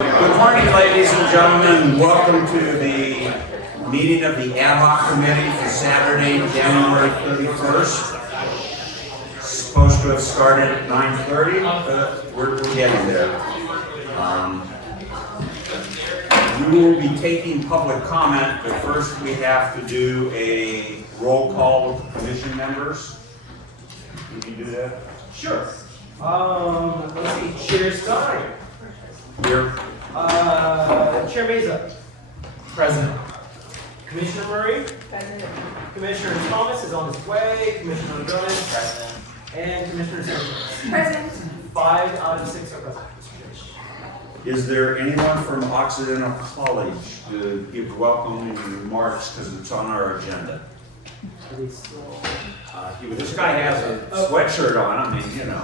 Good morning, ladies and gentlemen. Welcome to the meeting of the Ad hoc Committee for Saturday, January 31st. Supposed to have started at 9:30, but we're getting there. We will be taking public comment, but first we have to do a roll call of the commission members. Can you do that? Sure. Let's see. Chair Stein. Here. Chair Meza. Present. Commissioner Murray. President. Commissioner Thomas is on his way. Commissioner Andrades. Present. And Commissioner Sanchez. President. 5 out of 6 are present. Is there anyone from Occidental College to give welcoming remarks because it's on our agenda? Are they still? This guy has a sweatshirt on, I mean, you know.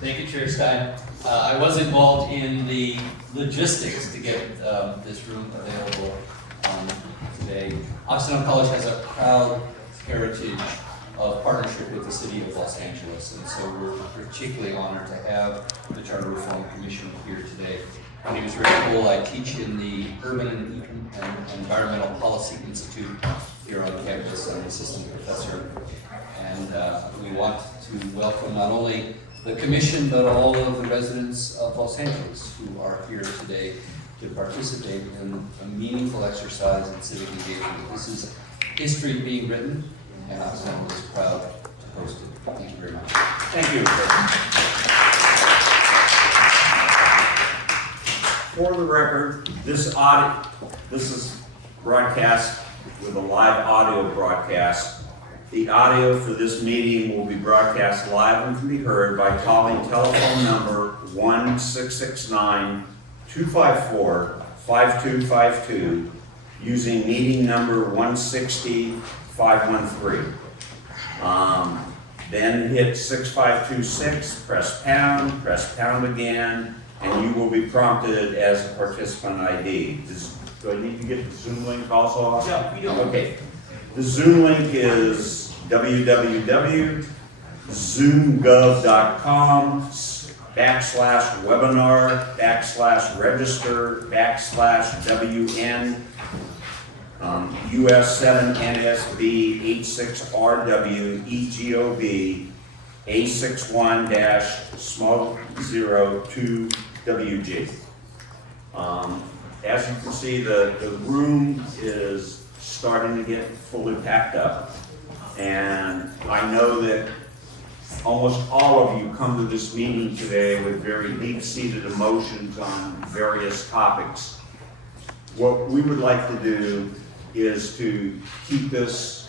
Thank you, Chair Stein. I was involved in the logistics to get this room available today. Occidental College has a proud heritage of partnership with the City of Los Angeles, and so we're particularly honored to have the Charter Reform Commission here today. My name is Rick Cole. I teach in the Urban and Environmental Policy Institute here on campus. I'm an assistant professor, and we want to welcome not only the Commission, but all of the residents of Los Angeles who are here today to participate in a meaningful exercise in civic engagement. This is history being written, and Occidental is proud to host it. Thank you very much. Thank you. For the record, this is broadcast with a live audio broadcast. The audio for this meeting will be broadcast live and can be heard by calling telephone number 1-669-254-5252 using meeting number 160-513. Then hit 6526, press pound again, and you will be prompted as a participant ID. Do I need to get the Zoom link also? No, we don't. Okay. The Zoom link is www.zoom.com/webinar/register/WN US7NSB86RW A61-02WG. As you can see, the room is starting to get fully packed up. And I know that almost all of you come to this meeting today with very deep-seated emotions on various topics. What we would like to do is to keep this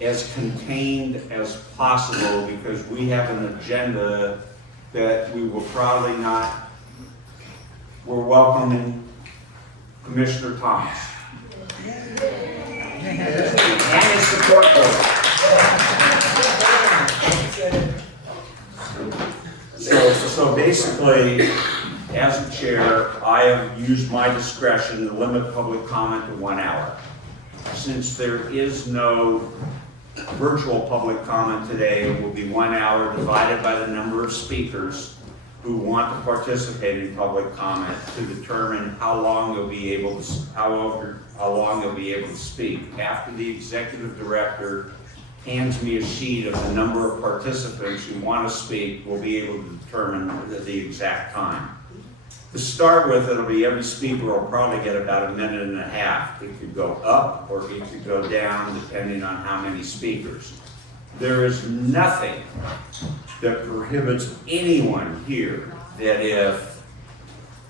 as contained as possible because we have an agenda that we will probably not. We're welcoming Commissioner Thomas and his support board. So basically, as a chair, I have used my discretion to limit public comment to 1 hour. Since there is no virtual public comment today, it will be 1 hour divided by the number of speakers who want to participate in public comment to determine how long they'll be able to, speak. After the executive director hands me a sheet of the number of participants who want to speak, we'll be able to determine the exact time. To start with, it'll be every speaker will probably get about 1.5 minutes. It could go up or it could go down depending on how many speakers. There is nothing that prohibits anyone here that if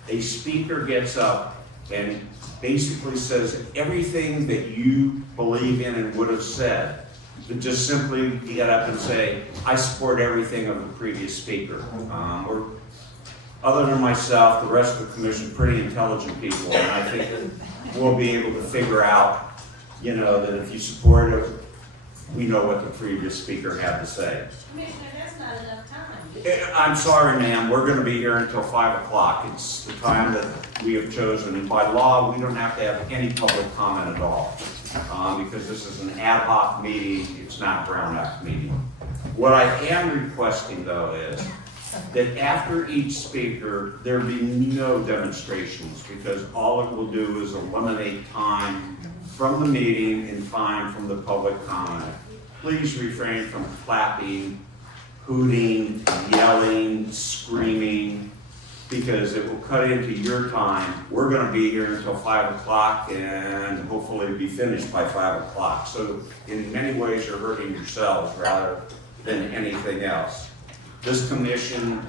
a speaker gets up and basically says everything that you believe in and would have said, to just simply get up and say, I support everything of the previous speaker. Other than myself, the rest of the commission are pretty intelligent people, and I think that we'll be able to figure out, that if you support it, we know what the previous speaker had to say. Commissioner, that's not enough time. I'm sorry, ma'am, we're going to be here until 5 o'clock. It's the time that we have chosen, and by law, we don't have to have any public comment at all, because this is an ad hoc meeting, it's not a Brown Act meeting. What I am requesting, though, is that after each speaker, there be no demonstrations, because all it will do is eliminate time from the meeting and time from the public comment. Please refrain from clapping, hooting, yelling, screaming, because it will cut into your time. We're gonna be here until 5 o'clock and hopefully be finished by 5 o'clock. So in many ways, you're hurting yourselves rather than anything else. This commission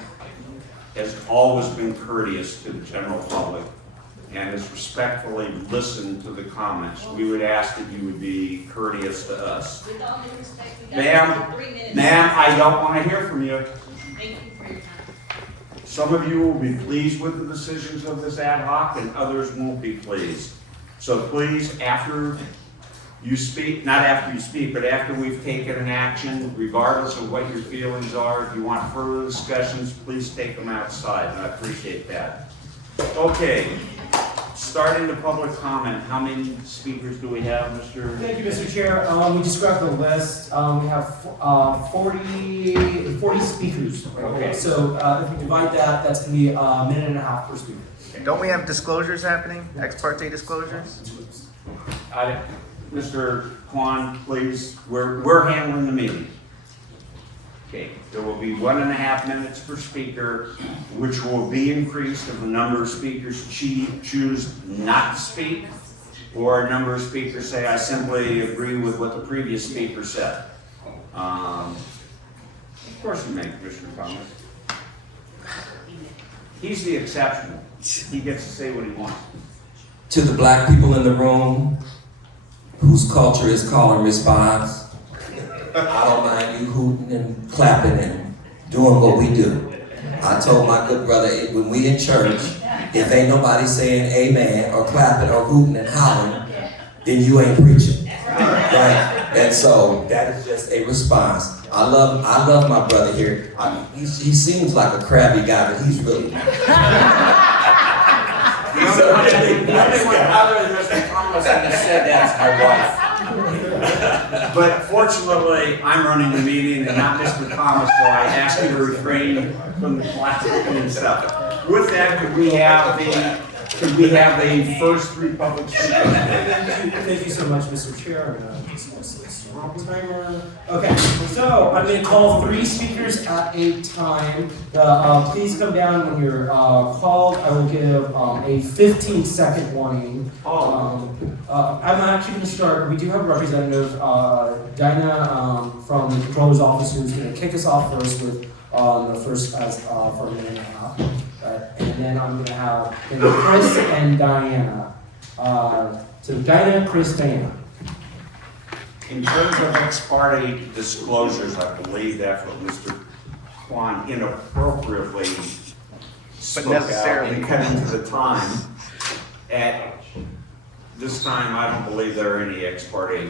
has always been courteous to the general public and has respectfully listened to the comments. We would ask that you would be courteous to us. With all due respect, we Ma'am, got 3 minutes. Ma'am, I don't want to hear from you. Thank you for your time. Some of you will be pleased with the decisions of this ad hoc and others won't be pleased. So please, after you speak, not after you speak, but after we've taken an action, regardless of what your feelings are, if you want further discussions, please take them outside, and I appreciate that. Okay, starting the public comment, how many speakers do we have, Mr.? Thank you, Mr. Chair. We just grabbed the list. We have 40 speakers. Okay. So if we divide that, that's going to be a minute and a half per speaker. Don't we have disclosures happening? Ex parte disclosures? Mr. Kwan, please, we're handling the meeting. Okay, there will be 1.5 minutes per speaker, which will be increased if a number of speakers choose not to speak, or a number of speakers say, I simply agree with what the previous speaker said. Of course you may, Commissioner Thomas. He's the exception. He gets to say what he wants. To the black people in the room, whose culture is call and response, I don't mind you hooting and clapping and doing what we do. I told my good brother, when we in church, if ain't nobody saying amen or clapping or hooting and hollering, then you ain't preaching, right? And so that is just a response. I love my brother here. He seems like a crabby guy, but he's really The only one other than Mr. Thomas that has said that's my wife. But fortunately, I'm running the meeting and not Mr. Thomas, so I ask you to refrain from the classic and stuff. With that, could we have the first 3 public speakers? Thank you so much, Mr. Chair. Timer. Okay, so I'm going to call 3 speakers at a time. Please come down when you're called. I will give a 15-second warning. I'm actually going to start. We do have a representative, Dinah, from the controller's office, who's going to kick us off first with the first for a minute and a half. And then I'm going to have Chris and Diana. So Dinah, Chris, Diana. In terms of ex parte disclosures, I believe that's what Mr. Kwan inappropriately spoke out necessarily. and cut into the time. At this time, I don't believe there are any ex parte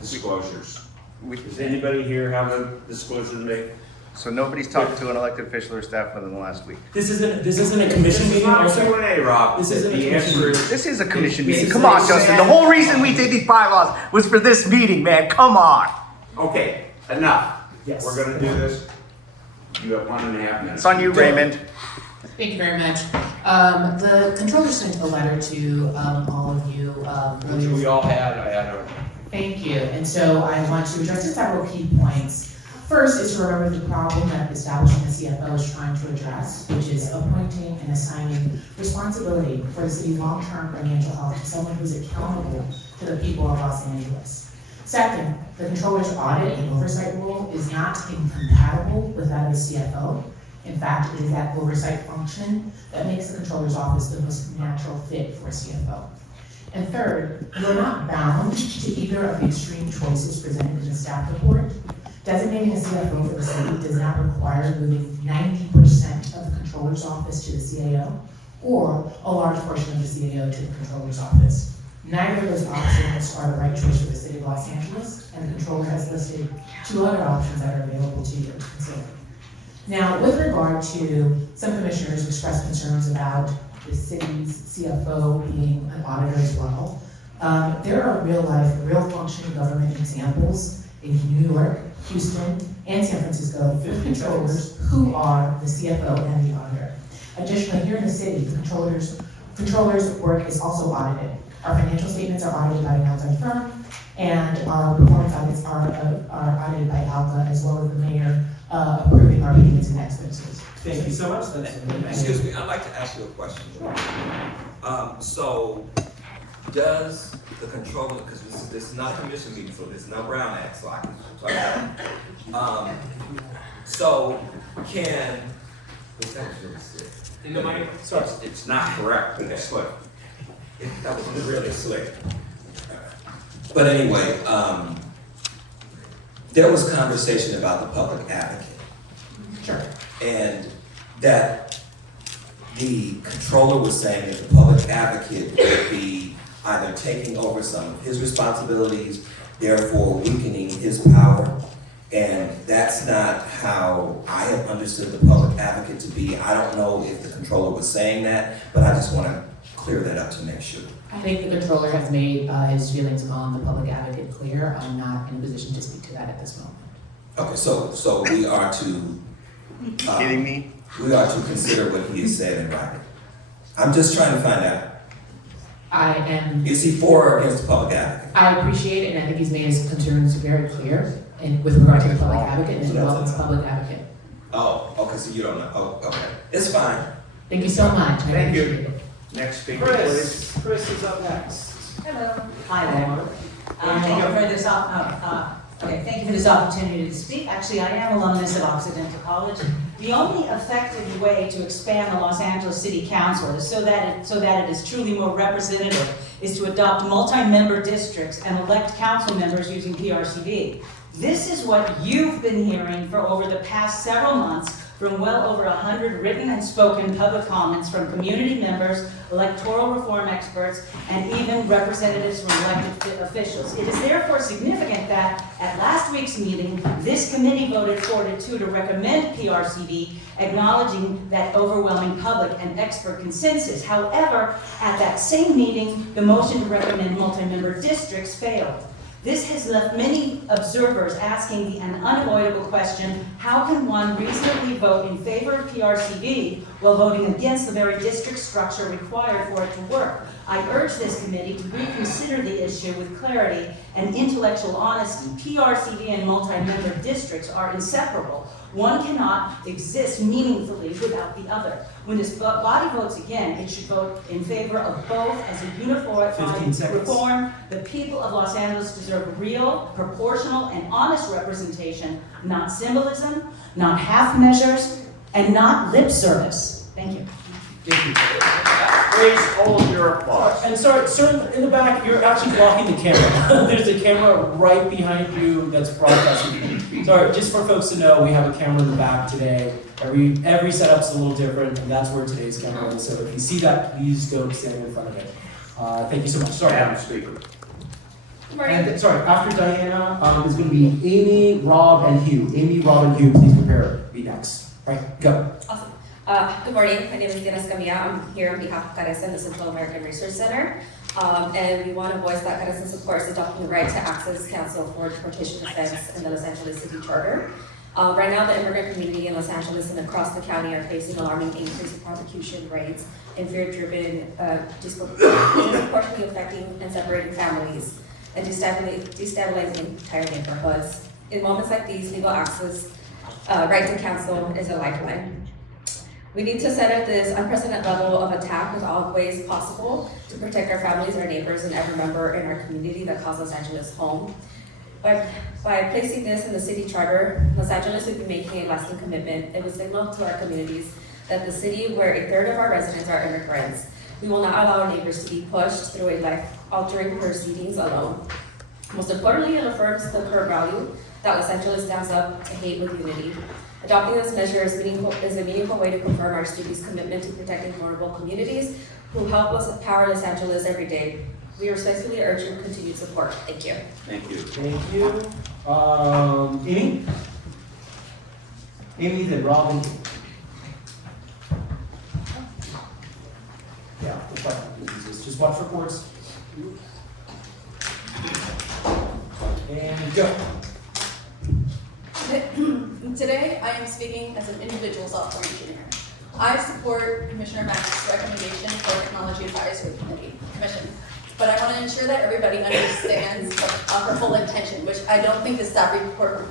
disclosures. Does anybody here have a disclosure to make? So nobody's talked to an elected official or staff within the last week. This isn't a commission meeting. Not Also, Q&A, Rob. This isn't a The commission answer meeting. is This is a commission This meeting. is Come a on, Justin. The whole reason we did these bylaws was for this meeting, man. Come on. okay. Enough. Yes. We're going to do this. You have 1.5 minutes. It's on you, Raymond. Thank you very much. The controller sent a letter to all of you Which earlier. we all had. I had a. Thank you. And so I want to address several key points. First is to remember the problem that establishing a CFO is trying to address, which is appointing and assigning responsibility for the city's long-term financial health to someone who's accountable to the people of Los Angeles. Second, the controller's audit and oversight role is not incompatible with that of the CFO. In fact, it is that oversight function that makes the controller's office the most natural fit for a CFO. And third, you are not bound to either of the extreme choices presented in the staff report. Designating a CFO for the city does not require moving 90% of the controller's office to the CAO or a large portion of the CAO to the controller's office. Neither of those options are the right choice for the city of Los Angeles, and the controller has listed 2 other options that are available to you to consider. Now, with regard to some commissioners expressed concerns about the city's CFO being an auditor as well, there are real-life, real-functioning government examples in New York, Houston, and San Francisco for controllers who are the CFO and the auditor. Additionally, here in the city, the controller's work is also audited. Our financial statements are audited by an outside firm, and our performance audits are audited by ALCA, as well as the mayor approving our payments and expenses. Thank you so much. Excuse me, I'd like to ask you a question. So, does the controller, because this is not a commission meeting, so this is not Brown Act, so I can talk about it. So, that was really slick. In the mic, sorry. It's not correct, but it's slick. That was really slick. But anyway, there was conversation about the public advocate. Sure. And that the controller was saying that the public advocate would be either taking over some of his responsibilities, therefore weakening his power. And that's not how I have understood the public advocate to be. I don't know if the controller was saying that, but I just want to clear that up to make sure. I think the controller has made his feelings on the public advocate clear. I'm not in a position to speak to that at this moment. Okay, so we are to Kidding me? we are to consider what he has said in writing. I'm just trying to find out. Is he for or against the public advocate? I appreciate it, and I think he's made his concerns very clear with regard to the public advocate and welcomes public advocate. Oh, okay, so you don't know. Oh, okay. It's fine. Thank you so much. I Thank you. appreciate it. Next speaker, please. Chris is up next. Hello. Hi there. Thank you for this, thank you for this opportunity to speak. Actually, I am alumnus of Occidental College. The only effective way to expand the Los Angeles City Council is so that it is truly more representative is to adopt multi-member districts and elect council members using PRCV. This is what you've been hearing for over the past several months from well over 100 written and spoken public comments from community members, electoral reform experts, and even representatives from elected officials. It is therefore significant that at last week's meeting, this committee voted 4-2 to recommend PRCV, acknowledging that overwhelming public and expert consensus. However, at that same meeting, the motion to recommend multi-member districts failed. This has left many observers asking the unavoidable question, how can one reasonably vote in favor of PRCV while voting against the very district structure required for it to work? I urge this committee to reconsider the issue with clarity and intellectual honesty. PRCV and multi-member districts are inseparable. One cannot exist meaningfully without the other. When this body votes again, it should vote in favor of both as a unified 15 seconds. reform. The people of Los Angeles deserve real, proportional, and honest representation, not symbolism, not half measures, and not lip service. Thank you. Thank you. Please hold your applause. And sorry, sir, in the back, you're actually blocking the camera. There's a camera right behind you that's broadcasting. Sorry, just for folks to know, we have a camera in the back today. Every setup's a little different, and that's where today's camera is. So if you see that, please go stand in front of it. Thank you so much. Sorry. Madam Speaker. And, sorry, after Diana, is going to be Amy, Rob, and Hugh. Amy, Rob, and Hugh, please prepare to be next. Right, go. Awesome. Good morning. My name is Dinah. I'm here on behalf of Careza and the Central American Research Center. And we want to voice that Careza supports adopting the right to access counsel for deportation defense in the Los Angeles City Charter. Right now, the immigrant community in Los Angeles and across the county are facing alarming increase in prosecution rates and fear-driven disproportionately affecting and separating families and destabilizing entire neighborhoods. In moments like these, legal access, right to counsel is a lifeline. We need to set up this unprecedented level of attack with all ways possible to protect our families, our neighbors, and every member in our community that calls Los Angeles home. By placing this in the city charter, Los Angeles would be making a lasting commitment. It would signal to our communities that the city where a third of our residents are immigrants, we will not allow our neighbors to be pushed through a life-altering proceedings alone. Most importantly, it affirms the core value that Los Angeles stands up to hate with unity. Adopting this measure is a meaningful way to confirm our city's commitment to protecting vulnerable communities who help us power Los Angeles every day. We respectfully urge your continued support. Thank you. Thank you. Thank you. Amy? Amy, then Rob, and Hugh. Yeah, just watch reports. And go. Today, I am speaking as an individual software engineer. I support Commissioner Max's recommendation for Technology Advisory Commission, but I want to ensure that everybody understands her full intention, which I don't think the staff report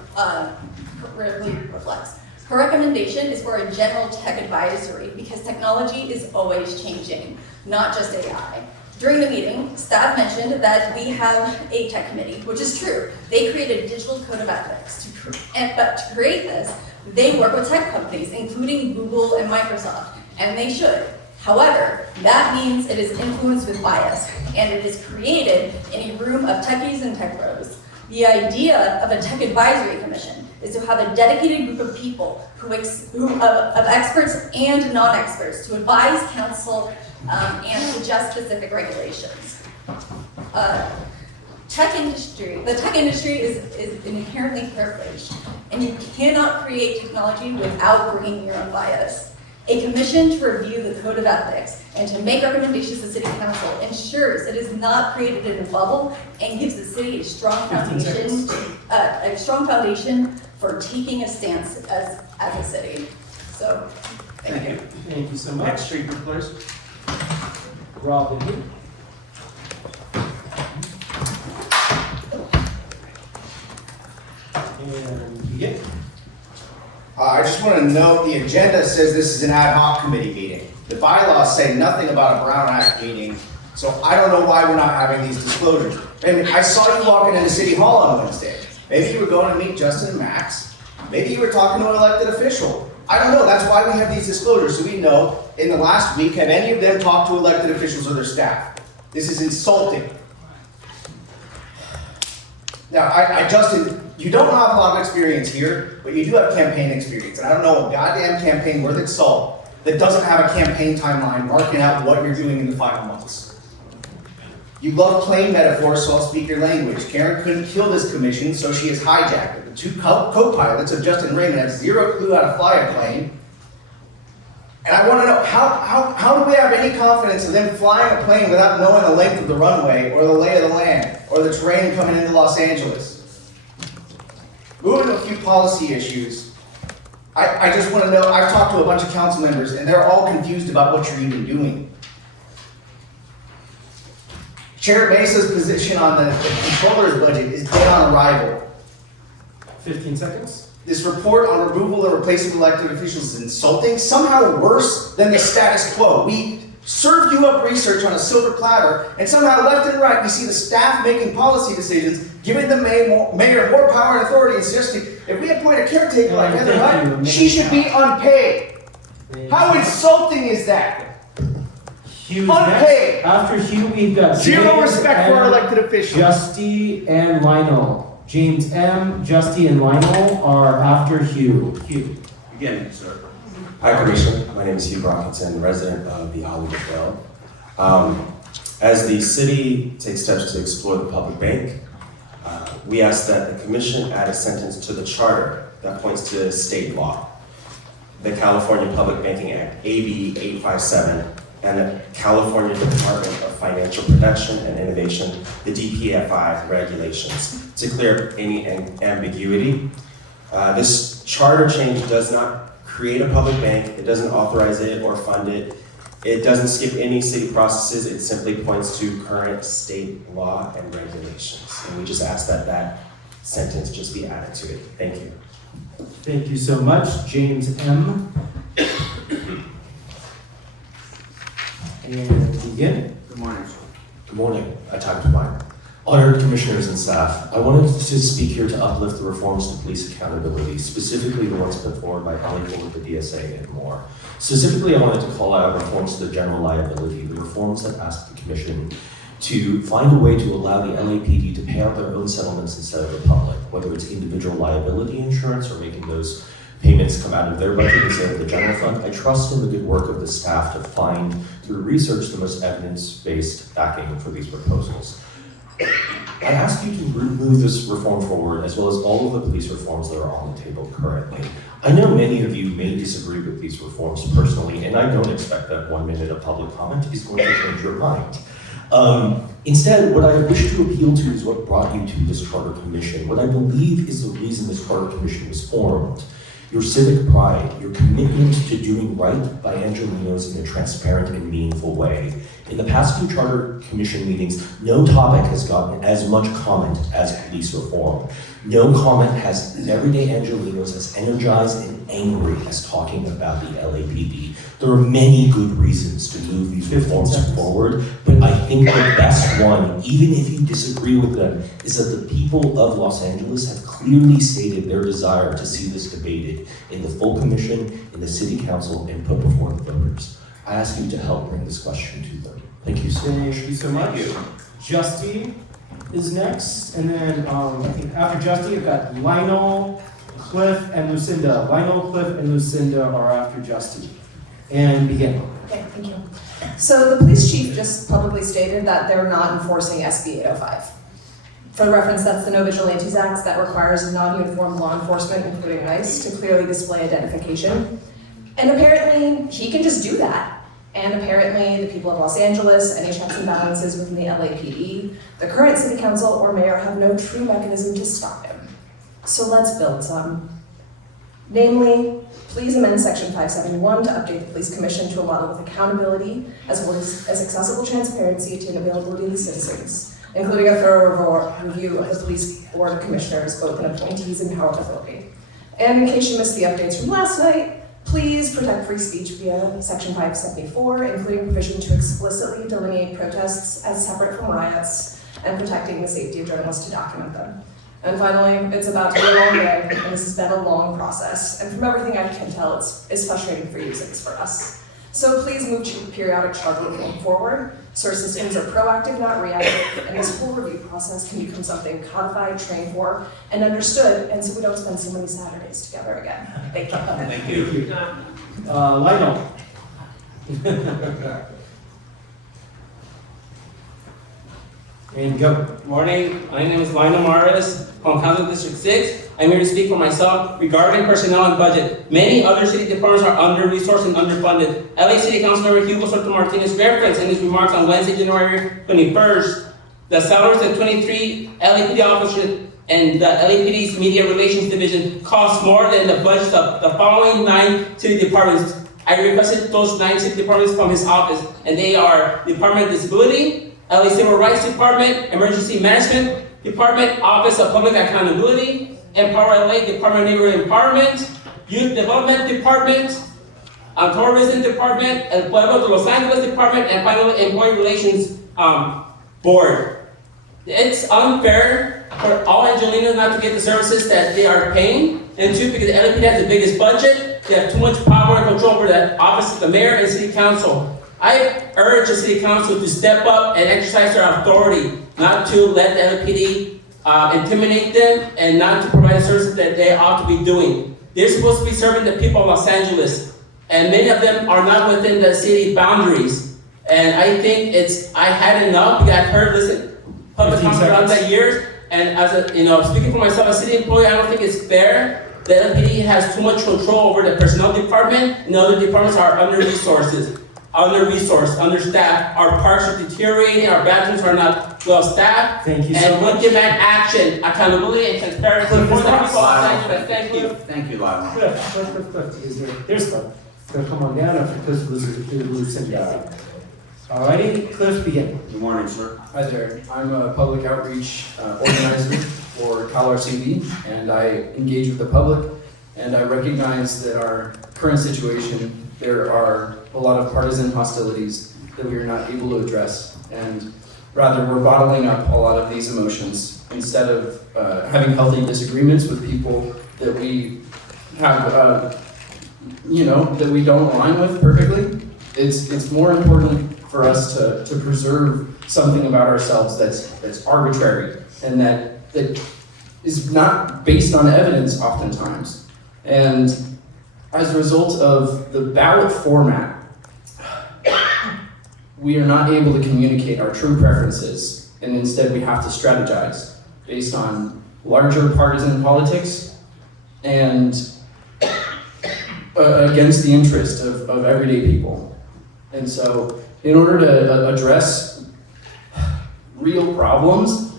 really reflects. Her recommendation is for a general tech advisory because technology is always changing, not just AI. During the meeting, staff mentioned that we have a tech committee, which is true. They created a digital code of ethics, but to create this, they work with tech companies, including Google and Microsoft, and they should. However, that means it is influenced with bias, and it is created in a room of techies and tech pros. The idea of a tech advisory commission is to have a dedicated group of people of experts and non-experts to advise council and suggest specific regulations. The tech industry is inherently privileged, and you cannot create technology without bringing your own bias. A commission to review the code of ethics and to make recommendations to city council ensures it is not created in a bubble and gives the city a strong foundation for taking a stance as a city. So, thank you. Thank you so much. Next speaker, please. Robin. And begin. I just want to note the agenda says this is an ad hoc committee meeting. The bylaws say nothing about a Brown Act meeting, so I don't know why we're not having these disclosures. And I saw you walking into City Hall on Wednesday. Maybe you were going to meet Justin and Max. Maybe you were talking to an elected official. I don't know. That's why we have these disclosures, so we know in the last week, have any of them talked to elected officials or their staff? This is insulting. Now, Justin, you don't have a lot of experience here, but you do have campaign experience. And I don't know a goddamn campaign worth its salt that doesn't have a campaign timeline marking out what you're doing in the final months. You love plain metaphors, so I'll speak your language. Karen couldn't kill this commission, so she has hijacked it. The two co-pilots of Justin Raymond have zero clue how to fly a plane. And I want to know, how do we have any confidence in them flying a plane without knowing the length of the runway, or the lay of the land, or the terrain coming into Los Angeles? Moving to a few policy issues. I just want to know, I've talked to a bunch of council members, and they're all confused about what you're even doing. Chair Meza's position on the controller's budget is dead on arrival. 15 seconds. This report on removal and replacing elected officials is insulting, somehow worse than the status quo. We served you up research on a silver platter, and somehow left and right we see the staff making policy decisions, giving the mayor more power and authority, and suggesting if we appoint a caretaker like Heather Hutt, she should be unpaid. How insulting is that? Hugh's Unpaid. next. After Hugh, we've got Zero James respect for our M, elected officials. Justy and Lionel. James M, Justy, and Lionel are after Hugh. Hugh. Begin, sir. Hi, Commissioner. My name is Hugh Brockinson, resident of the Hollywood Borough. As the city takes steps to explore the public bank, we ask that the Commission add a sentence to the charter that points to state law, the California Public Banking Act, AB 857, and the California Department of Financial Protection and Innovation, the DPFI regulations, to clear up any ambiguity. This charter change does not create a public bank, it doesn't authorize it or fund it, it doesn't skip any city processes, it simply points to current state law and regulations. And we just ask that that sentence just be added to it. Thank you. Thank you so much, James M. And begin. Good morning, sir. Good morning. I talked to mine. Honored commissioners and staff, I wanted to speak here to uplift the reforms to police accountability, specifically the ones put forward by Ellie King with the DSA and more. Specifically, I wanted to call out reforms to the general liability, the reforms that ask the commission to find a way to allow the LAPD to pay out their own settlements instead of the public, whether it's individual liability insurance or making those payments come out of their budget instead of the general fund. I trust in the good work of the staff to find, through research, the most evidence-based backing for these proposals. I ask you to move this reform forward, as well as all of the police reforms that are on the table currently. I know many of you may disagree with these reforms personally, and I don't expect that 1 minute of public comment is going to change your mind. Instead, what I wish to appeal to is what brought you to this Charter Commission. What I believe is the reason this Charter Commission was formed. Your civic pride, your commitment to doing right by Angelenos in a transparent and meaningful way. In the past few Charter Commission meetings, no topic has gotten as much comment as police reform. No comment has everyday Angelenos as energized and angry as talking about the LAPD. There are many good reasons to move these reforms forward, but I think the best one, even if you disagree with them, is that the people of Los Angeles have clearly stated their desire to see this debated in the full commission, in the city council, and put before the voters. I ask you to help bring this question to them. Thank you so much. Thank you so much. Justy is next, and then I think after Justy, I've got Lionel, Cliff, and Lucinda. Lionel, Cliff, and Lucinda are after Justy. And begin. Okay, thank you. So the police chief just publicly stated that they're not enforcing SB 805. For reference, that's the No Vigilantes Act that requires non-uniformed law enforcement, including ICE, to clearly display identification. And apparently, he can just do that. And apparently, the people of Los Angeles, any checks and balances within the LAPD, the current city council or mayor have no true mechanism to stop him. So let's build some. Namely, please amend section 571 to update the police commission to a model with accountability as well as accessible transparency to availability of the citizens, including a thorough review of the police board of commissioners, both in appointees and accountability. And in case you missed the updates from last night, please protect free speech via section 574, including provision to explicitly delineate protests as separate from riots and protecting the safety of journalists to document them. And finally, it's about to be a long day, and this has been a long process. And from everything I can tell, it's frustrating for you as it is for us. So please move to periodic charter reform forward, so our systems are proactive, not reactive, and this whole review process can become something codified, trained for, and understood, and so we don't spend so many Saturdays together again. Thank you. Thank you. Lionel. And go. Good morning, my name is Lionel Morris from Council District 6. I'm here to speak for myself regarding personnel and budget. Many other city departments are under-resourced and underfunded. LA City Councilmember Hugo Soto Martinez referenced in his remarks on Wednesday, January 21st, the salaries of 23 LAPD officers and the LAPD's Media Relations Division cost more than the budgets of the following 9 city departments. I requested those 9 city departments from his office, and they are Department of Disability, LA Civil Rights Department, Emergency Management Department, Office of Public Accountability, Empower LA Department of Neighborhood Empowerment, Youth Development Department, Tourism Department, El Pueblo de Los Angeles Department, and finally Employee Relations Board. It's unfair for all Angelenos not to get the services that they are paying, and 2, because the LAPD has the biggest budget, they have too much power and control over the office of the mayor and city council. I urge the city council to step up and exercise their authority, not to let the LAPD intimidate them, and not to provide the services that they ought to be doing. They're supposed to be serving the people of Los Angeles, and many of them are not within the city boundaries. And I think I had enough, because I've heard public comments throughout the years, and as a, speaking for myself as a city employee, I don't think it's fair. The LAPD has too much control over the personnel department, and other departments are under-resourced, understaffed. Our parks are deteriorating, our bathrooms are not well-staffed. Thank you so And much. we demand action, accountability, and transparency for the people of Los Angeles. Thank you. Thank you, Lionel. Cliff. Is there? There's Cliff. Cliff, come on down after Cliff Lucinda. Alrighty, Cliff, begin. Good morning, sir. Hi there. I'm a public outreach organizer for CalRCV, and I engage with the public, and I recognize that our current situation, there are a lot of partisan hostilities that we are not able to address, and rather we're bottling up a lot of these emotions instead of having healthy disagreements with people that we have, that we don't align with perfectly. It's more important for us to preserve something about ourselves that's arbitrary and that is not based on evidence oftentimes. And as a result of the ballot format, we are not able to communicate our true preferences, and instead we have to strategize based on larger partisan politics and against the interest of everyday people. And so, in order to address real problems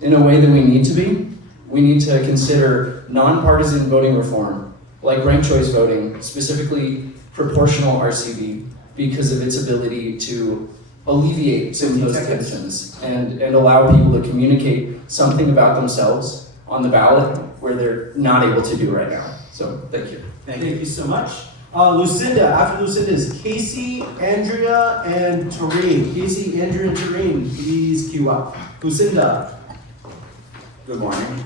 in a way that we need to consider nonpartisan voting reform like ranked choice voting, specifically proportional RCV, because of its ability to alleviate some of those tensions and allow people to communicate something about themselves on the ballot where they're not able to do right now. So, thank you. Thank you so much. Lucinda, after Lucinda is Casey, Andrea, and Tareen. Casey, Andrea, and Tareen, please queue up. Lucinda. Good morning.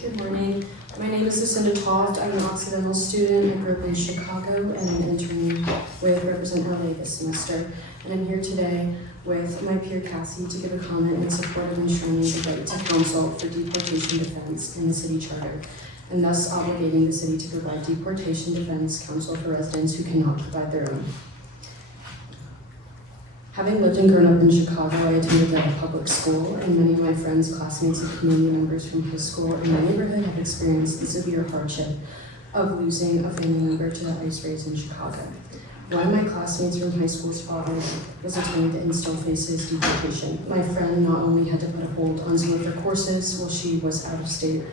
Good morning. My name is Lucinda Toft. I'm an Occidental student. I grew up in Chicago and I'm interning with Represent LA this semester. And I'm here today with my peer Cassie to give a comment in support of ensuring the right to counsel for deportation defense in the city charter, and thus obligating the city to provide deportation defense counsel for residents who cannot provide their own. Having lived and grown up in Chicago, I attended at a public school, and many of my friends, classmates, and community members from high school in my neighborhood have experienced the severe hardship of losing a family member to the ICE raids in Chicago. One of my classmates from high school's father was attempting and still faces deportation. My friend not only had to put a hold on some of her courses while she was out of state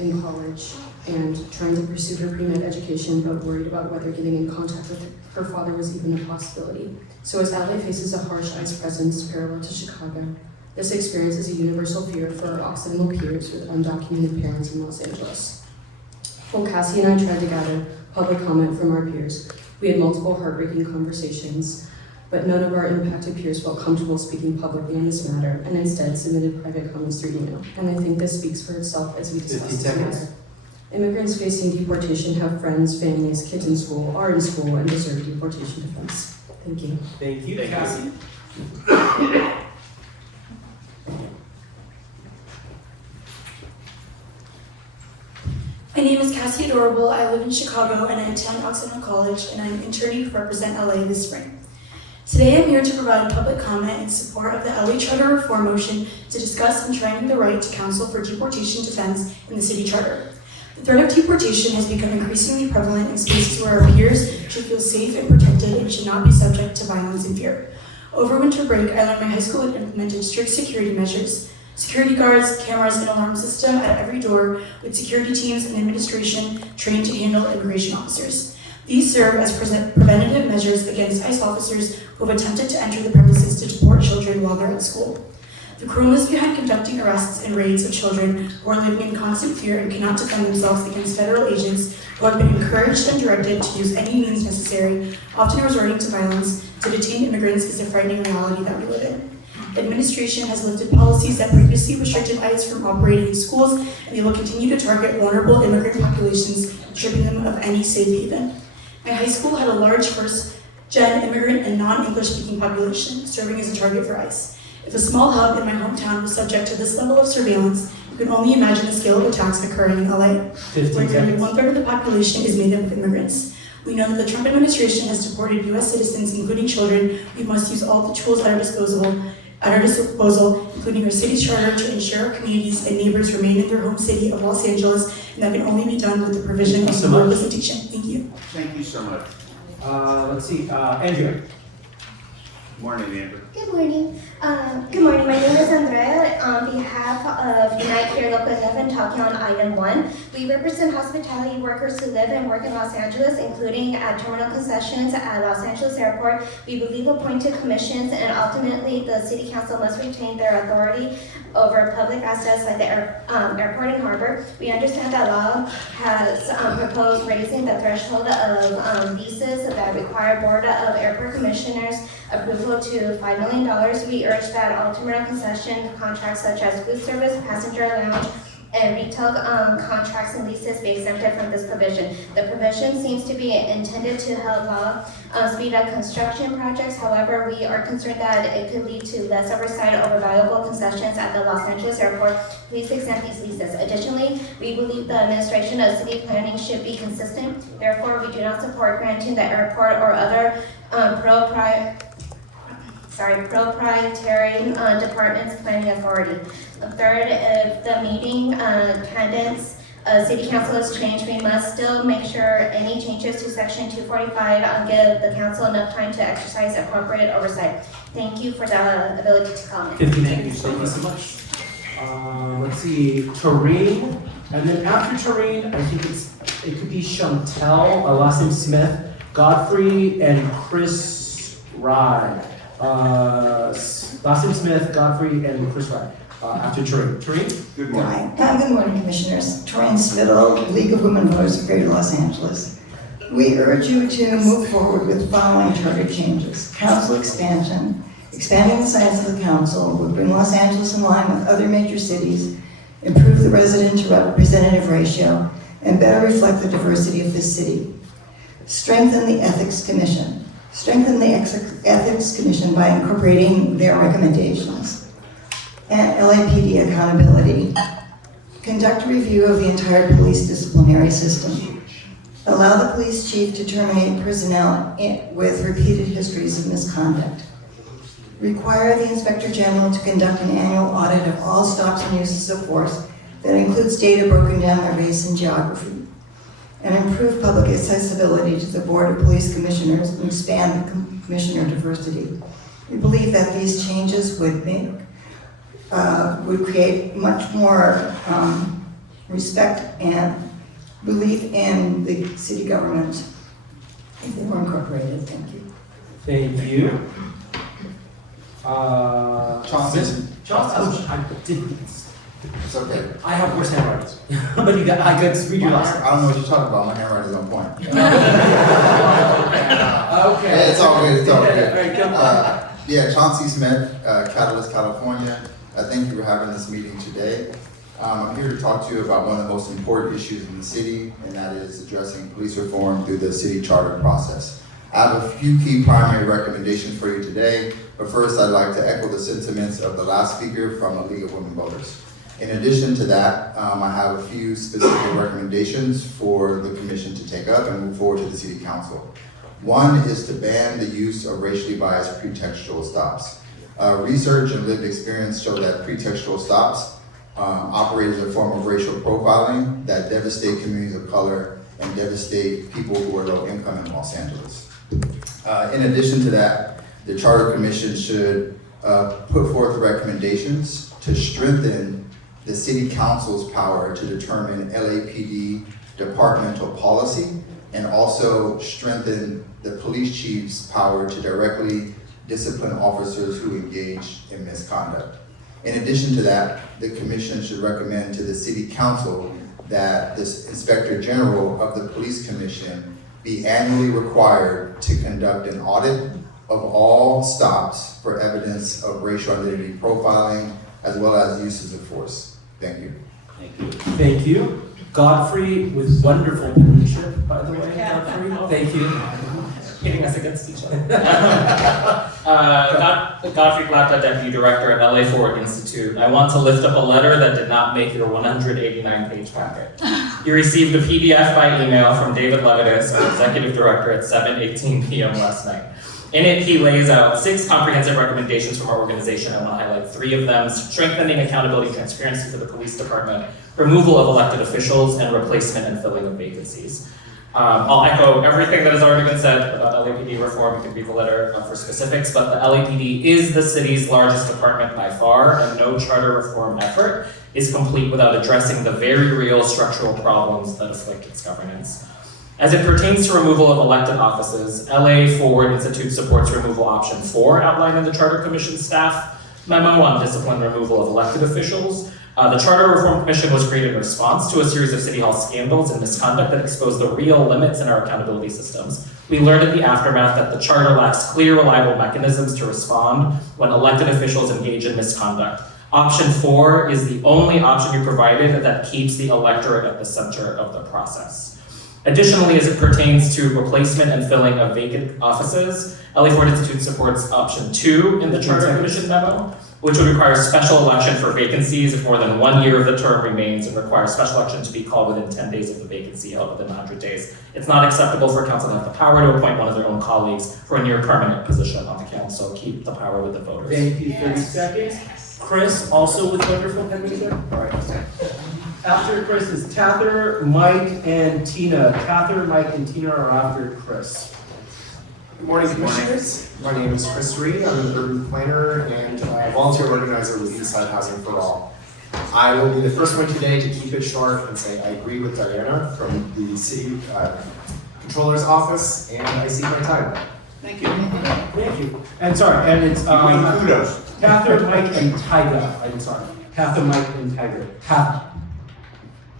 in college and trying to pursue her pre-med education, but worried about whether getting in contact with her father was even a possibility. So as LA faces a harsh ICE presence parallel to Chicago, this experience is a universal fear for our Occidental peers with undocumented parents in Los Angeles. While Cassie and I tried to gather public comment from our peers, we had multiple heartbreaking conversations, but none of our impacted peers felt comfortable speaking publicly on this matter and instead submitted private comments through email. And I think this speaks for itself as we discuss this matter. Immigrants facing deportation have friends, families, kids in school, are in school, and deserve deportation defense. Thank you. Thank you, Cassie. My name is Cassie Adorable. I live in Chicago and I attend Occidental College, and I'm interning for Represent LA this spring. Today I'm here to provide public comment in support of the LA Charter Reform Motion to discuss enshrining the right to counsel for deportation defense in the city charter. The threat of deportation has become increasingly prevalent in spaces where our peers should feel safe and protected and should not be subject to violence and fear. Over winter break, I learned my high school had implemented strict security measures. Security guards, cameras, and alarm system at every door, with security teams and administration trained to handle immigration officers. These serve as preventative measures against ICE officers who have attempted to enter the premises to deport children while they're at school. The cruelness behind conducting arrests and raids of children who are living in constant fear and cannot defend themselves against federal agents who have been encouraged and directed to use any means necessary, often resorting to violence, to detain immigrants is a frightening reality that we live in. Administration has lifted policies that previously restricted ICE from operating in schools, and they will continue to target vulnerable immigrant populations, stripping them of any safe haven. My high school had a large first-gen immigrant and non-English speaking population, serving as a target for ICE. If a small hub in my hometown was subject to this level of surveillance, you can only imagine the scale of attacks occurring in LA, where nearly 1/3 of the population is made up of immigrants. We know that the Trump administration has deported U.S. citizens, including children. We must use all the tools at our disposal, including our city's charter, to ensure our communities and neighbors remain in their home city of Los Angeles, and that can only be done with the provision of civil representation. Thank you. Thank you so much. Let's see, Andrea. Good morning, Andrew. Good morning. Good morning. My name is Andrea. On behalf of Unite Here Local 11, talking on item 1, we represent hospitality workers who live and work in Los Angeles, including at terminal concessions at Los Angeles Airport. We believe appointed commissions and ultimately the City Council must retain their authority over public assets like the airport and harbor. We understand that LAWA has proposed raising the threshold of visas that require Board of Airport Commissioners approval to $5 million. We urge that all terminal concession contracts such as food service, passenger lounge, and retail contracts and leases be exempted from this provision. The provision seems to be intended to help LAWA speed up construction projects. However, we are concerned that it could lead to less oversight over valuable concessions at the Los Angeles Airport. Please exempt these leases. Additionally, we believe the administration of city planning should be consistent. Therefore, we do not support granting the airport or other proprietary department's planning authority. Third, if the meeting attendance City Council has changed, we must still make sure any changes to Section 245 give the Council enough time to exercise appropriate oversight. Thank you for the ability to comment. 15 seconds. Thank you so much. Let's see, Tareen. And then after Tareen, I think it could be Chantel, last name Smith, Godfrey, and Chris Rye. Last name Smith, Godfrey, and Chris Rye. After Tareen. Tareen? Good morning. Good morning, Commissioners. Tareen Spittle, League of Women Voters of Greater Los Angeles. We urge you to move forward with the following charter changes. Council expansion. Expanding the size of the council would bring Los Angeles in line with other major cities, improve the resident to representative ratio, and better reflect the diversity of this city. Strengthen the Ethics Commission. Strengthen the Ethics Commission by incorporating their recommendations. And LAPD accountability. Conduct a review of the entire police disciplinary system. Allow the police chief to terminate personnel with repeated histories of misconduct. Require the Inspector General to conduct an annual audit of all stops and uses of force that includes data broken down by race and geography. And improve public accessibility to the Board of Police Commissioners and expand the commissioner diversity. We believe that these changes would create much more respect and belief in the city government if they were incorporated. Thank you. Thank you. Johnson. Johnson. I didn't. It's okay. I have worse handwriting. But you got, I could read your last. I don't know what you're talking about. My handwriting is on point. Okay. Yeah, it's all good. It's all All right, good. come on. Yeah, Chauncey Smith, Catalyst, California. Thank you for having this meeting today. I'm here to talk to you about one of the most important issues in the city, and that is addressing police reform through the city charter process. I have a few key primary recommendations for you today, but first I'd like to echo the sentiments of the last speaker from the League of Women Voters. In addition to that, I have a few specific recommendations for the commission to take up and move forward to the city council. One is to ban the use of racially biased pretextual stops. Research and lived experience show that pretextual stops operate as a form of racial profiling that devastate communities of color and devastate people who are low income in Los Angeles. In addition to that, the Charter Commission should put forth recommendations to strengthen the City Council's power to determine LAPD departmental policy and also strengthen the police chief's power to directly discipline officers who engage in misconduct. In addition to that, the Commission should recommend to the City Council that the Inspector General of the Police Commission be annually required to conduct an audit of all stops for evidence of racial identity profiling as well as uses of force. Thank you. Thank you. Thank you. Godfrey with wonderful penmanship, by the way. Godfrey, thank you. Hitting us against each other. Godfrey Plata, Deputy Director at LA Forward Institute. I want to lift up a letter that did not make your 189-page packet. You received a PDF by email from David Levitas, our Executive Director, at 7:18 p.m. last night. In it, he lays out 6 comprehensive recommendations from our organization. I want to highlight 3 of them: strengthening accountability and transparency for the police department, removal of elected officials, and replacement and filling of vacancies. I'll echo everything that has already been said about LAPD reform. You can read the letter for specifics, but the LAPD is the city's largest department by far, and no charter reform effort is complete without addressing the very real structural problems that afflict its governance. As it pertains to removal of elected offices, LA Forward Institute supports removal option 4 outlined in the Charter Commission staff memo on discipline removal of elected officials. The Charter Reform Commission was created in response to a series of City Hall scandals and misconduct that exposed the real limits in our accountability systems. We learned in the aftermath that the Charter lacks clear, reliable mechanisms to respond when elected officials engage in misconduct. Option 4 is the only option you provided that keeps the electorate at the center of the process. Additionally, as it pertains to replacement and filling of vacant offices, LA Forward Institute supports option 2 in the Charter Commission memo, which would require special election for vacancies if more than 1 year of the term remains and require special election to be called within 10 days of the vacancy held within 100 days. It's not acceptable for council to have the power to appoint one of their own colleagues for a near permanent position on the council. Keep the power with the voters. Thank you. 30 seconds. Chris, also with wonderful penmanship. All right. After Chris is Tather, Mike, and Tina. Tather, Mike, and Tina are after Chris. Good morning, Commissioners. My name is Chris Reed. I'm an urban planner and volunteer organizer with Inside Housing for All. I will be the first one today to keep it short and say I agree with Diana from the City Controller's Office, and I see my time. Thank you. Thank you. And sorry, and it's, kudos. Catherine, Mike, and Tyga. I'm sorry. Catherine, Mike, and Tyga. Catherine.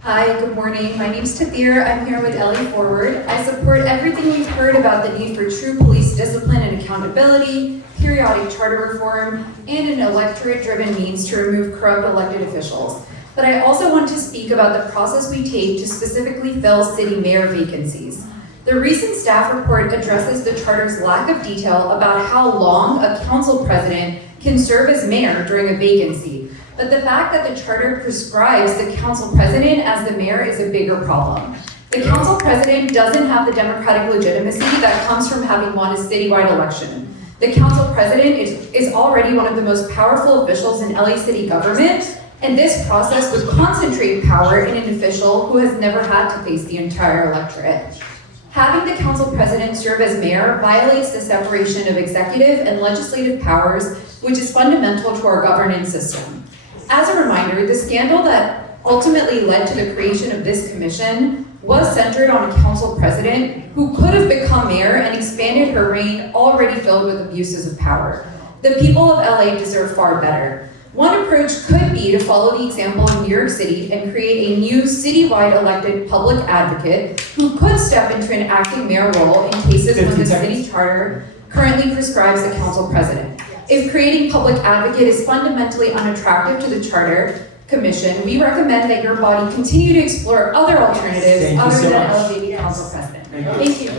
Hi, good morning. My name's Tathir. I'm here with LA Forward. I support everything we've heard about the need for true police discipline and accountability, periodic charter reform, and an electorate-driven means to remove corrupt elected officials. But I also want to speak about the process we take to specifically fill city mayor vacancies. The recent staff report addresses the charter's lack of detail about how long a council president can serve as mayor during a vacancy. But the fact that the charter prescribes the council president as the mayor is a bigger problem. The council president doesn't have the democratic legitimacy that comes from having won a citywide election. The council president is already one of the most powerful officials in LA city government, and this process would concentrate power in an official who has never had to face the entire electorate. Having the council president serve as mayor violates the separation of executive and legislative powers, which is fundamental to our governance system. As a reminder, the scandal that ultimately led to the creation of this commission was centered on a council president who could have become mayor and expanded her reign already filled with abuses of power. The people of LA deserve far better. One approach could be to follow the example of New York City and create a new citywide elected public advocate who could step into an acting mayor role in cases when the city charter currently prescribes the council president. If creating public advocate is fundamentally unattractive to the charter commission, we recommend that your body continue to explore other alternatives other than elevating council president. Thank you.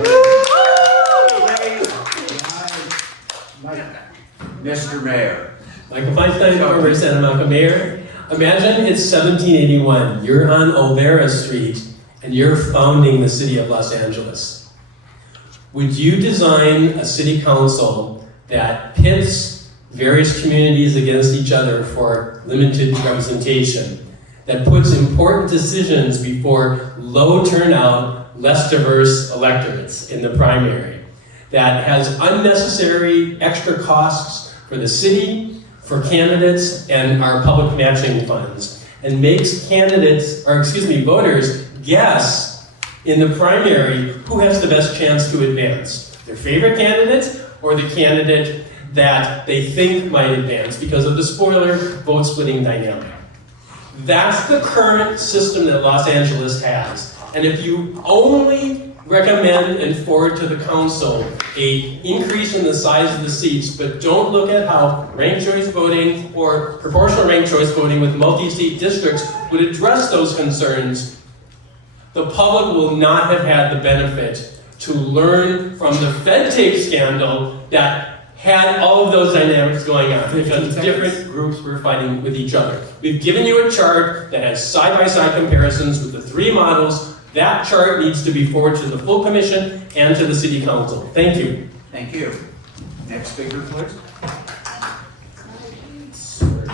Mr. Mayor. Michael Feinstein, former Santa Monica Mayor. Imagine it's 1781. You're on Olvera Street and you're founding the city of Los Angeles. Would you design a city council that pits various communities against each other for limited representation, that puts important decisions before low turnout, less diverse electorates in the primary, that has unnecessary extra costs for the city, for candidates, and our public matching funds, and makes voters guess in the primary who has the best chance to advance, their favorite candidate or the candidate that they think might advance because of the spoiler vote splitting dynamic. That's the current system that Los Angeles has. And if you only recommend and forward to the council an increase in the size of the seats, but don't look at how ranked choice voting or proportional ranked choice voting with multi-seat districts would address those concerns, the public will not have had the benefit to learn from the Fed tape scandal that had all of those dynamics going on because different groups were fighting with each other. We've given you a chart that has side-by-side comparisons with the three models. That chart needs to be forwarded to the full commission and to the city council. Thank you. Thank you. Next speaker, please.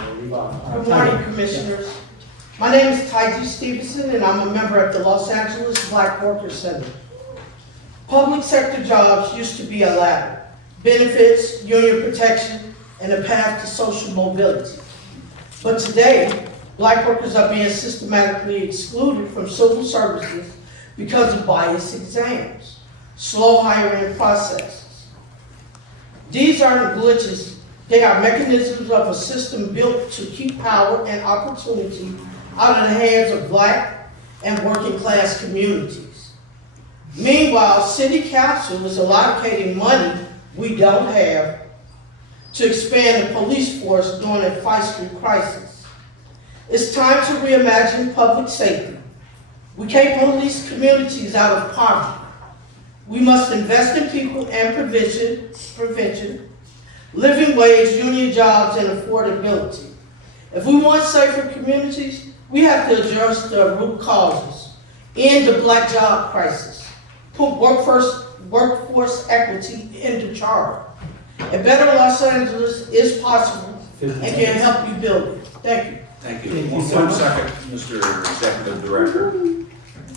Good morning, Commissioners. My name is Taiji Stevenson, and I'm a member of the Los Angeles Black Workers Center. Public sector jobs used to be a ladder. Benefits, union protection, and a path to social mobility. But today, Black workers are being systematically excluded from civil services because of biased exams, slow hiring processes. These aren't glitches, they are mechanisms of a system built to keep power and opportunity out of the hands of Black and working class communities. Meanwhile, City Council is allocating money we don't have to expand the police force during a feisty crisis. It's time to reimagine public safety. We can't police communities out of poverty. We must invest in people and prevention, living wage, union jobs, and affordability. If we want safer communities, we have to address the root causes, end the Black job crisis, put workforce equity in the charter. A better Los Angeles is possible and can help you build it. Thank you. Thank you. One second, Mr. Executive Director.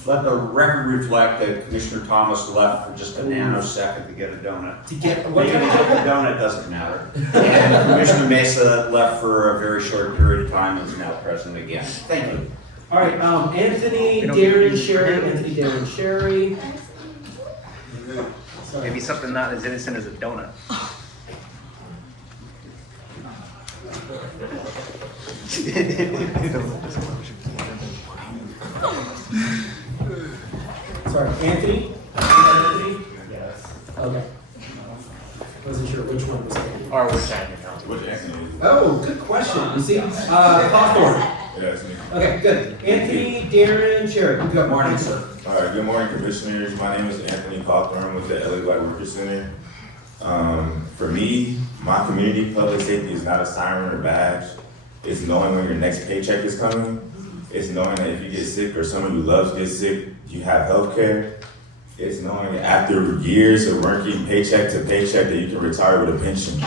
Let the record reflect that Commissioner Thomas left for just a nanosecond to get a donut. To get Maybe a donut doesn't matter. And Commissioner Meza left for a very short period of time and is now present again. Thank you. All right, Anthony, Darren, Sherry, Anthony, Darren, Sherry. Maybe something not as innocent as a donut. Sorry, Anthony? Anthony? Yes. Okay. Wasn't sure which one was Anthony. Or which Anthony? Which Anthony? Oh, good question. You see, Hawthorne. Yes. Okay, good. Anthony, Darren, Sherry. Good morning, sir. All right, good morning, commissioners. My name is Anthony Hawthorne with the LA Black Workers Center. For me, my community public safety is not a siren or badge. It's knowing when your next paycheck is coming. It's knowing that if you get sick or someone you love gets sick, you have health care. It's knowing that after years of working paycheck to paycheck that you can retire with a pension.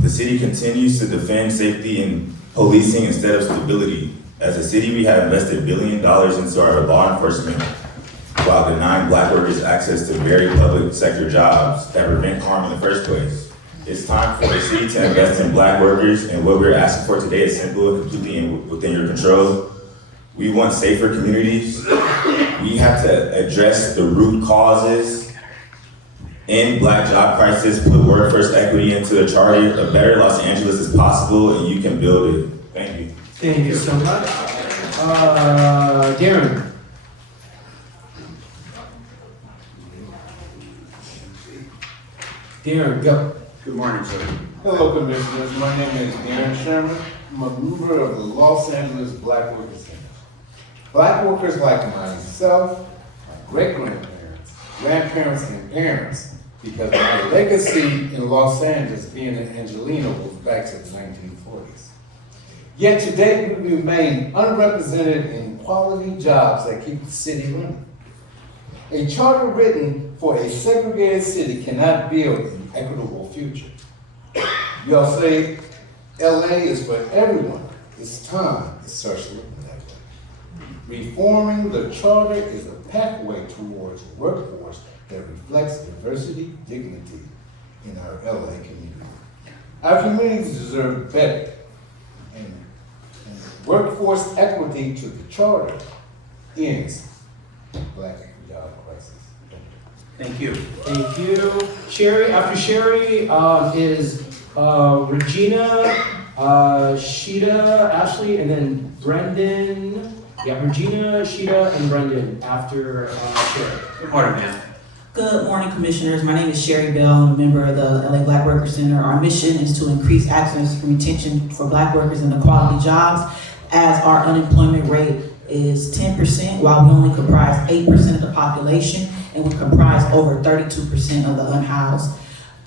The city continues to defend safety and policing instead of stability. As a city, we have invested $1 billion into our law enforcement while denying Black workers access to very public sector jobs that prevent harm in the first place. It's time for the city to invest in Black workers, and what we're asking for today is simple and completely within your control. We want safer communities. We have to address the root causes, end Black job crisis, put workforce equity into the charter. A better Los Angeles is possible, and you can build it. Thank you. Thank you so much. Darren. Darren, go. Good morning, sir. Hello, Commissioners. My name is Darren Sherman. I'm a member of the Los Angeles Black Workers Center. Black workers like myself, my great-grandparents, grandparents, and parents, because my legacy in Los Angeles being an Angelino goes back to the 1940s. Yet today we remain unrepresented in quality jobs that keep the city running. A charter written for a segregated city cannot build an equitable future. Y'all say LA is for everyone. It's time to start looking that way. Reforming the charter is a pathway towards a workforce that reflects diversity, dignity in our LA community. Our communities deserve better, and workforce equity to the charter ends Black job crisis. Thank you. Thank you. Sherry, after Sherry is Regina, Sheeta, Ashley, and then Brendan. Yeah, Regina, Sheeta, and Brendan after Sherry. Good morning, man. Good morning, Commissioners. My name is Sherry Bell. I'm a member of the LA Black Workers Center. Our mission is to increase access and retention for Black workers into quality jobs, as our unemployment rate is 10%, while we only comprise 8% of the population, and we comprise over 32% of the unhoused.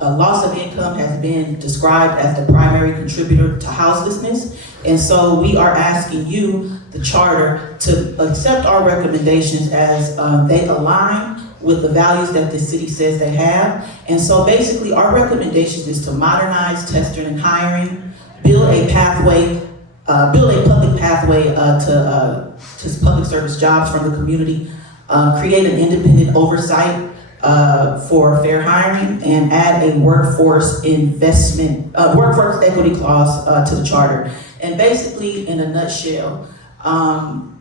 Loss of income has been described as the primary contributor to houselessness, and so we are asking you, the charter, to accept our recommendations as they align with the values that the city says they have. And so basically our recommendation is to modernize testing and hiring, build a pathway, build a public pathway to public service jobs from the community, create an independent oversight for fair hiring, and add a workforce workforce equity clause to the charter. And basically, in a nutshell,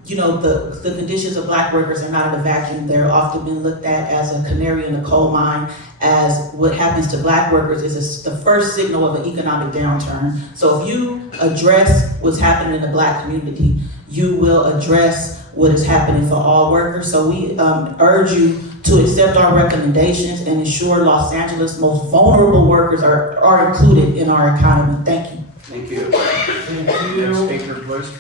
you know, the conditions of Black workers are not in a vacuum. They're often been looked at as a canary in a coal mine, as what happens to Black workers is the first signal of an economic downturn. So if you address what's happening in the Black community, you will address what is happening for all workers. So we urge you to accept our recommendations and ensure Los Angeles' most vulnerable workers are included in our economy. Thank you. Thank you. Thank you. Next speaker, please.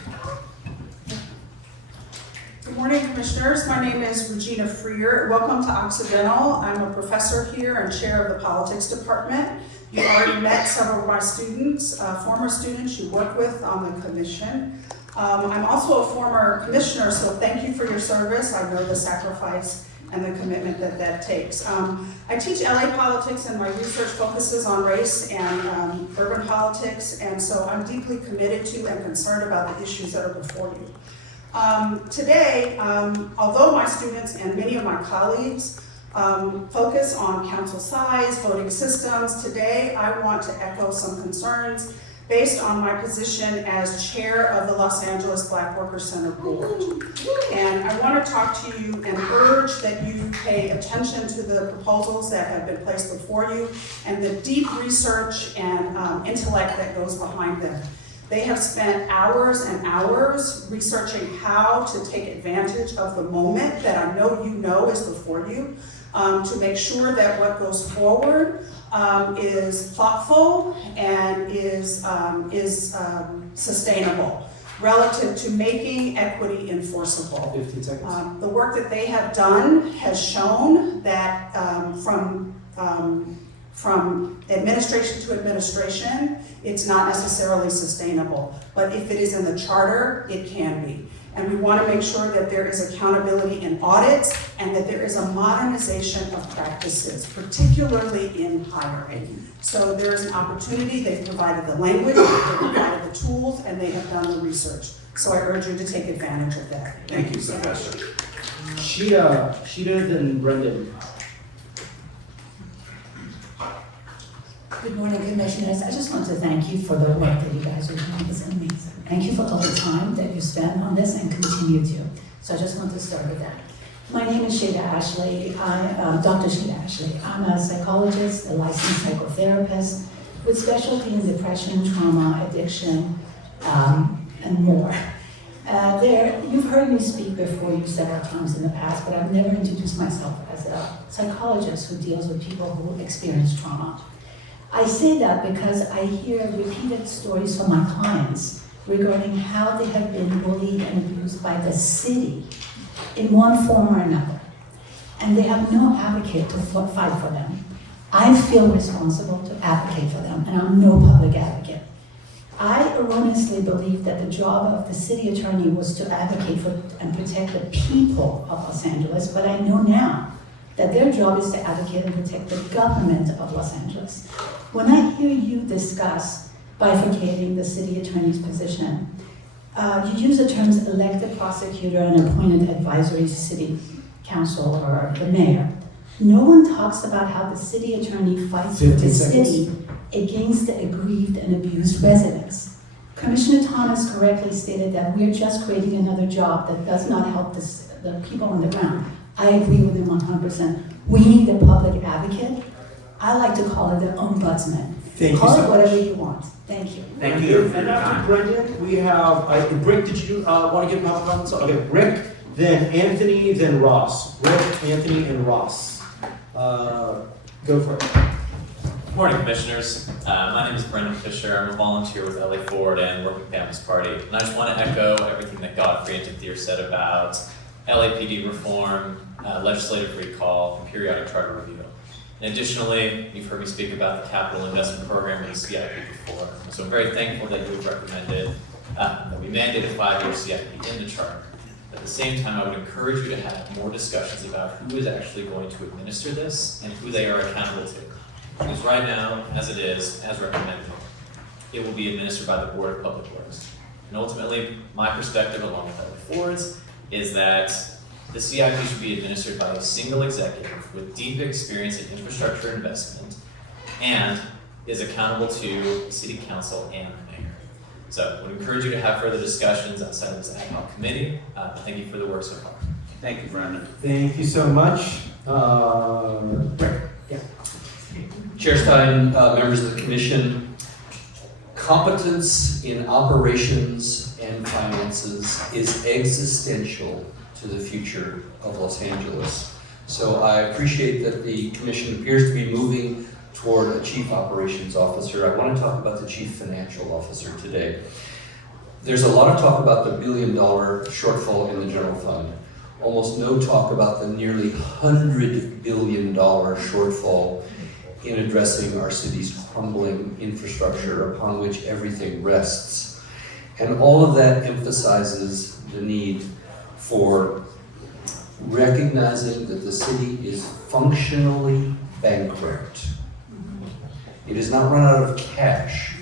Good morning, Commissioners. My name is Regina Freer. Welcome to Occidental. I'm a professor here and chair of the politics department. You've already met several of my students, former students you work with on the commission. I'm also a former commissioner, so thank you for your service. I know the sacrifice and the commitment that takes. I teach LA politics, and my research focuses on race and urban politics, and so I'm deeply committed to and concerned about the issues that are before you. Today, although my students and many of my colleagues focus on council size, voting systems, today I want to echo some concerns based on my position as chair of the Los Angeles Black Workers Center Board. And I want to talk to you and urge that you pay attention to the proposals that have been placed before you and the deep research and intellect that goes behind them. They have spent hours and hours researching how to take advantage of the moment that I know you know is before you, to make sure that what goes forward is thoughtful and is sustainable relative to making equity enforceable. 15 seconds. The work that they have done has shown that from administration to administration, it's not necessarily sustainable. But if it is in the charter, it can be. And we want to make sure that there is accountability in audits and that there is a modernization of practices, particularly in hiring. So there is an opportunity. They've provided the language, they've provided the tools, and they have done the research. So I urge you to take advantage of that. Thank you, Professor. Sheeta, then Brendan. Good morning, Commissioners. I just want to thank you for the work that you guys are doing. It's amazing. Thank you for all the time that you spend on this and continue to. So I just want to start with that. My name is Sheeta Ashley. Dr. Sheeta Ashley. I'm a psychologist, a licensed psychotherapist with specialty in depression, trauma, addiction, and more. You've heard me speak before you several times in the past, but I've never introduced myself as a psychologist who deals with people who experience trauma. I say that because I hear repeated stories from my clients regarding how they have been bullied and abused by the city in one form or another. And they have no advocate to fight for them. I feel responsible to advocate for them, and I'm no public advocate. I erroneously believed that the job of the city attorney was to advocate for and protect the people of Los Angeles, but I know now that their job is to advocate and protect the government of Los Angeles. When I hear you discuss bifurcating the city attorney's position, you use the terms elected prosecutor and appointed advisory city council or the mayor. No one talks about how the city attorney fights for the city against the aggrieved and abused residents. Commissioner Thomas correctly stated that we're just creating another job that does not help the people on the ground. I agree with him 100%. We need a public advocate. I like to call it the ombudsman. Call it whatever you want. Thank you. Thank you. And after Brendan, we have, Rick, did you want to give public comments? Okay, Rick, then Anthony, then Ross. Rick, Anthony, and Ross. Go for it. Good morning, Commissioners. My name is Brendan Fisher. I'm a volunteer with LA Forward and Working Families Party. And I just want to echo everything that Godfrey and Tathir said about LAPD reform, legislative recall, and periodic charter review. And additionally, you've heard me speak about the capital investment program and the CIP before. So I'm very thankful that you've recommended that we mandate a 5-year CIP in the charter. At the same time, I would encourage you to have more discussions about who is actually going to administer this and who they are accountable to. Because right now, as it is, as recommended, it will be administered by the Board of Public Works. And ultimately, my perspective, along with other boards, is that the CIP should be administered by a single executive with deep experience in infrastructure investment and is accountable to the City Council and the Mayor. So I would encourage you to have further discussions outside of this ad hoc committee. Thank you for the work so far. Thank you, Brendan. Thank you so much. Rick. Yeah. Chair Stein, members of the Commission, competence in operations and finances is existential to the future of Los Angeles. So I appreciate that the Commission appears to be moving toward a Chief Operations Officer. I want to talk about the Chief Financial Officer today. There's a lot of talk about the $1 billion shortfall in the general fund. Almost no talk about the nearly $100 billion shortfall in addressing our city's crumbling infrastructure upon which everything rests. And all of that emphasizes the need for recognizing that the city is functionally bankrupt. It has not run out of cash,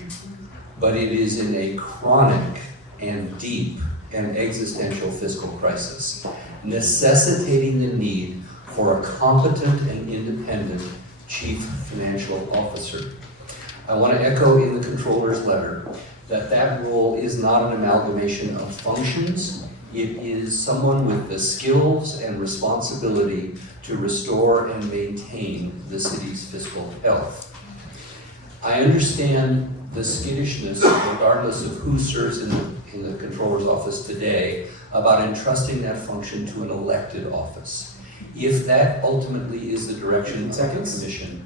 but it is in a chronic and deep and existential fiscal crisis, necessitating the need for a competent and independent chief financial officer. I want to echo in the controller's letter that role is not an amalgamation of functions. It is someone with the skills and responsibility to restore and maintain the city's fiscal health. I understand the skittishness, regardless of who serves in the controller's office today, about entrusting that function to an elected office. If that ultimately is the direction of the commission,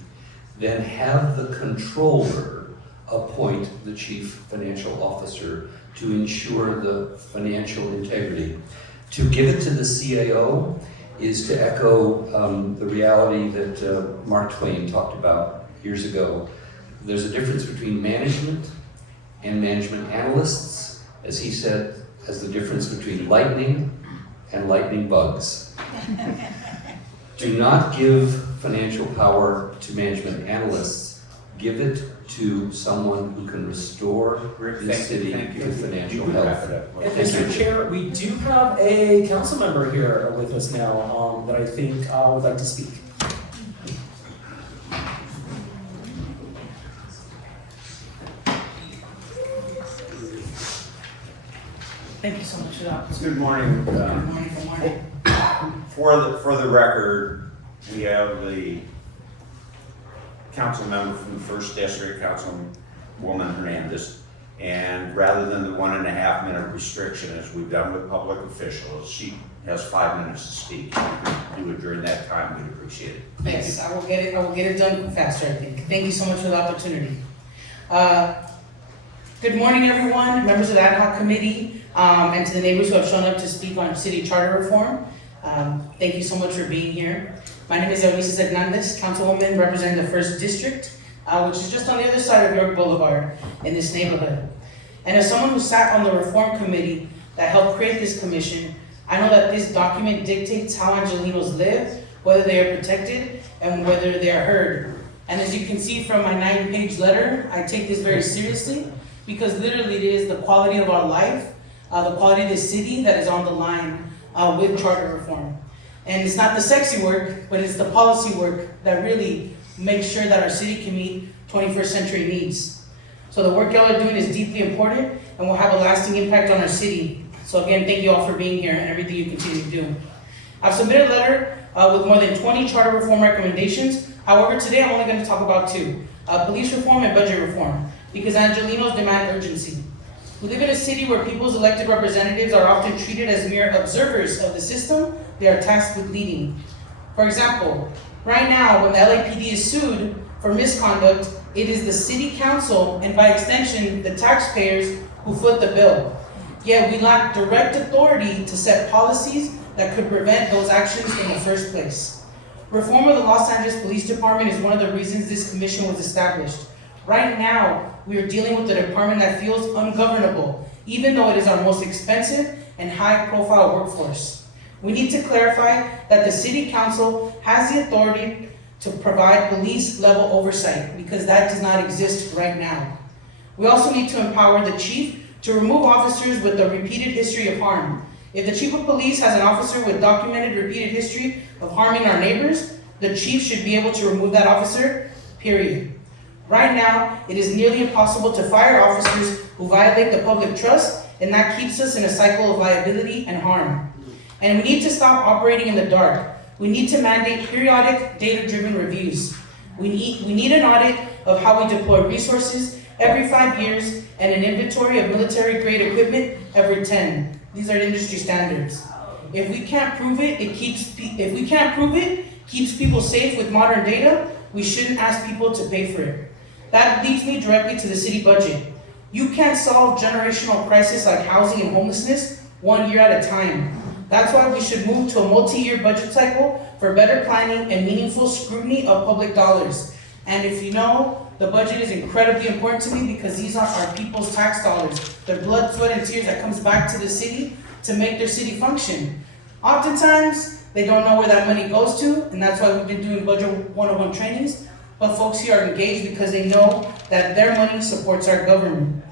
then have the controller appoint the chief financial officer to ensure the financial integrity. To give it to the CAO is to echo the reality that Mark Twain talked about years ago. There's a difference between management and management analysts, as he said, as the difference between lightning and lightning bugs. Do not give financial power to management analysts. Give it to someone who can restore the city to financial health. And Mr. Chair, we do have a council member here with us now that I think would like to speak. Thank you so much for that. Good morning. Good morning. For the record, we have the council member from the 1st District, Councilwoman Hernandez, and rather than the 1.5 minute restriction as we've done with public officials, she has 5 minutes to speak. If you do it during that time, we'd appreciate it. Yes, I will get it done faster, I think. Thank you so much for the opportunity. Good morning, everyone, members of the ad hoc committee, and to the neighbors who have shown up to speak on city charter reform. Thank you so much for being here. My name is Eunisses Hernandez, Councilwoman representing the 1st District, which is just on the other side of York Boulevard in this neighborhood. And as someone who sat on the reform committee that helped create this commission, I know that this document dictates how Angelinos live, whether they are protected, and whether they are heard. And as you can see from my 9-page letter, I take this very seriously, because literally it is the quality of our life, the quality of the city that is on the line with charter reform. And it's not the sexy work, but it's the policy work that really makes sure that our city can meet 21st century needs. So the work y'all are doing is deeply important and will have a lasting impact on our city. So again, thank you all for being here and everything you continue to do. I've submitted a letter with more than 20 charter reform recommendations. However, today I'm only going to talk about 2, police reform and budget reform, because Angelinos demand urgency. We live in a city where people's elected representatives are often treated as mere observers of the system they are tasked with leading. For example, right now when the LAPD is sued for misconduct, it is the city council and by extension the taxpayers who foot the bill. Yet we lack direct authority to set policies that could prevent those actions in the first place. Reform of the Los Angeles Police Department is one of the reasons this commission was established. Right now, we are dealing with a department that feels ungovernable, even though it is our most expensive and high-profile workforce. We need to clarify that the city council has the authority to provide police-level oversight, because that does not exist right now. We also need to empower the chief to remove officers with a repeated history of harm. If the chief of police has an officer with documented repeated history of harming our neighbors, the chief should be able to remove that officer, period. Right now, it is nearly impossible to fire officers who violate the public trust, and that keeps us in a cycle of liability and harm. And we need to stop operating in the dark. We need to mandate periodic data-driven reviews. We need an audit of how we deploy resources every 5 years and an inventory of military-grade equipment every 10. These are industry standards. If we can't prove it, keeps people safe with modern data, we shouldn't ask people to pay for it. That leads me directly to the city budget. You can't solve generational crises like housing and homelessness 1 year at a time. That's why we should move to a multi-year budget cycle for better planning and meaningful scrutiny of public dollars. And if you know, the budget is incredibly important to me because these are our people's tax dollars, their blood, sweat, and tears that comes back to the city to make their city function. Oftentimes, they don't know where that money goes to, and that's why we've been doing Budget 101 trainings, but folks here are engaged because they know that their money supports our government.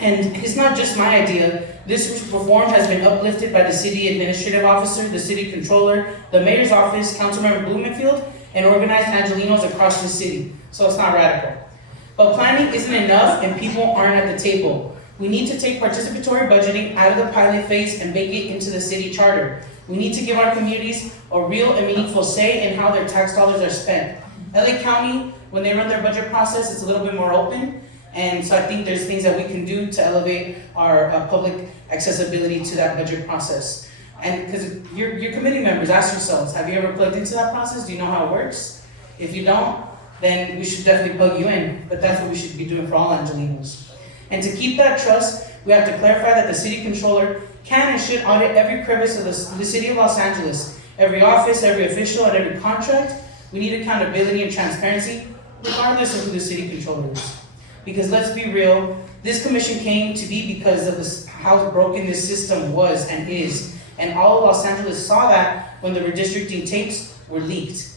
And it's not just my idea. This reform has been uplifted by the city administrative officer, the city controller, the mayor's office, Councilmember Blumenfield, and organized Angelinos across the city. So it's not radical. But planning isn't enough and people aren't at the table. We need to take participatory budgeting out of the pilot phase and make it into the city charter. We need to give our communities a real and meaningful say in how their tax dollars are spent. LA County, when they run their budget process, it's a little bit more open. And so I think there's things that we can do to elevate our public accessibility to that budget process. And because your committee members, ask yourselves, have you ever plugged into that process? Do you know how it works? If you don't, then we should definitely plug you in. But that's what we should be doing for all Angelinos. And to keep that trust, we have to clarify that the city controller can and should audit every crevice of the city of Los Angeles. Every office, every official, and every contract. We need accountability and transparency, regardless of who the city controller is. Because let's be real, this commission came to be because of how broken this system was and is. And all of Los Angeles saw that when the redistricting tapes were leaked.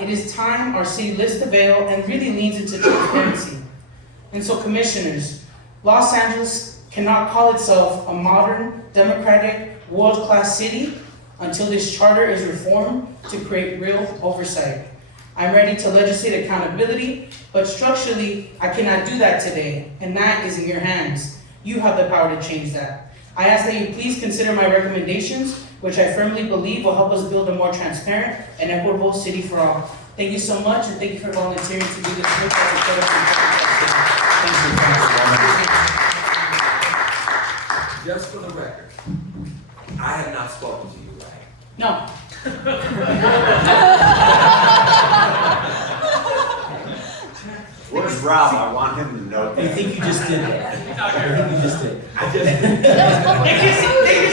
It is time our city lifts the veil and really leans into transparency. And so commissioners, Los Angeles cannot call itself a modern, democratic, world-class city until this charter is reformed to create real oversight. I'm ready to legislate accountability, but structurally, I cannot do that today, and that is in your hands. You have the power to change that. I ask that you please consider my recommendations, which I firmly believe will help us build a more transparent and equitable city for all. Thank you so much, and thank you for volunteering to do this work. Just for the record, I have not spoken to you, right? No. Where's Rob? I want him to know. I think you just did that. I think you just did. They can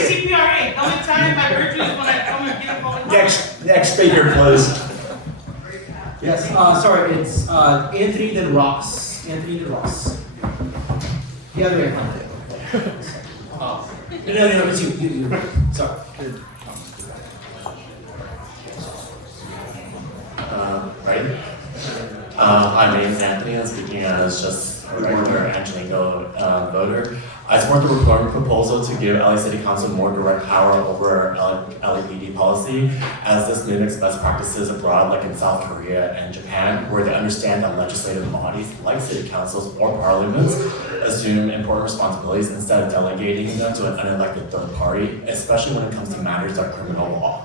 CPRA. How many times I heard you when I come and get them? Next speaker, please. Yes, sorry, it's Anthony then Ross. Anthony then Ross. The other way around. No, it's you. Sorry. Right? My name is Anthony, I'm speaking as just a regular Angelico voter. I support the reform proposal to give LA City Council more direct power over LAPD policy, as this mimics best practices abroad like in South Korea and Japan, where they understand that legislative bodies like city councils or parliaments assume important responsibilities instead of delegating them to an unelected third party, especially when it comes to matters like criminal law.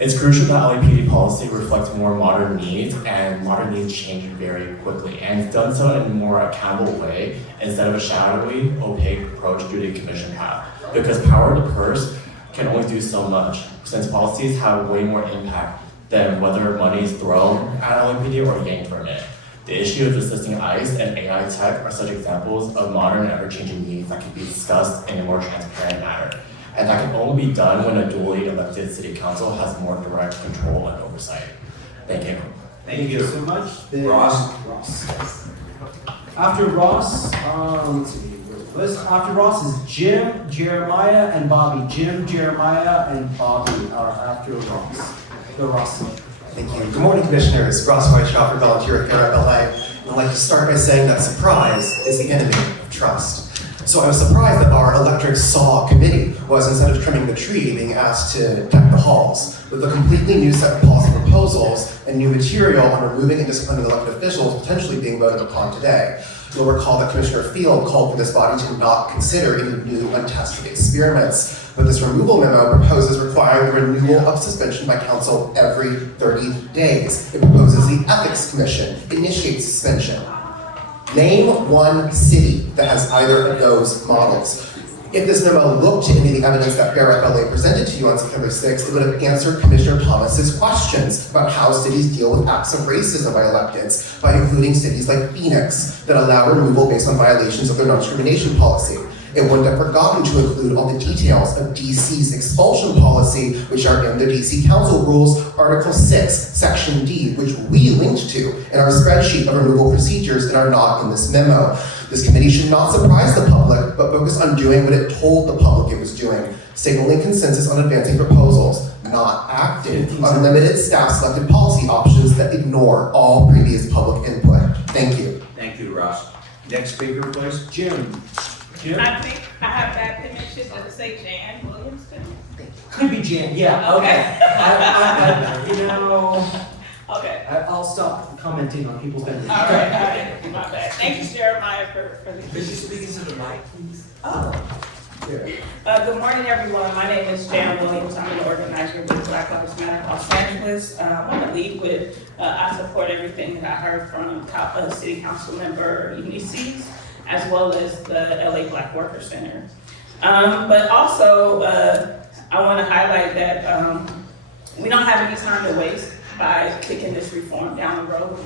It's crucial that LAPD policy reflects more modern needs, and modern needs change very quickly, and it's done so in a more accountable way instead of a shadowy, opaque approach due to the commission path. Because power to purse can only do so much, since policies have way more impact than whether money is thrown at LAPD or yanked from it. The issue of assisting ICE and AI tech are such examples of modern and ever-changing needs that can be discussed in a more transparent manner. And that can only be done when a duly elected city council has more direct control and oversight. Thank you. Thank you so much. Ross. After Ross, let's see. After Ross is Jim, Jeremiah, and Bobby. Jim, Jeremiah, and Bobby are after Ross. Go Ross. Thank you. Good morning, Commissioners. Ross Whiteshopper, volunteer at Garrett LA. I'd like to start by saying that surprise is the enemy of trust. So I was surprised that our electric saw committee was, instead of trimming the tree, being asked to deck the halls with a completely new set of policy proposals and new material on removing and disciplining elected officials potentially being voted upon today. You'll recall that Commissioner Field called for this body to not consider any new untested experiments, but this removal memo proposes requiring the renewal of suspension by council every 30 days. It proposes the Ethics Commission initiate suspension. Name one city that has either of those models. If this memo looked to any of the evidence that Barrett LA presented to you on September 6th, it would have answered Commissioner Thomas's questions about how cities deal with acts of racism by electeds, by including cities like Phoenix that allow removal based on violations of their non-discrimination policy. It wouldn't have forgotten to include all the details of DC's expulsion policy, which are in the DC Council Rules, Article 6, Section D, which we linked to in our spreadsheet of removal procedures that are not in this memo. This committee should not surprise the public, but focus on doing what it told the public it was doing, signaling consensus on advancing proposals, not acting on limited staff-selected policy options that ignore all previous public input. Thank you. Thank you, Ross. Next speaker, please. Jim. Jim? I think I have bad permission to say Jan Williamson. Could be Jan, yeah, okay. You know, Okay. I'll stop commenting on people's business. All right, my bad. Thank you, Jeremiah, for the. Could you speak into the mic, please? Oh. Good morning, everyone. My name is Jan Williams. I'm an organizer with Black Lives Matter Los Angeles. I want to lead with, I support everything that I heard from City Councilmember Eunisses, as well as the LA Black Worker Center. But also, I want to highlight that we don't have any time to waste by kicking this reform down the road.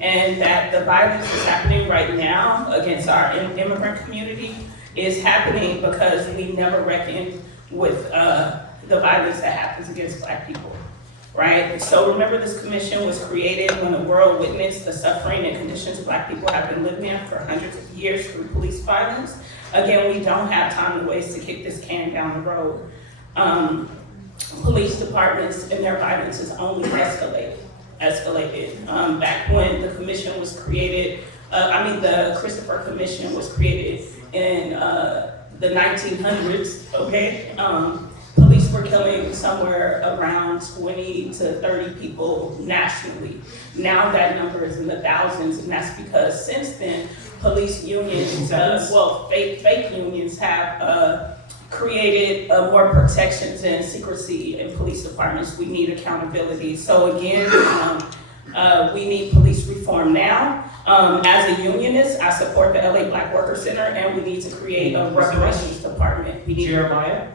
And that the violence that's happening right now against our immigrant community is happening because we never reckoned with the violence that happens against Black people, right? So remember, this commission was created when the world witnessed the suffering and conditions Black people have been living in for hundreds of years through police violence. Again, we don't have time to waste to kick this can down the road. Police departments and their violence has only escalated. Back when the commission was created, the Christopher Commission was created in the 1900s, okay? Police were killing somewhere around 20 to 30 people nationally. Now that number is in the thousands, and that's because since then, police unions, fake unions have created more protections and secrecy in police departments. We need accountability. So again, we need police reform now. As a unionist, I support the LA Black Worker Center, and we need to create a reparations department. We need Jeremiah?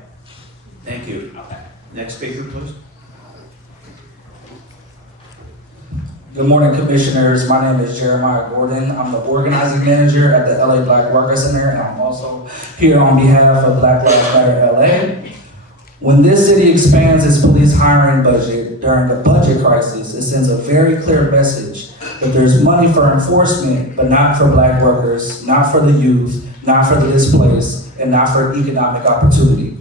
Thank you. Okay. Next speaker, please. Good morning, commissioners. My name is Jeremiah Gordon. I'm the organizing manager at the LA Black Worker Center, and I'm also here on behalf of Black Lives Matter LA. When this city expands its police hiring budget during the budget crisis, it sends a very clear message that there's money for enforcement, but not for Black workers, not for the youth, not for the displaced, and not for economic opportunity.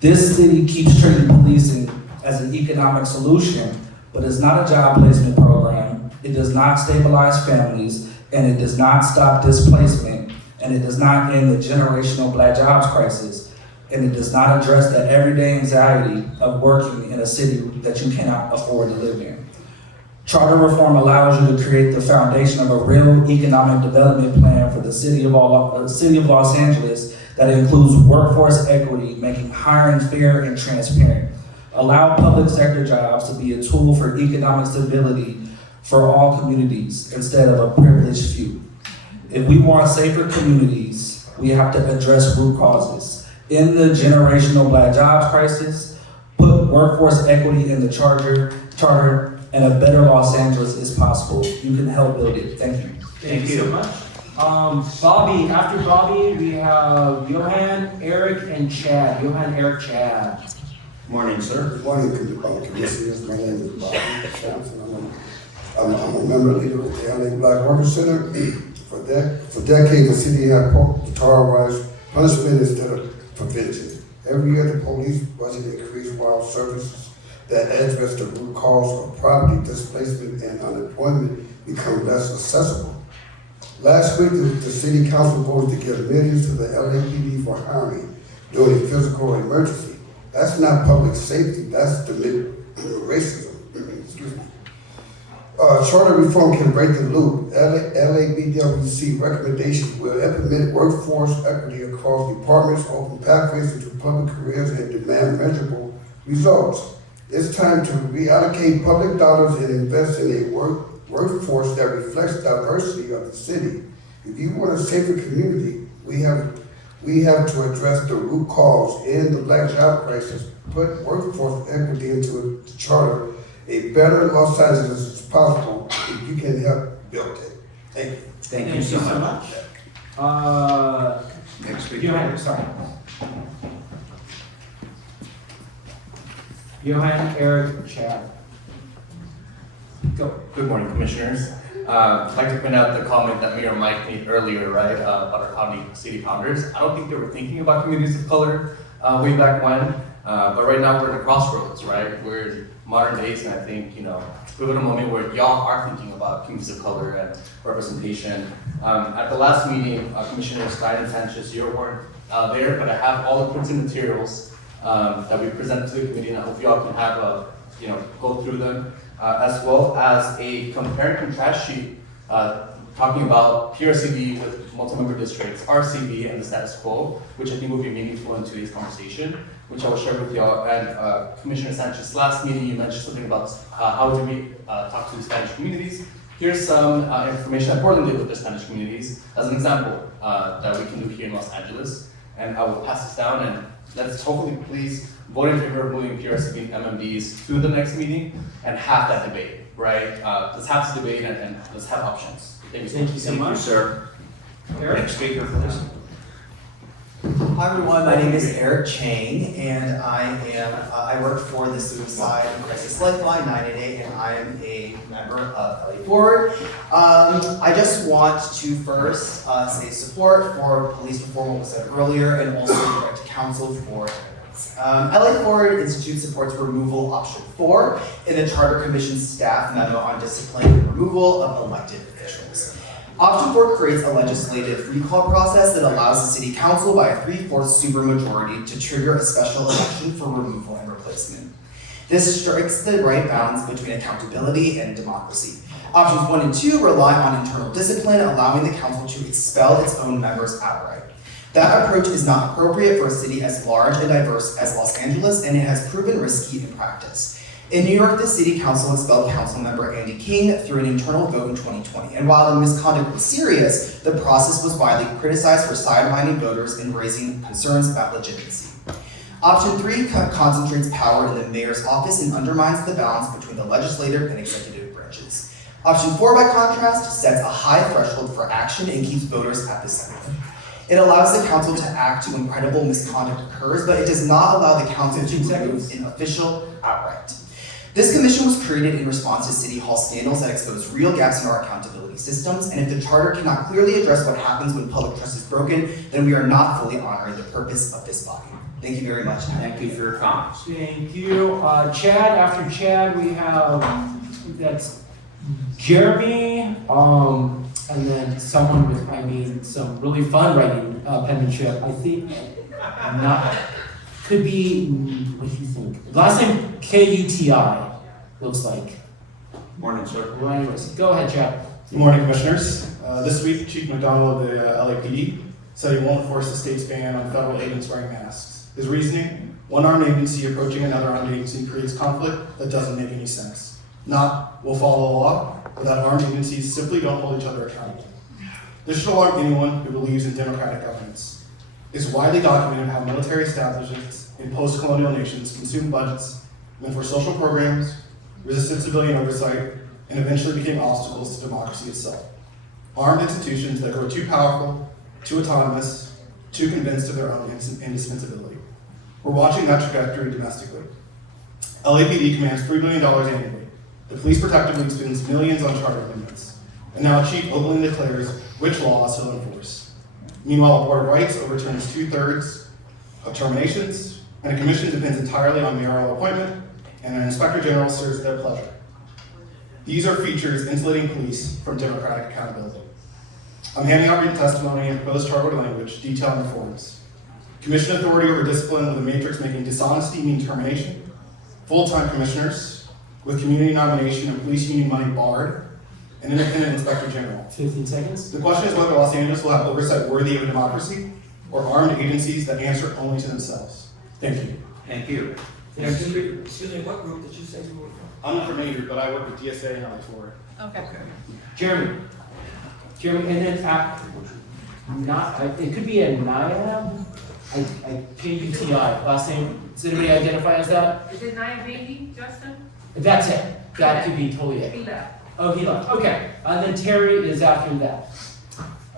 This city keeps treating policing as an economic solution, but it's not a job placement program. It does not stabilize families, and it does not stop displacement, and it does not end the generational Black jobs crisis, and it does not address the everyday anxiety of working in a city that you cannot afford to live in. Charter reform allows you to create the foundation of a real economic development plan for the city of Los Angeles that includes workforce equity, making hiring fair and transparent. Allow public sector jobs to be a tool for economic stability for all communities instead of a privileged few. If we want safer communities, we have to address root causes. In the generational Black jobs crisis, put workforce equity in the charter, and a better Los Angeles is possible. You can help build it. Thank you. Thank you so much. Bobby, after Bobby, we have Johan, Eric, and Chad. Johan, Eric, Chad. Morning, sir. Good morning, commissioners. My name is Bobby Sampson. I'm a member leader with the LA Black Worker Center. For decades, the city had prioritized punishment instead of prevention. Every year, the police budget increased while services that address the root cause of poverty, displacement, and unemployment become less accessible. Last week, the city council voted to give millions to the LAPD for hiring during a physical emergency. That's not public safety, that's racism. Excuse me. Charter reform can break the loop. LADWP recommendations will implement workforce equity across departments, open pathways into public careers, and demand measurable results. It's time to reallocate public dollars and invest in a workforce that reflects diversity of the city. If you want a safer community, we have to address the root cause in the Black job crisis, put workforce equity into the charter. A better Los Angeles is possible if you can help build it. Thank you. Thank you so much. Next speaker. Johan, sorry. Johan, Eric, Chad. Go. Good morning, commissioners. I'd like to point out the comment that Mayor Mike made earlier, right, about our city founders. I don't think they were thinking about communities of color way back when. But right now we're at a crossroads, right? We're in modern days, and I think, we're in a moment where y'all are thinking about communities of color and representation. At the last meeting, Commissioner Stein and Sanchez, you weren't there, but I have all the printed materials that we presented to the committee, and I hope y'all can have go through them, as well as a compare and contrast sheet talking about PRCV with multi-member districts, RCV, and the status quo, which I think will be meaningful in today's conversation, which I will share with y'all. And Commissioner Sanchez, last meeting you mentioned something about how do we talk to the Spanish communities. Here's some information that Portland did with the Spanish communities as an example that we can do here in Los Angeles. And I will pass this down, and let's hopefully please vote in favor of moving PRCV and MMDs to the next meeting and have that debate, right? Let's have this debate and let's have options. Thank you so much. Sir. Eric? Next speaker, please. Hi everyone, my name is Eric Chang, and I work for the Suicide Crisis Lifeline 988, and I am a member of LA Forward. I just want to first say support for police reform, what was said earlier, and also direct counsel for LA Forward Institute supports removal option 4 in the Charter Commission staff memo on discipline and removal of elected officials. Option 4 creates a legislative recall process that allows the City Council by a 3/4 supermajority to trigger a special election for removal and replacement. This strikes the right balance between accountability and democracy. Options 1 and 2 rely on internal discipline, allowing the Council to expel its own members outright. That approach is not appropriate for a city as large and diverse as Los Angeles, and it has proven risky in practice. In New York, the City Council expelled Councilmember Andy King through an internal vote in 2020. And while the misconduct was serious, the process was widely criticized for sidelining voters and raising concerns about legitimacy. Option 3 concentrates power in the mayor's office and undermines the balance between the legislative and executive branches. Option 4, by contrast, sets a high threshold for action and keeps voters at the center. It allows the council to act when credible misconduct occurs, but it does not allow the council to remove an official outright. This commission was created in response to City Hall scandals that expose real gaps in our accountability systems, and if the charter cannot clearly address what happens when public trust is broken, then we are not fully honoring the purpose of this body. Thank you very much. Thank you for your comments. Thank you. Chad, after Chad, we have, that's Jeremy, and then someone with, some really fun writing penmanship. I think, could be, what do you think? Last name K-U-T-I, looks like. Morning, sir. Well, anyways, go ahead, Chad. Good morning, Commissioners. This week, Chief McDonald of the LAPD said he won't enforce the state's ban on federal agents wearing masks. His reasoning, one armed agency approaching another armed agency creates conflict that doesn't make any sense. Not, we'll follow the law, but that armed agencies simply don't hold each other accountable. This should alarm anyone who believes in democratic governance. It's widely documented how military establishments in post-colonial nations consume budgets meant for social programs, resisted civilian oversight, and eventually became obstacles to democracy itself. Armed institutions that grow too powerful, too autonomous, too convinced of their own indispensability. We're watching that trajectory domestically. LAPD commands $3 billion annually. The Police Protective League spends millions on charter amendments. And now a chief openly declares which laws he'll enforce. Meanwhile, a Board of Rights overturns 2/3 of terminations, and a commission depends entirely on mayoral appointment, and an inspector general serves their pleasure. These are features insulating police from democratic accountability. I'm handing out written testimony and proposed charter language detailing reforms. Commission authority over discipline with a matrix making dishonesty mean termination. Full-time commissioners with community nomination and police union money barred. An independent inspector general. 15 seconds. The question is whether Los Angeles will have oversight worthy of a democracy or armed agencies that answer only to themselves. Thank you. Thank you. Excuse me, what group did you say you were from? I'm not from any group, but I work with DSA and LA Forward. Okay. Jeremy, and then it could be a Niab, K-U-T-I, last name. Does anybody identify as that? Is it Niab Baby, Justin? That's it. That could be totally it. He left. Oh, he left. Okay. And then Terry is after that.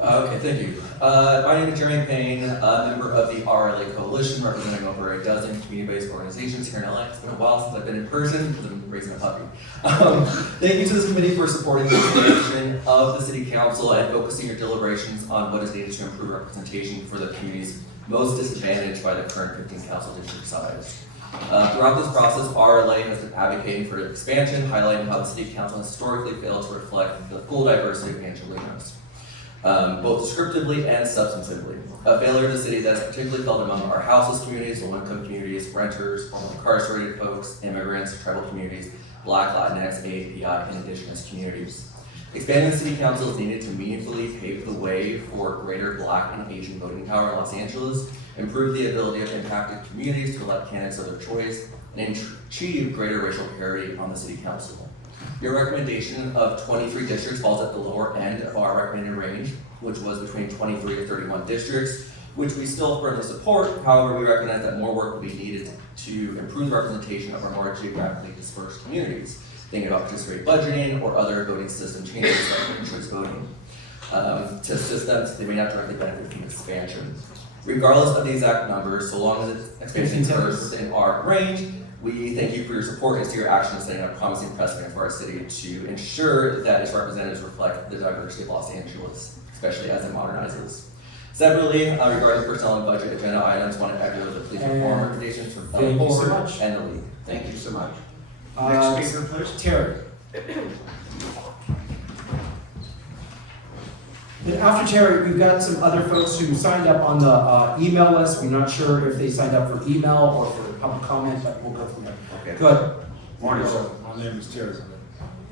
Okay, thank you. My name is Jeremy Payne, a member of the RLA Coalition, representing over a dozen community-based organizations here in LA. It's been a while since I've been in person because I'm raising a puppy. Thank you to this committee for supporting the expansion of the City Council and focusing your deliberations on what is needed to improve representation for the communities most disadvantaged by the current 15 council district size. Throughout this process, RLA has been advocating for expansion, highlighting how the City Council has historically failed to reflect the full diversity of Angelenos, both descriptively and substantively. A failure of the city that is particularly felt among our houseless communities, low-income communities, renters, formerly incarcerated folks, immigrants, tribal communities, Black, Latinx, API, and Indigenous communities. Expanding the City Council is needed to meaningfully pave the way for greater Black and Asian voting power in Los Angeles, improve the ability of impacted communities to elect candidates of their choice, and achieve greater racial parity on the City Council. Your recommendation of 23 districts falls at the lower end of our recommended range, which was between 23 to 31 districts, which we still firmly support. However, we recognize that more work will be needed to improve the representation of our more geographically dispersed communities, thinking about participatory budgeting or other voting system changes like interest voting. To assist them, so they may not directly benefit from expansion. Regardless of the exact numbers, so long as expansion occurs within our range, we thank you for your support and see your action in setting a promising precedent for our city to ensure that its representatives reflect the diversity of Los Angeles, especially as it modernizes. Separately, regarding personnel and budget agenda items, I want to echo the police reform recommendations from the board and the league. Thank you so much. Next speaker, please. Terry. And after Terry, we've got some other folks who signed up on the email list. We're not sure if they signed up for email or for public comment, but we'll go from there. Okay. Good. Morning, sir. My name is Terry.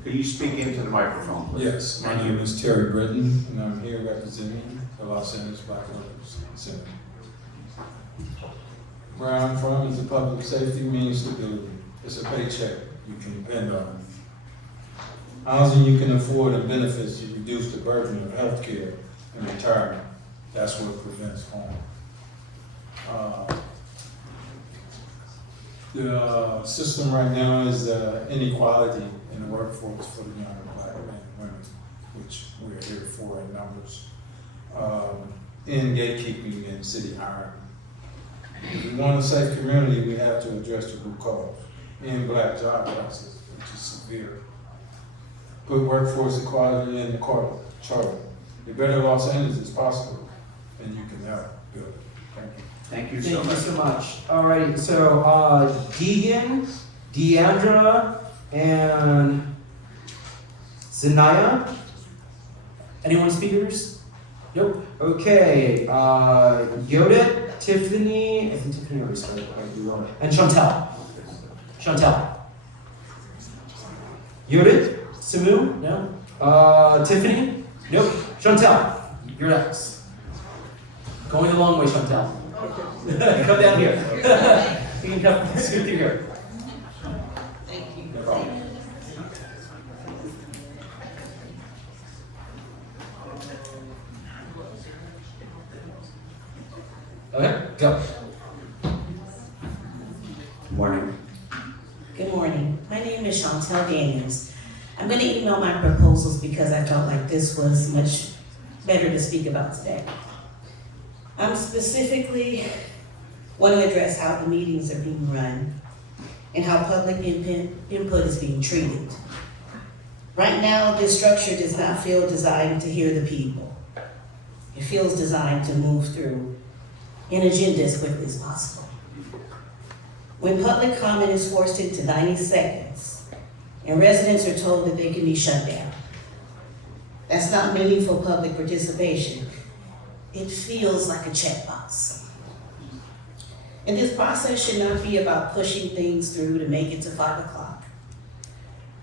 Could you speak into the microphone, please? Yes, my name is Terry Britton, and I'm here representing the Los Angeles Black Workers Center. Where I'm from is a public safety means stability. It's a paycheck you can depend on. Housing you can afford and benefits you reduce the burden of health care and retirement. That's what prevents harm. The system right now is inequality in the workforce for the young Black men and women, which we're here for in numbers, in gatekeeping and city hiring. If we want a safe community, we have to address the root cause in Black job losses, which is severe. Put workforce equality in the charter. The better Los Angeles is possible, and you can help build it. Thank you. Thank you so much. All right, so Deegan, Deandra, and Zanaya. Anyone speakers? Nope. Okay. Yoda, Tiffany, I think Tiffany already started. And Chantel. Chantel. Yoda, Samu? No. Tiffany? Nope. Chantel, you're next. Going a long way, Chantel. Come down here. You can come scoot through here. Thank you. No problem. Okay, go. Morning. Good morning. My name is Chantel Daniels. I'm going to email my proposals because I felt like this was much better to speak about today. I'm specifically want to address how the meetings are being run and how public input is being treated. Right now, this structure does not feel designed to hear the people. It feels designed to move through an agenda as quickly as possible. When public comment is forced into 90 seconds and residents are told that they can be shut down, that's not meaningful public participation. It feels like a checkbox. And this process should not be about pushing things through to make it to 5 o'clock.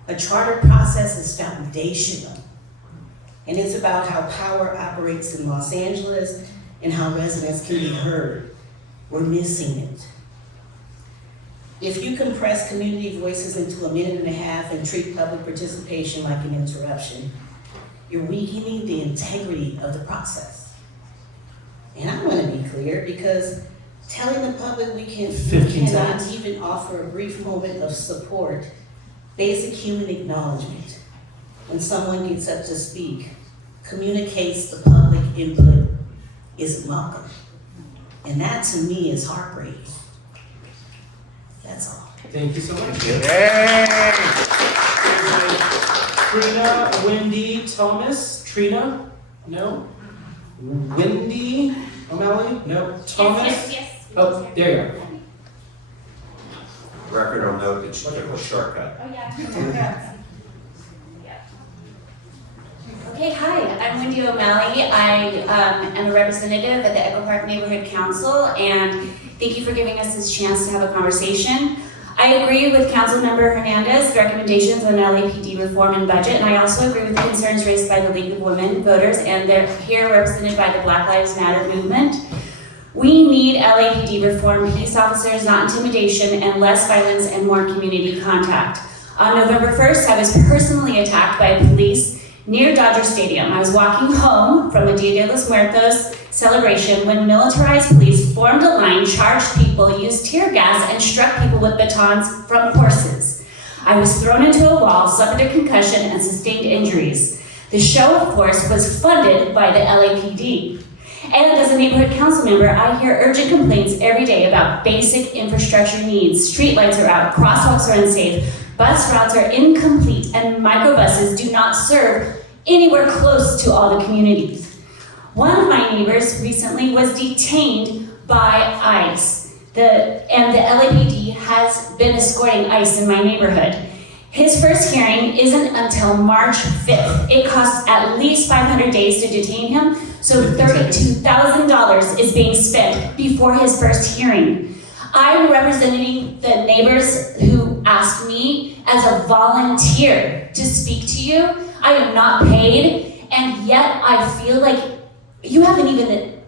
A charter process is foundational, and it's about how power operates in Los Angeles and how residents can be heard. We're missing it. If you compress community voices into a minute and a half and treat public participation like an interruption, you're weakening the integrity of the process. And I want to be clear because telling the public we cannot even offer a brief moment of support, basic human acknowledgement, when someone gets up to speak, communicates the public input isn't welcome. And that to me is heartbreaking. That's all. Thank you so much. Yay! Trina, Wendy, Thomas. Trina? No? Wendy O'Malley? No. Thomas? Yes. Oh, there you are. record will note that she took a shortcut. Oh, yeah. Okay, hi, I'm Wendy O'Malley. I am a representative at the Echo Park Neighborhood Council, and thank you for giving us this chance to have a conversation. I agree with Councilmember Hernandez' recommendations on LAPD reform and budget, and I also agree with the concerns raised by the League of Women Voters, and they're here represented by the Black Lives Matter movement. We need LAPD reform, peace officers, not intimidation, and less violence and more community contact. On November 1st, I was personally attacked by police near Dodger Stadium. I was walking home from a Dia de los Muertos celebration when militarized police formed a line, charged people, used tear gas, and struck people with batons from horses. I was thrown into a wall, suffered a concussion, and sustained injuries. The show, of course, was funded by the LAPD. And as a neighborhood council member, I hear urgent complaints every day about basic infrastructure needs. Streetlights are out, crosswalks are unsafe, bus routes are incomplete, and microbuses do not serve anywhere close to all the communities. One of my neighbors recently was detained by ICE, and the LAPD has been escorting ICE in my neighborhood. His first hearing isn't until March 5th. It costs at least 500 days to detain him, so $32,000 is being spent before his first hearing. I'm representing the neighbors who asked me as a volunteer to speak to you. I am not paid, and yet I feel like you haven't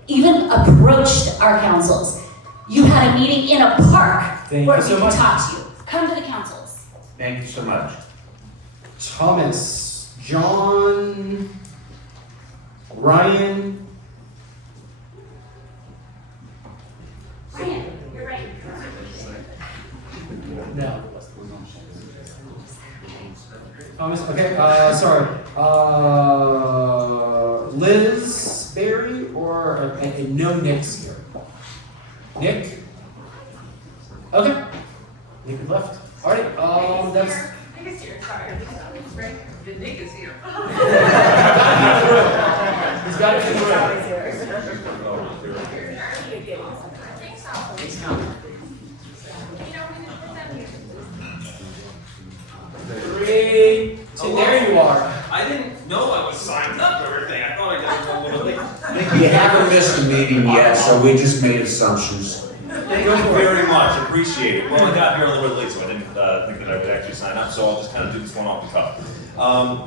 even approached our councils. You had a meeting in a park where we can talk to you. Come to the councils. Thank you so much. Thomas, John, Ryan. Ryan, you're right. No. Thomas, okay, sorry. Liz Berry or no Nick's here? Nick? Okay. Nick left. All right, that's. Nick is here, sorry. The Nick is here. He's got it in the room. Three, two, there you are. I didn't know I was signed up for everything. I thought I got a little late. You haven't missed a meeting yet, so we just made assumptions. Thank you very much, appreciate it. Well, I got here a little bit late, so I didn't think that I would actually sign up, so I'll just kind of do this one off the cuff.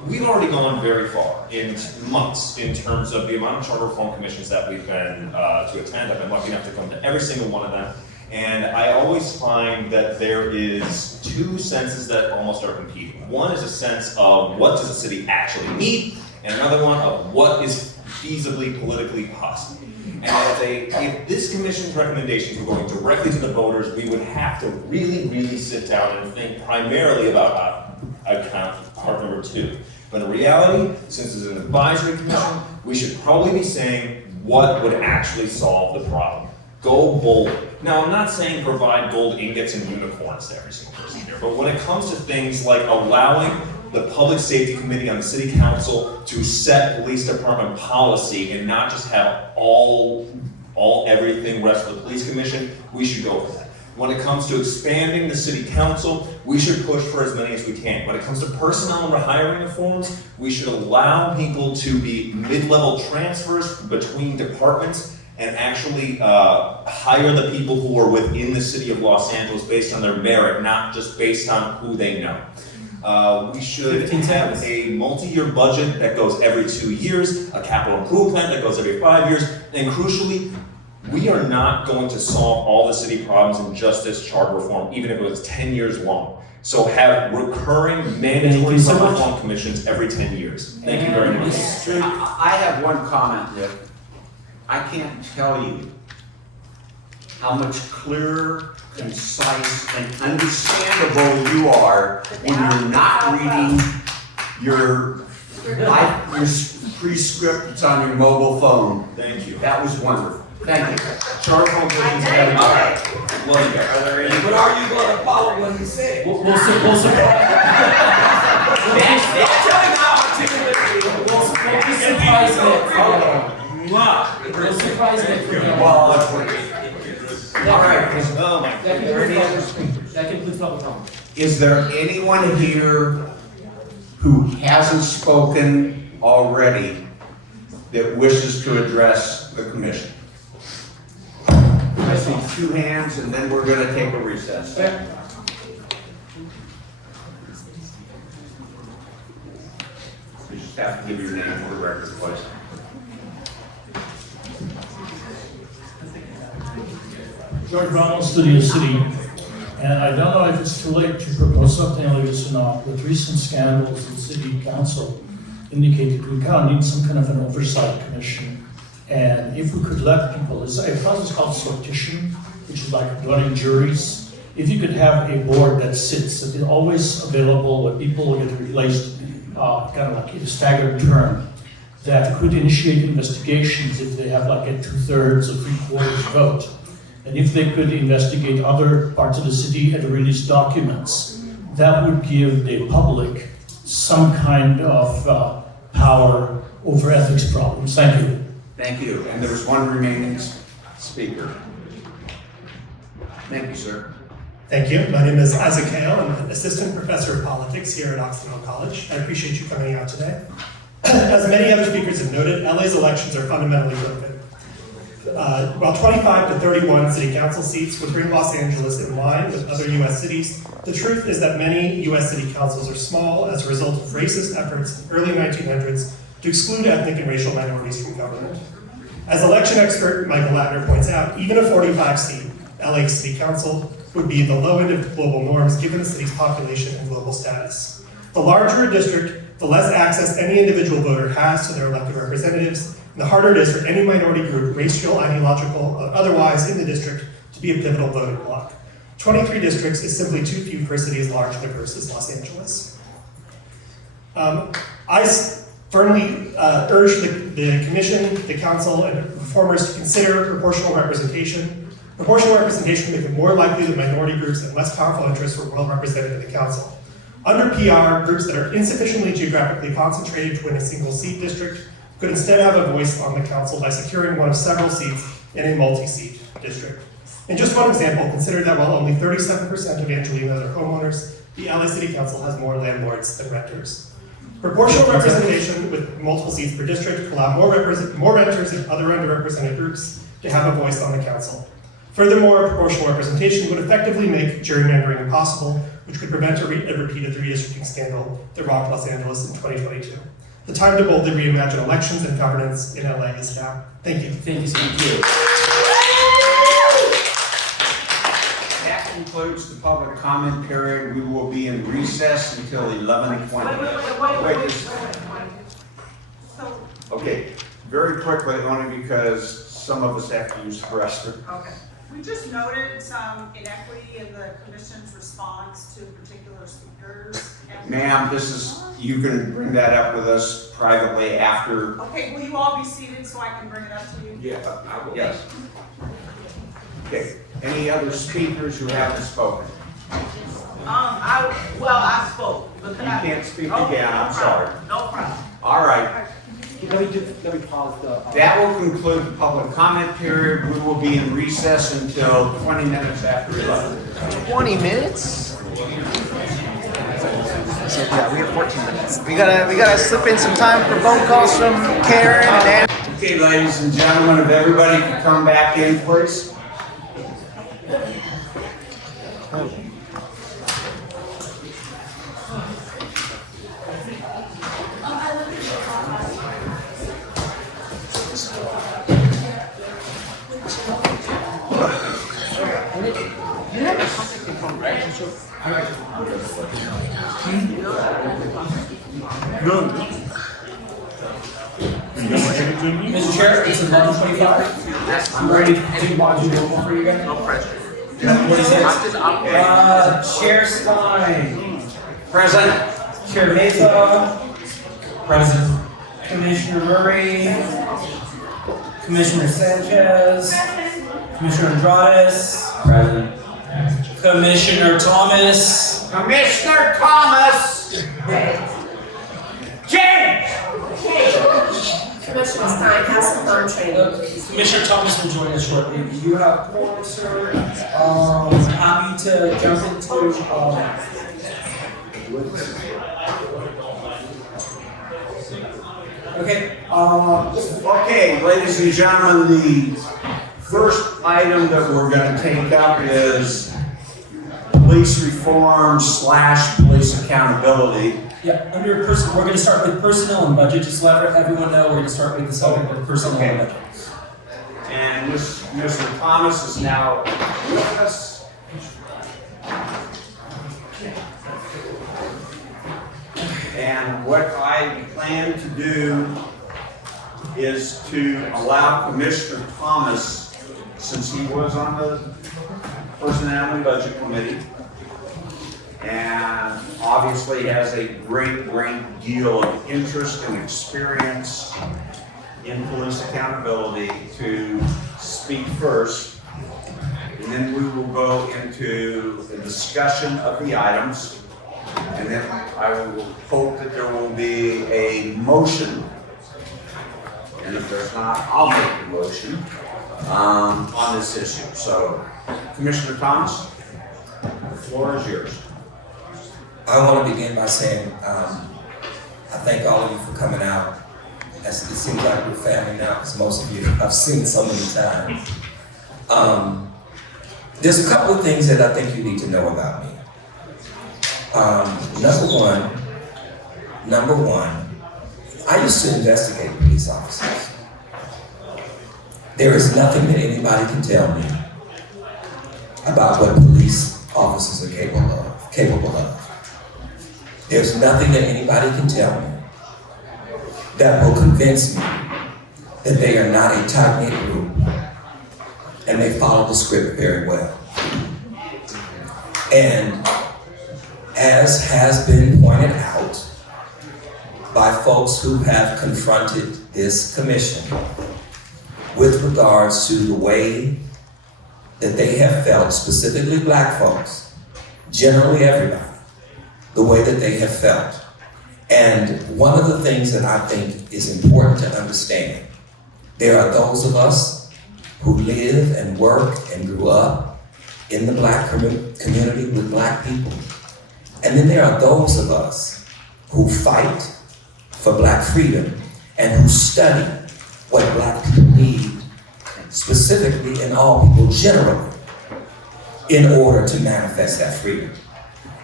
We've already gone very far in months in terms of the amount of charter reform commissions that we've been to attend. I've been lucky enough to come to every single one of them. And I always find that there is two senses that almost are competing. One is a sense of what does a city actually need, and another one of what is feasibly politically possible. And if this commission's recommendations were going directly to the voters, we would have to really sit down and think primarily about account part number 2. But in reality, since it's an advisory commission, we should probably be saying what would actually solve the problem. Go bold. Now, I'm not saying provide gold ingots and unicorns to every single person here, but when it comes to things like allowing the Public Safety Committee on the City Council to set police department policy and not just have everything rest for the police commission, we should go for that. When it comes to expanding the city council, we should push for as many as we can. When it comes to personnel and hiring reforms, we should allow people to be mid-level transfers between departments and actually hire the people who are within the city of Los Angeles based on their merit, not just based on who they know. We should have a multi-year budget that goes every 2 years, a capital improvement plan that goes every 5 years, and crucially, we are not going to solve all the city problems in just this charter reform, even if it was 10 years long. So have recurring mandatory reform commissions every 10 years. Thank you very much. I have one comment, Nick. I can't tell you how much clearer, concise, and understandable you are when you're not reading your prescripts on your mobile phone. Thank you. That was wonderful. Thank you. Charter reform commissions have But are you going to follow what he said? We'll surprise. We'll surprise Nick. All right. Oh my Any other speakers? That concludes public comment. Is there anyone here who hasn't spoken already that wishes to address the commission? I see 2 hands, and then we're going to take a recess. You just have to give your name for the record, please. George Ronald, Studio City, and I don't know if it's too late to propose something like this or not, but recent scandals in city council indicated we kind of need some kind of an oversight commission. And if we could let people, it's a process called sortition, which is like running juries. If you could have a board that sits, that is always available, where people will get replaced kind of like in a staggered term, that could initiate investigations if they have like a 2/3 or 3/4 vote. And if they could investigate other parts of the city and release documents, that would give the public some kind of power over ethics problems. Thank you. Thank you. And there was one remaining speaker. Thank you, sir. Thank you. My name is Isaac Hale. I'm an assistant professor of politics here at Occidental College. I appreciate you coming out today. As many other speakers have noted, LA's elections are fundamentally broken. While 25 to 31 city council seats would bring Los Angeles in line with other U.S. cities, the truth is that many U.S. city councils are small as a result of racist efforts in the early 1900s to exclude ethnic and racial minorities from government. As election expert Michael Latner points out, even a 45-seat LA City Council would be the low end of global norms given the city's population and global status. The larger a district, the less access any individual voter has to their elected representatives, and the harder it is for any minority group, racial, ideological, or otherwise in the district to be a pivotal voting bloc. 23 districts is simply too few for a city as large and diverse as Los Angeles. I firmly urge the commission, the council, and reformers to consider proportional representation. Proportional representation will make it more likely that minority groups and less powerful interests were well represented in the council. Under PR, groups that are insufficiently geographically concentrated to win a single seat district could instead have a voice on the council by securing one of several seats in a multi-seat district. In just one example, consider that while only 37% of Angelinos are homeowners, the LA City Council has more landlords than renters. Proportional representation with multiple seats per district allow more renters and other underrepresented groups to have a voice on the council. Furthermore, proportional representation would effectively make gerrymandering impossible, which could prevent a repeat of the redistricting scandal that rocked Los Angeles in 2022. The time to boldly reimagine elections and governance in LA is now. Thank you. Thank you, thank you. That concludes the public comment period. We will be in recess until 11:20. Okay, very quickly, only because some of us have to use the restroom. Okay. We just noted some inequity in the commission's response to particular speakers. Ma'am, you can bring that up with us privately after. Okay, will you all be seated so I can bring it up to you? Yeah, I will. Yes. Okay, any other speakers who haven't spoken? I spoke. But You can't speak Okay, again, I'm sorry. No problem. All right. Let me pause the. That will conclude the public comment period. We will be in recess until 20 minutes after 11. 20 minutes? So yeah, we have 14 minutes. We gotta slip in some time for phone calls from Karen and Ann. Okay, ladies and gentlemen, if everybody could come back in, please. Mr. Chair, it's 11:25. I'm ready to take module for you guys. No pressure. What is it? Chair Stein. Present. Chair Meza. Present. Commissioner Murray. Commissioner Sanchez. Commissioner Andrades. Present. Commissioner Thomas. Commissioner Thomas. James. Commissioner Stein has some phone training. Commissioner Thomas will join us shortly. You have quorum, sir. Happy to jump into, okay, Okay, ladies and gentlemen, the first item that we're gonna take up is police reform / police accountability. yeah, under person, we're gonna start with personnel and budget, just to let everyone know, we're gonna start with the subject of personnel and budget. And Mr. Thomas is now with us. And what I plan to do is to allow Commissioner Thomas, since he was on the Personnel and Budget Committee, and obviously has a great deal of interest and experience in police accountability, to speak first. And then we will go into the discussion of the items. And then I will hope that there will be a motion. And if there's not, I'll make the motion on this issue. So, Commissioner Thomas, the floor is yours. I want to begin by saying I thank all of you for coming out. It seems like we're family now, because most of you I've seen so many times. There's a couple of things that I think you need to know about me. Number one, I used to investigate police officers. There is nothing that anybody can tell me about what police officers are capable of. There's nothing that anybody can tell me that will convince me that they are not a tight-knit group and they follow the script very well. And as has been pointed out by folks who have confronted this commission with regards to the way that they have felt, specifically black folks, generally everybody, the way that they have felt. And one of the things that I think is important to understand, there are those of us who live and work and grew up in the black community with black people. And then there are those of us who fight for black freedom and who study what black people need, specifically and all people generally, in order to manifest that freedom.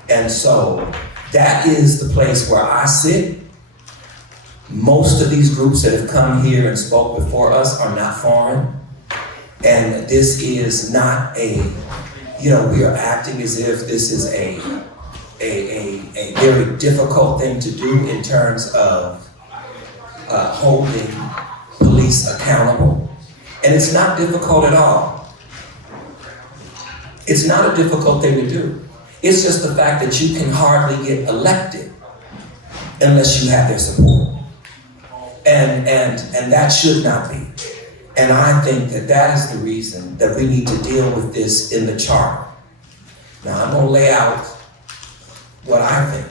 And so that is the place where I sit. Most of these groups that have come here and spoke before us are not foreign. And this is not we are acting as if this is a very difficult thing to do in terms of holding police accountable. And it's not difficult at all. It's not a difficult thing to do. It's just the fact that you can hardly get elected unless you have their support. And that should not be. And I think that that is the reason that we need to deal with this in the charter. Now I'm gonna lay out what I think.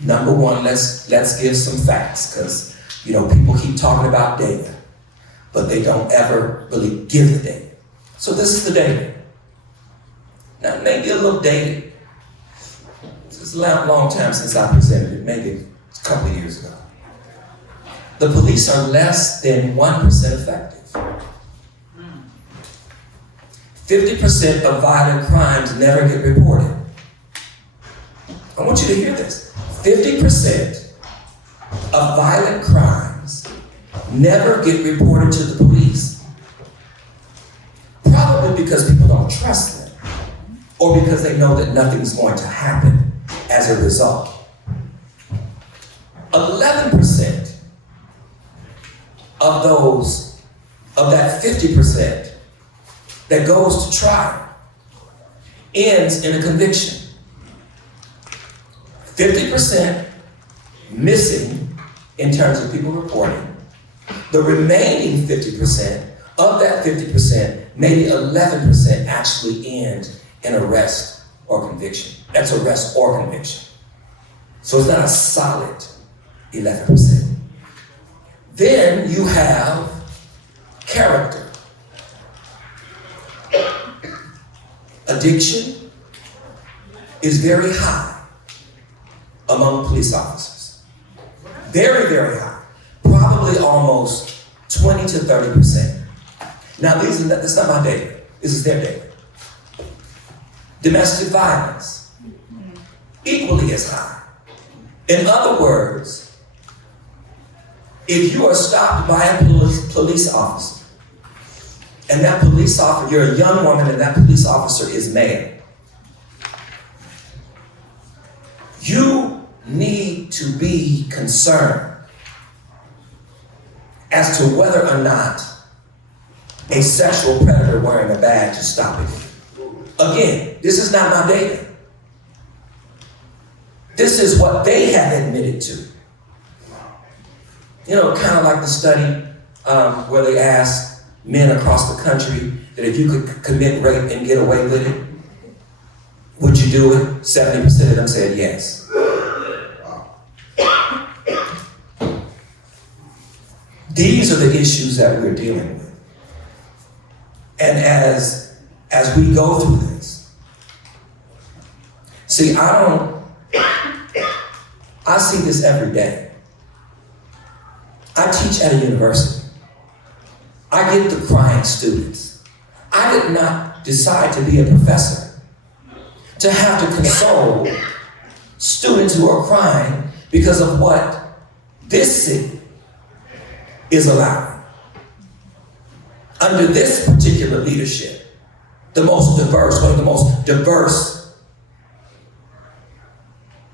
Number one, let's give some facts, because people keep talking about data, but they don't ever really give the data. So this is the data. Now maybe a little dated. It's a long time since I presented it, maybe a couple of years ago. The police are less than 1% effective. 50% of violent crimes never get reported. I want you to hear this. 50% of violent crimes never get reported to the police. Probably because people don't trust them, or because they know that nothing's going to happen as a result. 11% of that 50% that goes to trial ends in a conviction. 50% missing in terms of people reporting. The remaining 50%, of that 50%, maybe 11% actually end in arrest or conviction. That's arrest or conviction. So it's not a solid 11%. Then you have character. Addiction is very high among police officers. Very, very high. Probably almost 20 to 30%. Now, that's not my data. This is their data. Domestic violence, equally as high. In other words, if you are stopped by a police officer, and that police officer, you're a young woman and that police officer is male, you need to be concerned as to whether or not a sexual predator wearing a badge is stopping you. Again, this is not my data. This is what they have admitted to. You know, kind of like the study where they asked men across the country that if you could commit rape and get away with it, would you do it? 70% of them said yes. These are the issues that we're dealing with. And as we go through this, see, I see this every day. I teach at a university. I get the crying students. I did not decide to be a professor to have to console students who are crying because of what this city is allowing. Under this particular leadership, one of the most diverse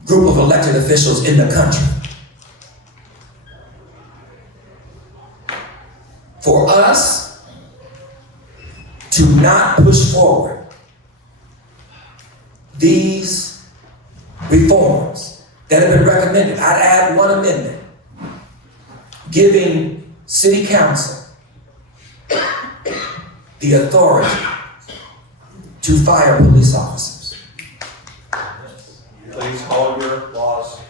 group of elected officials in the country. For us to not push forward these reforms that have been recommended, I'd add one amendment, giving City Council the authority to fire police officers. Please call your laws.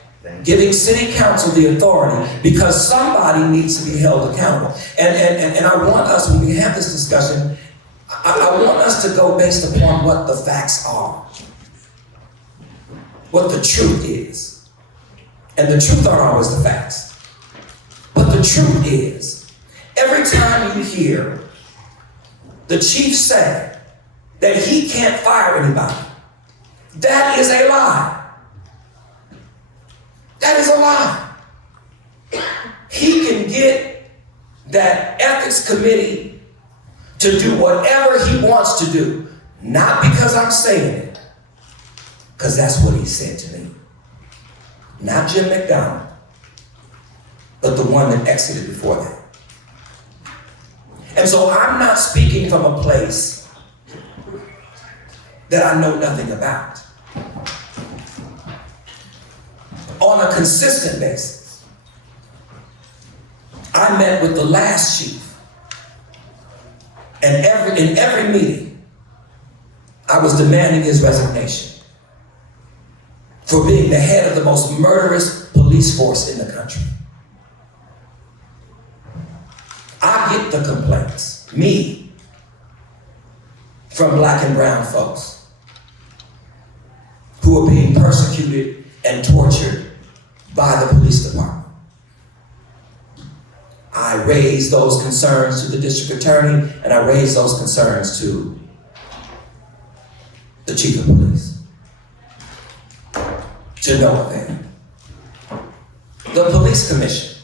Giving City Council the authority because somebody needs to be held accountable. And I want us, when we have this discussion, I want us to go based upon what the facts are. What the truth is. And the truth aren't always the facts. But the truth is, every time you hear the chief say that he can't fire anybody, that is a lie. That is a lie. He can get that ethics committee to do whatever he wants to do, not because I'm saying it, because that's what he said to me. Not Jim McDonald, but the one that exited before that. And so I'm not speaking from a place that I know nothing about. On a consistent basis, I met with the last chief, and in every meeting, I was demanding his resignation for being the head of the most murderous police force in the country. I get the complaints, me, from black and brown folks who are being persecuted and tortured by the police department. I raised those concerns to the district attorney, and I raised those concerns to the chief of police. To no avail. The police commission.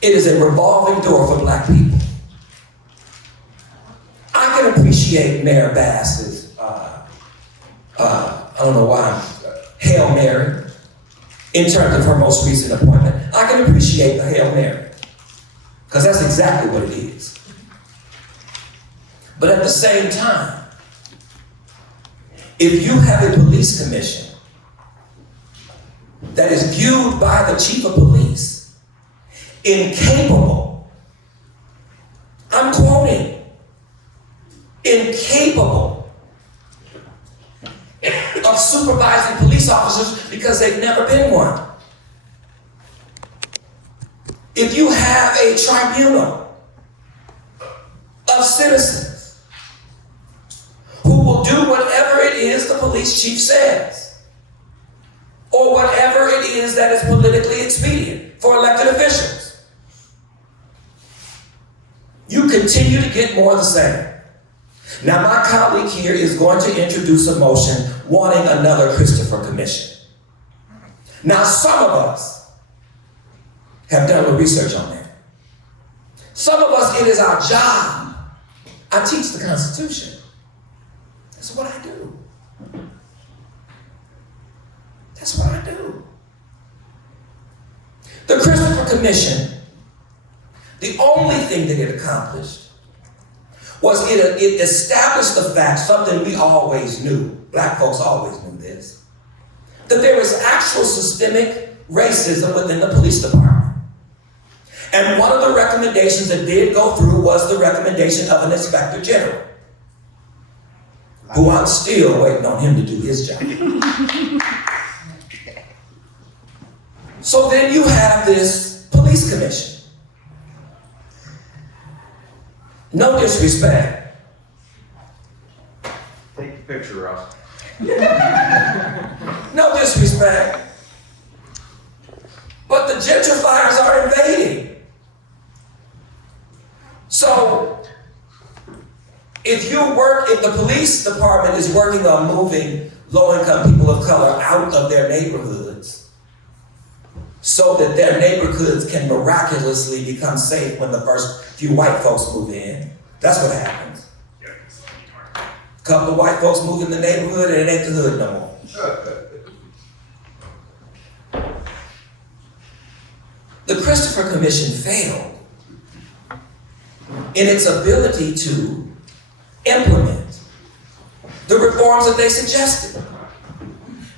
It is a revolving door for black people. I can appreciate Mayor Bass's, I don't know why, Hail Mary, in terms of her most recent appointment. I can appreciate the Hail Mary, because that's exactly what it is. But at the same time, if you have a police commission that is viewed by the chief of police incapable, I'm quoting, incapable of supervising police officers because they've never been one. if you have a tribunal of citizens who will do whatever it is the police chief says, or whatever it is that is politically expedient for elected officials, you continue to get more of the same. Now, my colleague here is going to introduce a motion wanting another Christopher Commission. Now, some of us have done a little research on that. Some of us, it is our job. I teach the Constitution. That's what I do. That's what I do. The Christopher Commission, the only thing that it accomplished was it established the fact, something we always knew, black folks always knew this, that there is actual systemic racism within the police department. And one of the recommendations that did go through was the recommendation of an inspector general, who I'm still waiting on him to do his job. So then you have this police commission. No disrespect. Take the picture, Russ. No disrespect. But the gentrifiers are invading. So, if the police department is working on moving low-income people of color out of their neighborhoods so that their neighborhoods can miraculously become safe when the first few white folks move in, that's what happens. A couple of white folks move in the neighborhood and it ain't the hood no more. The Christopher Commission failed in its ability to implement the reforms that they suggested.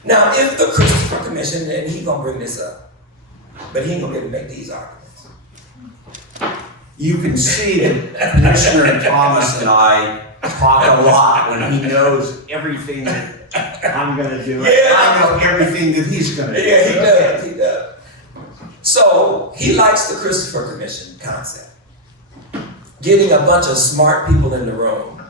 Now, if the Christopher Commission, and he's gonna bring this up, but he ain't gonna be able to make these arguments. You can see that Commissioner Thomas and I talk a lot when he knows everything that I'm gonna do. Yeah. I know everything that he's gonna do. Yeah, he does. So he likes the Christopher Commission concept. Getting a bunch of smart people in the room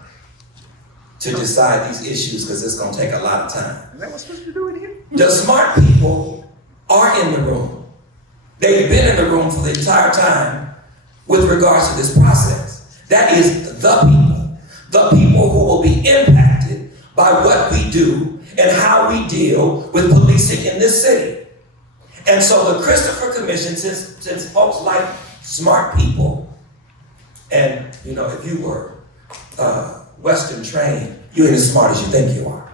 to decide these issues because it's going to take a lot of time. Is that what's supposed to do with him? The smart people are in the room. They've been in the room for the entire time with regards to this process. That is the people who will be impacted by what we do and how we deal with policing in this city. And so the Christopher Commission, since folks like smart people, and you know, if you were Western trained, you ain't as smart as you think you are.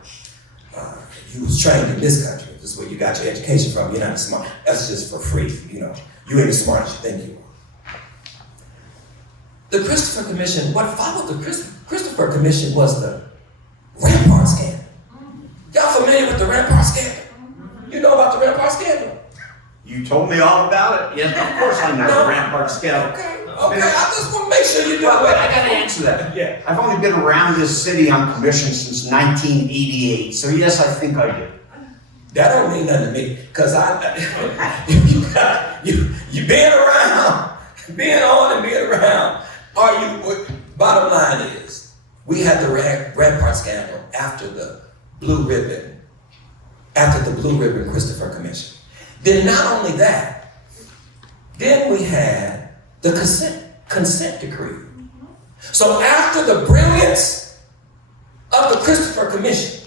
You was trained in this country. This is where you got your education from. You're not as smart. That's just for free. You know, you ain't as smart as you think you are. The Christopher Commission, what followed the Christopher Commission was the Rampart scandal. Y'all familiar with the Rampart scandal? You know about the Rampart scandal? You told me all about it. Yes, of course I know the Rampart scandal. Okay, I just want to make sure you do it. I got to answer that. Yeah. I've only been around this city on commission since 1988, so yes, I think I do. That don't mean nothing to me, because you being around, being on and being around. Bottom line is, we had the Rampart scandal after the Blue Ribbon Christopher Commission. Then not only that, then we had the consent decree. So after the brilliance of the Christopher Commission,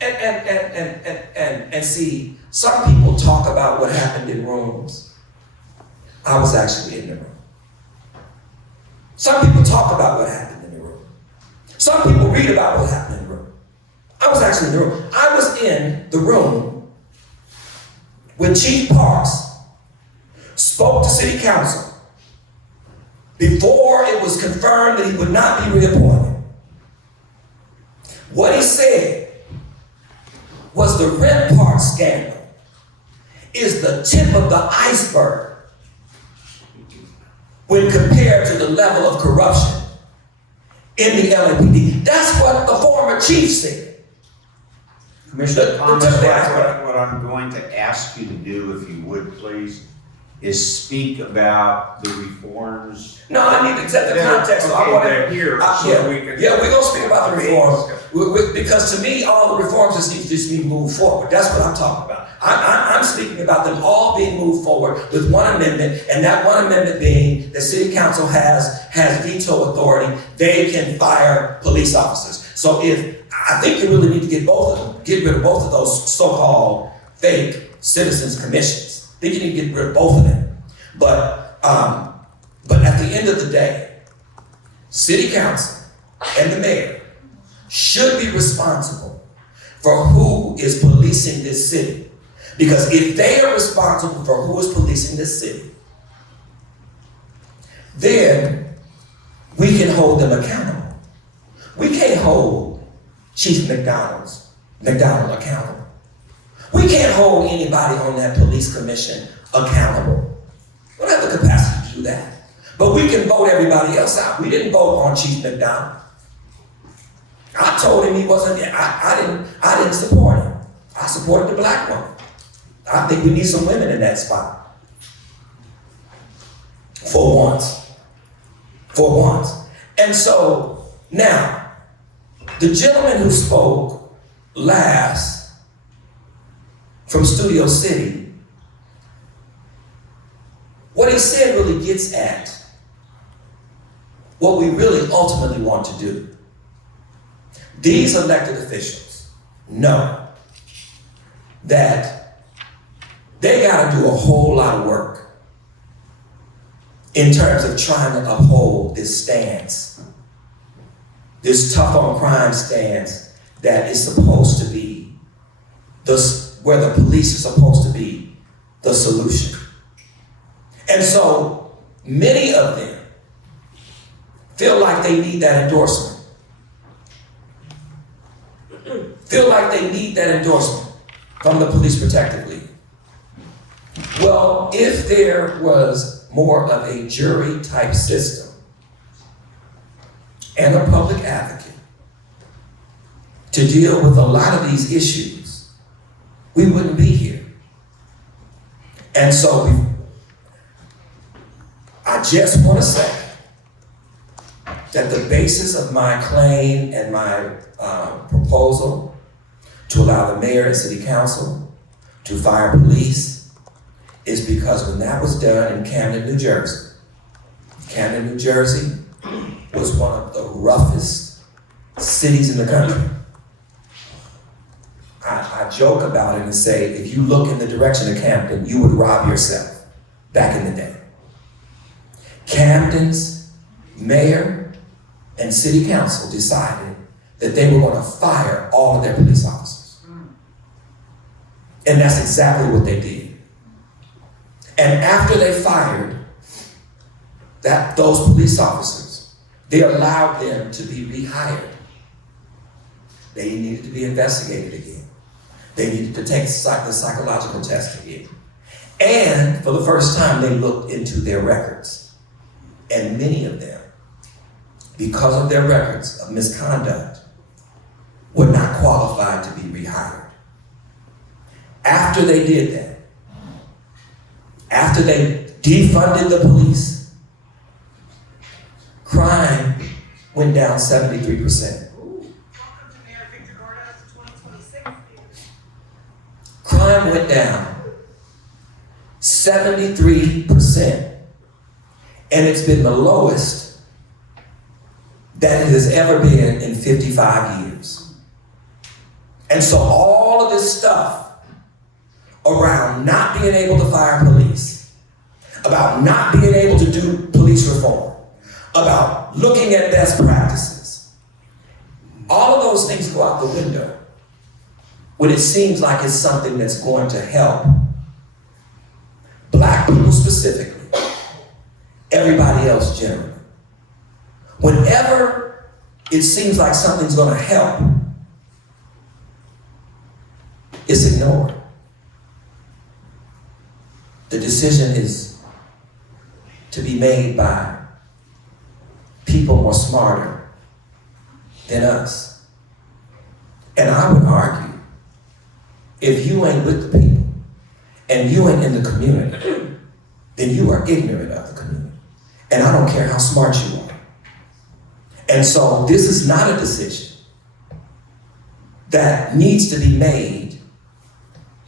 and see, some people talk about what happened in rooms. I was actually in the room. Some people talk about what happened in the room. Some people read about what happened in the room. I was actually in the room. I was in the room when Chief Parks spoke to City Council before it was confirmed that he would not be reappointed. What he said was the Rampart scandal is the tip of the iceberg when compared to the level of corruption in the LAPD. That's what the former chief said. Commissioner Thomas, what I'm going to ask you to do, if you would please, is speak about the reforms. No, I need to set the context, so I Okay, want they're here, so yeah, we can. yeah, we're gonna speak about the reforms, because to me, all the reforms just need to just be moved forward, that's what I'm talking about. I'm speaking about them all being moved forward with one amendment, and that one amendment being the city council has veto authority, they can fire police officers. So I think you really need to get rid of both of those so-called fake citizens commissions. I think you need to get rid of both of them. But at the end of the day, city council and the mayor should be responsible for who is policing this city. Because if they are responsible for who is policing this city, then we can hold them accountable. We can't hold Chief McDonald accountable. We can't hold anybody on that police commission accountable. We don't have the capacity to do that. But we can vote everybody else out. We didn't vote on Chief McDonald. I told him he wasn't, I didn't support him. I supported the black woman. I think we need some women in that spot. For once. For once. And so, now, the gentleman who spoke last from Studio City, what he said really gets at what we really ultimately want to do. These elected officials know that they got to do a whole lot of work in terms of trying to uphold this stance, this tough on crime stance that is supposed to be where the police are supposed to be the solution. And so many of them feel like they need that endorsement. Feel like they need that endorsement from the Police Protective League. Well, if there was more of a jury type system and a public advocate to deal with a lot of these issues, we wouldn't be here. And so I just want to say that the basis of my claim and my proposal to allow the mayor and city council to fire police is because when that was done in Camden, New Jersey was one of the roughest cities in the country. I joke about it and say, if you look in the direction of Camden, you would rob yourself back in the day. Camden's mayor and city council decided that they were going to fire all of their police officers. And that's exactly what they did. And after they fired those police officers, they allowed them to be rehired. They needed to be investigated again. They needed to take the psychological test again. And for the first time, they looked into their records. And many of them, because of their records of misconduct, were not qualified to be rehired. After they did that, after they defunded the police, crime went down 73%. Crime went down 73%. And it's been the lowest that it has ever been in 55 years. And so all of this stuff around not being able to fire police, about not being able to do police reform, about looking at best practices, all of those things go out the window when it seems like it's something that's going to help black people specifically, everybody else generally. Whenever it seems like something's going to help, it's ignored. The decision is to be made by people more smarter than us. And I would argue, if you ain't with the people and you ain't in the community, then you are ignorant of the community. And I don't care how smart you are. And so this is not a decision that needs to be made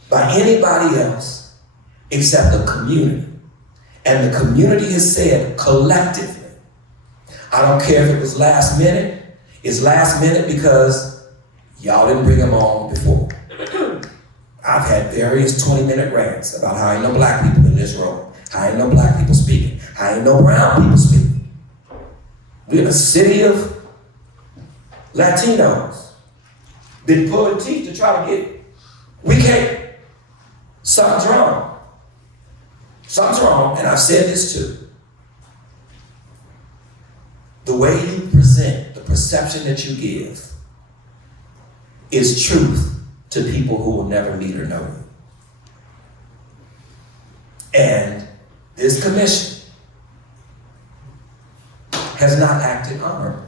by anybody else except the community. And the community has said collectively, I don't care if it was last minute, it's last minute because y'all didn't bring them on before. I've had various 20-minute rants about how ain't no black people in this room, how ain't no black people speaking, how ain't no brown people speaking. We're in a city of Latinos. Been pulling teeth to try to get, we can't. Something's wrong. Something's wrong, and I've said this too. The way you present, the perception that you give, is truth to people who will never meet or know you. And this commission has not acted honorably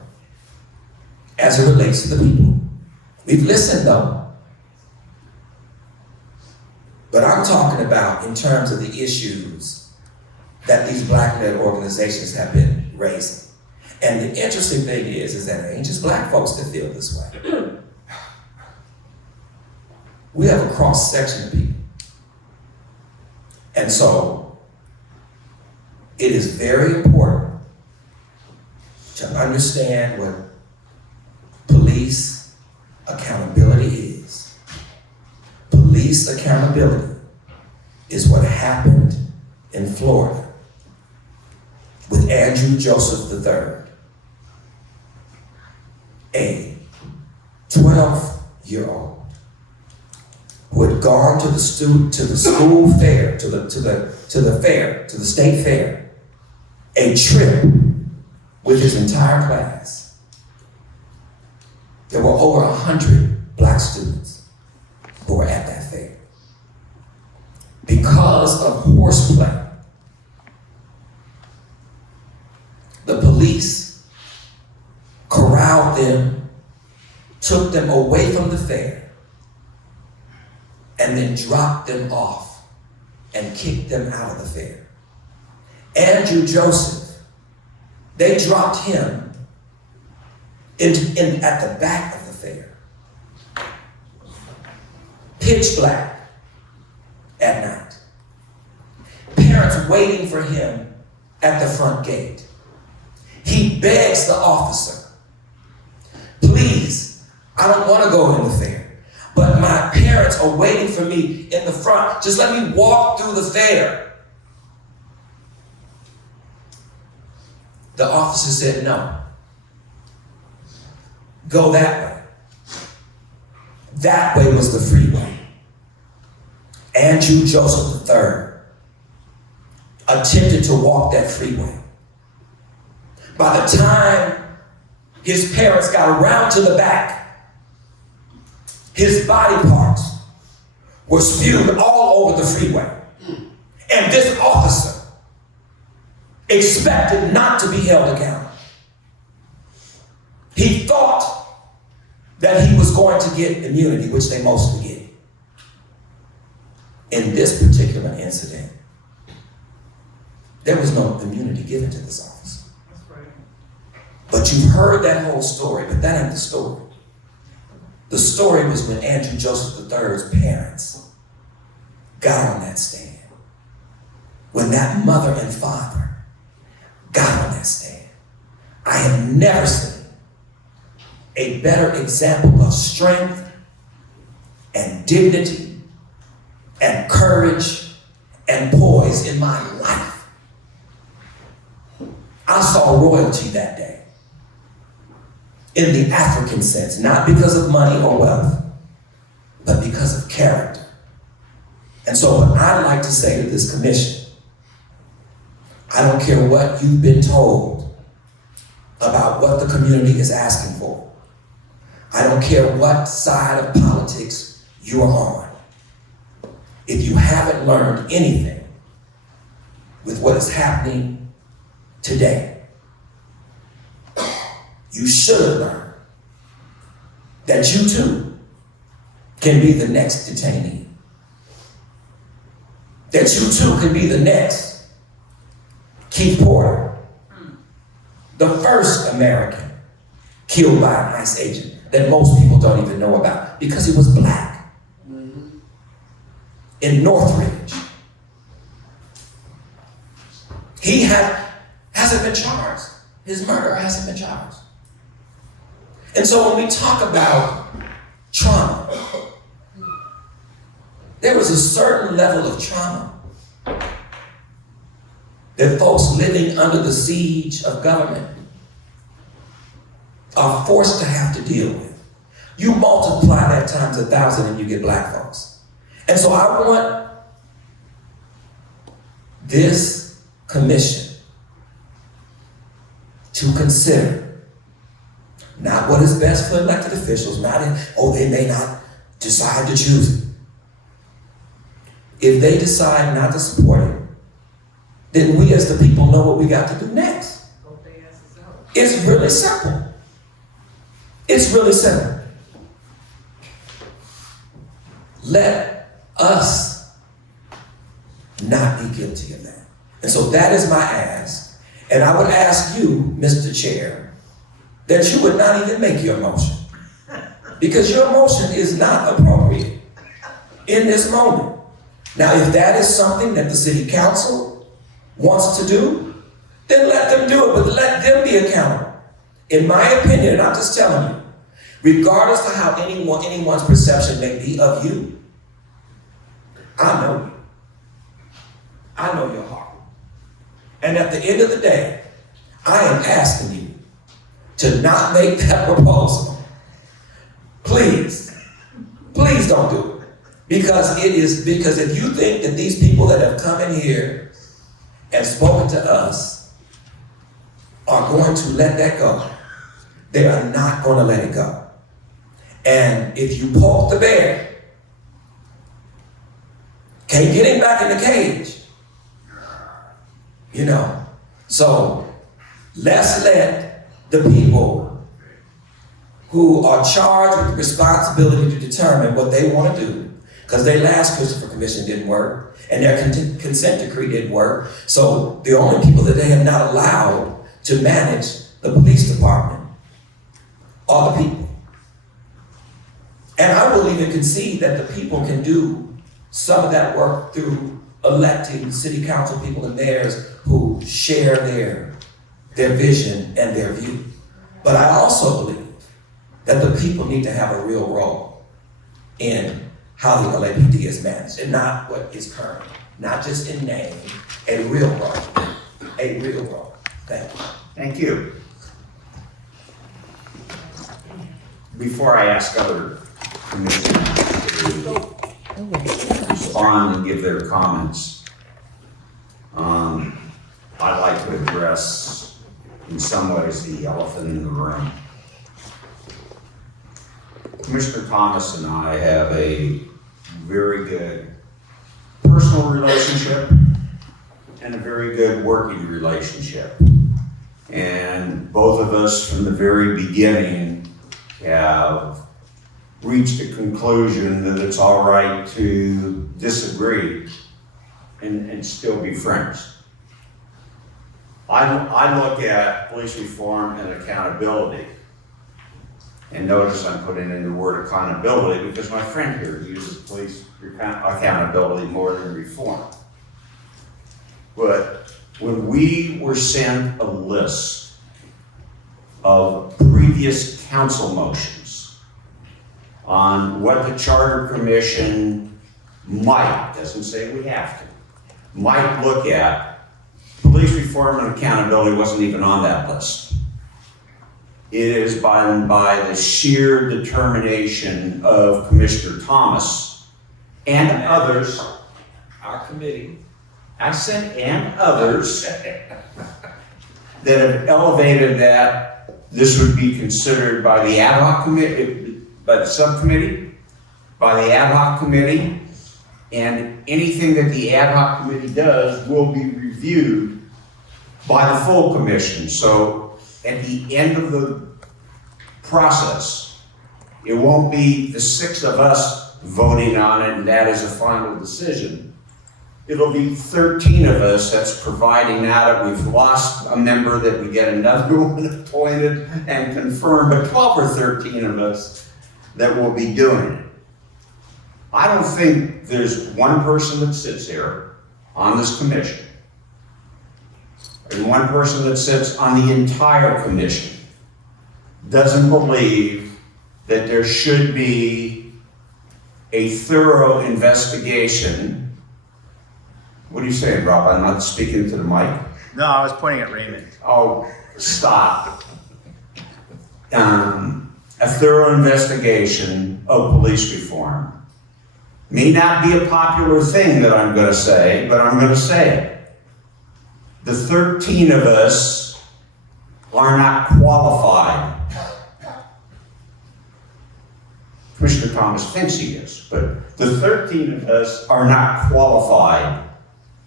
as it relates to the people. We've listened though. But I'm talking about in terms of the issues that these black-led organizations have been raising. And the interesting thing is that it ain't just black folks that feel this way. We have a cross-section of people. And so it is very important to understand what police accountability is. Police accountability is what happened in Florida with Andrew Joseph III, a 12-year-old who had gone to the school fair, to the state fair, a trip with his entire class. There were over 100 black students who were at that fair. Because of horseplay, the police corralled them, took them away from the fair, and then dropped them off and kicked them out of the fair. Andrew Joseph, they dropped him at the back of the fair. Pitch black at night. Parents waiting for him at the front gate. He begs the officer, please, I don't want to go in the fair, but my parents are waiting for me in the front. Just let me walk through the fair. The officer said, no. Go that way. That way was the freeway. Andrew Joseph III attempted to walk that freeway. By the time his parents got around to the back, his body parts were spewed all over the freeway. And this officer expected not to be held accountable. He thought that he was going to get immunity, which they mostly get. In this particular incident, there was no immunity given to this officer. But you've heard that whole story, but that ain't the story. The story was when Andrew Joseph III's parents got on that stand. When that mother and father got on that stand. I have never seen a better example of strength and dignity and courage and poise in my life. I saw royalty that day. In the African sense, not because of money or wealth, but because of character. And so what I'd like to say to this commission, I don't care what you've been told about what the community is asking for. I don't care what side of politics you are on. If you haven't learned anything with what is happening today, you should have learned that you too can be the next detainee. That you too can be the next Keith Porter, the first American killed by an ICE agent that most people don't even know about because he was black in Northridge. He hasn't been charged. His murder hasn't been charged. And so when we talk about trauma, there was a certain level of trauma that folks living under the siege of government are forced to have to deal with. You multiply that times 1,000 and you get black folks. And so I want this commission to consider not what is best for elected officials, they may not decide to choose it. If they decide not to support it, then we as the people know what we got to do next. It's really simple. It's really simple. Let us not be guilty of that. And so that is my ask. And I would ask you, Mr. Chair, that you would not even make your motion. Because your motion is not appropriate in this moment. Now, if that is something that the city council wants to do, then let them do it, but let them be accountable. In my opinion, and I'm just telling you, regardless of how anyone's perception may be of you, I know you. I know your heart. And at the end of the day, I am asking you to not make that proposal. Please, please don't do it. Because if you think that these people that have come in here and spoken to us are going to let that go, they are not going to let it go. And if you poke the bear, can't get him back in the cage. You know, so let's let the people who are charged with the responsibility to determine what they want to do, because their last Christopher Commission didn't work, and their consent decree didn't work, so the only people that they have not allowed to manage the police department are the people. And I will even concede that the people can do some of that work through electing city council people and theirs who share their vision and their view. But I also believe that the people need to have a real role in how the LAPD is managed, and not what is current, not just in name, a real role, a real role. Thank you. Thank you. Before I ask other commissioners to respond and give their comments, I'd like to address in some ways the elephant in the room. Commissioner Thomas and I have a very good personal relationship and a very good working relationship. And both of us from the very beginning have reached a conclusion that it's all right to disagree and still be friends. I look at police reform and accountability. And notice I'm putting in the word accountability because my friend here uses police accountability more than reform. But when we were sent a list of previous council motions on what the Charter Commission might, doesn't say we have to, might look at, police reform and accountability wasn't even on that list. It is by the sheer determination of Commissioner Thomas and others, our committee, I said and others, that have elevated that this would be considered by the ad hoc committee, by the subcommittee, by the ad hoc committee, and anything that the ad hoc committee does will be reviewed by the full commission. So at the end of the process, it won't be the 6 of us voting on it and that is a final decision. it'll be 13 of us that's providing that. We've lost a member, that we get another one appointed and confirmed, but 12 or 13 of us that will be doing it. I don't think there's one person that sits here on this commission, and one person that sits on the entire commission doesn't believe that there should be a thorough investigation. What are you saying, Rob? I'm not speaking to the mic? No, I was pointing at Raymond. Oh, stop. A thorough investigation of police reform. May not be a popular thing that I'm going to say, but I'm going to say it. The 13 of us are not qualified. Commissioner Thomas thinks he is, but the 13 of us are not qualified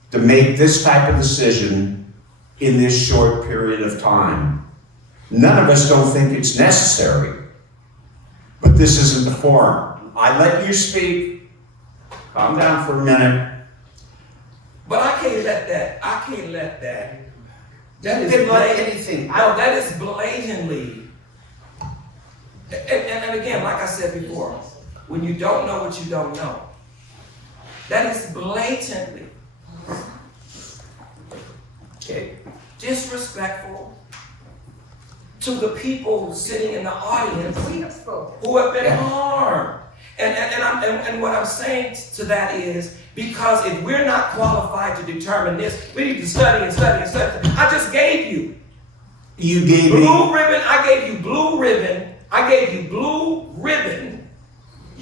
to make this type of decision in this short period of time. None of us don't think it's necessary, but this isn't the forum. I let you speak. Calm down for a minute. But I can't let that. That is Didn't let blatant. anything. No, that is blatantly. And again, like I said before, when you don't know what you don't know, that is blatantly disrespectful to the people sitting in the audience who have been harmed. And what I'm saying to that is, because if we're not qualified to determine this, we need to study and study and study. I just gave you. You gave me blue ribbon. I gave you blue ribbon. I gave you blue ribbon.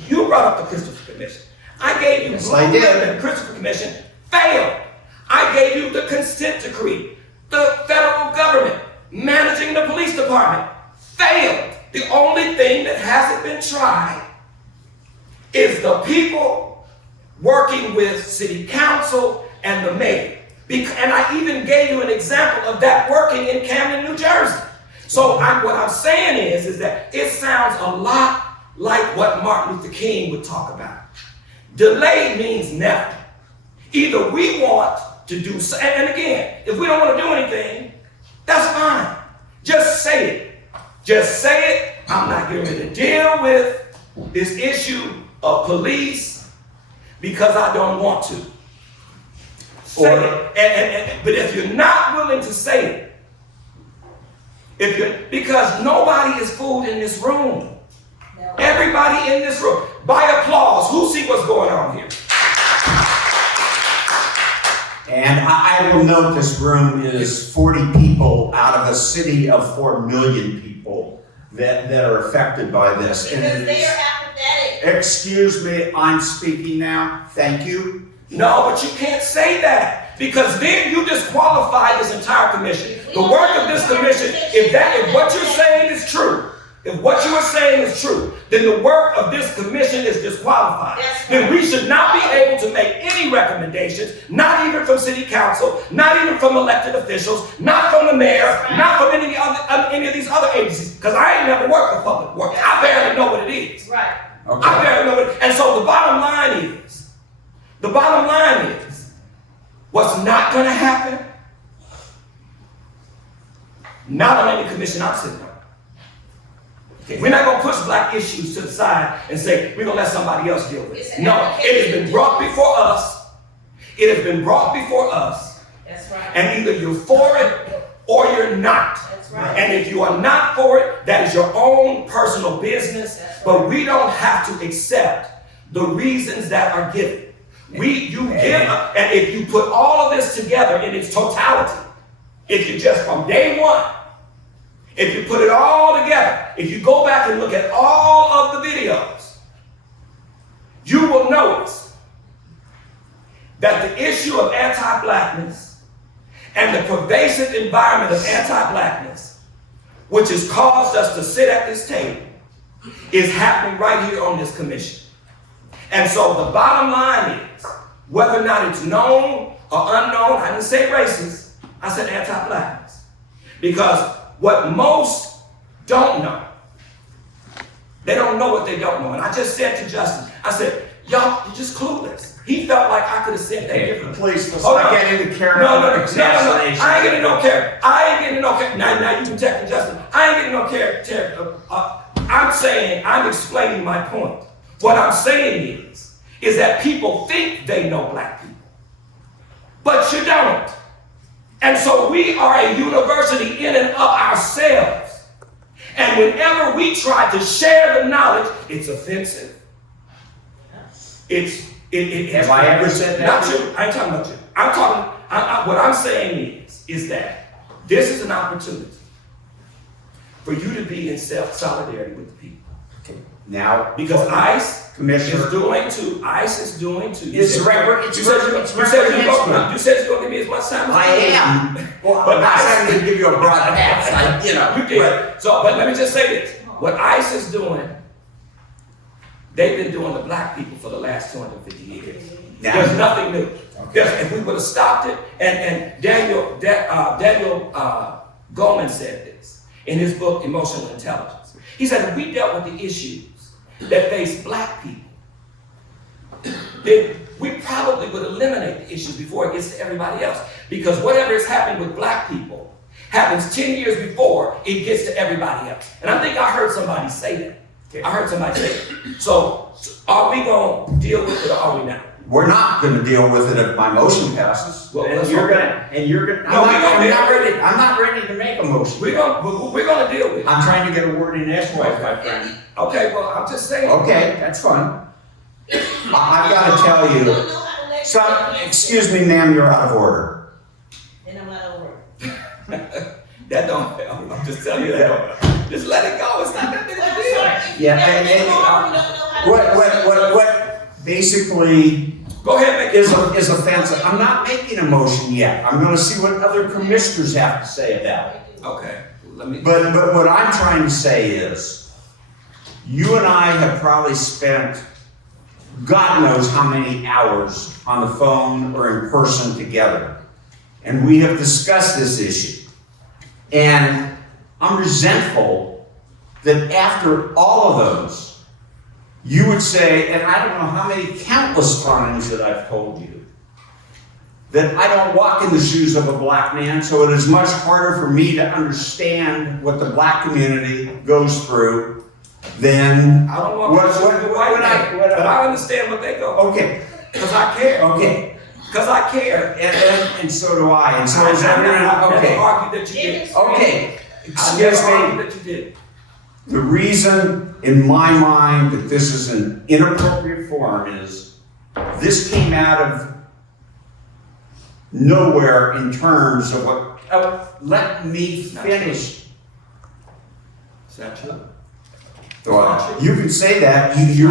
You brought up the Christopher Commission. I gave you blue ribbon. Christopher Commission failed. I gave you the consent decree. The federal government managing the police department failed. The only thing that hasn't been tried is the people working with city council and the mayor. And I even gave you an example of that working in Camden, New Jersey. So what I'm saying is that it sounds a lot like what Martin Luther King would talk about. Delay means never. Either we want to do, and again, if we don't want to do anything, that's fine. Just say it. Just say it. I'm not going to deal with this issue of police because I don't want to. Say it. But if you're not willing to say it, because nobody is fooled in this room. Everybody in this room, by applause, who see what's going on here? And I will note this room is 40 people out of a city of 4 million people that are affected by this. Because they are apathetic. Excuse me, I'm speaking now. Thank you. No, but you can't say that, because then you disqualify this entire commission. The work of this commission, if what you're saying is true, if what you are saying is true, then the work of this commission is disqualified. Then we should not be able to make any recommendations, not even from city council, not even from elected officials, not from the mayor, not from any of these other agencies, because I ain't never worked for public work. I barely know what it is. Right. Okay. I barely know what it is. And so the bottom line is, what's not going to happen, not on any commission I'm sitting on. We're not going to push black issues to the side and say, we're going to let somebody else deal with it. No, it has been brought before us. It has been brought before us. That's right. And either you're for it or you're not. That's right. And if you are not for it, that is your own personal business. But we don't have to accept the reasons that are given. And if you put all of this together in its totality, if you just from day one, if you put it all together, if you go back and look at all of the videos, you will notice that the issue of anti-blackness and the pervasive environment of anti-blackness, which has caused us to sit at this table, is happening right here on this commission. And so the bottom line is, whether or not it's known or unknown, I didn't say racist, I said anti-blackness. Because what most don't know, they don't know what they don't know. And I just said to Justin, I said, y'all, you're just clueless. He felt like I could have said that differently. Please, let's Hold not on. get into character No, assassination. I ain't getting no character. I ain't getting no character. Now you protecting Justin. I ain't getting no character. I'm saying, I'm explaining my point. What I'm saying is that people think they know black people, but you don't. And so we are a university in and of ourselves. And whenever we try to share the knowledge, it's offensive. Have I ever said that? Not you. I ain't talking about you. I'm talking, what I'm saying is that this is an opportunity for you to be in self-solidarity with the people. Now, Because ICE Commissioner, is doing too. ICE is doing too. You said you're going to give me as much time as I am. Well, But I'm not ICE saying to give you a broad pass. You did. But let me just say this. What ICE is doing, they've been doing to black people for the last 250 years. There's nothing new. If we would have stopped it, and Daniel Goleman said this in his book, Emotional Intelligence. He said, if we dealt with the issues that face black people, then we probably would eliminate the issues before it gets to everybody else. Because whatever is happening with black people happens 10 years before it gets to everybody else. And I think I heard somebody say that. I heard somebody say that. So are we going to deal with it or are we not? We're not going to deal with it if my motion passes. Well, and let's you're hope going not. to, and you're going to, No, I'm not ready to make a motion. We're going to deal with it. I'm trying to get a word in edgewise, my friend. Okay, well, I'm just saying. Okay, that's fine. I've got to tell you, excuse me, ma'am, you're out of order. Then I'm out of order. That don't help. I'm just telling you that. Just let it go. It's not that big of a deal. Yeah, what basically go ahead, is offensive. I'm not making a motion yet. I'm going to see what other commissioners have to say about it. Okay. But what I'm trying to say is, you and I have probably spent God knows how many hours on the phone or in person together. And we have discussed this issue. And I'm resentful that after all of those, you would say, and I don't know how many countless times that I've told you, that I don't walk in the shoes of a black man, so it is much harder for me to understand what the black community goes through than I don't want to shoot the white man, but I understand what they go. Okay. Because I care. Okay. Because I care. And so do I. And so is everyone. Okay. I argue that you did. Okay. I Excuse never me. argued that you did. The reason in my mind that this is an inappropriate forum is this came out of nowhere in terms of what. Let me finish. Is that true? Well, you can say that. You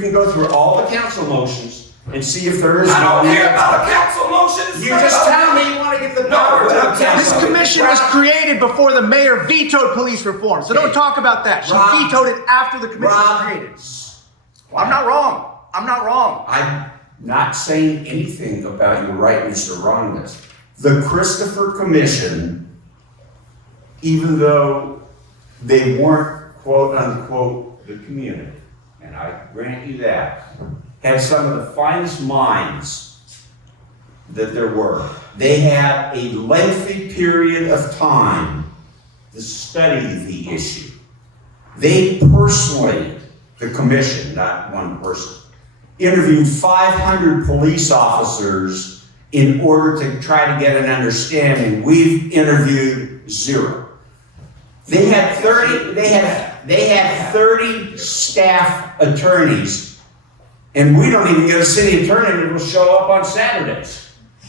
can go through all the council motions and see if there is. I don't care about a council motion. You just tell me you want to get the power to the council. This commission was created before the mayor vetoed police reform, so don't talk about that. She vetoed it after the commission was created. I'm not wrong. I'm not wrong. I'm not saying anything about your rightness or wrongness. The Christopher Commission, even though they weren't quote unquote the community, and I grant you that, had some of the finest minds that there were. They had a lengthy period of time to study the issue. They personally, the commission, not one person, interviewed 500 police officers in order to try to get an understanding. We've interviewed 0. They had 30 staff attorneys, and we don't even get a city attorney that will show up on Saturdays.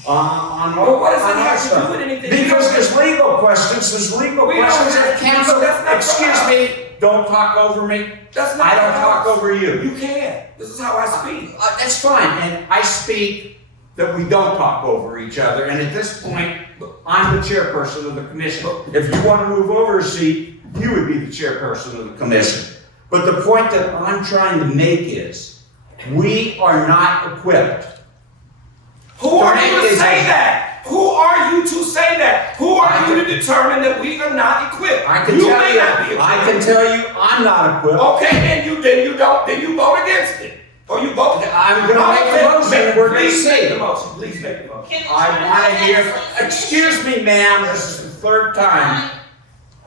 Well, what does that have to do with anything? Because there's legal questions. There's legal questions that counsel. Excuse me. Don't talk over me. That's not I don't talk over you. You can. This is how I speak. That's fine. And I speak that we don't talk over each other. And at this point, I'm the chairperson of the commission. If you want to move over a seat, you would be the chairperson of the commission. But the point that I'm trying to make is, we are not equipped. Who are you to say that? Who are you to say that? Who are you to determine that we are not equipped? I can you tell you I'm not equipped. Okay, then you vote against it. Or you vote? I'm gonna make the motion, we're gonna Please make see. the motion, please make the motion. I want to hear, excuse me, ma'am, this is the third time.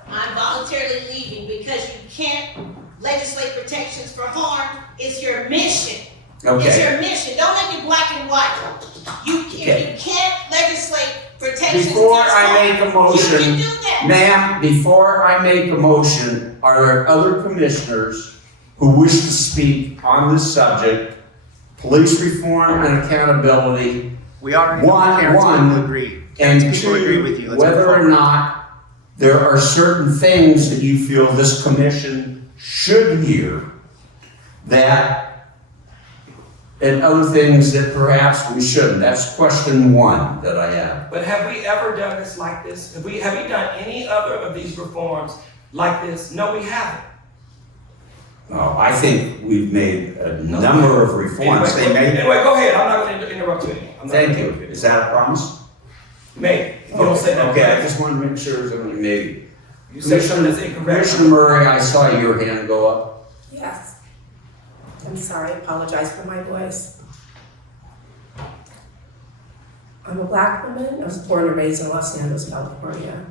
I'm voluntarily leaving because you can't legislate protections for harm. It's your mission. It's Okay, your mission. Don't make it black and white. If you can't legislate protections before against I harm, make a you motion, can do that. ma'am, before I make a motion, are there other commissioners who wish to speak on this subject? Police reform and accountability, We already know parents one, agree. and People agree with you. two, Let's move whether or forward. not there are certain things that you feel this commission should hear that, and other things that perhaps we shouldn't. That's question one that I have. But have we ever done this like this? Have we done any other of these reforms like this? No, we haven't. No, I think we've made a number of reforms. Anyway, go ahead. I'm not going to interrupt you anymore. I'm not Thank gonna you. interrupt Is that a promise? Maybe. If you don't say that. Okay, I just want to make sure there's only maybe. You say something that's incorrect. Commissioner Murray, I saw your hand go up. Yes. I'm sorry, I apologize for my voice. I'm a Black woman. I was born and raised in Los Angeles, California.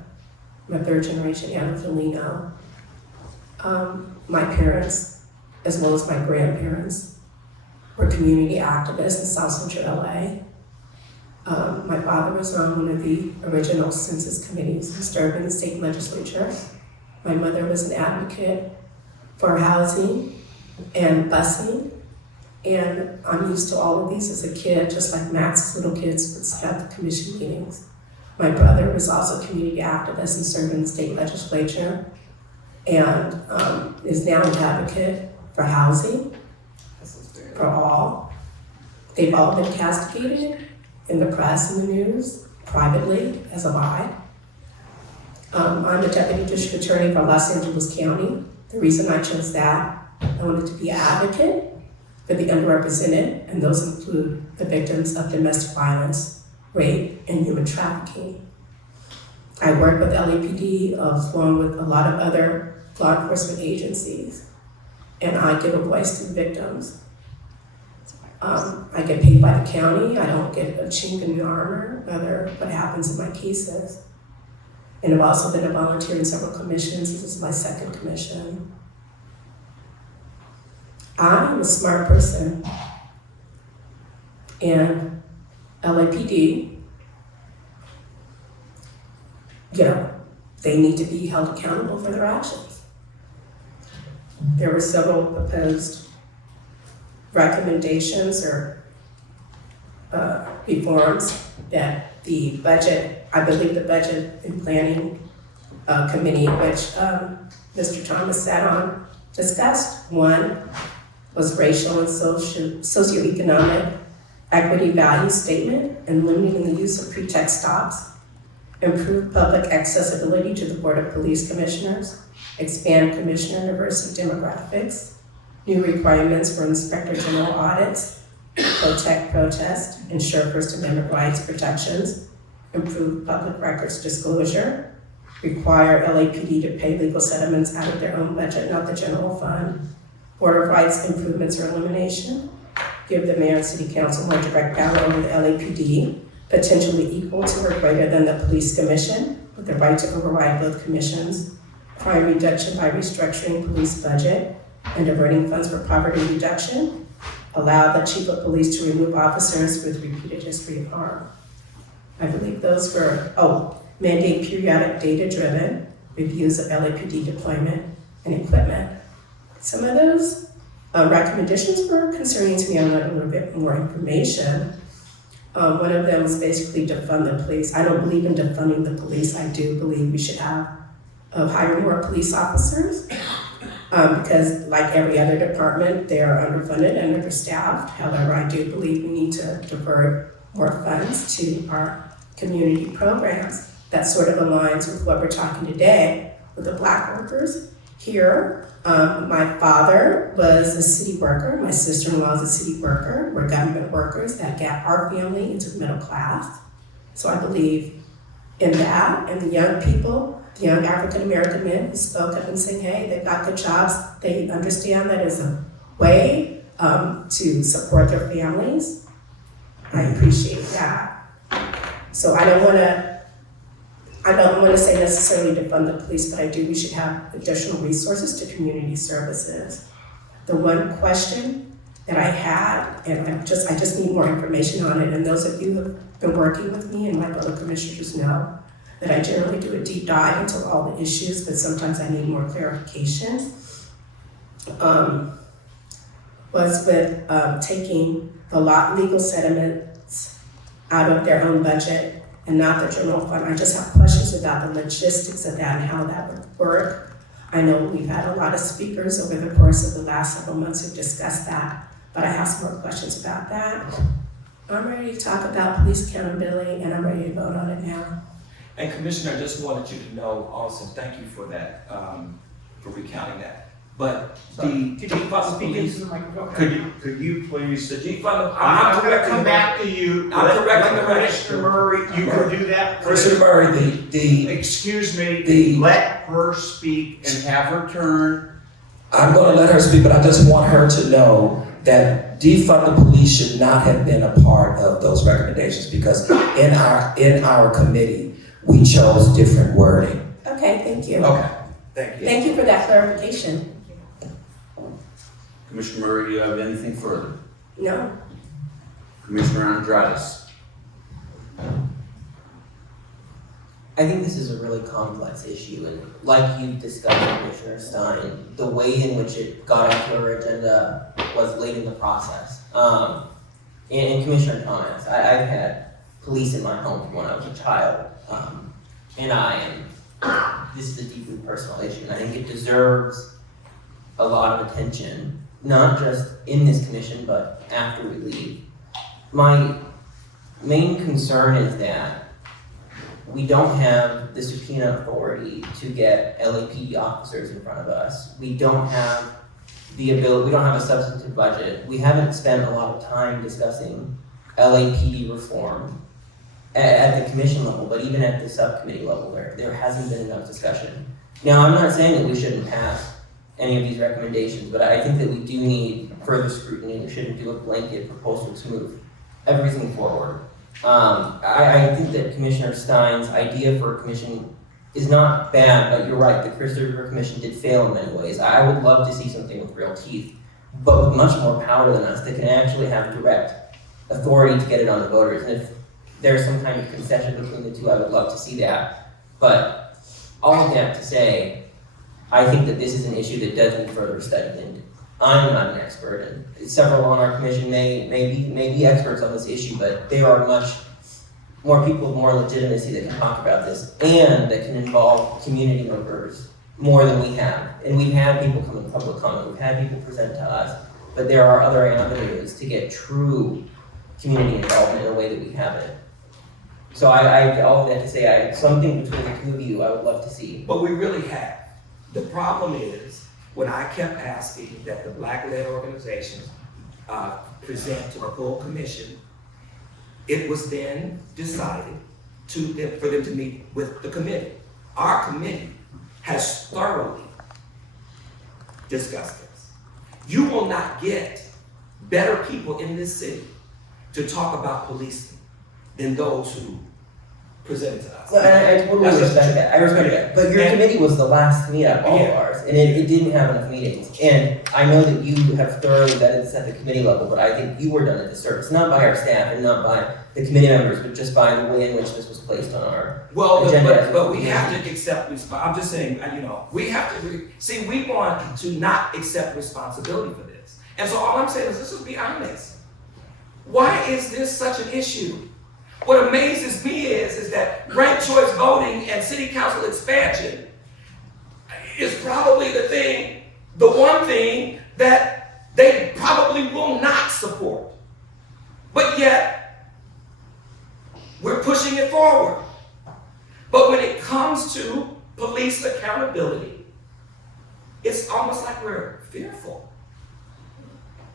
I'm a third generation Angelino. My parents, as well as my grandparents, were community activists in South Central LA. My father was on one of the original census committees and served in the state legislature. My mother was an advocate for housing and busing, and I'm used to all of these as a kid, just like Max's little kids would sit at the commission meetings. My brother was also a community activist and served in the state legislature, and is now an advocate for housing for all. They've all been castigated in the press and the news, privately, as have I. I'm a deputy district attorney for Los Angeles County. The reason I chose that, I wanted to be an advocate for the underrepresented, and those include the victims of domestic violence, rape, and human trafficking. I work with LAPD along with a lot of other law enforcement agencies, and I give a voice to the victims. I get paid by the county. I don't get a chink in the armor, whether what happens in my cases. And I've also been a volunteer in several commissions. This is my second commission. I'm a smart person, and LAPD, they need to be held accountable for their actions. There were several proposed recommendations or reforms that the budget, I believe the Budget and Planning Committee, which Mr. Thomas sat on, discussed. One was racial and socioeconomic equity value statement and limiting the use of pretext stops, improve public accessibility to the Board of Police Commissioners, expand commissioner diversity demographics, new requirements for Inspector General audits, protect protest, ensure First Amendment rights protections, improve public records disclosure, require LAPD to pay legal settlements out of their own budget, not the general fund, Board of Rights improvements or elimination, give the mayor and city council more direct power over the LAPD, potentially equal to or greater than the police commission, with the right to override both commissions, crime reduction by restructuring police budget and diverting funds for poverty reduction, allow the chief of police to remove officers with repeated history of harm. I believe those were, mandate periodic data-driven reviews of LAPD deployment and equipment. Some of those recommendations were concerning to me. I wanted a little bit more information. One of them was basically defund the police. I don't believe in defunding the police. I do believe we should hire more police officers because like every other department, they are underfunded and understaffed. However, I do believe we need to divert more funds to our community programs. That sort of aligns with what we're talking today with the Black workers here. My father was a city worker. My sister-in-law is a city worker. We're government workers that get our family into the middle class. So I believe in that. And the young people, the young African-American men who spoke up and saying, hey, they've got good jobs. They understand that is a way to support their families. I appreciate that. So I don't want to say necessarily to fund the police, but I do, we should have additional resources to community services. The one question that I had, and I just need more information on it, and those of you who have been working with me and my fellow commissioners know that I generally do a deep dive into all the issues, but sometimes I need more clarification. Was with taking the legal settlements out of their own budget and not the general fund. I just have questions about the logistics of that and how that would work. I know we've had a lot of speakers over the course of the last several months who've discussed that, but I have some more questions about that. I'm ready to talk about police accountability, and I'm ready to vote on it now. And Commissioner, I just wanted you to know also, thank you for that, for recounting that. But the defund the police, Could you please? the defund, I'm I'm gonna correcting come the back to you. I'm correcting the record. Commissioner Murray, you can do that. Commissioner Murray, Excuse me, let her speak and have her turn. I'm gonna let her speak, but I just want her to know that defund the police should not have been a part of those recommendations, because in our committee, we chose different wording. Okay, thank you. Okay, thank you. Thank you for that clarification. Commissioner Murray, do you have anything further? No. Commissioner Andrades. I think this is a really complex issue, and like you discussed, Commissioner Stein, the way in which it got onto our agenda was late in the process. And Commissioner Thomas, I've had police in my home from when I was a child, and this is a deeply personal issue, and I think it deserves a lot of attention, not just in this commission, but after we leave. My main concern is that we don't have the subpoena authority to get LAPD officers in front of us. We don't have the ability, we don't have a substantive budget. We haven't spent a lot of time discussing LAPD reform at the commission level, but even at the subcommittee level, there hasn't been enough discussion. Now, I'm not saying that we shouldn't pass any of these recommendations, but I think that we do need further scrutiny. We shouldn't do a blanket proposal to move everything forward. I think that Commissioner Stein's idea for a commission is not bad, but you're right, the Christopher Commission did fail in many ways. I would love to see something with real teeth, but with much more power than us, that can actually have direct authority to get it on the voters. And if there's some kind of concession between the two, I would love to see that. But all of that to say, I think that this is an issue that does need further study, and I'm not an expert, and several on our commission may be experts on this issue, but there are much more people with more legitimacy that can talk about this, and that can involve community members more than we have. And we've had people come in public comment, we've had people present to us, but there are other avenues to get true community involvement in a way that we haven't. So I all of that to say, something between the two of you I would love to see. But we really have. The problem is, when I kept asking that the Black-led organizations present to the full commission, it was then decided for them to meet with the committee. Our committee has thoroughly discussed this. You will not get better people in this city to talk about policing than those who presented to us. Well, I totally respect that. I respect that. But your committee was the last to meet out of all of ours, and it didn't have enough meetings. And I know that you have thoroughly vetted this at the committee level, but I think you were done a disservice, not by our staff and not by the committee members, but just by the way in which this was placed on our agenda. But we have to accept responsibility. I'm just saying, we have to, see, we want to not accept responsibility for this. And so all I'm saying is, let's just be honest. Why is this such an issue? What amazes me is that ranked choice voting and city council expansion is probably the one thing that they probably will not support. But yet, we're pushing it forward. But when it comes to police accountability, it's almost like we're fearful.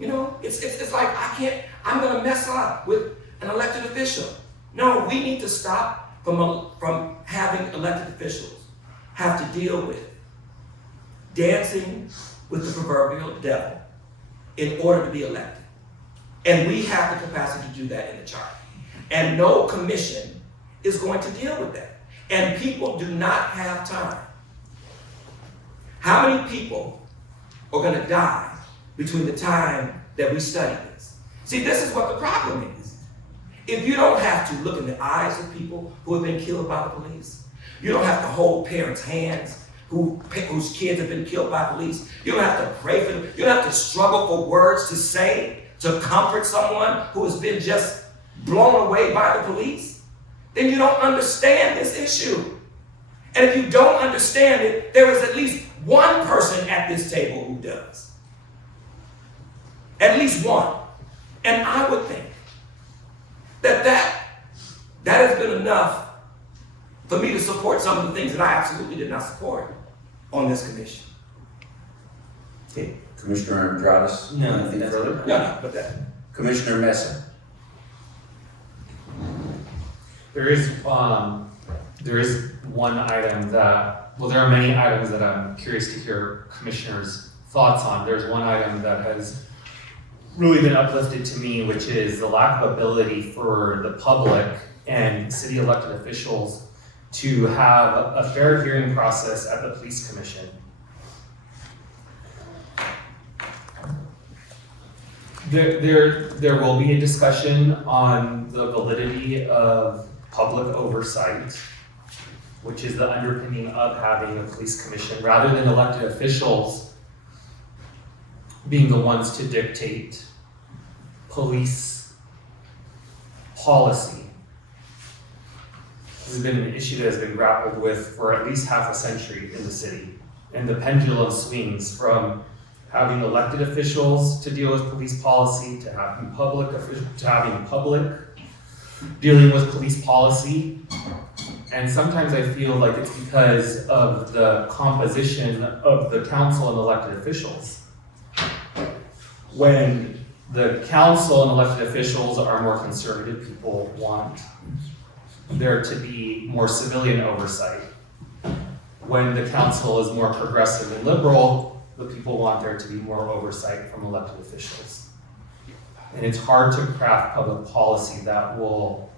It's like I'm gonna mess up with an elected official. No, we need to stop from having elected officials have to deal with dancing with the proverbial devil in order to be elected. And we have the capacity to do that in the charter. And no commission is going to deal with that. And people do not have time. How many people are going to die between the time that we study this? See, this is what the problem is. If you don't have to look in the eyes of people who have been killed by the police, you don't have to hold parents' hands whose kids have been killed by police, you don't have to pray for them, you don't have to struggle for words to say to comfort someone who has been just blown away by the police, then you don't understand this issue. And if you don't understand it, there is at least one person at this table who does. At least one. And I would think that has been enough for me to support some of the things that I absolutely did not support on this commission. Okay, Commissioner Andrades? No, I think anything that's further? good. No, but that. Commissioner Meza? There is one item that, well, there are many items that I'm curious to hear commissioners' thoughts on. There's one item that has really been uplifted to me, which is the lack of ability for the public and city elected officials to have a fair hearing process at the police commission. There will be a discussion on the validity of public oversight, which is the underpinning of having a police commission, rather than elected officials being the ones to dictate police policy. This has been an issue that has been grappled with for at least half a century in the city. And the pendulum swings from having elected officials to deal with police policy to having public dealing with police policy. And sometimes I feel like it's because of the composition of the council and elected officials. When the council and elected officials are more conservative, people want there to be more civilian oversight. When the council is more progressive and liberal, the people want there to be more oversight from elected officials. And it's hard to craft public policy that will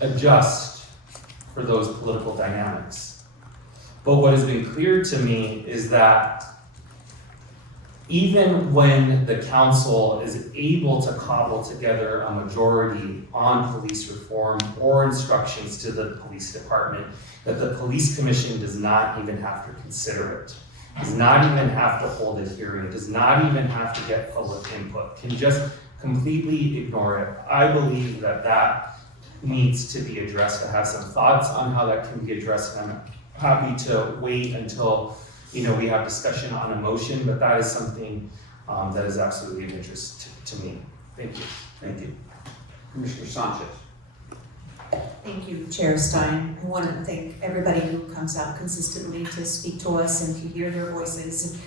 adjust for those political dynamics. But what has been clear to me is that even when the council is able to cobble together a majority on police reform or instructions to the police department, that the police commission does not even have to consider it, does not even have to hold a hearing, does not even have to get public input, can just completely ignore it. I believe that that needs to be addressed. I have some thoughts on how that can be addressed, and I'm happy to wait until we have discussion on a motion, but that is something that is absolutely of interest to me. Thank you. Thank you. Commissioner Sanchez? Thank you, Chair Stein. I want to thank everybody who comes out consistently to speak to us and to hear their voices.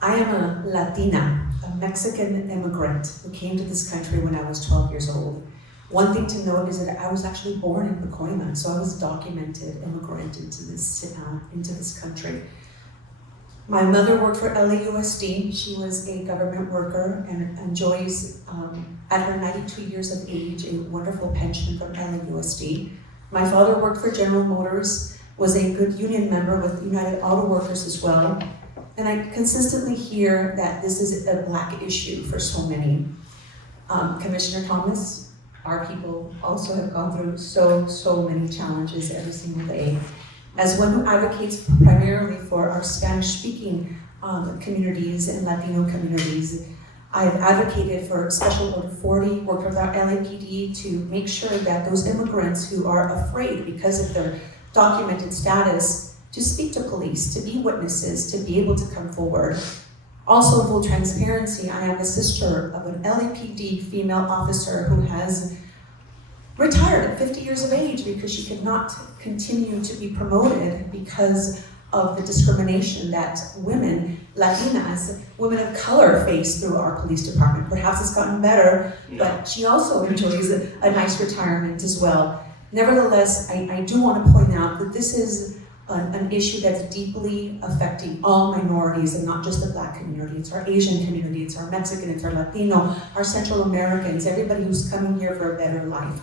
I am a Latina, a Mexican immigrant who came to this country when I was 12 years old. One thing to note is that I was actually born in Pacoima, so I was a documented immigrant into this country. My mother worked for LAUSD. She was a government worker and enjoys, at her 92 years of age, a wonderful pension from LAUSD. My father worked for General Motors, was a good union member with United Auto Workers as well. And I consistently hear that this is a Black issue for so many. Commissioner Thomas, our people also have gone through so many challenges every single day. As one who advocates primarily for our Spanish-speaking communities and Latino communities, I've advocated for Special Order 40, worked with our LAPD to make sure that those immigrants who are afraid because of their documented status to speak to police, to be witnesses, to be able to come forward. Also, full transparency, I am the sister of an LAPD female officer who has retired at 50 years of age because she could not continue to be promoted because of the discrimination that women, Latinas, women of color face through our police department. Perhaps it's gotten better, but she also enjoys a nice retirement as well. Nevertheless, I do want to point out that this is an issue that's deeply affecting all minorities and not just the Black community. It's our Asian community, it's our Mexican, it's our Latino, our Central Americans, everybody who's coming here for a better life.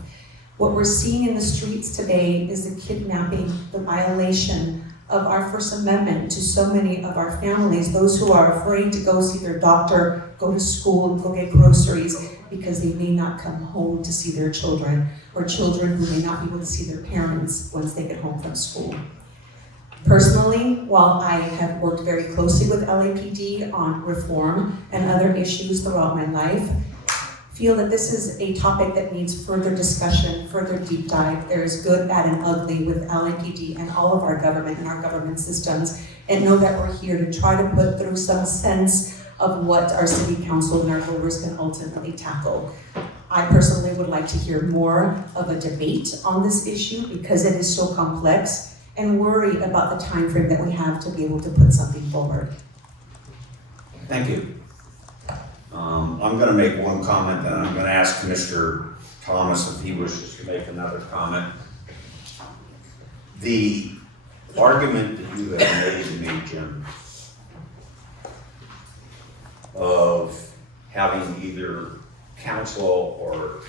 What we're seeing in the streets today is the kidnapping, the violation of our First Amendment to so many of our families, those who are afraid to go see their doctor, go to school, go get groceries, because they may not come home to see their children, or children who may not be able to see their parents once they get home from school. Personally, while I have worked very closely with LAPD on reform and other issues throughout my life, feel that this is a topic that needs further discussion, further deep dive. There is good, bad, and ugly with LAPD and all of our government and our government systems, and know that we're here to try to put through some sense of what our city council and our voters can ultimately tackle. I personally would like to hear more of a debate on this issue because it is so complex, and worry about the time frame that we have to be able to put something forward. Thank you. I'm going to make one comment, and I'm going to ask Commissioner Thomas if he wishes to make another comment. The argument that you have made to me, Jim, of having either council or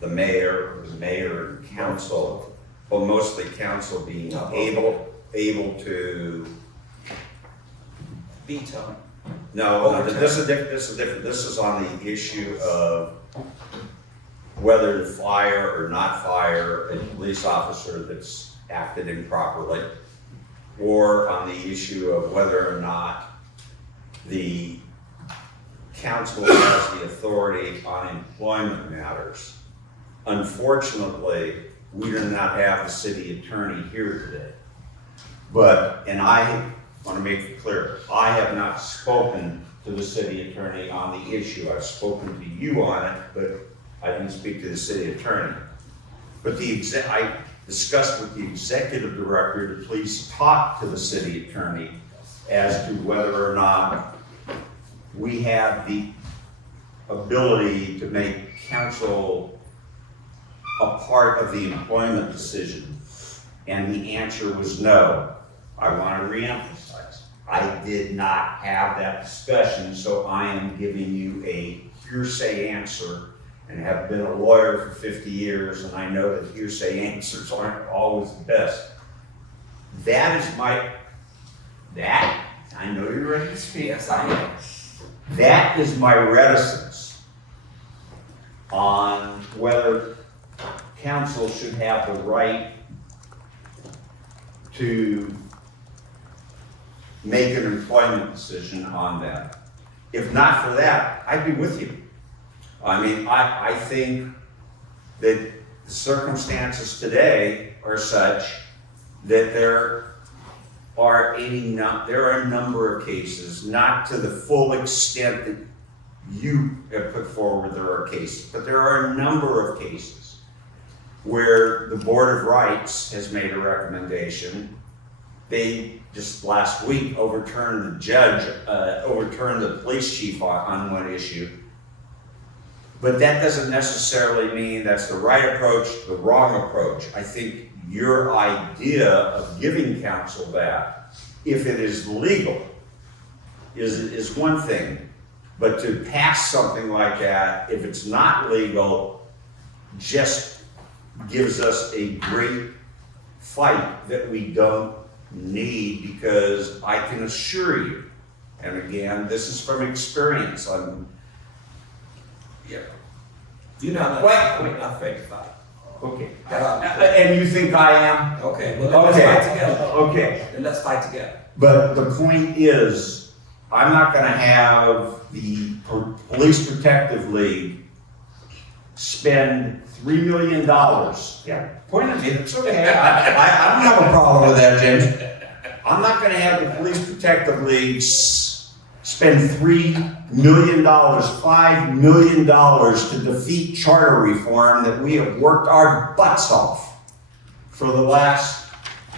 the mayor and council, but mostly council being able to Veto. No, this is different. This is on the issue of whether to fire or not fire a police officer that's acted improperly, or on the issue of whether or not the council has the authority on employment matters. Unfortunately, we do not have the city attorney here today. And I want to make it clear, I have not spoken to the city attorney on the issue. I've spoken to you on it, but I didn't speak to the city attorney. But I discussed with the executive director to please talk to the city attorney as to whether or not we have the ability to make council a part of the employment decision. And the answer was no. I want to reemphasize, I did not have that discussion, so I am giving you a hearsay answer, and have been a lawyer for 50 years, and I know that hearsay answers aren't always the best. I know you're ready to speak. Yes, I am. That is my reticence on whether council should have the right to make an employment decision on that. If not for that, I'd be with you. I mean, I think that the circumstances today are such that there are a number of cases, not to the full extent that you have put forward there are cases, but there are a number of cases where the Board of Rights has made a recommendation. They just last week overturned the police chief on one issue. But that doesn't necessarily mean that's the right approach, the wrong approach. I think your idea of giving counsel that, if it is legal, is one thing. But to pass something like that, if it's not legal, just gives us a great fight that we don't need, because I can assure you, and again, this is from experience, You're not afraid to fight. Okay. And you think I am? Okay, well, let's fight together. Okay. Then let's fight together. But the point is, I'm not gonna have the Police Protective League spend $3 million. Yeah, point at me, that's okay. I don't have a problem with that, James. I'm not gonna have the Police Protective League spend $3 million, $5 million to defeat charter reform that we have worked our butts off for the last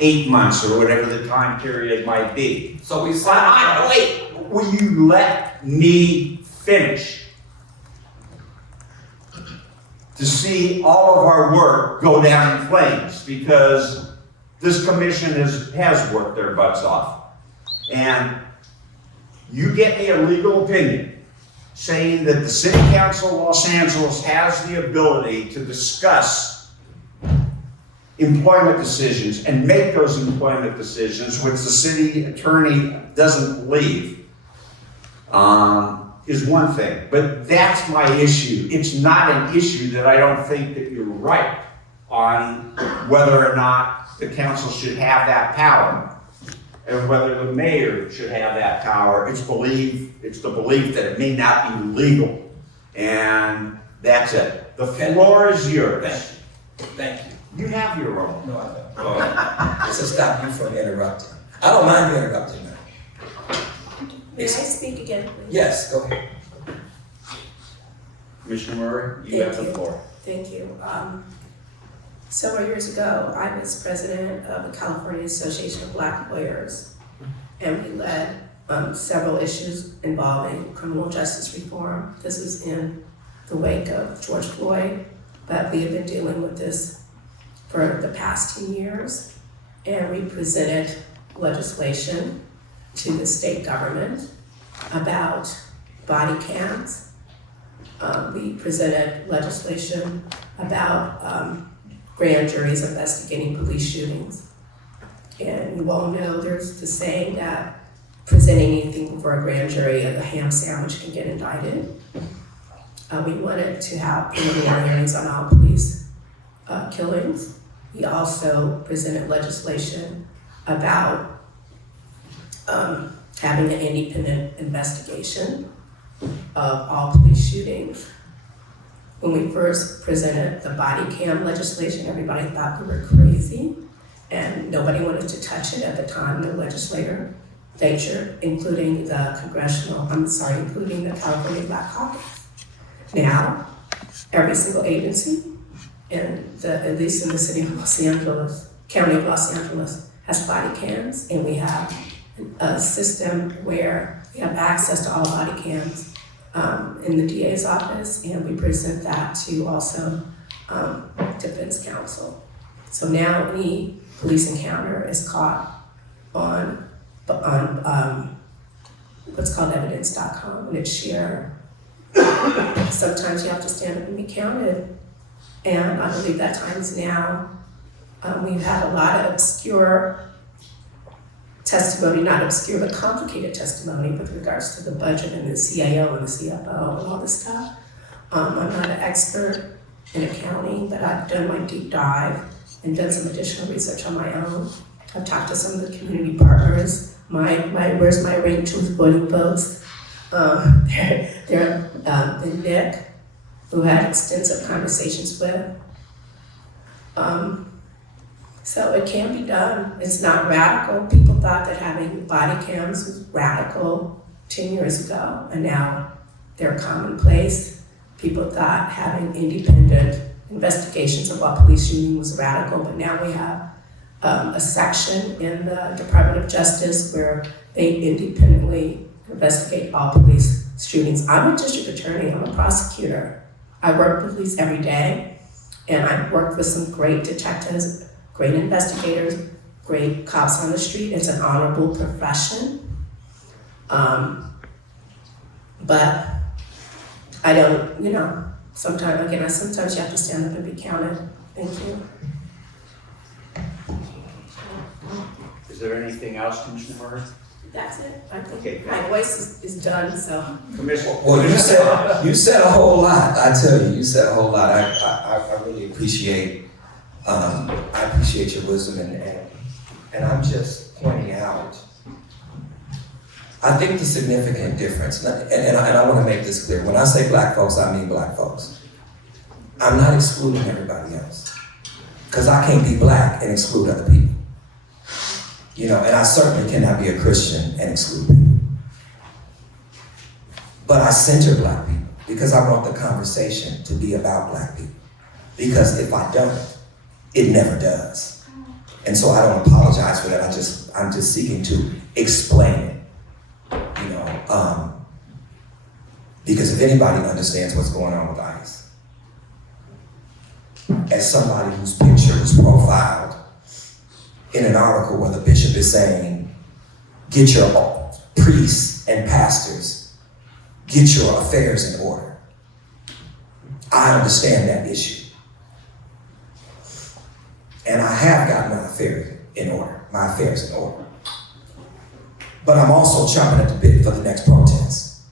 8 months or whatever the time period might be. So we wait, will you let me finish? To see all of our work go down in flames, because this commission has worked their butts off. And you get me a legal opinion saying that the City Council of Los Angeles has the ability to discuss employment decisions and make those employment decisions, which the city attorney doesn't believe, is one thing. But that's my issue. It's not an issue that I don't think that you're right on whether or not the council should have that power and whether the mayor should have that power. It's the belief that it may not be legal. And that's it. The floor is yours. Thank you. You have your own. No, I don't. This will stop you from interrupting. I don't mind you interrupting me. May I speak again, please? Yes, go ahead. Commissioner Murray, you have the floor. Thank you. Several years ago, I was president of the California Association of Black Lawyers, and we led several issues involving criminal justice reform. This was in the wake of George Floyd, but we have been dealing with this for the past 10 years, and we presented legislation to the state government about body cams. We presented legislation about grand juries investigating police shootings. And you all know there's the saying that presenting anything before a grand jury, a ham sandwich can get indicted. We wanted to have preliminary hearings on all police killings. We also presented legislation about having an independent investigation of all police shootings. When we first presented the body cam legislation, everybody thought we were crazy, and nobody wanted to touch it at the time. The legislature, including the including the California Black Caucus. Now, every single agency, at least in the city of Los Angeles, county of Los Angeles, has body cams, and we have a system where we have access to all body cams in the DA's office, and we present that to also defense counsel. So now any police encounter is caught on what's called evidence.com, and it's shared. Sometimes you have to stand up and be counted, and I believe that time is now. We've had a lot of obscure testimony, not obscure, but complicated testimony with regards to the budget and the CAO and the CFO and all this stuff. I'm not an expert in accounting, but I've done my deep dive and done some additional research on my own. I've talked to some of the community partners. Where's my ring truth voting folks? They're Nick, who had extensive conversations with. So it can be done. It's not radical. People thought that having body cams was radical 10 years ago, and now they're commonplace. People thought having independent investigations of all police shooting was radical, but now we have a section in the Department of Justice where they independently investigate all police shootings. I'm a district attorney, I'm a prosecutor. I work with police every day, and I've worked with some great detectives, great investigators, great cops on the street. It's an honorable profession. But I don't, sometimes you have to stand up and be counted. Thank you. Is there anything else, Commissioner Murray? That's it. I think Okay, my voice is done, so. Commissioner. Well, you said a whole lot. I tell you, you said a whole lot. I really appreciate your wisdom, and I'm just pointing out, I think the significant difference, and I want to make this clear. When I say black folks, I mean black folks. I'm not excluding everybody else, because I can't be black and exclude other people. And I certainly cannot be a Christian and exclude people. But I center black people because I want the conversation to be about black people. Because if I don't, it never does. And so I don't apologize for that. I'm just seeking to explain it. Because if anybody understands what's going on with ICE, as somebody whose picture is profiled in an article where the bishop is saying, get your priests and pastors, get your affairs in order. I understand that issue. And I have got my affairs in order. But I'm also chomping at the bit for the next protest.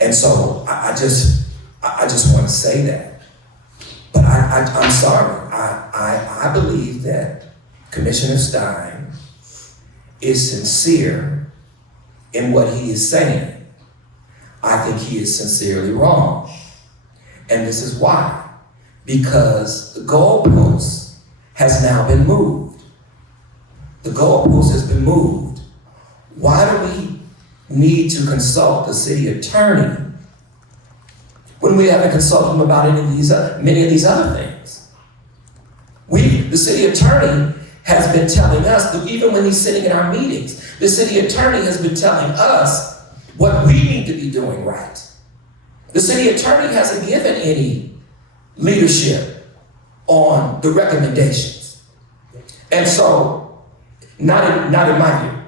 And so I just want to say that. But I'm sorry. I believe that Commissioner Stein is sincere in what he is saying. I think he is sincerely wrong. And this is why. Because the goalpost has now been moved. The goalpost has been moved. Why do we need to consult the city attorney when we haven't consulted him about many of these other things? The city attorney has been telling us, that even when he's sitting in our meetings, the city attorney has been telling us what we need to be doing right. The city attorney hasn't given any leadership on the recommendations. And so, not in my view.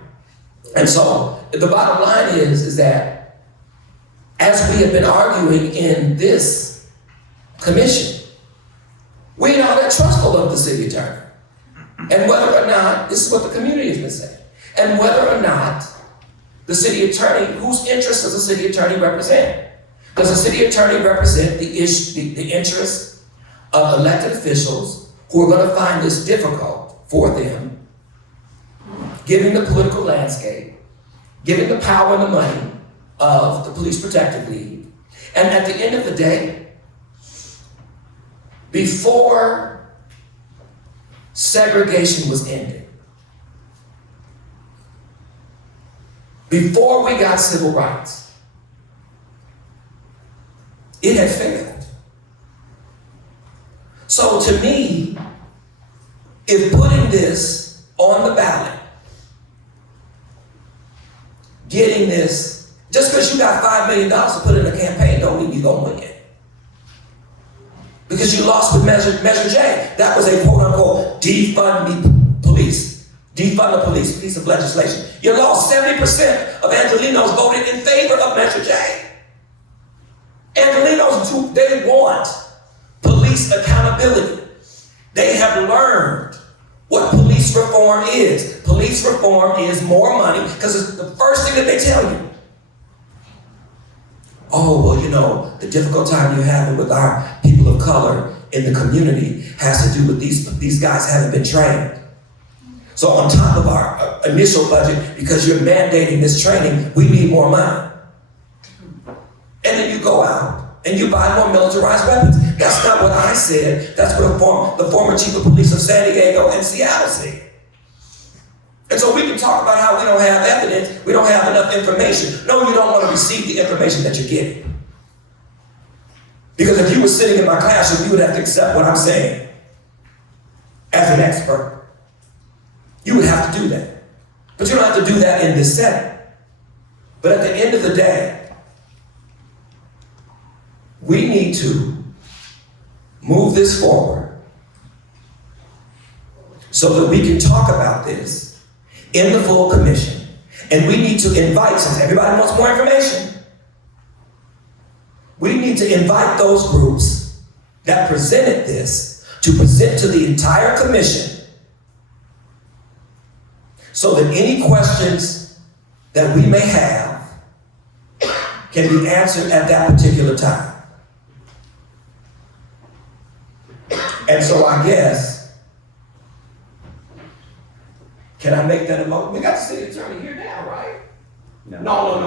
And so, the bottom line is that as we have been arguing in this commission, we ain't all that trustful of the city attorney. And whether or not, this is what the community has been saying, and whether or not the city attorney, whose interests does the city attorney represent? Does the city attorney represent the interests of elected officials who are going to find this difficult for them, given the political landscape, given the power and the money of the Police Protective League? And at the end of the day, before segregation was ended, before we got civil rights, it had failed. So to me, if putting this on the ballot, getting this, just because you got $5 million to put in a campaign don't mean you're going to win it. Because you lost with Measure J. That was a quote unquote defund the police piece of legislation. You lost 70% of Angelenos voted in favor of Measure J. Angelenos, they want police accountability. They have learned what police reform is. Police reform is more money, because it's the first thing that they tell you. Oh, well, you know, the difficult time you're having with our people of color in the community has to do with these guys haven't been trained. So on top of our initial budget, because you're mandating this training, we need more money. And then you go out and you buy more militarized weapons. That's not what I said. That's what the former chief of police of San Diego and Seattle said. And so we can talk about how we don't have evidence, we don't have enough information. No, you don't want to receive the information that you're getting. Because if you were sitting in my classroom, you would have to accept what I'm saying as an expert. You would have to do that. But you don't have to do that in this setting. But at the end of the day, we need to move this forward so that we can talk about this in the full commission. And we need to invite, since everybody wants more information, we need to invite those groups that presented this to present to the entire commission so that any questions that we may have can be answered at that particular time. And so I guess, can I make that a motion? We got the city attorney here now, right? No.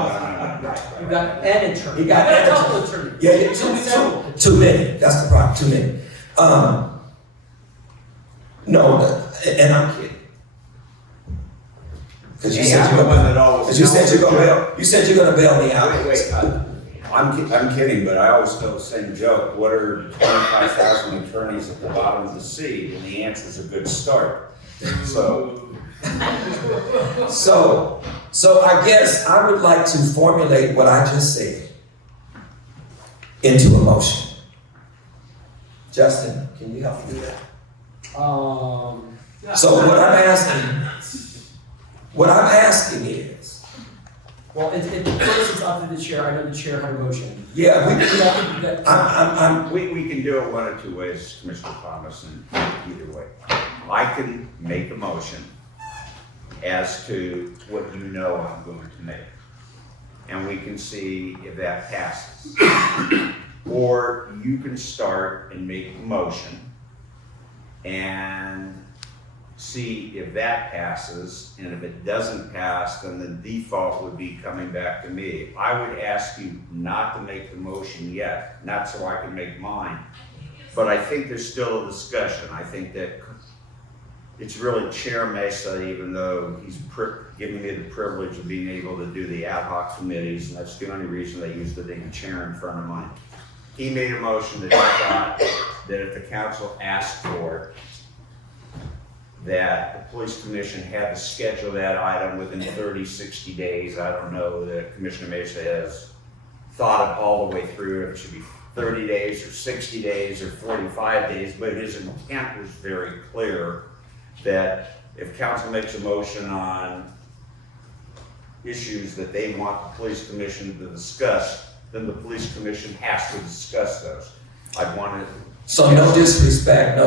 Right. You got an attorney. You got a an couple attorney. attorneys. Yeah, too many. That's the problem, too many. No, and I'm kidding. Because you said you're gonna bail me out. Wait. I'm kidding, but I always tell the same joke. What are 25,000 attorneys at the bottom of the sea? And the answer is a good start. So I guess I would like to formulate what I just said into a motion. Justin, can you help me do that? So what I'm asking is, Well, first it's up to the chair. I know the chair had a motion. yeah, We can do it one of two ways, Commissioner Thomas, and either way. I can make a motion as to what you know I'm going to make. And we can see if that passes. Or you can start and make a motion and see if that passes, and if it doesn't pass, then the default would be coming back to me. I would ask you not to make the motion yet, not so I can make mine, but I think there's still a discussion. I think that it's really Chair Meza, even though he's giving me the privilege of being able to do the ad hoc committees, and that's the only reason they use the name chair in front of mine. He made a motion that he thought that if the council asked for it, that the police commission had to schedule that item within 30, 60 days. I don't know that Commissioner Meza has thought it all the way through. It should be 30 days or 60 days or 45 days, but his intent was very clear that if council makes a motion on issues that they want the police commission to discuss, then the police commission has to discuss those. I'd want to. so no disrespect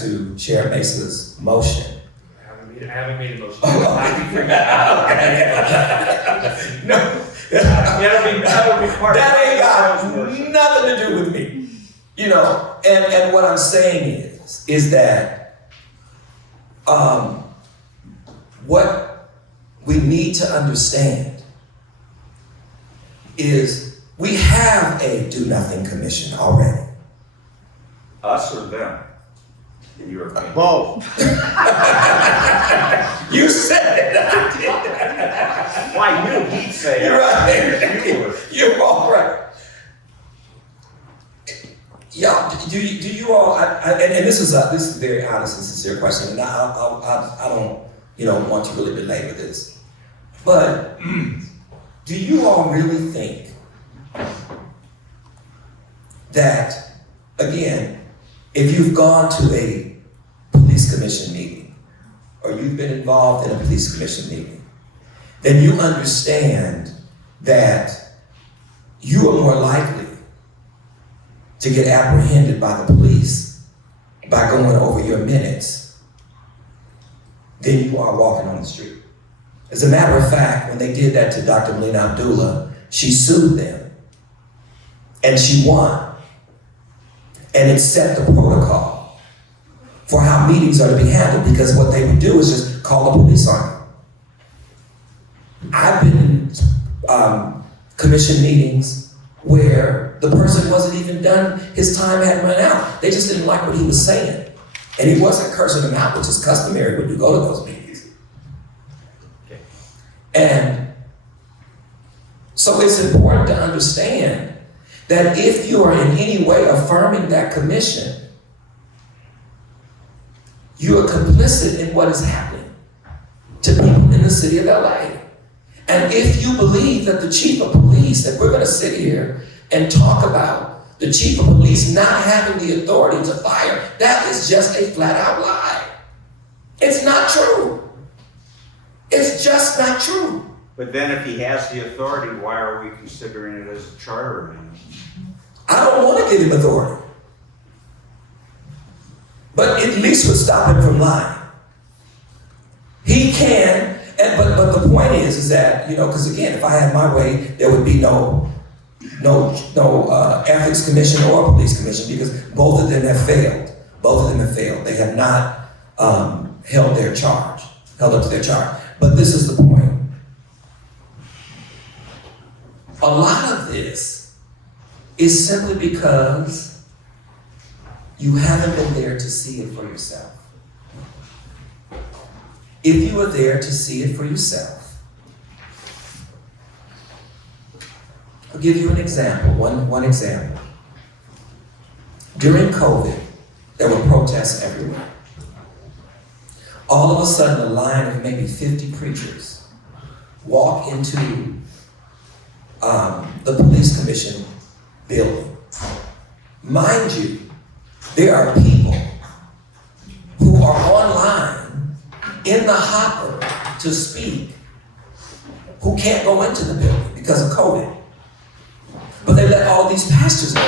to Chair Mesa's motion. I haven't made a motion. No. That ain't got nothing to do with me. You know, and what I'm saying is that what we need to understand is we have a do-nothing commission already. Us or them, in your opinion? Both. You said it, I did. Well, I knew he'd say it. You're right. You're all right. Y'all, do you all? And this is a very honest and sincere question, and I don't want to really belabor this, but do you all really think that, again, if you've gone to a police commission meeting or you've been involved in a police commission meeting, then you understand that you are more likely to get apprehended by the police by going over your minutes than you are walking on the street. As a matter of fact, when they did that to Dr. Melina Abdullah, she sued them and she won. And it set the protocol for how meetings are to be handled, because what they would do is just call the police on you. I've been in commission meetings where the person wasn't even done, his time hadn't run out. They just didn't like what he was saying. And he wasn't cursing them out, which is customary when you go to those meetings. Okay. And so it's important to understand that if you are in any way affirming that commission, you are complicit in what is happening to people in the city of LA. And if you believe that the chief of police, that we're going to sit here and talk about the chief of police not having the authority to fire, that is just a flat out lie. It's not true. It's just not true. But then if he has the authority, why are we considering it as a charter amendment? I don't want to give him authority. But at least would stop him from lying. He can, but the point is that, because again, if I had my way, there would be no ethics commission or police commission, because both of them have failed. Both of them have failed. They have not held up to their charge. But this is the point. A lot of this is simply because you haven't been there to see it for yourself. If you were there to see it for yourself, I'll give you an example, one example. During COVID, there were protests everywhere. All of a sudden, a line of maybe 50 preachers walk into the police commission building. Mind you, there are people who are online in the hopper to speak who can't go into the building because of COVID. But they let all these pastors go.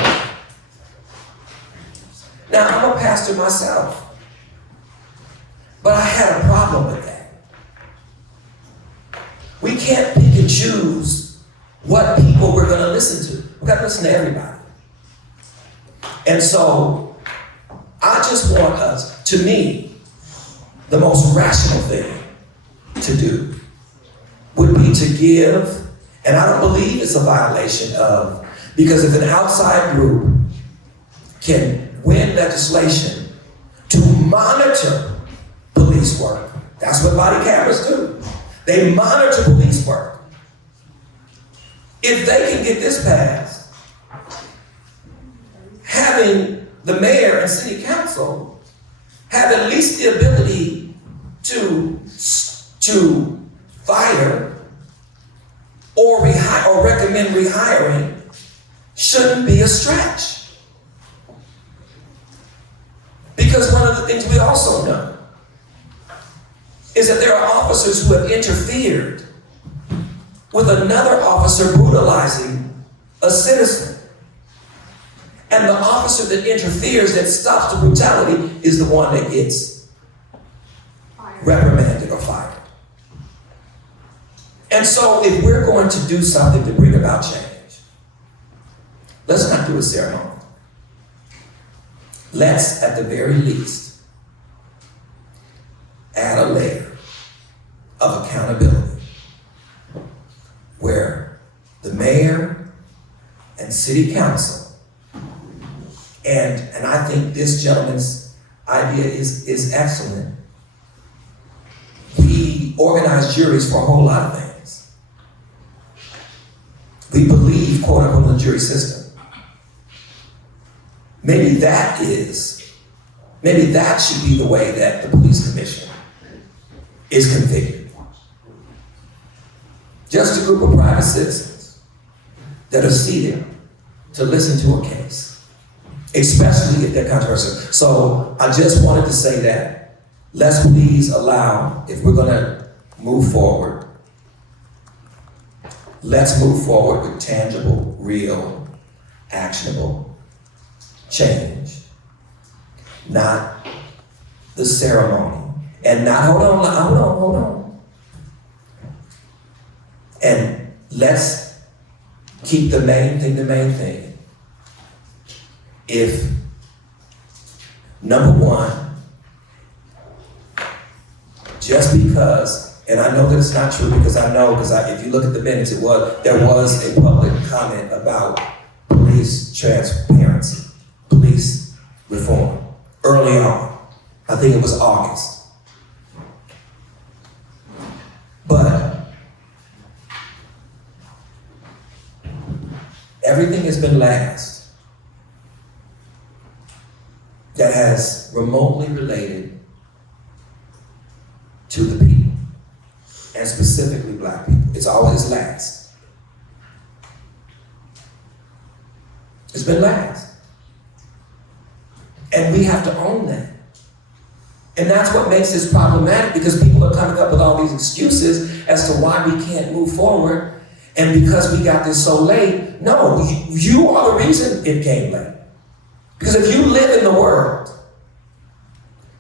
Now, I'm a pastor myself, but I had a problem with that. We can't pick and choose what people we're going to listen to. We've got to listen to everybody. And so, I just want us, to me, the most rational thing to do would be to give, and I don't believe it's a violation of, because if an outside group can win legislation to monitor police work, that's what body cameras do. They monitor police work. If they can get this passed, having the mayor and city council have at least the ability to fire or recommend rehiring shouldn't be a stretch. Because one of the things we also know is that there are officers who have interfered with another officer brutalizing a citizen. And the officer that interferes, that stops the brutality, is the one that gets reprimanded or fired. And so if we're going to do something to bring about change, let's not do a ceremony. Let's, at the very least, add a layer of accountability where the mayor and city council, and I think this gentleman's idea is excellent. We organize juries for a whole lot of things. We believe, quote unquote, in the jury system. Maybe that should be the way that the police commission is configured. Just a group of private citizens that are seated to listen to a case, especially if they're controversial. So I just wanted to say that let's please allow, if we're gonna move forward, let's move forward with tangible, real, actionable change, not the ceremony, and not, hold on. And let's keep the main thing. If, number one, just because, and I know that it's not true because if you look at the minutes, there was a public comment about police transparency, police reform, early on. I think it was August. But everything has been last that has remotely related to the people, and specifically Black people. It's always last. It's been last. And we have to own that. And that's what makes this problematic, because people are coming up with all these excuses as to why we can't move forward, and because we got this so late. No, you are the reason it came late. Because if you live in the world,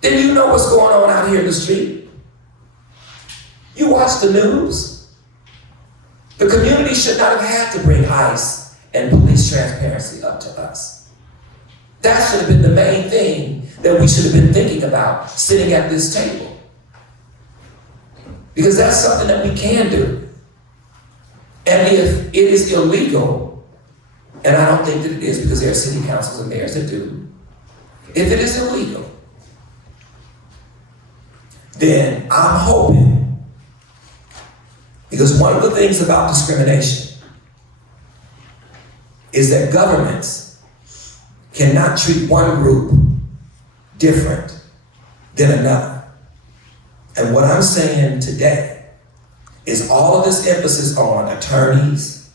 then you know what's going on out here in the street. You watch the news. The community should not have had to bring ICE and police transparency up to us. That should have been the main thing that we should have been thinking about sitting at this table. Because that's something that we can do. And if it is illegal, and I don't think that it is because there are city councils and mayors that do, if it is illegal, then I'm hoping, because one of the things about discrimination is that governments cannot treat one group different than another. And what I'm saying today is all of this emphasis on attorneys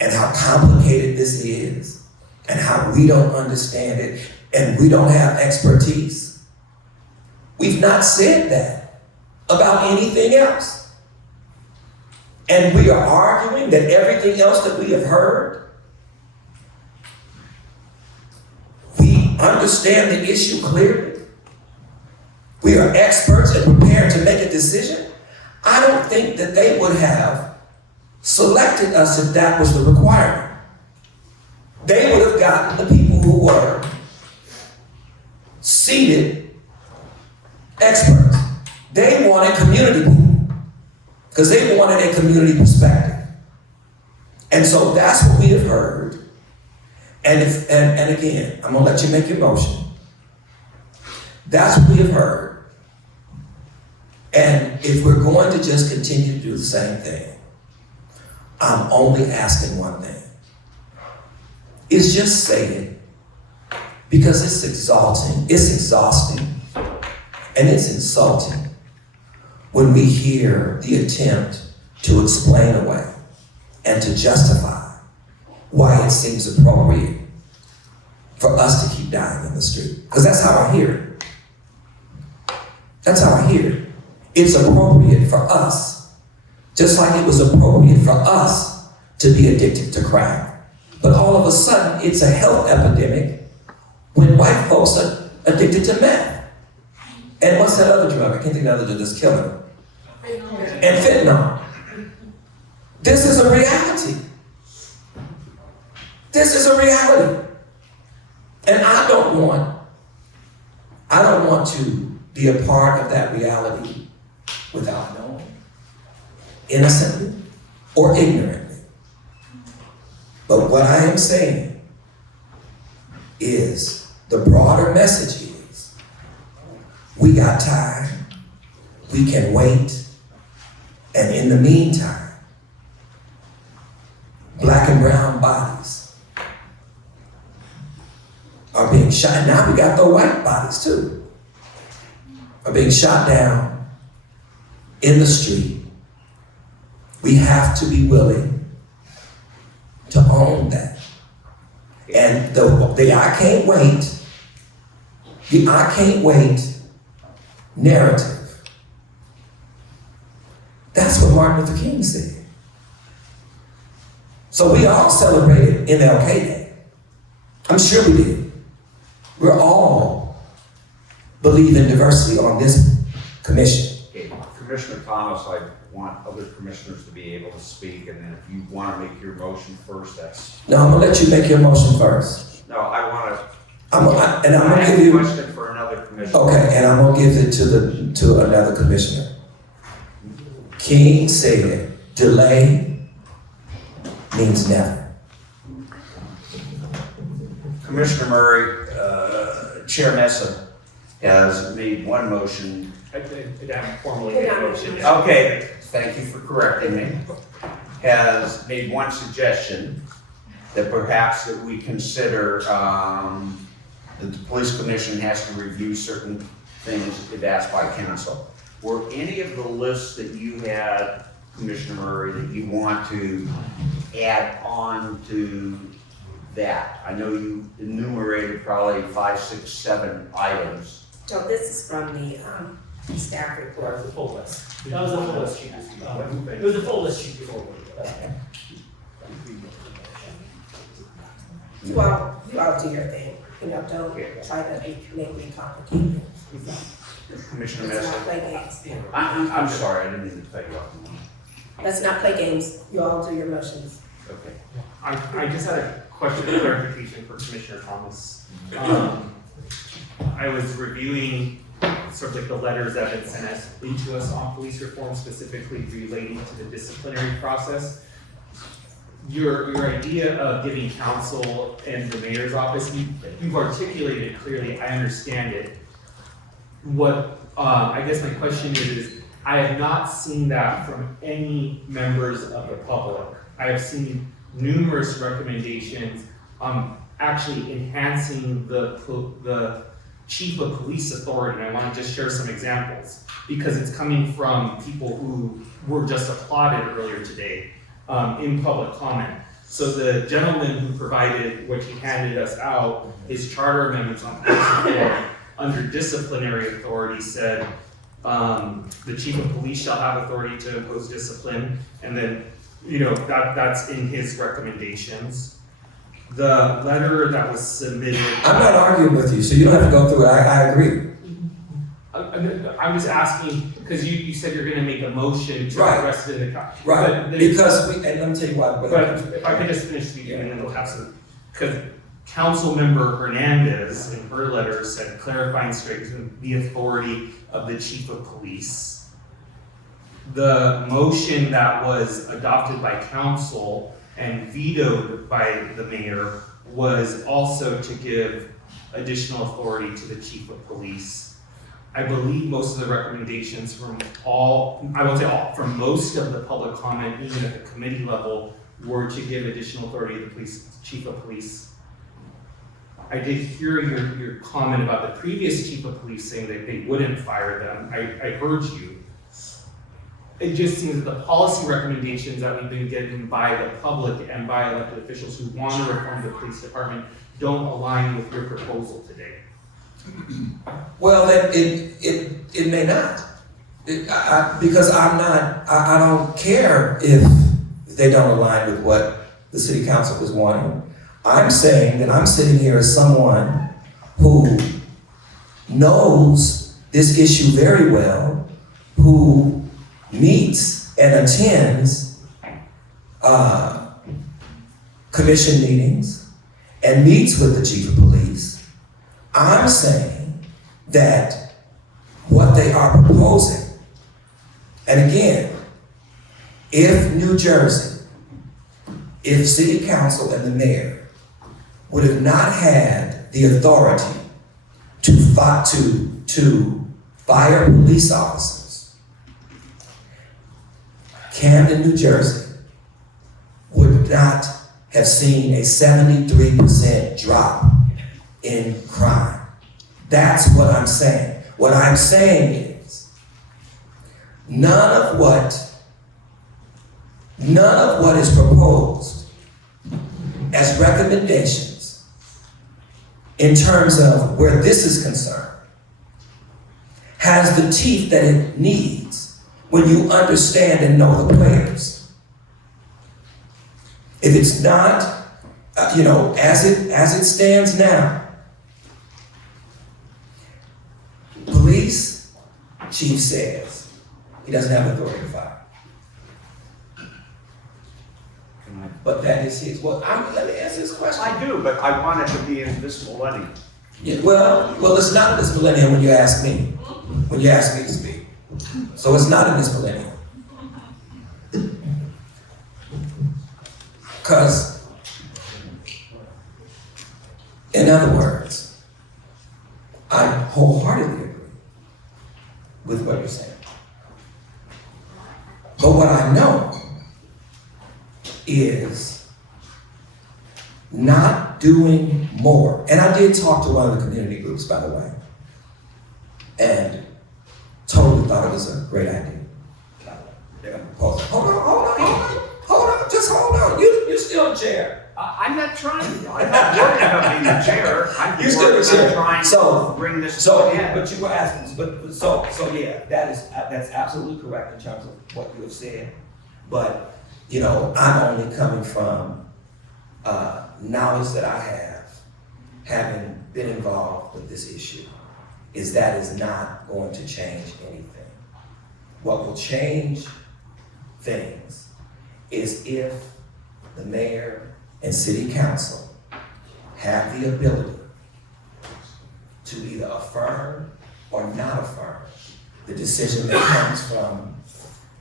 and how complicated this is and how we don't understand it and we don't have expertise. We've not said that. about anything else. And we are arguing that everything else that we have heard, we understand the issue clearly. We are experts and prepared to make a decision. I don't think that they would have selected us if that was the requirement. They would have gotten the people who were seated experts. They wanted community people because they wanted a community perspective. And so that's what we have heard. And again, I'm gonna let you make your motion. That's what we have heard. And if we're going to just continue to do the same thing, I'm only asking one thing. Is just say it, because it's exhausting, and it's insulting when we hear the attempt to explain away and to justify why it seems appropriate for us to keep dying in the street. Because that's how I hear it. That's how I hear it. It's appropriate for us, just like it was appropriate for us to be addicted to crack. But all of a sudden, it's a health epidemic when white folks are addicted to meth. And what's that other drug? I can't think of the other drug that's killing them. And fentanyl. This is a reality. This is a reality. And I don't want to be a part of that reality without knowing, innocently or ignorantly. But what I am saying is the broader message is we got time, we can wait, and in the meantime, black and brown bodies are being shot. Now we got the white bodies too, are being shot down in the street. We have to be willing to own that. And the I can't wait narrative. That's what Martin Luther King said. So we all celebrated MLK Day. I'm sure we did. We're all believe in diversity on this commission. Okay, Commissioner Thomas, I want other commissioners to be able to speak, and then if you want to make your motion first, that's... No, I'm gonna let you make your motion first. No, I want to... I'm gonna give you... a question for another commissioner. Okay, and I'm gonna give it to another commissioner. King said, delay means never. Commissioner Murray, Chair Meza has made one motion. I haven't formally made a motion yet. Okay, thank you for correcting me. Has made one suggestion that perhaps that we consider that the police commission has to review certain things if asked by council. Were any of the lists that you had, Commissioner Murray, that you want to add on to that? I know you enumerated probably 5, 6, 7 items. So this is from the staff report. That was the full list. That was the full list. It was the full list sheet before. You all do your thing. You know, don't try to make me complicated. Commissioner Let's not Meza. play games. I'm sorry, I didn't mean to cut you off. Let's not play games. You all do your motions. Okay. I just had a question of clarification for Commissioner Thomas. I was reviewing sort of like the letters that have been sent into us on police reform, specifically relating to the disciplinary process. Your idea of giving counsel and the mayor's office, you've articulated it clearly, I understand it. What, I guess my question is I have not seen that from any members of the public. I have seen numerous recommendations actually enhancing the chief of police authority, and I want to just share some examples because it's coming from people who were just applauded earlier today in public comment. So the gentleman who provided what he handed us out, his charter amendments on police reform under disciplinary authority said the chief of police shall have authority to impose discipline, and then, that's in his recommendations. The letter that was submitted. I'm not arguing with you, so you don't have to go through it. I agree. I'm just asking, because you said you're gonna make a motion to Right. address it in the. Right, because and let me tell you why. But if I could just finish speaking, and then we'll have some, because Councilmember Hernandez in her letter said clarifying strengthen the authority of the chief of police. The motion that was adopted by council and vetoed by the mayor was also to give additional authority to the chief of police. I believe most of the recommendations from I won't say all, from most of the public comment, even at the committee level, were to give additional authority to the chief of police. I did hear your comment about the previous chief of police saying that they wouldn't fire them. I heard you. It just seems that the policy recommendations that we've been getting by the public and by elected officials who want to reform the police department don't align with your proposal today. Well, it may not, because I don't care if they don't align with what the city council is wanting. I'm saying that I'm sitting here as someone who knows this issue very well, who meets and attends commission meetings and meets with the chief of police. I'm saying that what they are proposing, and again, if New Jersey, if city council and the mayor would have not had the authority to fire police officers, Camden, New Jersey would not have seen a 73% drop in crime. That's what I'm saying. What I'm saying is, none of what is proposed as recommendations in terms of where this is concerned has the teeth that it needs when you understand and know the players. If it's not, as it stands now, police chief says he doesn't have authority to fire. But that is his. Well, let me answer this question. I do, but I want it to be in this millennium. Yeah, well, it's not in this millennium when you ask me. When you ask me to speak. So it's not in this millennium. Because, in other words, I wholeheartedly agree with what you're saying. But what I know is not doing more. And I did talk to one of the community groups, by the way, and totally thought it was a great idea. Hold on, just hold on. You're still a chair. I'm not trying. I'm not worried about being the chair. I'm You're still a chair. trying So, to bring this So, to an end. but you were asking, so yeah, that's absolutely correct in terms of what you have said. But, I'm only coming from knowledge that I have, having been involved with this issue, is that is not going to change anything. What will change things is if the mayor and city council have the ability to either affirm or not affirm the decision that comes from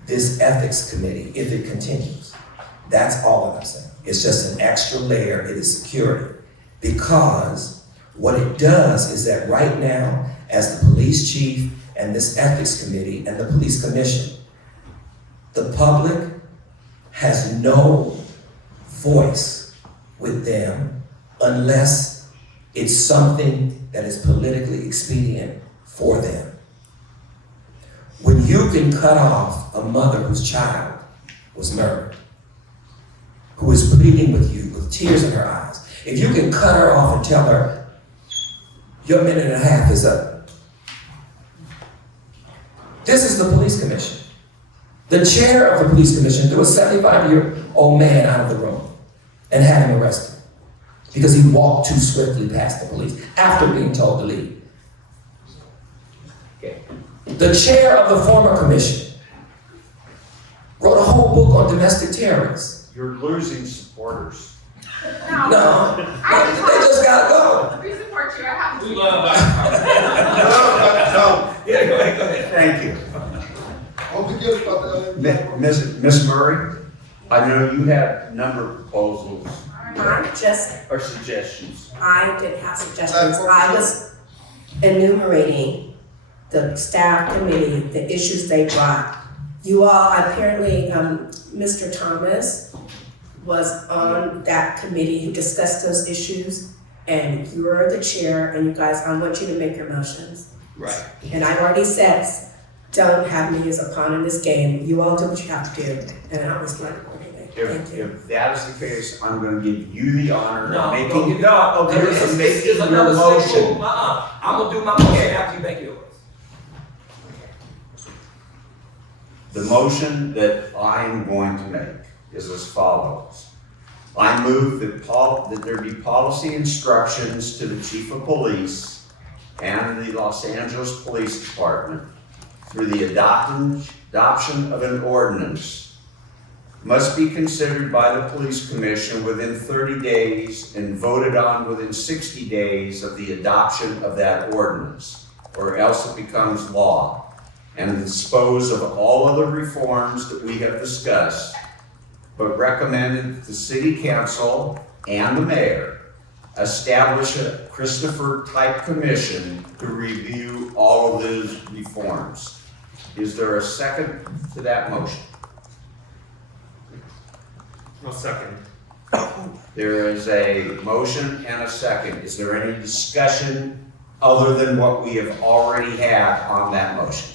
this ethics committee if it continues. That's all that I'm saying. It's just an extra layer, it is security. Because what it does is that right now, as the police chief and this ethics committee and the police commission, the public has no voice with them unless it's something that is politically expedient for them. When you can cut off a mother whose child was murdered, who is pleading with you with tears in her eyes, if you can cut her off and tell her, your minute and a half is up, This is the police commission. The chair of the police commission threw a 75-year-old man out of the room and had him arrested because he walked too swiftly past the police after being told to leave. The chair of the former commission wrote a whole book on domestic terrorists. You're losing supporters. No, they just gotta go. We support you, I have to. We love that. Yeah, go ahead. Thank you. Miss Murray, I know you have a number of proposals or suggestions. I didn't have suggestions. I was enumerating the staff committee, the issues they brought. You all, apparently, Mr. Thomas was on that committee who discussed those issues, and you're the chair, and you guys, I want you to make your motions. Right. And I've already said, don't have me as a pawn in this game. You all do what you have to do, and I was like, If that is the case, I'm gonna give you the honor No, of don't making, give- no, making it's your another motion. simple, I'm gonna do my motion after you make yours. The motion that I am going to make is as follows. I move that there be policy instructions to the chief of police and the Los Angeles Police Department through the adoption of an ordinance must be considered by the police commission within 30 days and voted on within 60 days of the adoption of that ordinance, or else it becomes law, and dispose of all other reforms that we have discussed, but recommended that the city council and the mayor establish a Christopher-type commission to review all of those reforms. Is there a second to that motion? No second. There is a motion and a second. Is there any discussion other than what we have already had on that motion?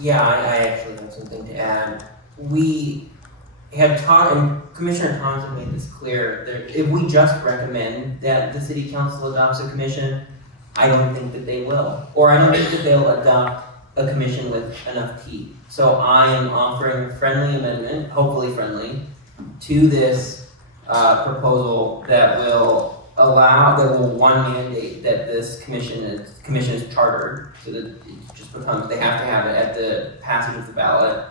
Yeah, I actually have something to add. We had taught, and Commissioner Thompson made this clear, that if we just recommend that the city council adopts a commission, I don't think that they will. Or I don't think that they'll adopt a commission with enough teeth. So I am offering a friendly amendment, hopefully friendly, to this proposal that will mandate that this commission is chartered, so that it just becomes, they have to have it at the passage of the ballot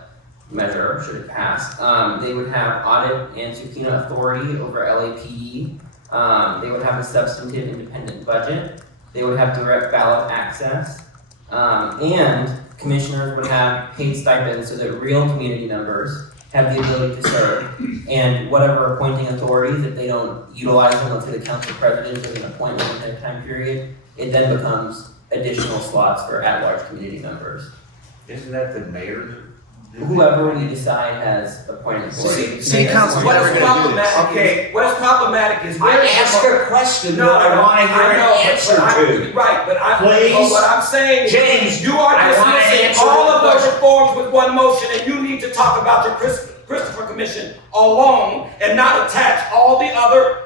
measure, should it pass. They would have audit and subpoena authority over LAPD. They would have a substantive independent budget. They would have direct ballot access. And commissioners would have paid stipends so that real community members have the ability to serve. And whatever appointing authorities, if they don't utilize them, let's say the council president as an appointment within a time period, it then becomes additional slots for at-large community members. Isn't that the mayor? Whoever we decide has appointed authority. City council is never gonna do this. What is problematic is. I asked a question that I want to hear an answer to. Right, but Please. but what I'm saying is, James, you are I want an dismissing answer all to the of those question. reforms with one motion, and you need to talk about your Christopher Commission alone and not attach all the other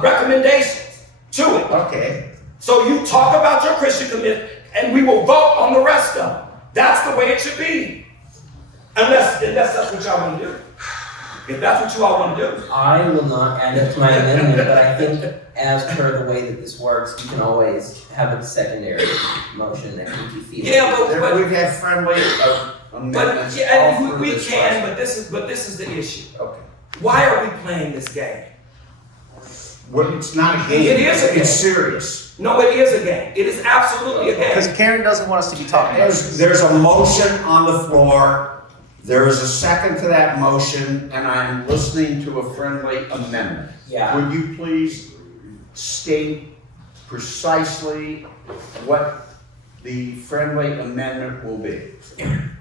recommendations to it. Okay. So you talk about your Christian Commission, and we will vote on the rest of them. That's the way it should be. Unless that's what y'all want to do. If that's what you all want to do. I will not add it to my amendment, but I think as per the way that this works, you can always have a secondary motion that can be feasible. Yeah, but We've had friendly amendments. But yeah, all through we this can, process. but this is the issue. Okay. Why are we playing this game? Well, it's not a game. It is a game. It's serious. No, it is a game. It is absolutely a game. Because Karen doesn't want us to be talking about this. There's a motion on the floor. There is a second to that motion, and I'm listening to a friendly amendment. Yeah. Would you please state precisely what the friendly amendment will be?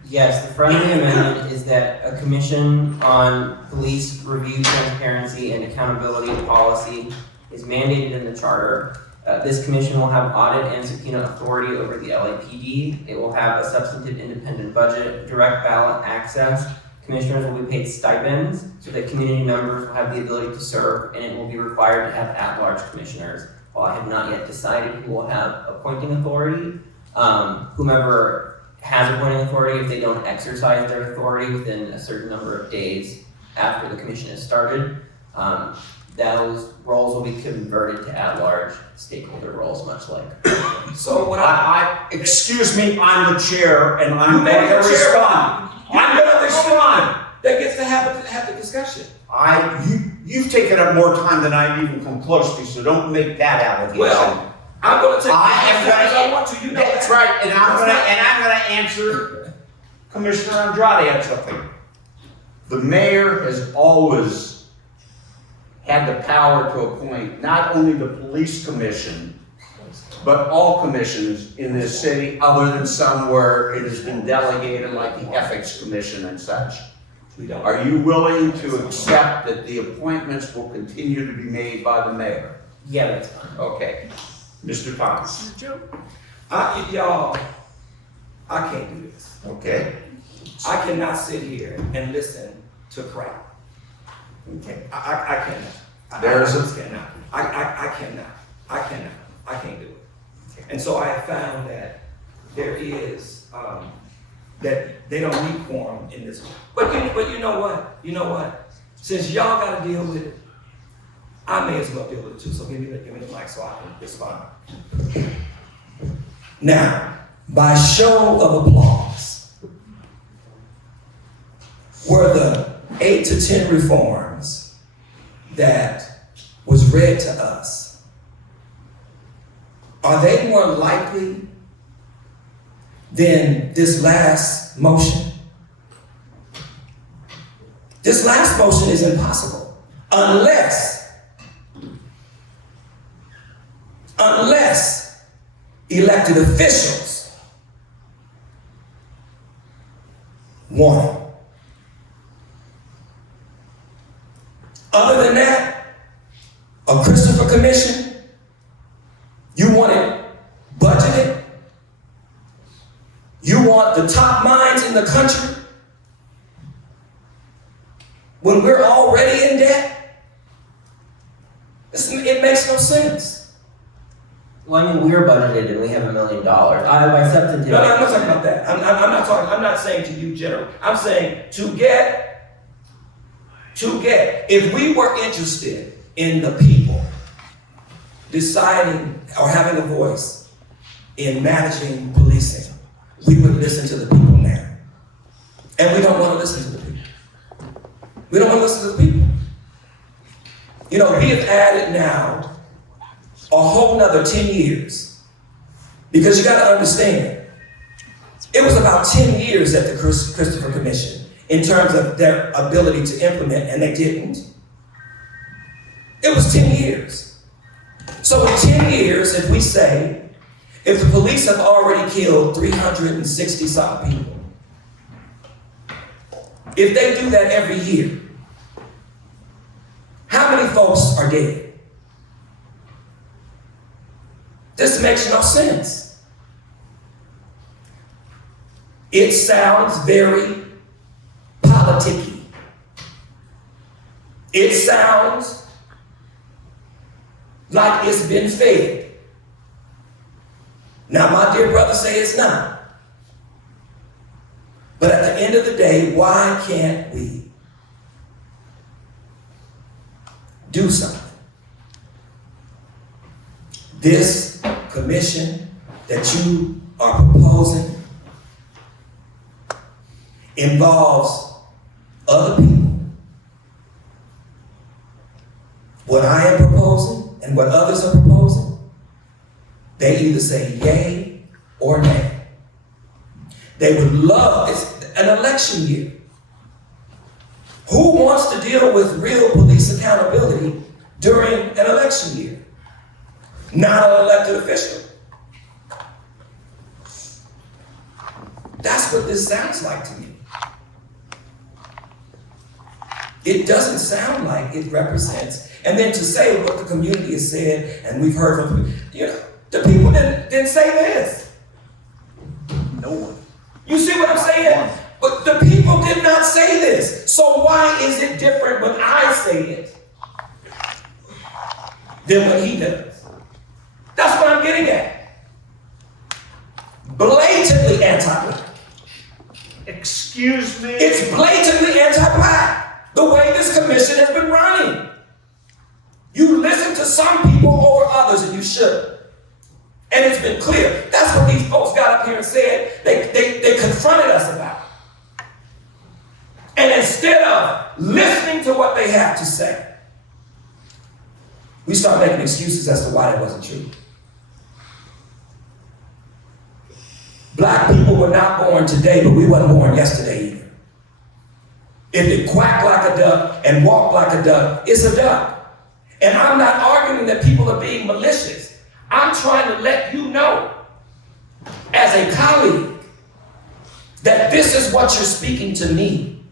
Yes, the friendly amendment is that a commission on police review, transparency, and accountability policy is mandated in the charter. This commission will have audit and subpoena authority over the LAPD. It will have a substantive independent budget, direct ballot access. Commissioners will be paid stipends so that community members will have the ability to serve, and it will be required to have at-large commissioners. While I have not yet decided who will have appointing authority, whomever has appointing authority if they don't exercise their authority within a certain number of days after the commission has started. Those roles will be converted to at-large stakeholder roles, much like. So excuse me, I'm the chair and I'm You may going be to the chair. respond. I'm gonna respond. That gets to have the discussion. You've taken up more time than I've even come close to, so don't make that allegation. Well, I'm gonna take I am as I gonna, want to, you know that's that. right, and I'm gonna answer Commissioner Andrade on something. The mayor has always had the power to appoint not only the police commission, but all commissions in this city, other than some where it has been delegated, like the ethics commission and such. Are you willing to accept that the appointments will continue to be made by the mayor? Yeah, that's fine. Okay. Mr. Thomas? Y'all, I can't do this. Okay. I cannot sit here and listen to crap. Okay. I cannot. There's I just cannot. I cannot. I cannot. I can't do it. And so I have found that there is, that they don't need quorum in this one. But you know what? You know what? Since y'all gotta deal with it, I may as well deal with it too. So give me the mic so I can respond. Now, by show of applause, were the 8 to 10 reforms that was read to us, are they more likely than this last motion? This last motion is impossible unless elected officials want it. Other than that, a Christopher Commission, you want it budgeted, you want the top minds in the country, when we're already in debt, it makes no sense. Well, I mean, we're budgeted and we have $1 million. I substantive. No, I'm not talking about that. I'm not saying to you general. I'm saying to get, if we were interested in the people deciding or having a voice in managing policing, we would listen to the people now. And we don't want to listen to the people. We don't want to listen to the people. You know, we have added now a whole nother 10 years. Because you got to understand, it was about 10 years at the Christopher Commission in terms of their ability to implement, and they didn't. It was 10 years. So in 10 years, if we say, if the police have already killed 360-some people, if they do that every year, how many folks are dead? This makes no sense. It sounds very politicky. It sounds like it's been fed. Now, my dear brother say it's not. But at the end of the day, why can't we do something? This commission that you are proposing involves other people. What I am proposing and what others are proposing, they either say yay or nay. They would love, it's an election year. Who wants to deal with real police accountability during an election year? Not an elected official. That's what this sounds like to me. It doesn't sound like it represents, and then to say what the community has said, and we've heard from, the people didn't say this. No one. You see what I'm saying? But the people did not say this. So why is it different when I say it than when he does? That's what I'm getting at. Blatantly anti-black. Excuse me? It's blatantly anti-black, the way this commission has been running. You listen to some people over others, and you should. And it's been clear. That's what these folks got up here and said they confronted us about. And instead of listening to what they have to say, we start making excuses as to why that wasn't true. Black people were not born today, but we weren't born yesterday either. If it quacked like a duck and walked like a duck, it's a duck. And I'm not arguing that people are being malicious. I'm trying to let you know, as a colleague, that this is what you're speaking to me.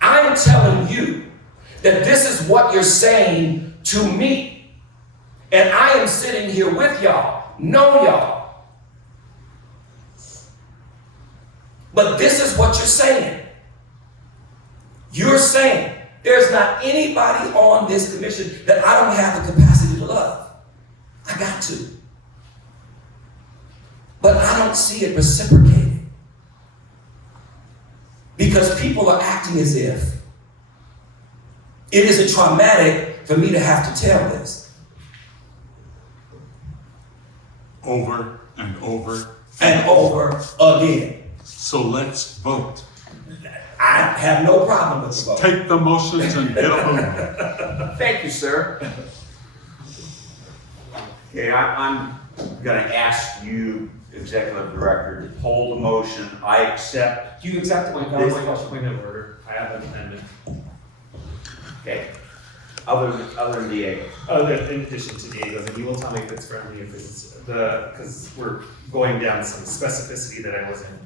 I am telling you that this is what you're saying to me. And I am sitting here with y'all, know y'all. But this is what you're saying. You're saying there's not anybody on this commission that I don't have the capacity to love. I got to. But I don't see it reciprocated. Because people are acting as if it isn't traumatic for me to have to tell this. Over and over and over again. So let's vote. I have no problem with the vote. Take the motions and get them moving. Thank you, sir. Okay, I'm gonna ask you, Executive Director, to hold the motion. I accept. Do you accept my point of order? I have an amendment. Okay. Other than Diego. In addition to Diego's, and you will tell me if it's friendly, if it's because we're going down some specificity that I wasn't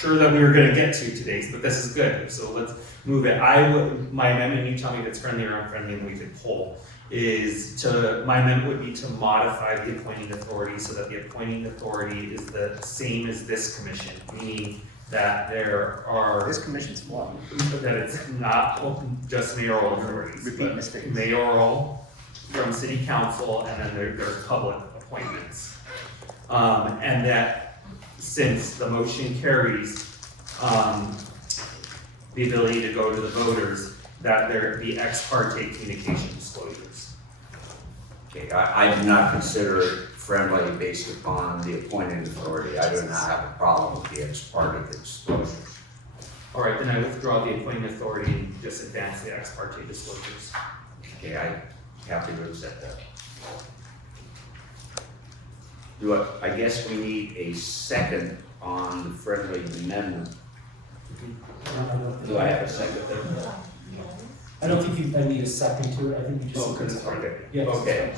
sure that we were going to get to today, but this is good. So let's move it. My amendment, you tell me if it's friendly or unfriendly, and we could poll. My amendment would be to modify the appointing authority so that the appointing authority is the same as this commission, meaning that there are. This commission's flawed. That it's not just mayoral authorities, but mayoral from city council, and then there's public appointments. And that since the motion carries the ability to go to the voters, that there be ex parte communication disclosures. Okay, I do not consider it friendly based upon the appointing authority. I do not have a problem with the ex parte disclosures. All right, then I withdraw the appointing authority and just advance the ex parte disclosures. Okay, I'm happy to accept that. I guess we need a second on the friendly amendment. Do I have a second? I don't think I need a second to it. I think you just. because it's okay. Yeah. Okay.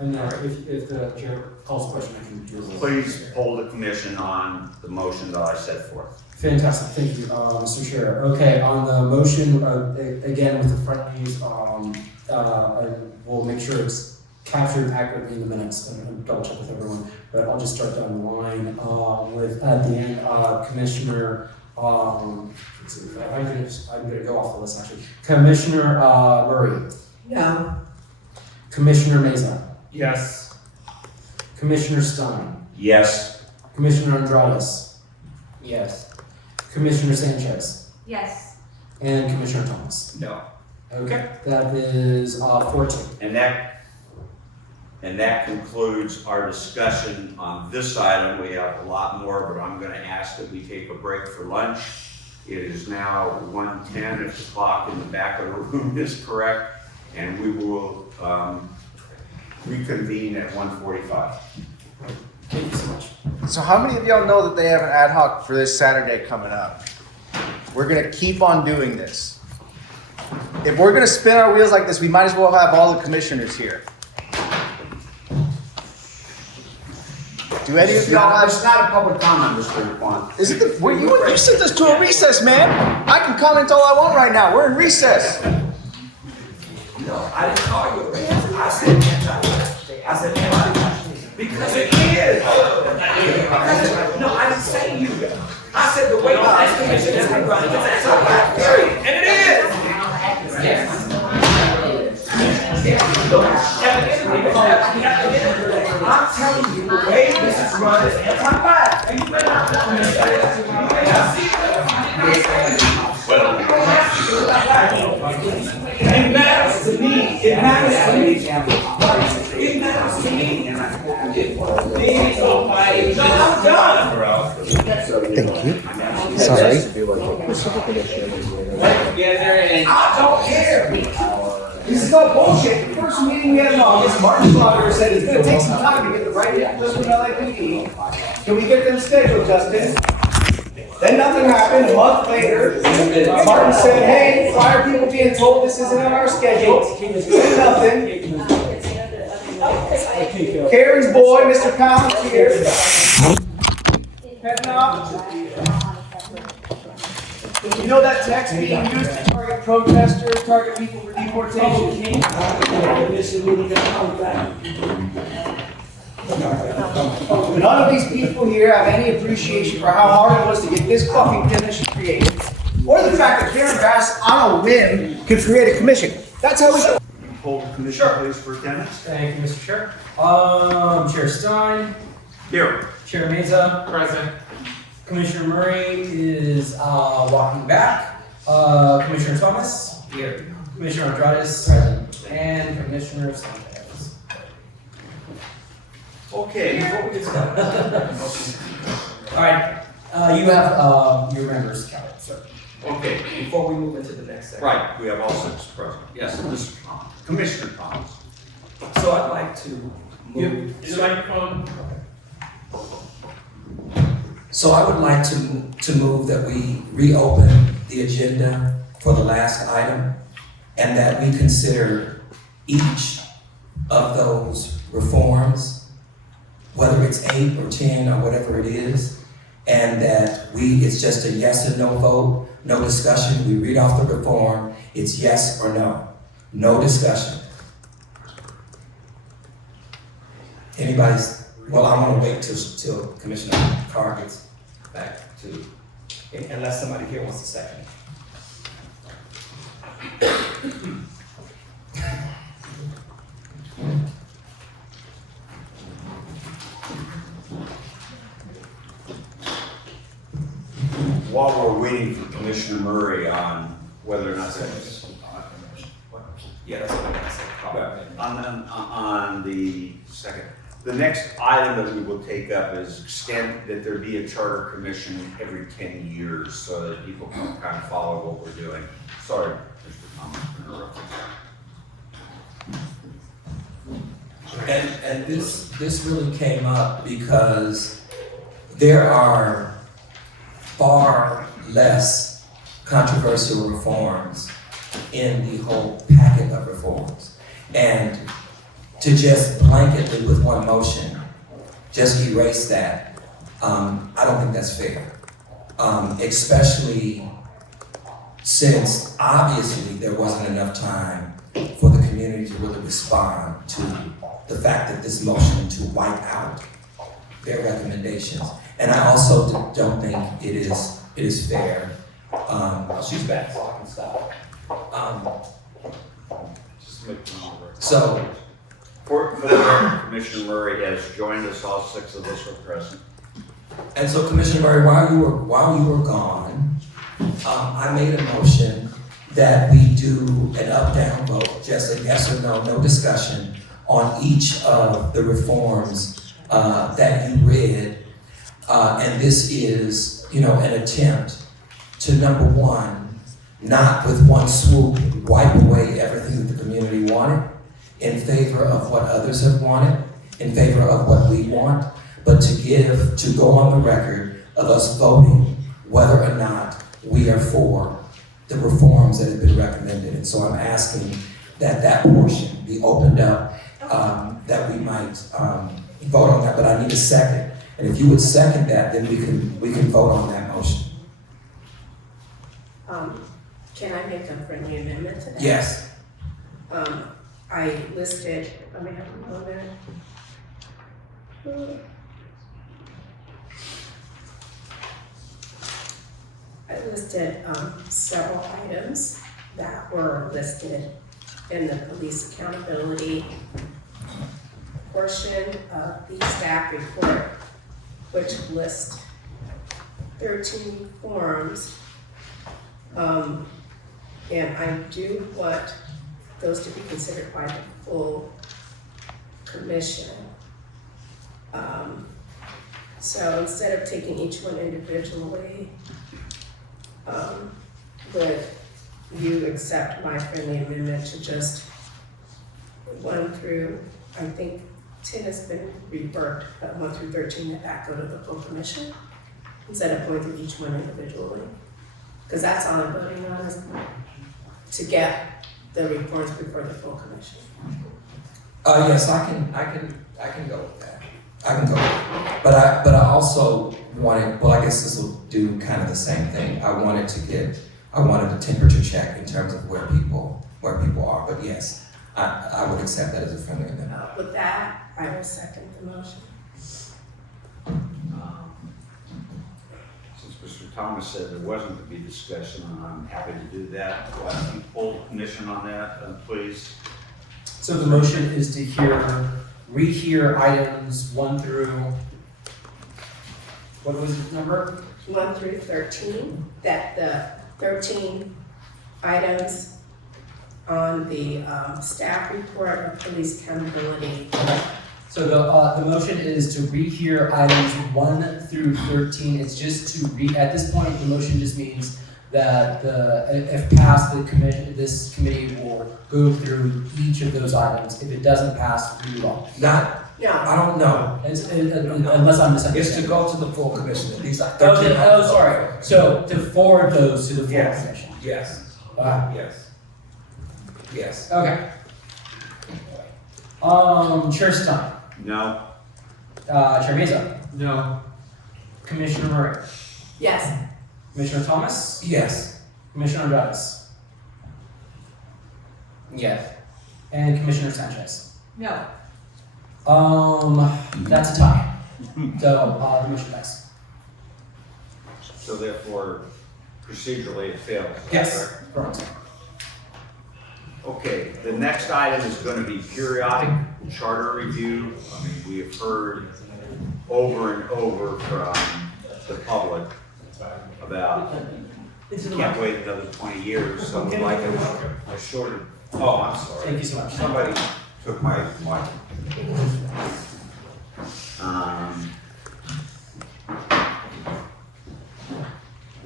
And if the chair calls the question, I can do it. Please hold the commission on the motion that I set forth. Fantastic, thank you, Mr. Chair. Okay, on the motion, again with the friendlies, we'll make sure it's captured accurately in the minutes and double check with everyone. But I'll just start down the line with at the end, Commissioner. Let's see, I'm gonna go off the list actually. Commissioner Murray. No. Commissioner Meza. Yes. Commissioner Stein. Yes. Commissioner Andrades. Yes. Commissioner Sanchez. Yes. And Commissioner Thomas. No. Okay, that is 4-2. And that concludes our discussion on this item. We have a lot more, but I'm going to ask that we take a break for lunch. It is now 1:10, if the clock in the back of the room is correct, and we will reconvene at 1:45. Thank you so much. So how many of y'all know that they have an ad hoc for this Saturday coming up? We're gonna keep on doing this. If we're gonna spin our wheels like this, we might as well have all the commissioners here. Do any of y'all have? It's not a public comment, Mr. Quan. Is it the? You sent us to a recess, man. I can comment all I want right now. We're in recess. No, I didn't call you a racist. I said anti-black. I said anti-black. Because it is. No, I didn't say you. I said the way the commission has been running, it's anti-black, period. And it is. Yes. I'm telling you, the way this is run is anti-black. And you may not see It matters to me. I'm done. Thank you. Sorry. I don't care. This is no bullshit. The first meeting we had in August, Martin Slaughter said it's gonna take some time to get the right people from LADWP. Can we get them scheduled, Justin? Then nothing happened. A month later, Martin said, hey, why are people being told this isn't on our schedule? Then nothing. Karen's boy, Mr. Collins here. Heading off. You know that text being used to target protesters, target people for deportation? None of these people here have any appreciation for how hard it was to get this fucking commission created. Or the fact that Karen Bass, on a whim, could create a commission. That's how we go. Hold the commission, please, for attendance. Thank you, Mr. Chair. Chair Stein. Here. Chair Meza. Present. Commissioner Murray is walking back. Commissioner Thomas. Here. Commissioner Andrades. Present. And Commissioner Sanchez. Okay. Before we get started. All right. You have your members counted, sir. Okay. Before we move into the next section. Right, we have all six present. Yes, Mr. Thomas. Commissioner Thomas. So I'd like to move. microphone. So I would like to move that we reopen the agenda for the last item and that we consider each of those reforms, whether it's 8 or 10 or whatever it is, and that it's just a yes or no vote, no discussion. We read off the reform, it's yes or no, no discussion. Well, I'm gonna wait till Commissioner Carr gets back to. Unless somebody here wants to second. While we're waiting for Commissioner Murray on whether or not that's. Yeah, that's what I'm saying. On the second, the next item that we will take up is extend that there be a charter commission every 10 years so that people can kind of follow what we're doing. Sorry, Mr. Thomas, for interrupting. And this really came up because there are far less controversial reforms in the whole packet of reforms. And to just blanketly with one motion, just erase that, I don't think that's fair. Especially since obviously there wasn't enough time for the community to really respond to the fact that this motion to wipe out their recommendations. And I also don't think it is fair. She's back, so I can stop. So, for the record, Commissioner Murray has joined us. All six of us are present. And so, Commissioner Murray, while you were gone, I made a motion that we do an up-down vote, just a yes or no, no discussion on each of the reforms that you read. And this is, an attempt to, number one, not with one swoop wipe away everything that the community wanted in favor of what others have wanted, in favor of what we want, but to go on the record of us voting whether or not we are for the reforms that have been recommended. And so I'm asking that portion be opened up, that we might vote on that, but I need a second. And if you would second that, then we can vote on that motion. Can I make a friendly amendment to that? Yes. I listed, let me have a moment. I listed several items that were listed in the police accountability portion of the staff report, which lists 13 forms. And I do want those to be considered by the full commission. So instead of taking each one individually, would you accept my friendly amendment to just 1 through, I think 10 has been reworked, but 1 through 13 that back go to the full commission, instead of going through each one individually? Because that's all I'm voting on, is to get the reports before the full commission. Yes, I can go with that. I can go with it. But I also wanted, well, I guess this will do kind of the same thing. I wanted a temperature check in terms of where people are. But yes, I would accept that as a friendly amendment. With that, I will second the motion. Since Mr. Thomas said there wasn't to be discussion, and I'm happy to do that. Why don't you pull the commission on that, please? So the motion is to rehear items 1 through, what was the number? 1 through 13, that the 13 items on the staff report of police accountability. So the motion is to rehear items 1 through 13. It's just to at this point, the motion just means that if passed, this committee will go through each of those items. If it doesn't pass, we move on. I don't know. Unless I'm misunderstanding. It's to go to the full commission. These are Sorry. So to forward those to the full commission. Yes. Yes. Yes. Okay. Chair Stein. No. Chair Meza. No. Commissioner Murray. Yes. Commissioner Thomas. Yes. Commissioner Andrades. Yes. And Commissioner Sanchez. No. That's a tie. So the motion passes. So therefore, procedurally, it fails. Yes. Correct. Okay, the next item is going to be periodic charter review. I mean, we have heard over and over from the public about, can't wait another 20 years, so like a shorter, oh, I'm sorry. Thank you so much. Somebody took my mic.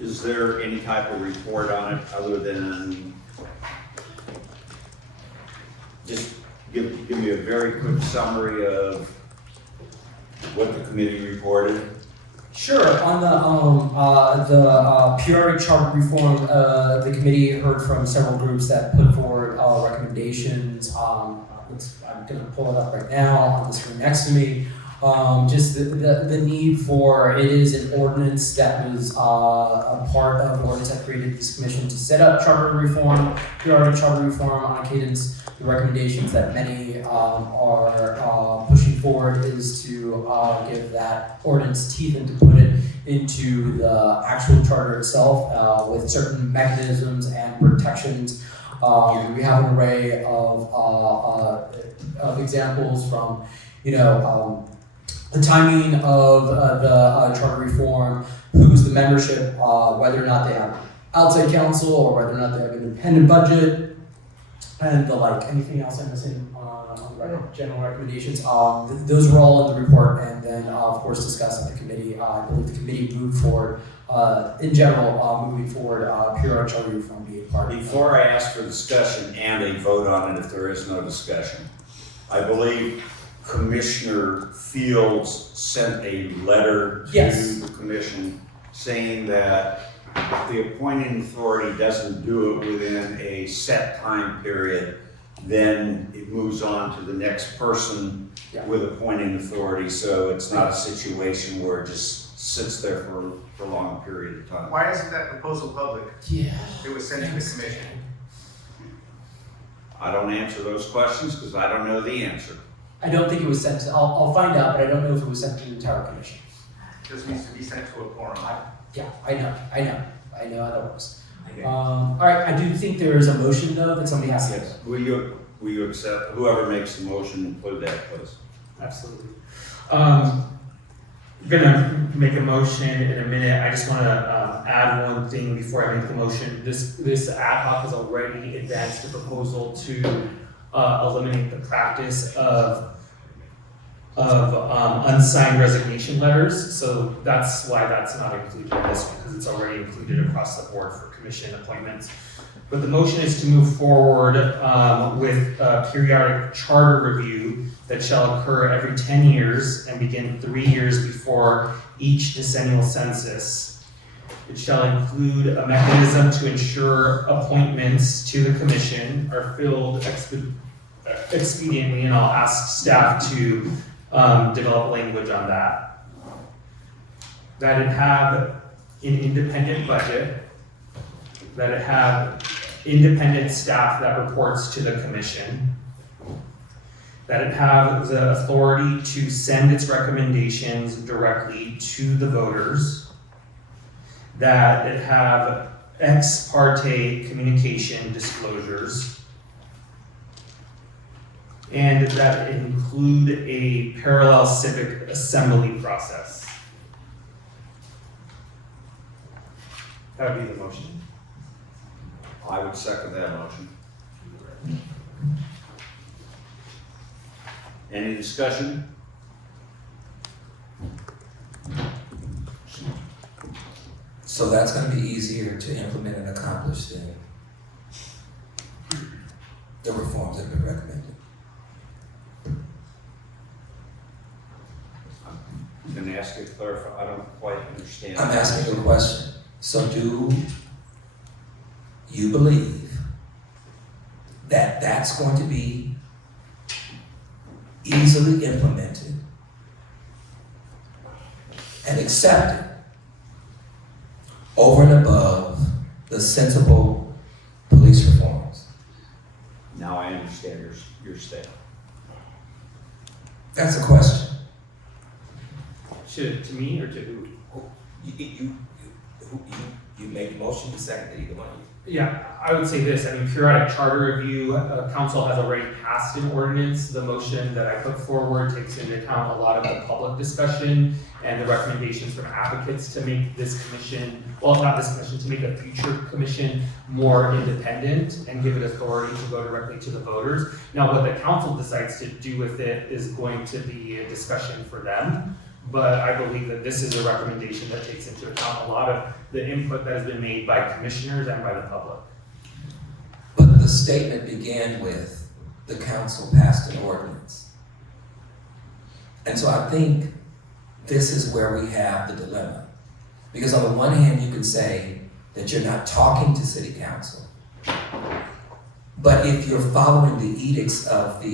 Is there any type of report on it other than just give me a very quick summary of what the committee reported? Sure. On the PRA charter reform, the committee heard from several groups that put forward recommendations. I'm going to pull it up right now on the screen next to me. Just the need for, it is an ordinance that was a part of an ordinance that created this commission to set up charter reform, PRA charter reform on cadence. The recommendations that many are pushing forward is to give that ordinance teeth and to put it into the actual charter itself with certain mechanisms and protections. We have an array of examples from, the timing of the charter reform, who's the membership, whether or not they have outside counsel or whether or not they have an independent budget, and the like. Anything else I'm missing on the general recommendations? Those were all in the report, and then of course discussed at the committee. I believe the committee moved forward, in general, moving forward, pure charter reform being part of. Before I ask for discussion and a vote on it if there is no discussion, I believe Commissioner Fields sent a letter to the commission saying that if the appointing authority doesn't do it within a set time period, then it moves on to the next person with appointing authority. So it's not a situation where it just sits there for a prolonged period of time. Why isn't that proposal public? Yeah. It was sent to the commission. I don't answer those questions because I don't know the answer. I don't think it was sent to, I'll find out, but I don't know if it was sent to the entire commission. This needs to be sent to a quorum. Yeah, I know how that works. All right, I do think there is a motion though that somebody has to. Yes. Will you accept, whoever makes the motion, include that, please? Absolutely. I'm gonna make a motion in a minute. I just wanna add one thing before I make the motion. This ad hoc has already advanced a proposal to eliminate the practice of unsigned resignation letters, so that's why that's not included in this one, because it's already included across the board for commission appointments. But the motion is to move forward with a periodic charter review that shall occur every 10 years and begin 3 years before each decennial census. It shall include a mechanism to ensure appointments to the commission are filled expediently, and I'll ask staff to develop language on that. That it have an independent budget, that it have independent staff that reports to the commission, that it have the authority to send its recommendations directly to the voters, that it have ex parte communication disclosures, and that it include a parallel civic assembly process. That would be the motion. I would second that motion. Any discussion? So that's gonna be easier to implement and accomplish than the reforms that have been recommended. I'm gonna ask you to clarify, I don't quite understand. I'm asking you a question. So do you believe that that's going to be easily implemented and accepted over and above the sensible police reforms? Now I understand your stance. That's a question. To me or to who? You make the motion, you second it, either one. Yeah, I would say this, I mean, periodic charter review, council has already passed an ordinance. The motion that I put forward takes into account a lot of the public discussion and the recommendations from advocates to make this commission, well, not this commission, to make a future commission more independent and give it authority to go directly to the voters. Now, what the council decides to do with it is going to be a discussion for them. But I believe that this is a recommendation that takes into account a lot of the input that has been made by commissioners and by the public. But the statement began with, the council passed an ordinance. And so I think this is where we have the dilemma. Because on the one hand, you can say that you're not talking to city council. But if you're following the edicts of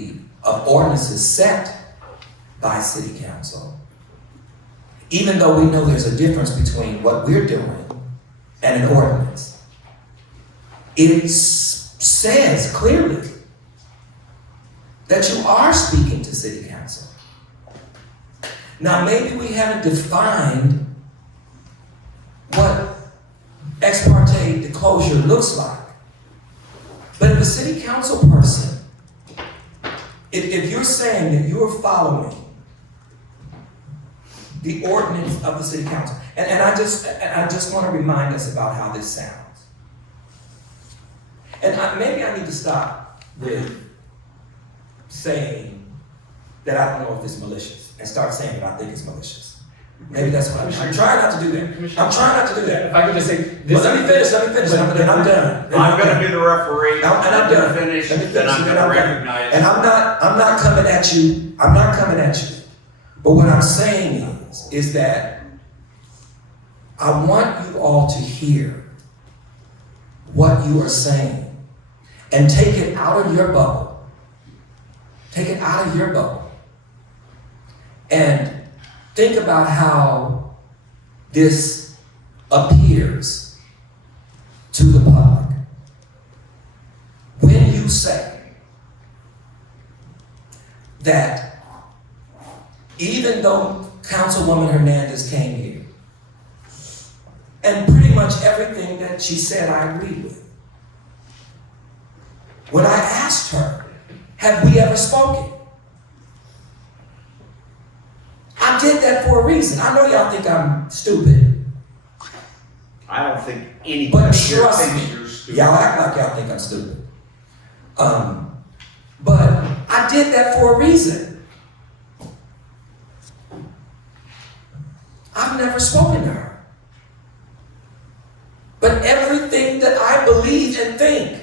ordinances set by city council, even though we know there's a difference between what we're doing and an ordinance, it says clearly that you are speaking to city council. Now, maybe we haven't defined what ex parte disclosure looks like, but if a city council person, if you're saying that you're following the ordinance of the city council. And I just want to remind us about how this sounds. And maybe I need to stop with saying that I don't know if it's malicious and start saying that I think it's malicious. Maybe that's what I'm trying not to do that. I'm trying not to do that. If I could just say this. Let me finish, and I'm done. I'm gonna be the referee. And I'm done. Finish, then I'm gonna recognize. And I'm not coming at you. I'm not coming at you. But what I'm saying is that I want you all to hear what you are saying and take it out of your bubble. Take it out of your bubble. And think about how this appears to the public. When you say that even though Councilwoman Hernandez came here, and pretty much everything that she said I agreed with. When I asked her, have we ever spoken? I did that for a reason. I know y'all think I'm stupid. I don't think anybody But here trust thinks me, you're stupid. y'all act like y'all think I'm stupid. But I did that for a reason. I've never spoken to her. But everything that I believe and think,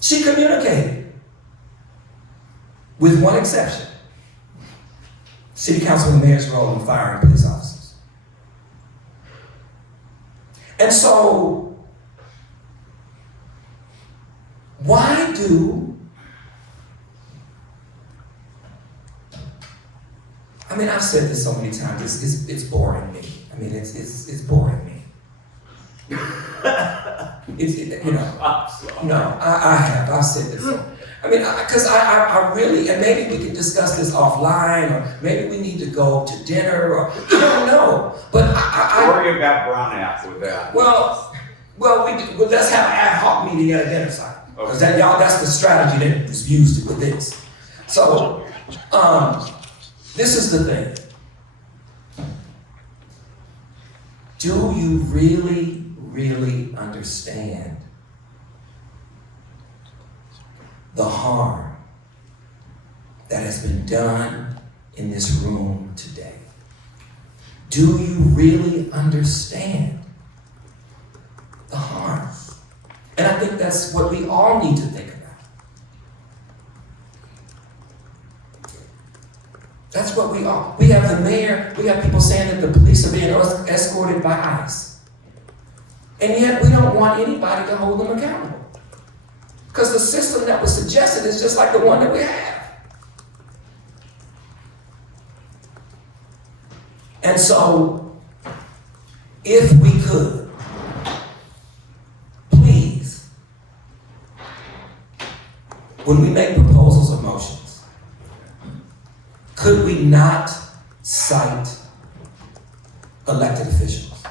she communicated. With one exception. City council and mayor's role in firing police officers. And so, why do, I mean, I've said this so many times, it's boring me. I mean, it's boring me. I've said this. I mean, because I really, and maybe we can discuss this offline, or maybe we need to go to dinner, or I don't know. But Worry about Brown with that. Well, let's have an ad hoc meeting at a dinner site. Because that's the strategy that was used with this. So, this is the thing. Do you really understand the harm that has been done in this room today? Do you really understand the harm? And I think that's what we all need to think about. That's what we are. We have the mayor, we have people saying that the police are being escorted by ICE. And yet we don't want anybody to hold them accountable. Because the system that was suggested is just like the one that we have. And so, if we could, please, when we make proposals or motions, could we not cite elected officials?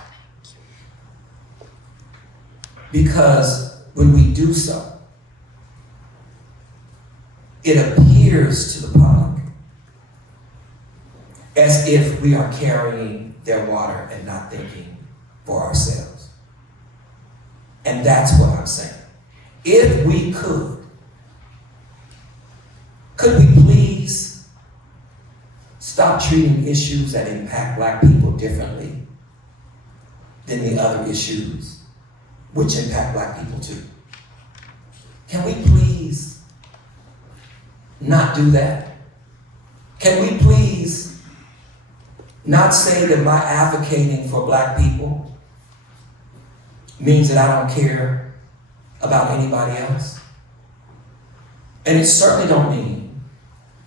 Because when we do so, it appears to the public as if we are carrying their water and not thinking for ourselves. And that's what I'm saying. If we could we please stop treating issues that impact Black people differently than the other issues which impact Black people too? Can we please not do that? Can we please not say that my advocating for Black people means that I don't care about anybody else? And it certainly don't mean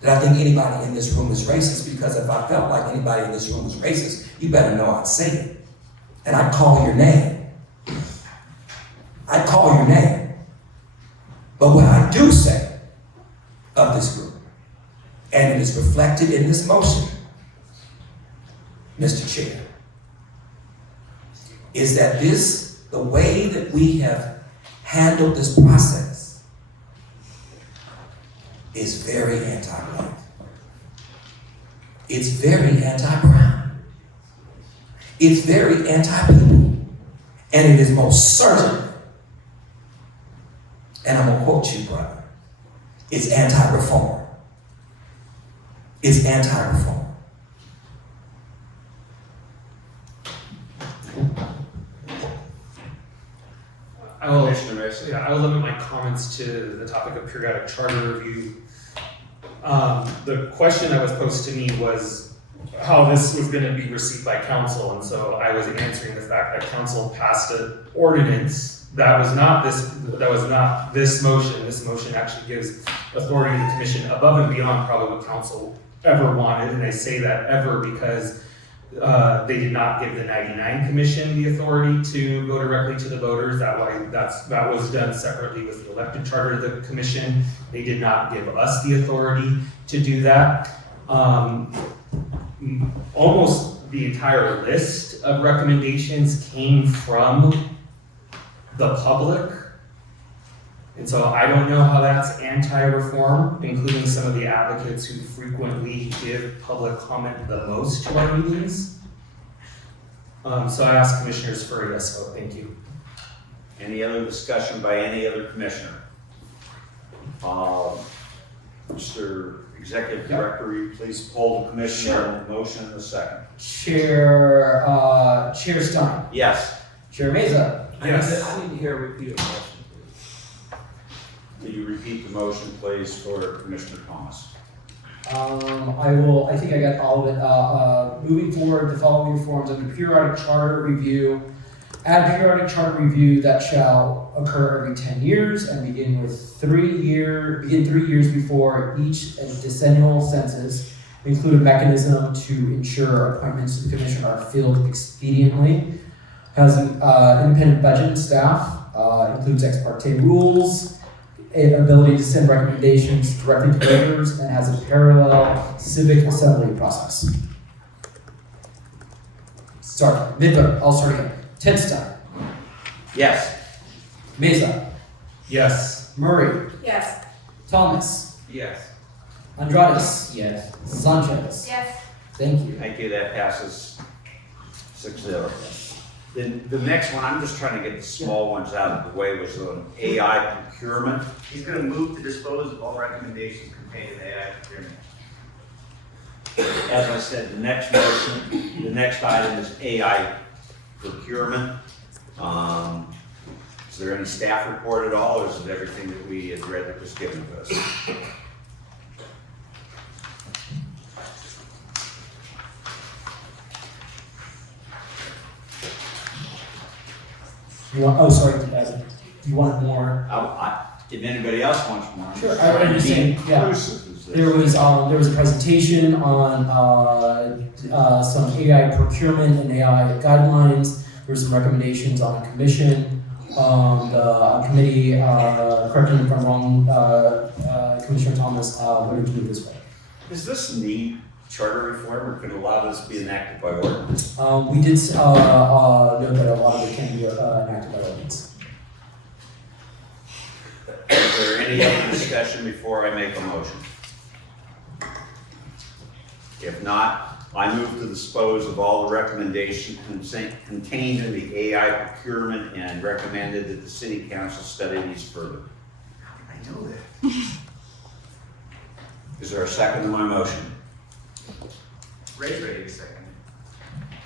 that I think anybody in this room is racist, because if I felt like anybody in this room was racist, you better know I'd say it. And I'd call your name. I'd call your name. But what I do say of this group, and it is reflected in this motion, Mr. Chair, is that the way that we have handled this process is very anti-Black. It's very anti-brown. It's very anti-people. And it is most certainly, and I'm gonna quote you, brother, it's anti-reform. It's anti-reform. I will limit my comments to the topic of periodic charter review. The question that was posed to me was how this was going to be received by council, and so I was answering the fact that council passed an ordinance that was not this motion. This motion actually gives authority to the commission above and beyond probably what council ever wanted, and I say that ever because they did not give the 99 Commission the authority to go directly to the voters. That was done separately with the elected charter of the commission. They did not give us the authority to do that. Almost the entire list of recommendations came from the public. And so I don't know how that's anti-reform, including some of the advocates who frequently give public comment the most to our meetings. So I ask commissioners for a yes vote. Thank you. Any other discussion by any other commissioner? Mr. Executive Director, will you please poll the commission on the motion in a second? Chair Stein. Yes. Chair Meza. Yes. I need to hear a repeat of the motion, please. Will you repeat the motion, please, for Commissioner Thomas? I think I got all of it. Moving forward, the following reforms under periodic charter review. Add periodic charter review that shall occur every 10 years and begin 3 years before each decennial census. Include a mechanism to ensure appointments to the commission are filled expediently. Has an independent budget and staff, includes ex parte rules, ability to send recommendations directly to voters, and has a parallel civic assembly process. Mid-vote, I'll start again. Stein. Yes. Meza. Yes. Murray. Yes. Thomas. Yes. Andrades. Yes. Sanchez. Yes. Thank you. Thank you, that passes 6-0. Then the next one, I'm just trying to get the small ones out of the way, was on AI procurement. He's gonna move to dispose of all recommendations contained in AI Procurement. As I said, the next motion, the next item is AI procurement. Is there any staff report at all, or is it everything that we had read that was given to us? You want, you want more? If anybody else wants more. Sure, I understand, yeah. There was a presentation on some AI procurement and AI guidelines. There were some recommendations on a commission. The committee, correct me if I'm wrong, Commissioner Thomas, voted to move this way. Does this need charter reform, or could a lot of this be enacted by ordinance? We did note that a lot of it can be enacted by ordinance. Is there any other discussion before I make a motion? If not, I move to dispose of all the recommendations contained in the AI procurement and recommended that the city council study these further. I know that. Is there a second to my motion? Ray's ready to second.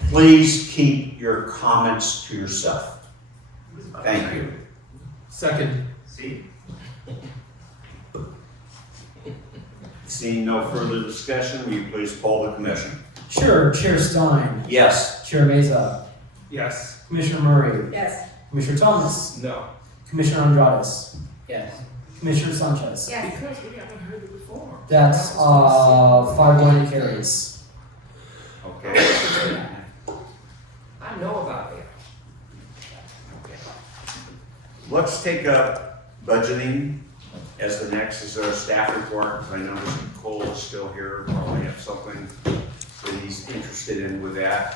Please keep your comments to yourself. Thank you. Second. See? Seeing no further discussion, will you please poll the commission? Sure, Chair Stein. Yes. Chair Meza. Yes. Commissioner Murray. Yes. Commissioner Thomas. No. Commissioner Andrades. Yes. Commissioner Sanchez. Yes. Because we haven't heard the reform. That's 5-1 carries. Okay. I know about it. Let's take up budgeting as the next. Is there a staff report? Because I know Mr. Cole is still here. Probably have something that he's interested in with that.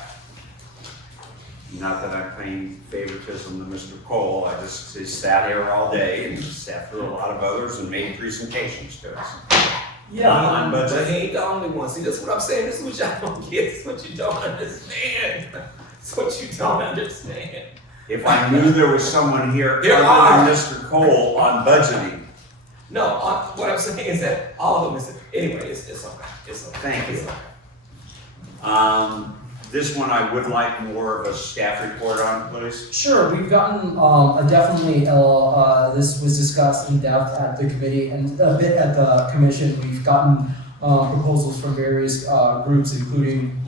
Not that I'm paying favoritism to Mr. Cole. I just sat here all day and sat through a lot of others and made presentations to us. Yeah, On but budget. he ain't the only one. See, that's what I'm saying. This is what y'all don't get. This is what you don't understand. It's what you don't understand. If I knew there was someone here There other are. than Mr. Cole on budgeting. No, what I'm saying is that all of them is, anyway, it's okay. It's okay. Thank you. It's okay. This one I would like more of a staff report on, please. Sure, we've gotten definitely, this was discussed in depth at the committee and a bit at the commission. We've gotten proposals from various groups, including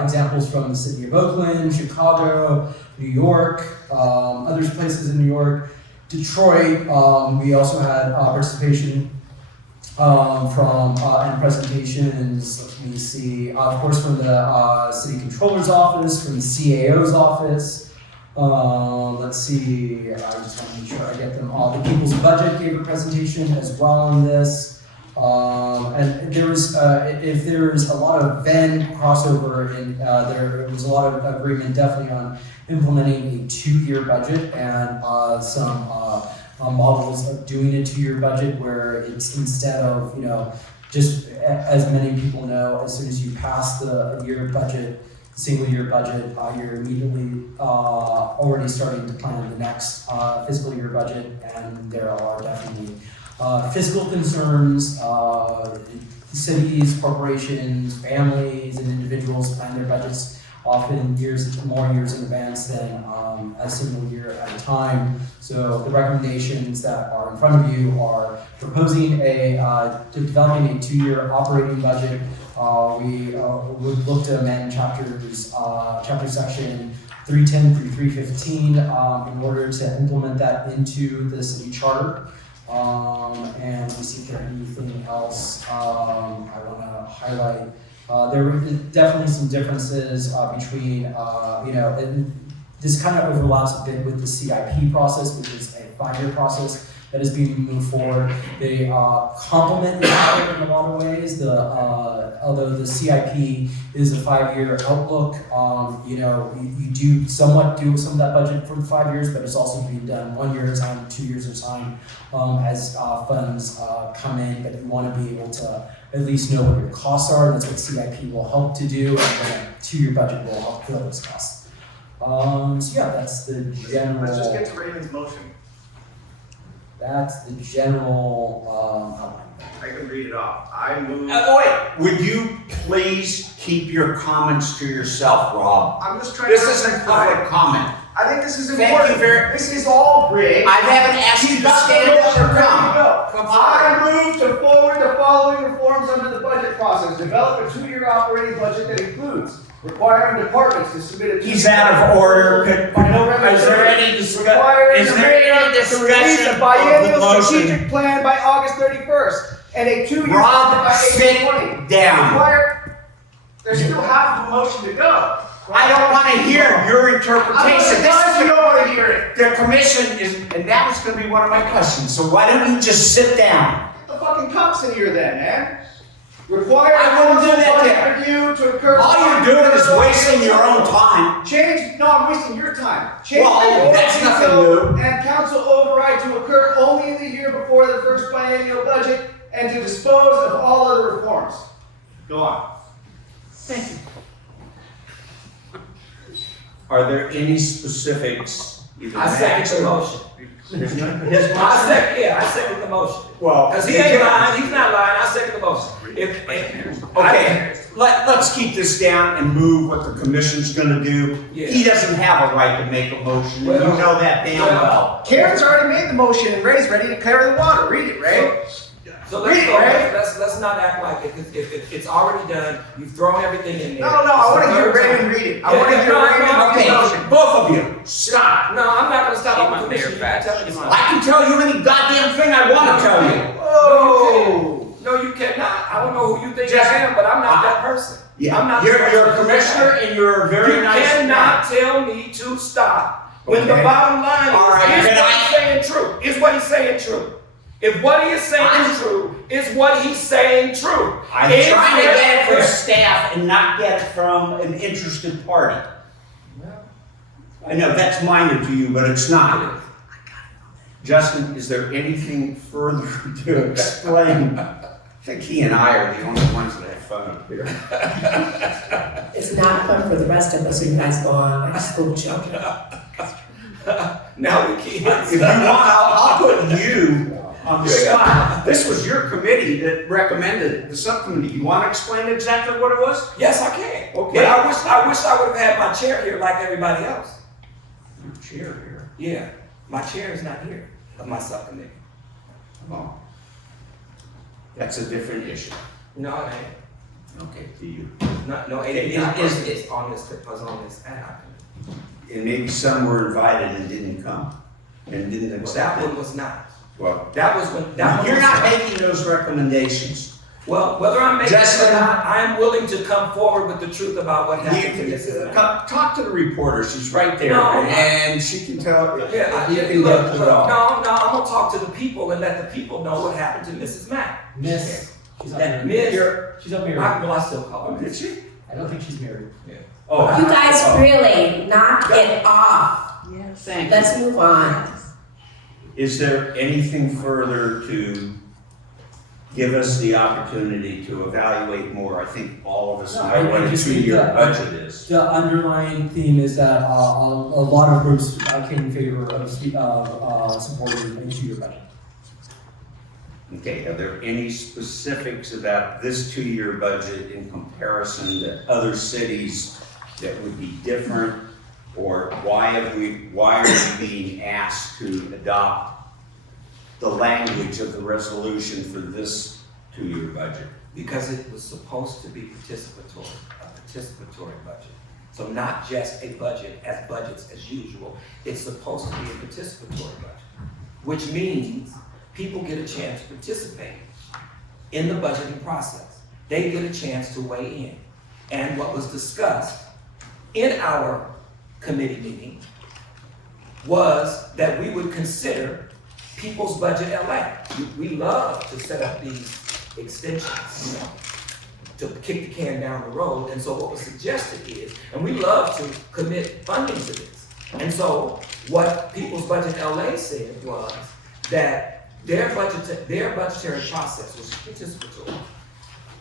examples from the city of Oakland, Chicago, New York, other places in New York, Detroit. We also had participation from and presentations. Let me see. Of course, from the city controller's office, from the CAO's office. Let's see. I just want to make sure I get them all. The People's Budget gave a presentation as well on this. And there was, if there's a lot of Venn crossover, in there was a lot of agreement definitely on implementing a 2-year budget and some models of doing a 2-year budget where it's instead of, just as many people know, as soon as you pass the year budget, single year budget, you're immediately already starting to plan the next fiscal year budget, and there are definitely fiscal concerns, cities, corporations, families, and individuals plan their budgets often more years in advance than a single year at a time. So the recommendations that are in front of you are proposing developing a 2-year operating budget. We would look to amend chapter section 310 through 315 in order to implement that into the city charter. And we see if there's anything else I want to highlight. There were definitely some differences between, and this kind of overlaps a bit with the CIP process, which is a 5-year process that is being moved forward. They complement each other in a lot of ways. Although the CIP is a 5-year outlook, you do somewhat do some of that budget for 5 years, but it's also being done 1 year at a time, 2 years at a time as funds come in. But you want to be able to at least know what your costs are. That's what CIP will help to do, and then a 2-year budget will help fill those costs. So yeah, that's the general. Let's just get to Raymond's motion. That's the general outline. I can read it off. I move. Wait, would you please keep your comments to yourself, Rob? I'm just trying This to. isn't public comment. I think this is Thank important. you very- This is all rigged. I haven't asked you to stand up or come. I move to forward the following reforms under the budget process. Develop a 2-year operating budget that includes requiring departments to submit a. He's out of order. Is there any discussion? Requiring Is the there mayor any to release discussion a of the biennial motion? strategic plan by August 31st and a 2-year budget Rob, by sit April 20. down. There's still half of a motion to go. I don't want to hear your interpretation. You don't want to hear it. The commission is, and that was going to be one of my questions. So why don't you just sit down? Get the fucking cops in here then, man. Require I wouldn't do that budget there. review to occur. All you're doing is wasting your own time. Change, no, I'm wasting your time. Change Well, the that's veto nothing new. and council override to occur only in the year before the first biennial budget and to dispose of all other reforms. Go on. Thank you. Are there any specifics? I second the motion. There's none. I second the motion. Well, Because he ain't lying, he's not lying, I second the motion. Okay, let's keep this down and move what the commission's gonna do. Yeah. He doesn't have a right to make a motion, you know that damn well. Karen's already made the motion and Ray's ready to carry the water. Read it, Ray. So let's Read it, go, Ray. let's not act like it's already done, you've thrown everything in there. No, I want to hear Raymond read it. I want to hear Raymond read the motion. Okay, both of you, stop. No, I'm not gonna stop on the commission, you can't tell me to stop. I can tell you any goddamn thing I wanna tell you. Oh. No, you cannot. I don't know who you think I am, but I'm not that person. Yeah, I'm not you're the a person commissioner that and you're a very You nice cannot man. tell me to stop. When the Okay. bottom line is, All right, is can what I- he's saying true? Is what he's saying true? If what he is saying is true, is what he's saying true? I'm Is trying to that get it from correct? staff and not get it from an interested party. I know that's minor to you, but it's not. Justin, is there anything further to explain? I think he and I are the only ones that have fun up here. It's not fun for the rest of us when you guys go on like school children. Now we can't. If you want, I'll put you on the spot. This was your committee that recommended the subcommittee. You want to explain exactly what it was? Yes, I can. Okay. But I wish I would have had my chair here like everybody else. Your chair here. Yeah, my chair is not here of my subcommittee. Oh. That's a different issue. No, it ain't. Okay, to you. No, Is- it's on this ad hoc. And maybe some were invited and didn't come and didn't That accept one it. was not. Well, That was when, that one you're was not making those recommendations. Well, whether I'm making it Justin- or not, I am willing to come forward with the truth about what happened to Mrs. Knight. Talk to the reporter. She's right there, No. and she can tell. Yeah, you can look, get to look, it all. no, I'm gonna talk to the people and let the people know what happened to Mrs. Mack. Miss. She's up That married. Miss, She's up married. well, I still call her Did Miss. she? I don't think she's married. Oh. You guys really knock it off. Thank you. Let's move on. Is there anything further to give us the opportunity to evaluate more? I think all of us No, know I what a just think 2-year that- budget is. The underlying theme is that a lot of groups came in favor of supporting a 2-year budget. Okay, are there any specifics about this two-year budget in comparison to other cities that would be different? Or why are we being asked to adopt the language of the resolution for this two-year budget? Because it was supposed to be participatory, a participatory budget. So not just a budget as budgets as usual, it's supposed to be a participatory budget, which means people get a chance to participate in the budgeting process. They get a chance to weigh in. And what was discussed in our committee meeting was that we would consider people's budget LA. We love to set up these extensions, to kick the can down the road. And so what was suggested is, and we love to commit funding to this. And so what People's Budget LA said was that their budgetary process was participatory.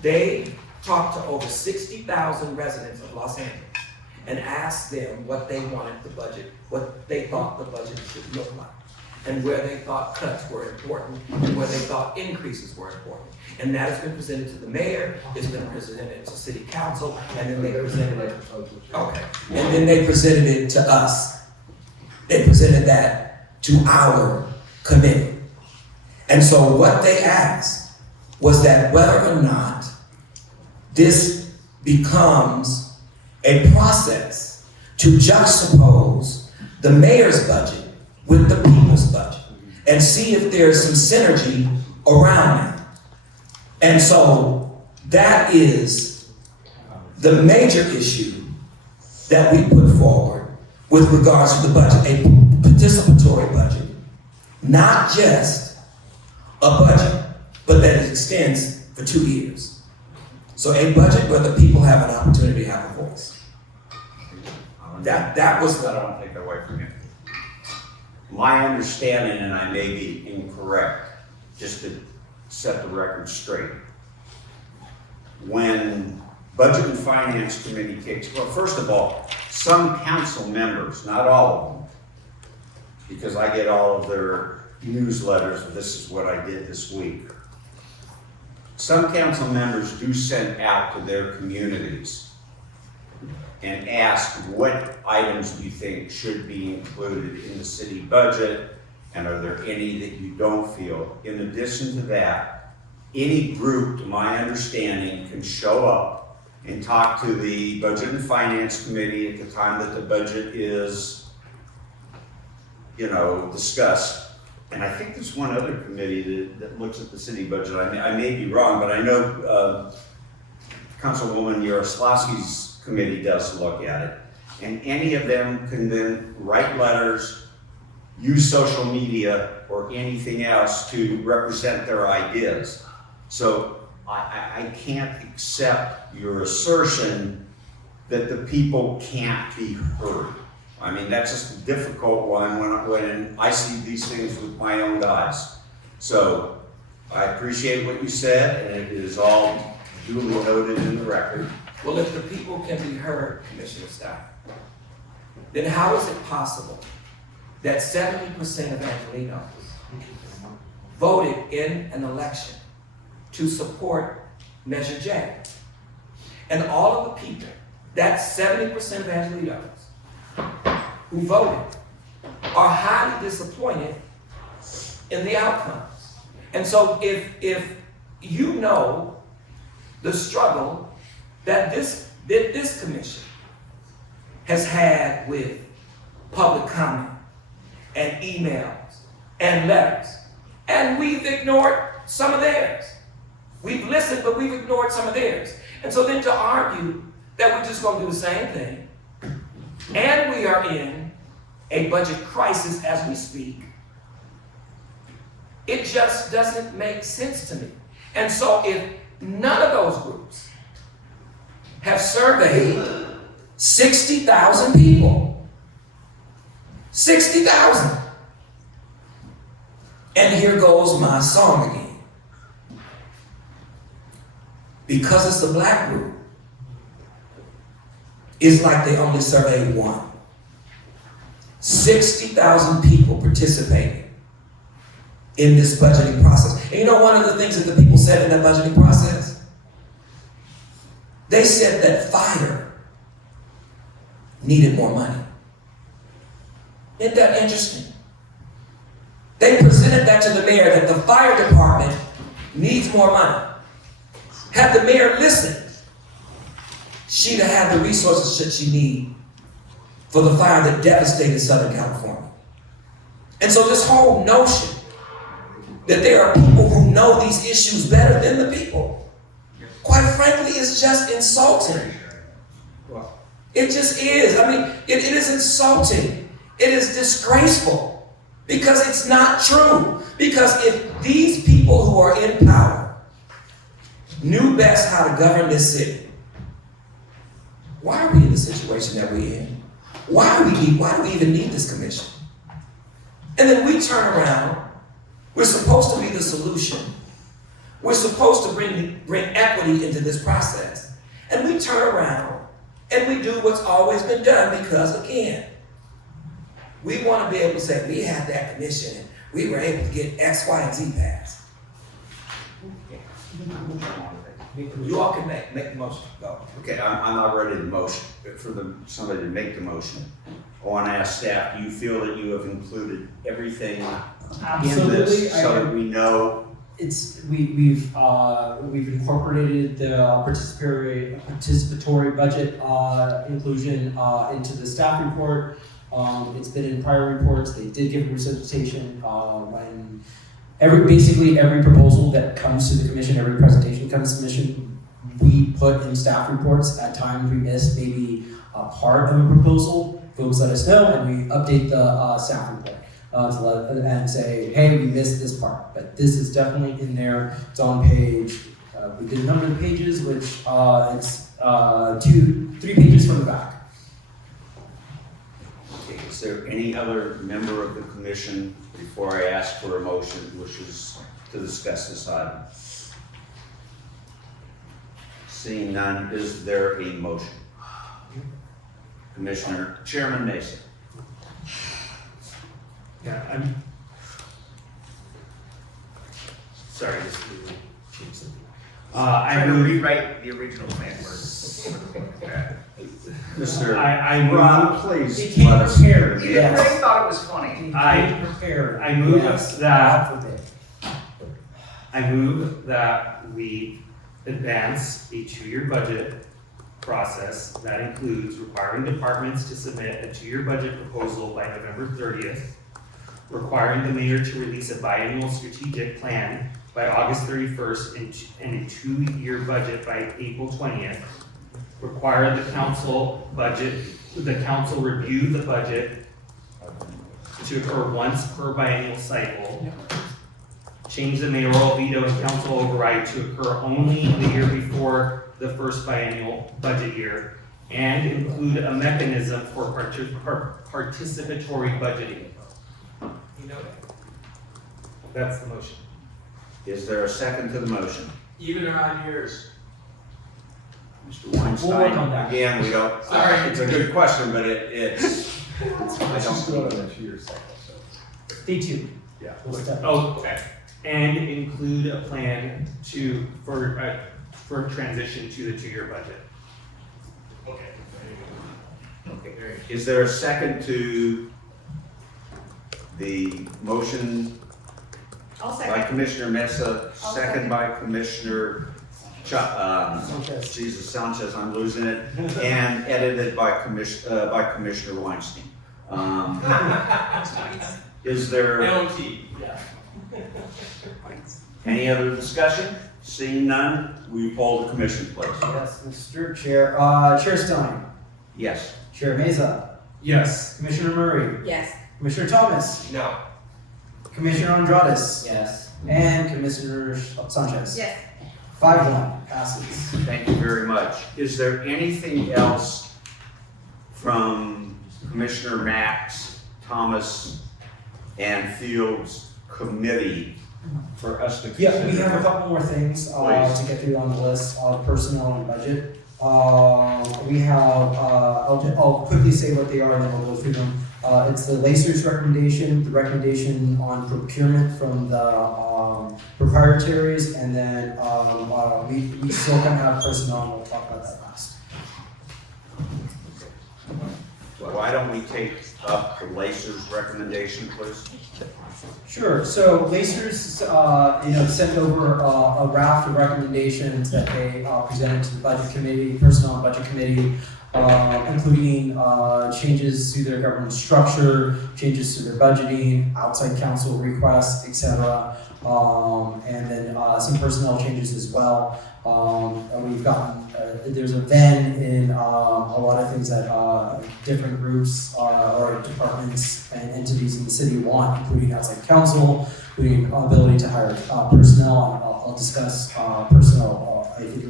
They talked to over 60,000 residents of Los Angeles and asked them what they wanted the budget, what they thought the budget should look like, and where they thought cuts were important, and where they thought increases were important. And that has been presented to the mayor, it's been presented to city council, and then they presented it, okay. And then they presented it to us. They presented that to our committee. And so what they asked was that whether or not this becomes a process to juxtapose the mayor's budget with the people's budget and see if there's some synergy around it. And so that is the major issue that we put forward with regards to the budget, a participatory budget, not just a budget, but that it extends for 2 years. So a budget where the people have an opportunity to have a voice. That was I don't want to take that away from you. My understanding, and I may be incorrect, just to set the record straight. When Budget and Finance Committee kicks, well, first of all, some council members, not all of them, because I get all of their newsletters, this is what I did this week. Some council members do send out to their communities and ask what items do you think should be included in the city budget, and are there any that you don't feel? In addition to that, any group, to my understanding, can show up and talk to the Budget and Finance Committee at the time that the budget is, discussed. And I think there's one other committee that looks at the city budget. I may be wrong, but I know Councilwoman Yaroslavsky's committee does look at it. And any of them can then write letters, use social media or anything else to represent their ideas. So I can't accept your assertion that the people can't be heard. I mean, that's just a difficult one when I see these things with my own eyes. So I appreciate what you said, and it is all duly noted in the record. Well, if the people can be heard, Commissioner Stein, then how is it possible that 70% of Angelenos voted in an election to support Measure J? And all of the people, that's 70% of Angelenos who voted, are highly disappointed in the outcomes. And so if you know the struggle that this commission has had with public comment and emails and letters, and we've ignored some of theirs. We've listened, but we've ignored some of theirs. And so then to argue that we're just gonna do the same thing, and we are in a budget crisis as we speak, it just doesn't make sense to me. And so if none of those groups have surveyed 60,000 people, 60,000. And here goes my song again. Because it's a black group, it's like they only surveyed one. 60,000 people participated in this budgeting process. And you know one of the things that the people said in that budgeting process? They said that fire needed more money. Isn't that interesting? They presented that to the mayor, that the fire department needs more money. Had the mayor listened, she'd have had the resources that she need for the fire that devastated Southern California. And so this whole notion that there are people who know these issues better than the people, quite frankly, is just insulting. It just is. I mean, it is insulting. It is disgraceful because it's not true. Because if these people who are in power knew best how to govern this city, why are we in the situation that we're in? Why do we even need this commission? And then we turn around. We're supposed to be the solution. We're supposed to bring equity into this process. And we turn around and we do what's always been done because, again, we want to be able to say, we had that commission and we were able to get X, Y, and Z passed. You all can make the motion. Go. Okay, I'm not ready to motion, for somebody to make the motion. I want to ask staff, do you feel that you have included everything in this so that we know? We've incorporated the participatory budget inclusion into the staff report. It's been in prior reports. They did give a resuscitation when basically every proposal that comes to the commission, every presentation comes to the commission, we put in staff reports. At times we miss maybe a part of a proposal. Folks let us know, and we update the staff report and say, hey, we missed this part. But this is definitely in there. It's on page. We did a number of pages, which it's 3 pages from the back. Okay, is there any other member of the commission before I ask for a motion wishes to discuss this item? Seeing none, is there a motion? Chairman Meza. Yeah, I'm sorry, this is change something. I move rewrite the original plan first. Mr. I move. Ron, please. He came let us- prepared. Even Yes. Ray thought it was funny. I move that we advance a 2-year budget process that includes requiring departments to submit a 2-year budget proposal by November 30th, requiring the mayor to release a biannual strategic plan by August 31st and a 2-year budget by April 20th, require the council review the budget to occur once per biannual cycle, change the mayoral veto and council override to occur only the year before the first biannual budget year, and include a mechanism for participatory budgeting. That's the motion. Is there a second to the motion? Even around yours. Mr. Weinstein? We'll work on that. Again, we don't, Sorry. it's a good question, but it's. Let's just do it on a 2-year cycle, so. Stay tuned. Yeah. We'll step. Oh, okay. And include a plan for transition to the 2-year budget. Okay. Okay. Is there a second to the motion I'll by second. Commissioner Meza, second by Commissioner Sanchez. Sanchez, I'm losing it, and edited by Commissioner Weinstein. Is there LT, yeah. any other discussion? Seeing none, will you poll the commission, please? Yes, Mr. Chair. Chair Stein. Yes. Chair Meza. Yes. Commissioner Murray. Yes. Commissioner Thomas. No. Commissioner Andrades. Yes. And Commissioner Sanchez. Yes. 5-1 passes. Thank you very much. Is there anything else from Commissioner Max, Thomas, and Fields committee for us to consider? Yeah, we have a couple more things to get through on the list of personnel and budget. We have, I'll quickly say what they are and then we'll go through them. It's the Lacer's recommendation, the recommendation on procurement from the proprietaries, and then we still kind of have personnel, and we'll talk about that last. Why don't we take up the Lacer's recommendation, please? Sure. So Lacer's, sent over a raft of recommendations that they presented to the Budget Committee, Personnel and Budget Committee, including changes to their government structure, changes to their budgeting, outside counsel requests, etc., and then some personnel changes as well. We've gotten there's a VEN in a lot of things that different groups or departments and entities in the city want, including outside counsel, including ability to hire personnel. And I'll discuss personnel I think at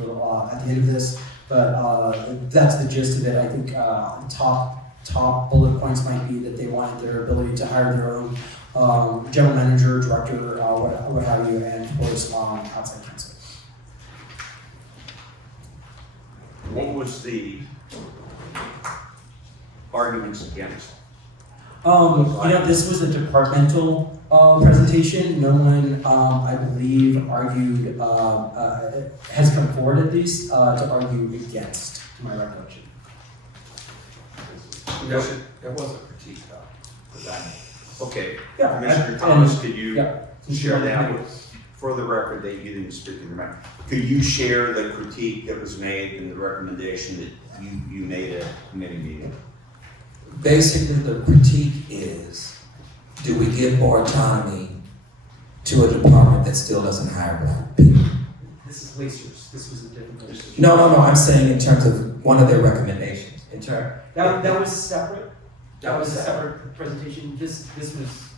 the end of this, but that's the gist of it. I think top bullet points might be that they wanted their ability to hire their own general manager, director, what have you, and of course outside counsel. What was the arguments against? This was a departmental presentation. No one, I believe, argued, has come forward at least, to argue against, to my recollection. There was a critique though, for that. Okay, Yeah, Commissioner Thomas, could you yeah. share that with, for the record, that you didn't speak in the matter? Could you share the critique that was made and the recommendation that you made at committee meeting? Basically, the critique is, do we give more autonomy to a department that still doesn't hire black people? This is Lacer's. This was a different Lacer's. No, I'm saying in terms of one of their recommendations. That was separate. That was a separate presentation. This was,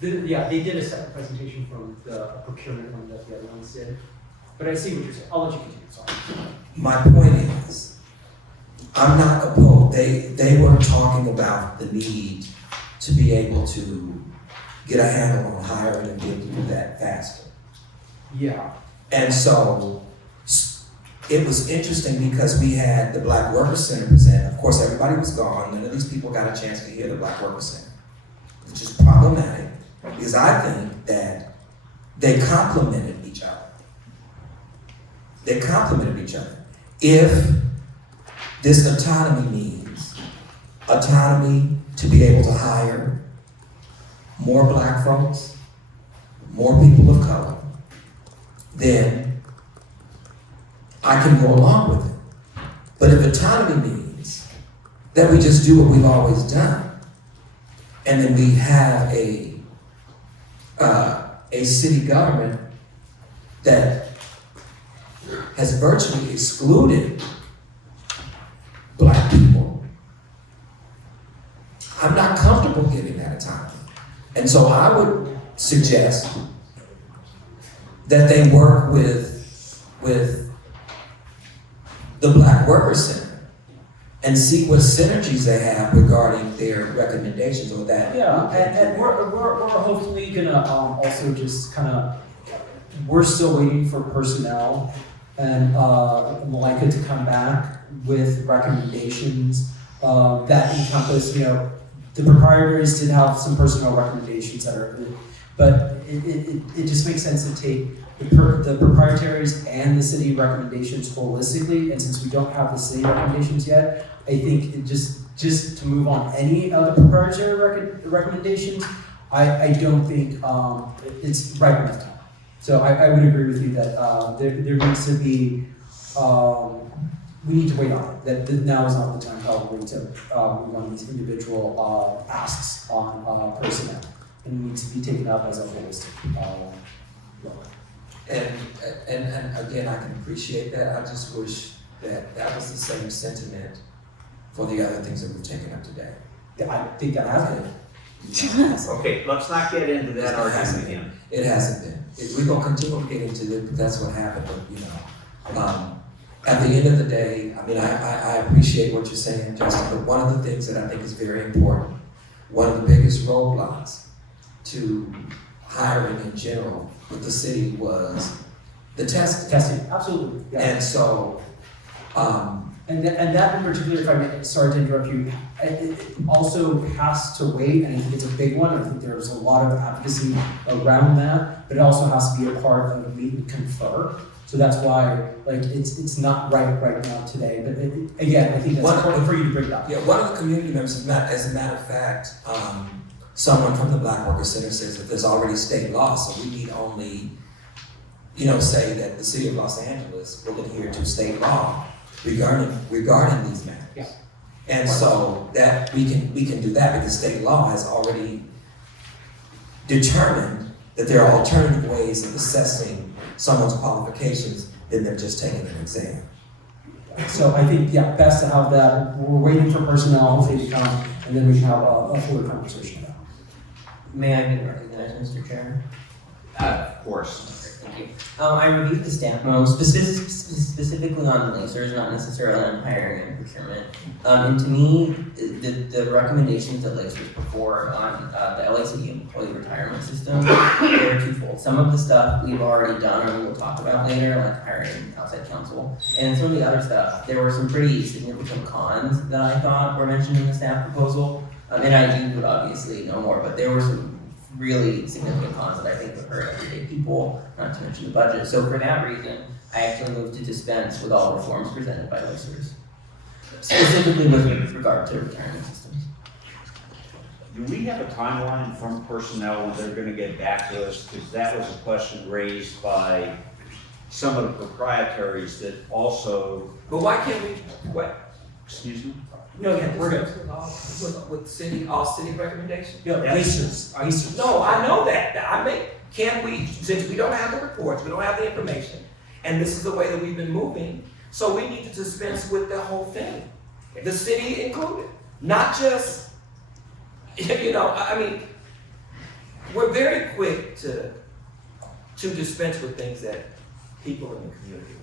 they did a separate presentation from the procurement one that the other ones did. But I see what you're saying. I'll let you continue. Sorry. My point is, I'm not opposed. They were talking about the need to be able to get a handle on hiring and be able to do that faster. Yeah. And so it was interesting because we had the Black Workers Center present. Of course, everybody was gone. None of these people got a chance to hear the Black Workers Center, which is problematic because I think that they complemented each other. They complemented each other. If this autonomy means autonomy to be able to hire more black folks, more people of color, then I can go along with it. But if autonomy means that we just do what we've always done, and then we have a city government that has virtually excluded black people, I'm not comfortable giving that autonomy. And so I would suggest that they work with the Black Workers Center and see what synergies they have regarding their recommendations or that. Yeah, and we're hopefully gonna also just kind of, we're still waiting for personnel and Malika to come back with recommendations that encompass, the proprietaries did have some personnel recommendations that are good, but it just makes sense to take the proprietaries and the city recommendations holistically, and since we don't have the city recommendations yet, I think it just to move on any of the proprietary recommendations, I don't think it's right enough time. So I would agree with you that there needs to be, we need to wait on it. That now is not the time probably to move on these individual asks on personnel. And it needs to be taken up as a holistic role. And again, I can appreciate that. I just wish that was the same sentiment for the other things that we've taken up today. I think that has been. Okay, let's not get into that argument again. It hasn't been. We're gonna continue to get into it, but that's what happened, at the end of the day, I appreciate what you're saying, Justin, but one of the things that I think is very important, one of the biggest roadblocks to hiring in general with the city was the testing. Testing, absolutely. Yeah. And so, and And that in particular, if I may, sorry to interrupt you, it also has to wait, and I think it's a big one. I think there's a lot of advocacy around that, but it also has to be a part of a meet and confer. So that's why, like, it's not right now today. But again, I think that's important for you to bring it up. Yeah, one of the community members, as a matter of fact, someone from the Black Worker Center says that there's already state law, so we need only, say that the city of Los Angeles will adhere to state law regarding these matters. Yeah. And so that we can do that because state law has already determined that there are alternative ways of assessing someone's qualifications than they're just taking an exam. So I think, best to have that. We're waiting for personnel, hopefully to come, and then we can have a fuller conversation about it. May I be recognized, Mr. Chairman? Of course. Thank you. I reviewed the staff memo specifically on lasers, not necessarily on hiring and procurement. And to me, the recommendations that lasers put forward on the LACD employee retirement system, they're twofold. Some of the stuff we've already done, and we'll talk about later, like hiring outside counsel. And some of the other stuff, there were some pretty significant cons that I thought were mentioned in the staff proposal. And I would obviously know more, but there were some really significant cons that I think would hurt everyday people, not to mention the budget. So for that reason, I actually moved to dispense with all reforms presented by listers, specifically with regard to retirement systems. Do we have a timeline from personnel when they're gonna get back to us? Because that was a question raised by some of the proprietaries that also. But why can't we, what? Excuse me? No, yeah, we're good. With city, all city recommendations? Yeah, ICERs. No, I know that. Can we, since we don't have the reports, we don't have the information, and this is the way that we've been moving, so we need to dispense with the whole thing. The city included, not just, we're very quick to dispense with things that people in the community want.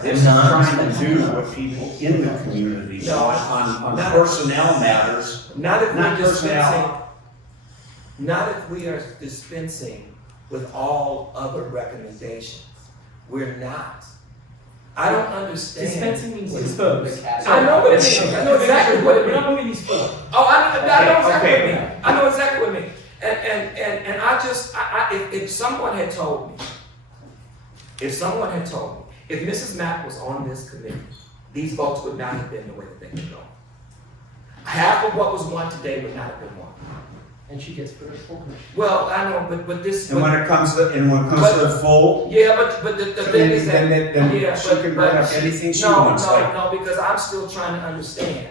This is trying to do what people in the community want on personnel matters. Not if personnel. we are dispensing with all other recommendations. We're not. I don't understand. Dispensing means dispose. I know what it means. I know exactly what it means. We're not moving these forward. Oh, I know exactly what it means. I know exactly what it means. And if someone had told me, if Mrs. Mack was on this committee, these votes would not have been the way that they would go. Half of what was won today would not have been won. And she gets put in full commission. Well, I know, but this. And when it comes to the full. Yeah, but the thing is that. Then she can bring up anything she wants. No, because I'm still trying to understand.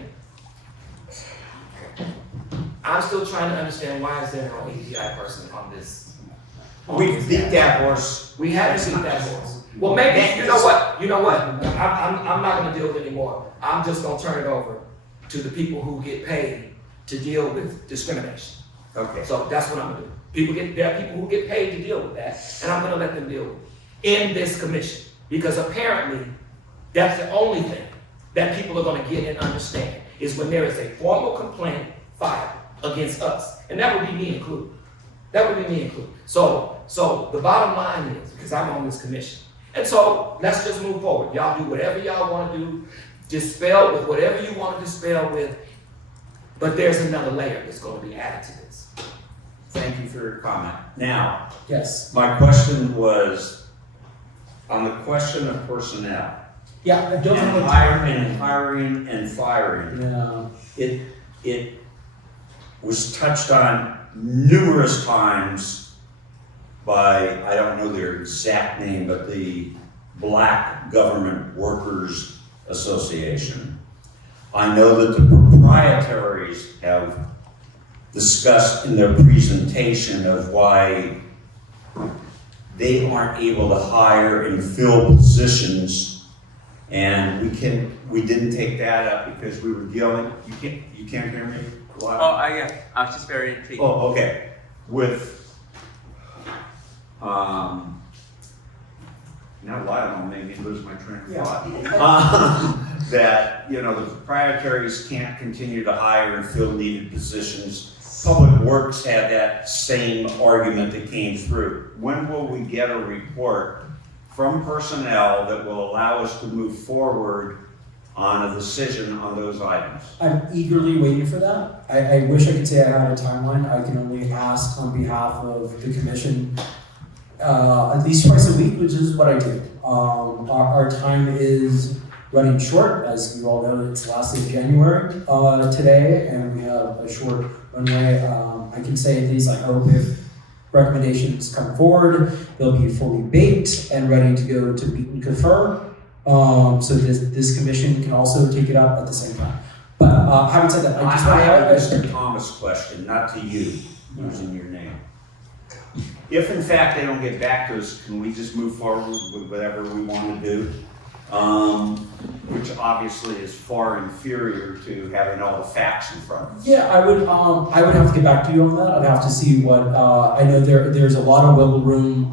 Why is there no ADI person on this? We beat that horse. We haven't beat that horse. Well, maybe, you know what? I'm not gonna deal with it anymore. I'm just gonna turn it over to the people who get paid to deal with discrimination. Okay. So that's what I'm gonna do. There are people who get paid to deal with that, and I'm gonna let them deal with it in this commission. Because apparently, that's the only thing that people are gonna get and understand, is when there is a formal complaint filed against us. And that would be me included. So the bottom line is, because I'm on this commission, and so let's just move forward. Y'all do whatever y'all wanna do, dispel with whatever you wanna dispel with, but there's another layer that's gonna be added to this. Thank you for your comment. Now, yes, my question was on the question of personnel. Yeah, I don't know what hiring and firing. Yeah. It was touched on numerous times by, I don't know their exact name, but the Black Government Workers Association. I know that the proprietaries have discussed in their presentation of why they aren't able to hire and fill positions, and we didn't take that up because we were dealing. You can't hear me? Yeah, I was just very intrigued. Oh, okay. With now why don't make me lose my train of thought. That the proprietaries can't continue to hire and fill needed positions. Public Works had that same argument that came through. When will we get a report from personnel that will allow us to move forward on a decision on those items. I'm eagerly waiting for that. I wish I could say I had a timeline. I can only ask on behalf of the commission at least twice a week, which is what I do. Our time is running short. As you all know, it's last day of January today, and we have a short runway. I can say at least I hope if recommendations come forward, they'll be fully baked and ready to go to meet and confer. So this commission can also take it up at the same time. But having said that, I just I have a want Mr. Thomas question, not to you, using your name. If in fact they don't get back to us, can we just move forward with whatever we want to do? Which obviously is far inferior to having all the facts in front of us. Yeah, I would have to get back to you on that. I'd have to see what, I know there's a lot of wiggle room,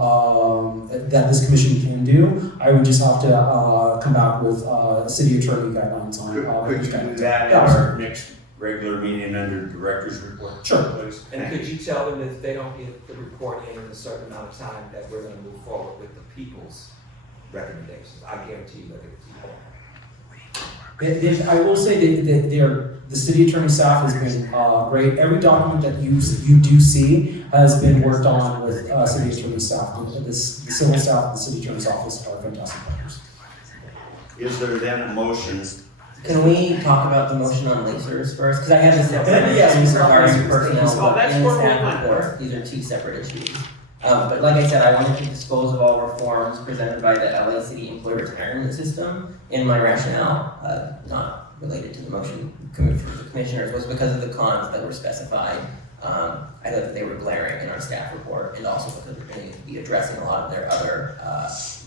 that this commission can do. I would just have to, come back with, city attorney guidelines on. Could you do that at our next regular meeting under director's report? Sure. Please. And could you tell them if they don't get the report in a certain amount of time, that we're gonna move forward with the people's recommendations? I guarantee you they'll get the report. I will say that the city attorney staff has been great. Every document that you do see has been worked on with city attorney staff. The civil staff of the city attorney's office are fantastic partners. Is there then a motion? Can we talk about the motion on lasers first? Because I have this Yes, we saw regarding lasers. personnel Oh, that's in the where we staff went. report. These are two separate issues. But like I said, I wanted to dispose of all reforms presented by the LA City Employee Retirement System. In my rationale, not related to the motion for the commissioners, was because of the cons that were specified. I thought that they were glaring in our staff report, and also because we're going to be addressing a lot of their other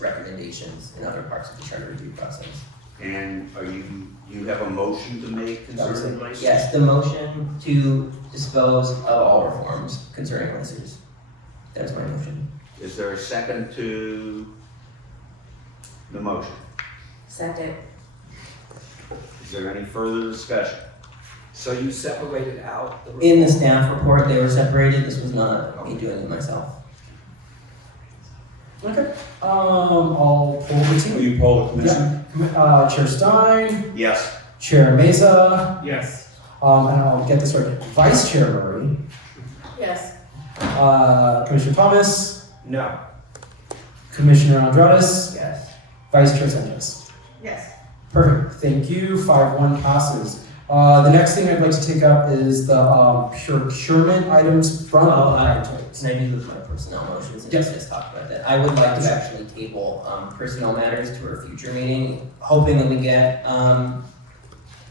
recommendations in other parts of the charter review process. And you have a motion to make concerning lasers? Yes, the motion to dispose of all reforms concerning lasers. That is my motion. Is there a second to the motion? Second. Is there any further discussion? So you separated out the. In the staff report, they were separated. This was not me doing it myself. Okay. I'll poll the team. Will you poll the commission? Yeah. Chair Stein, Yes. Chair Meza, Yes. and I'll get this right. Vice Chair Murray, Yes. Commissioner Thomas, No. Commissioner Andrades, Yes. Vice Chair Sanchez. Yes. Perfect, thank you, 5-1 passes. The next thing I'd like to take up is the procurement items from the Proprietary. Can I do my personnel motions and Yes. just talk about that? I would like to actually table personnel matters to our future meeting, hoping that we get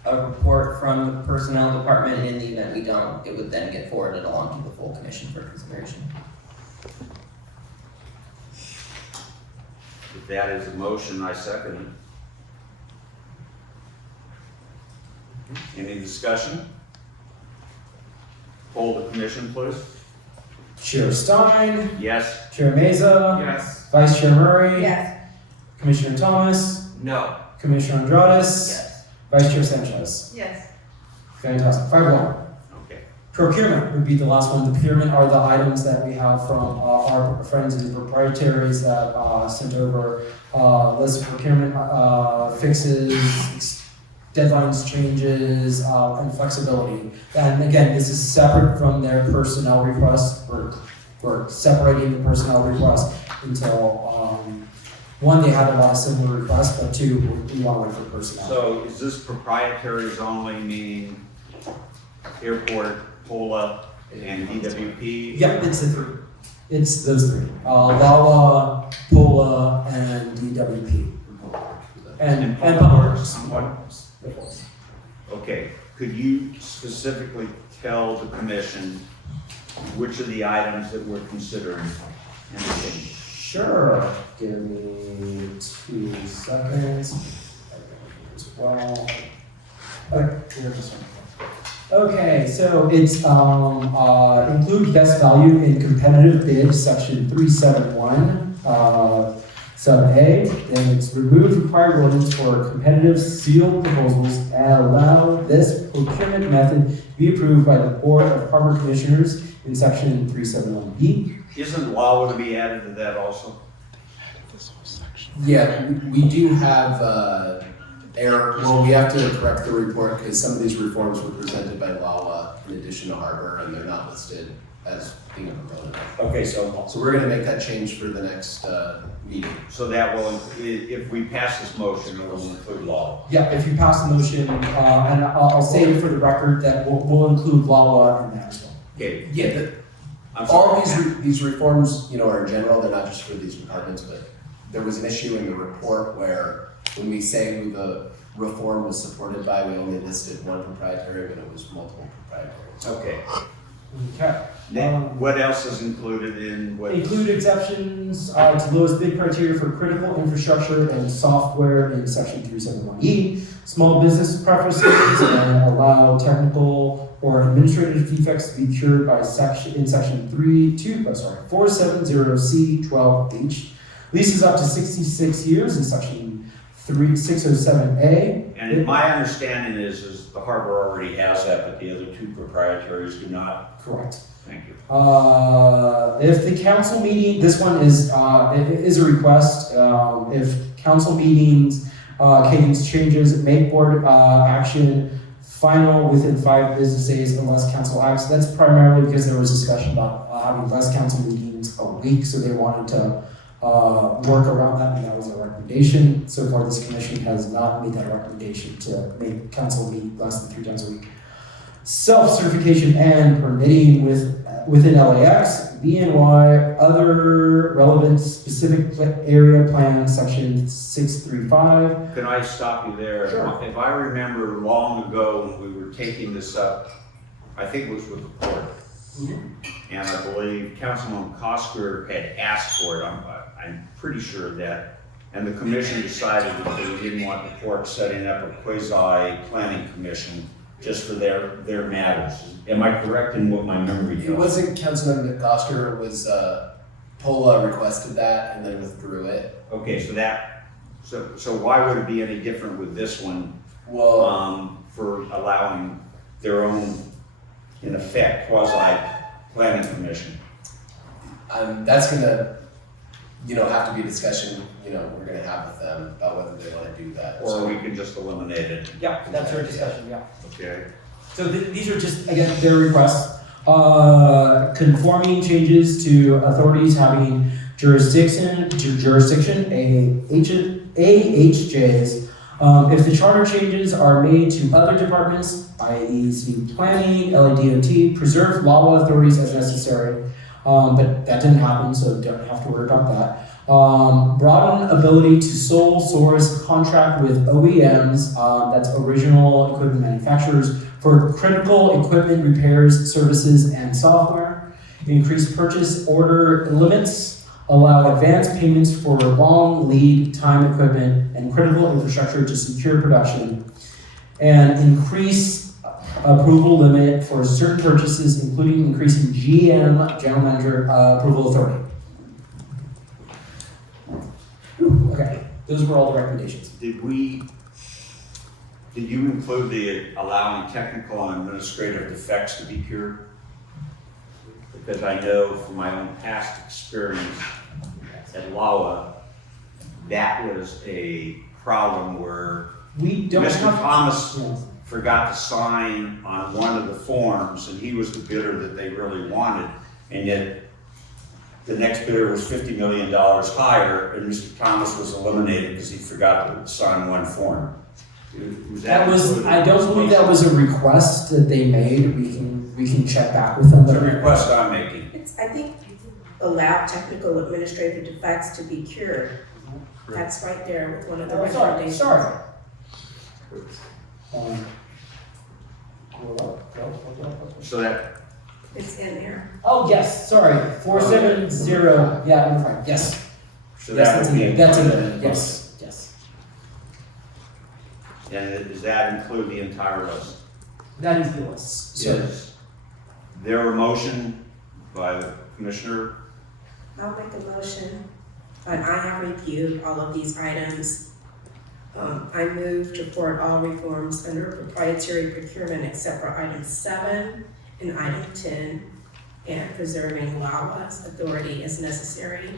a report from the personnel department, and in the event we don't, it would then get forwarded along to the full commission for consideration. If that is a motion, I second it. Any discussion? Poll the commission, please. Chair Stein, Yes. Chair Meza, Yes. Vice Chair Murray, Yes. Commissioner Thomas, No. Commissioner Andrades, Yes. Vice Chair Sanchez. Yes. Fantastic, 5-1. Okay. Procurement would be the last one. The procurement are the items that we have from our friends in proprietaries that sent over list of procurement fixes, deadlines changes, and flexibility. And again, this is separate from their personnel request. We're separating the personnel request until, one, they had a lot of similar requests, but two, we want to wait for personnel. So is this proprietaries only, meaning airport, POLA, and DWP? Yep, it's the three. It's those three. LAWA, POLA, and DWP. And Public Works. Okay, could you specifically tell the commission which of the items that we're considering and the changes? Sure. Give me 2 seconds. As well. Okay, here's this one. Okay, so it's include best value in competitive bid, section 371, sub A. Then it's remove required ordinance for competitive sealed proposals and allow this procurement method to be approved by the Board of Harbor Commissioners in section 371B. Isn't LAWA to be added to that also? Yeah, we do have error, well, we have to correct the report because some of these reforms were presented by LAWA in addition to Harbor, and they're not listed as being a proponent. Okay, so So we're gonna make that change for the next meeting. So that will, if we pass this motion, it will include law. Yeah, if you pass the motion, and I'll say it for the record that we'll include LAWA in that as well. Okay. Yeah, I'm all sorry. these reforms, you know, are in general, they're not just for these departments, but there was an issue in the report where when we say who the reform was supported by, we only listed one proprietary, but it was multiple proprietaries. Okay. Okay. Then what else is included in what? Include exceptions to lowest bid criteria for critical infrastructure and software in section 371E. Small business preferences and allow technical or administrative defects to be cured by section 470C12H. Leases up to 66 years in section 607A. And my understanding is the harbor already has that, but the other two proprietaries do not. Correct. Thank you. If the council meeting, this one is a request. If council meetings, cadence changes, make board action final within 5 business days unless council acts. That's primarily because there was discussion about having less council meetings a week, so they wanted to work around that, and that was a recommendation. So far, this commission has not made that recommendation to make council meet less than 3 times a week. Self-certification and permitting within LAX, BNY, other relevant specific area plan, section 635. Can I stop you there? Sure. If I remember long ago when we were taking this up, I think it was with the court. And I believe Councilman Kosker had asked for it. I'm pretty sure of that. And the commission decided that they didn't want the court setting up a quasi-planning commission just for their matters. Am I correct in what my memory tells? It wasn't Councilmember McCosker, it was Pola requested that and then withdrew it. Okay, so why would it be any different with this one? Well, for allowing their own, in effect, quasi-planning commission? That's gonna, have to be a discussion, we're gonna have with them about whether they wanna do that. Or we can just eliminate it? Yeah, that's our discussion, yeah. Okay. So these are just, again, their requests. Conforming changes to authorities having jurisdiction, AHJs. If the charter changes are made to other departments, i.e. city planning, LADWP, preserve LAWA authorities as necessary. But that didn't happen, so don't have to worry about that. Broaden ability to sole source contract with OEMs, that's original equipment manufacturers, for critical equipment repairs, services, and software. Increase purchase order limits, allow advance payments for long lead time equipment and critical infrastructure to secure production, and increase approval limit for certain purchases, including increasing GM, general manager, approval authority. Okay, those were all the recommendations. Did you include the allowing technical and administrative defects to be cured? Because I know from my own past experience at LAWA, that was a problem where Mr. Thomas forgot to sign on one of the forms, and he was the bidder that they really wanted, and yet the next bidder was $50 million higher, and Mr. Thomas was eliminated because he forgot to sign one form. I don't believe that was a request that they made. We can check back with them. It's a request I'm making. I think allow technical administrative defects to be cured. That's right there with one of the recommendations. Sorry. So that. It's in there. Oh, yes, sorry, 470, yeah, I'm fine, yes. So Yes, that that's would be in there. That's in included there, in yes, yes. And does that include the entire list? That is the list. So- Yes. There a motion by the commissioner? I'll make a motion, but I have reviewed all of these items. I move to report all reforms under proprietary procurement except for item 7 and item 10, and preserving LAWA's authority as necessary.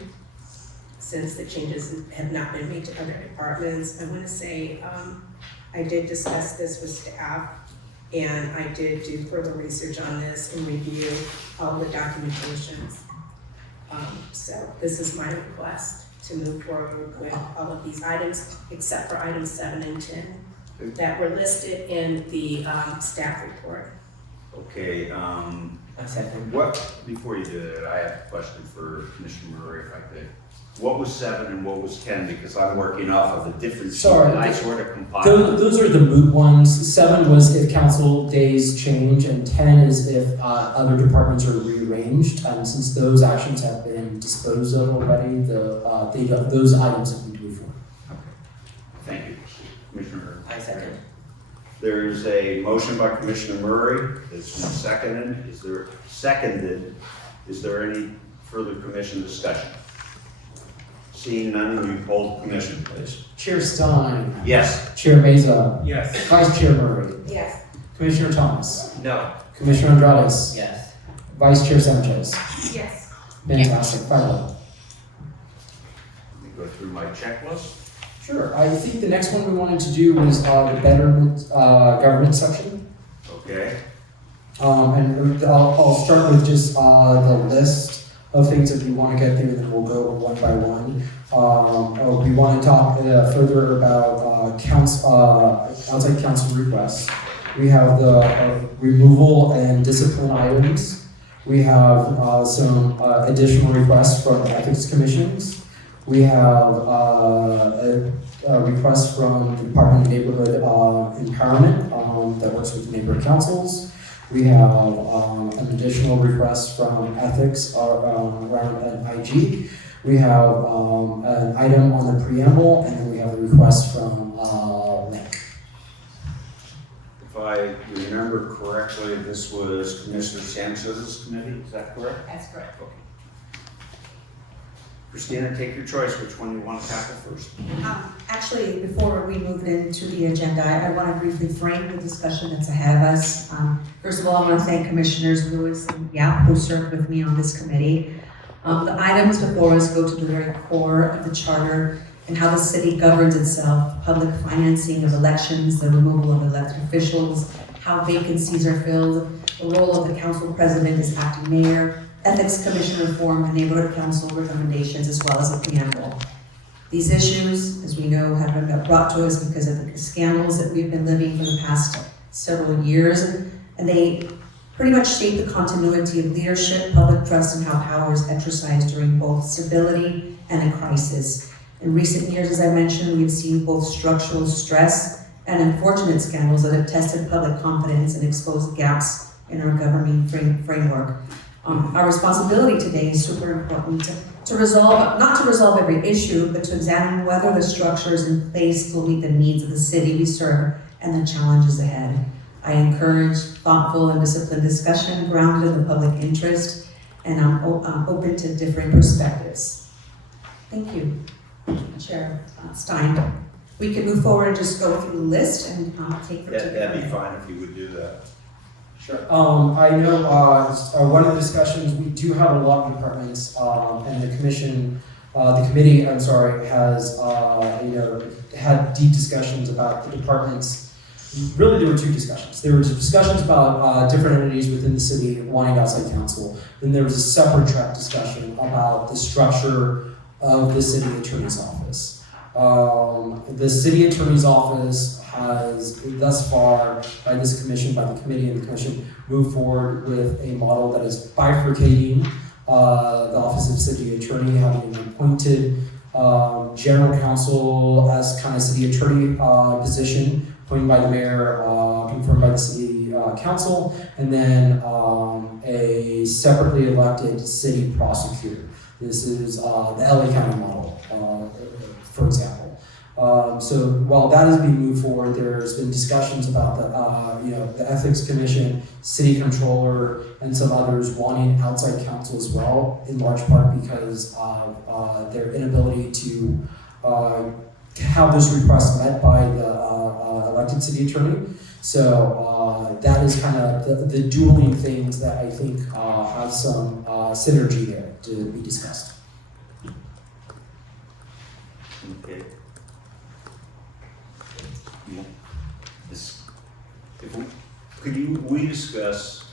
since the changes have not been made to other departments. I want to say, I did discuss this with staff, and I did do further research on this and review all the documentations. So this is my request to move forward with all of these items, except for items 7 and 10 that were listed in the staff report. Okay, before you do that, I have a question for Commissioner Murray, if I could. What was 7 and what was 10? Because I'm working off of a different sheet that I sort of compiled. Those are the moot ones. 7 was if council days change, and 10 is if other departments are rearranged. And since those actions have been disposed of already, those items have been moved forward. Okay. Thank you, Commissioner Murray. I second. There is a motion by Commissioner Murray. It's been seconded. Is there any further commission discussion? Seeing none, will you poll the commission, please? Chair Stein. Yes. Chair Meza. Yes. Vice Chair Murray. Yes. Commissioner Thomas. No. Commissioner Andrades. Yes. Vice Chair Sanchez. Yes. Fantastic. Final. Let me go through my checklist. Sure. I think the next one we wanted to do was the betterment government section. Okay. And I'll start with just the list of things that we want to get through, and then we'll go one by one. We want to talk further about outside council requests. We have the removal and discipline items. We have some additional requests from ethics commissions. We have a request from the Department of Neighborhood Empowerment that works with neighborhood councils. We have an additional request from ethics around an IG. We have an item on the preamble, and then we have a request from LANCC. If I remember correctly, this was Commissioner Sanchez's committee, is that correct? That's correct. Okay. Christina, take your choice, which one you want to tackle first. Actually, before we move into the agenda, I want to briefly frame the discussion that's ahead of us. First of all, I want to thank Commissioners Lewis and Yap who served with me on this committee. The items before us go to the very core of the charter and how the city governs itself, public financing of elections, the removal of elected officials, how vacancies are filled, the role of the council president as acting mayor, ethics commission reform, and neighborhood council recommendations, as well as a preamble. These issues, as we know, have been brought to us because of the scandals that we've been living for the past several years, and they pretty much shape the continuity of leadership, public trust, and how power is exercised during both stability and a crisis. In recent years, as I mentioned, we've seen both structural stress and unfortunate scandals that have tested public confidence and exposed gaps in our governing framework. Our responsibility today is super important to resolve, not to resolve every issue, but to examine whether the structures in place will meet the needs of the city we serve and the challenges ahead. I encourage thoughtful and disciplined discussion grounded in the public interest, and I'm open to different perspectives. Thank you, Chair Stein. We can move forward and just go through the list and take for That'd be fine if you would do that. Sure. I know one of the discussions, we do have a lot of departments, and the committee, has had deep discussions about the departments. Really, there were two discussions. There were discussions about different entities within the city wanting outside counsel. Then there was a separate track discussion about the structure of the city attorney's office. The city attorney's office has thus far, by the committee and the commission, moved forward with a model that is bifurcating the office of city attorney, having an appointed general counsel as kind of city attorney position, appointed by the mayor, confirmed by the city council, and then a separately elected city prosecutor. This is the LA County model, for example. So while that is being moved forward, there's been discussions about the ethics commission, city controller, and some others wanting outside counsel as well, in large part because of their inability to have those requests met by the elected city attorney. So that is kind of the dueling things that I think have some synergy there to be discussed. Okay. Yeah. This, if we discuss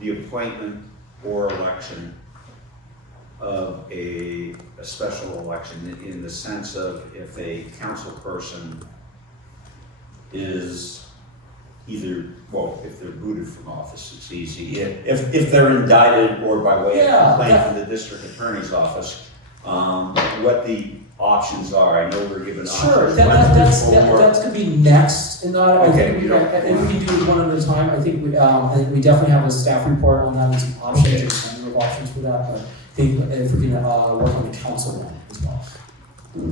the appointment or election of a special election in the sense of if a council person is either, well, if they're booted from office, it's easy. If they're indicted or by way of complaint from the district attorney's office, what the options are. I know we're given options. Sure, that's gonna be next, and I think Okay, if we do it one at a time, I think we definitely have a staff report on that and some options, there's a number of options for that, but I think if we can, work on the council one as well.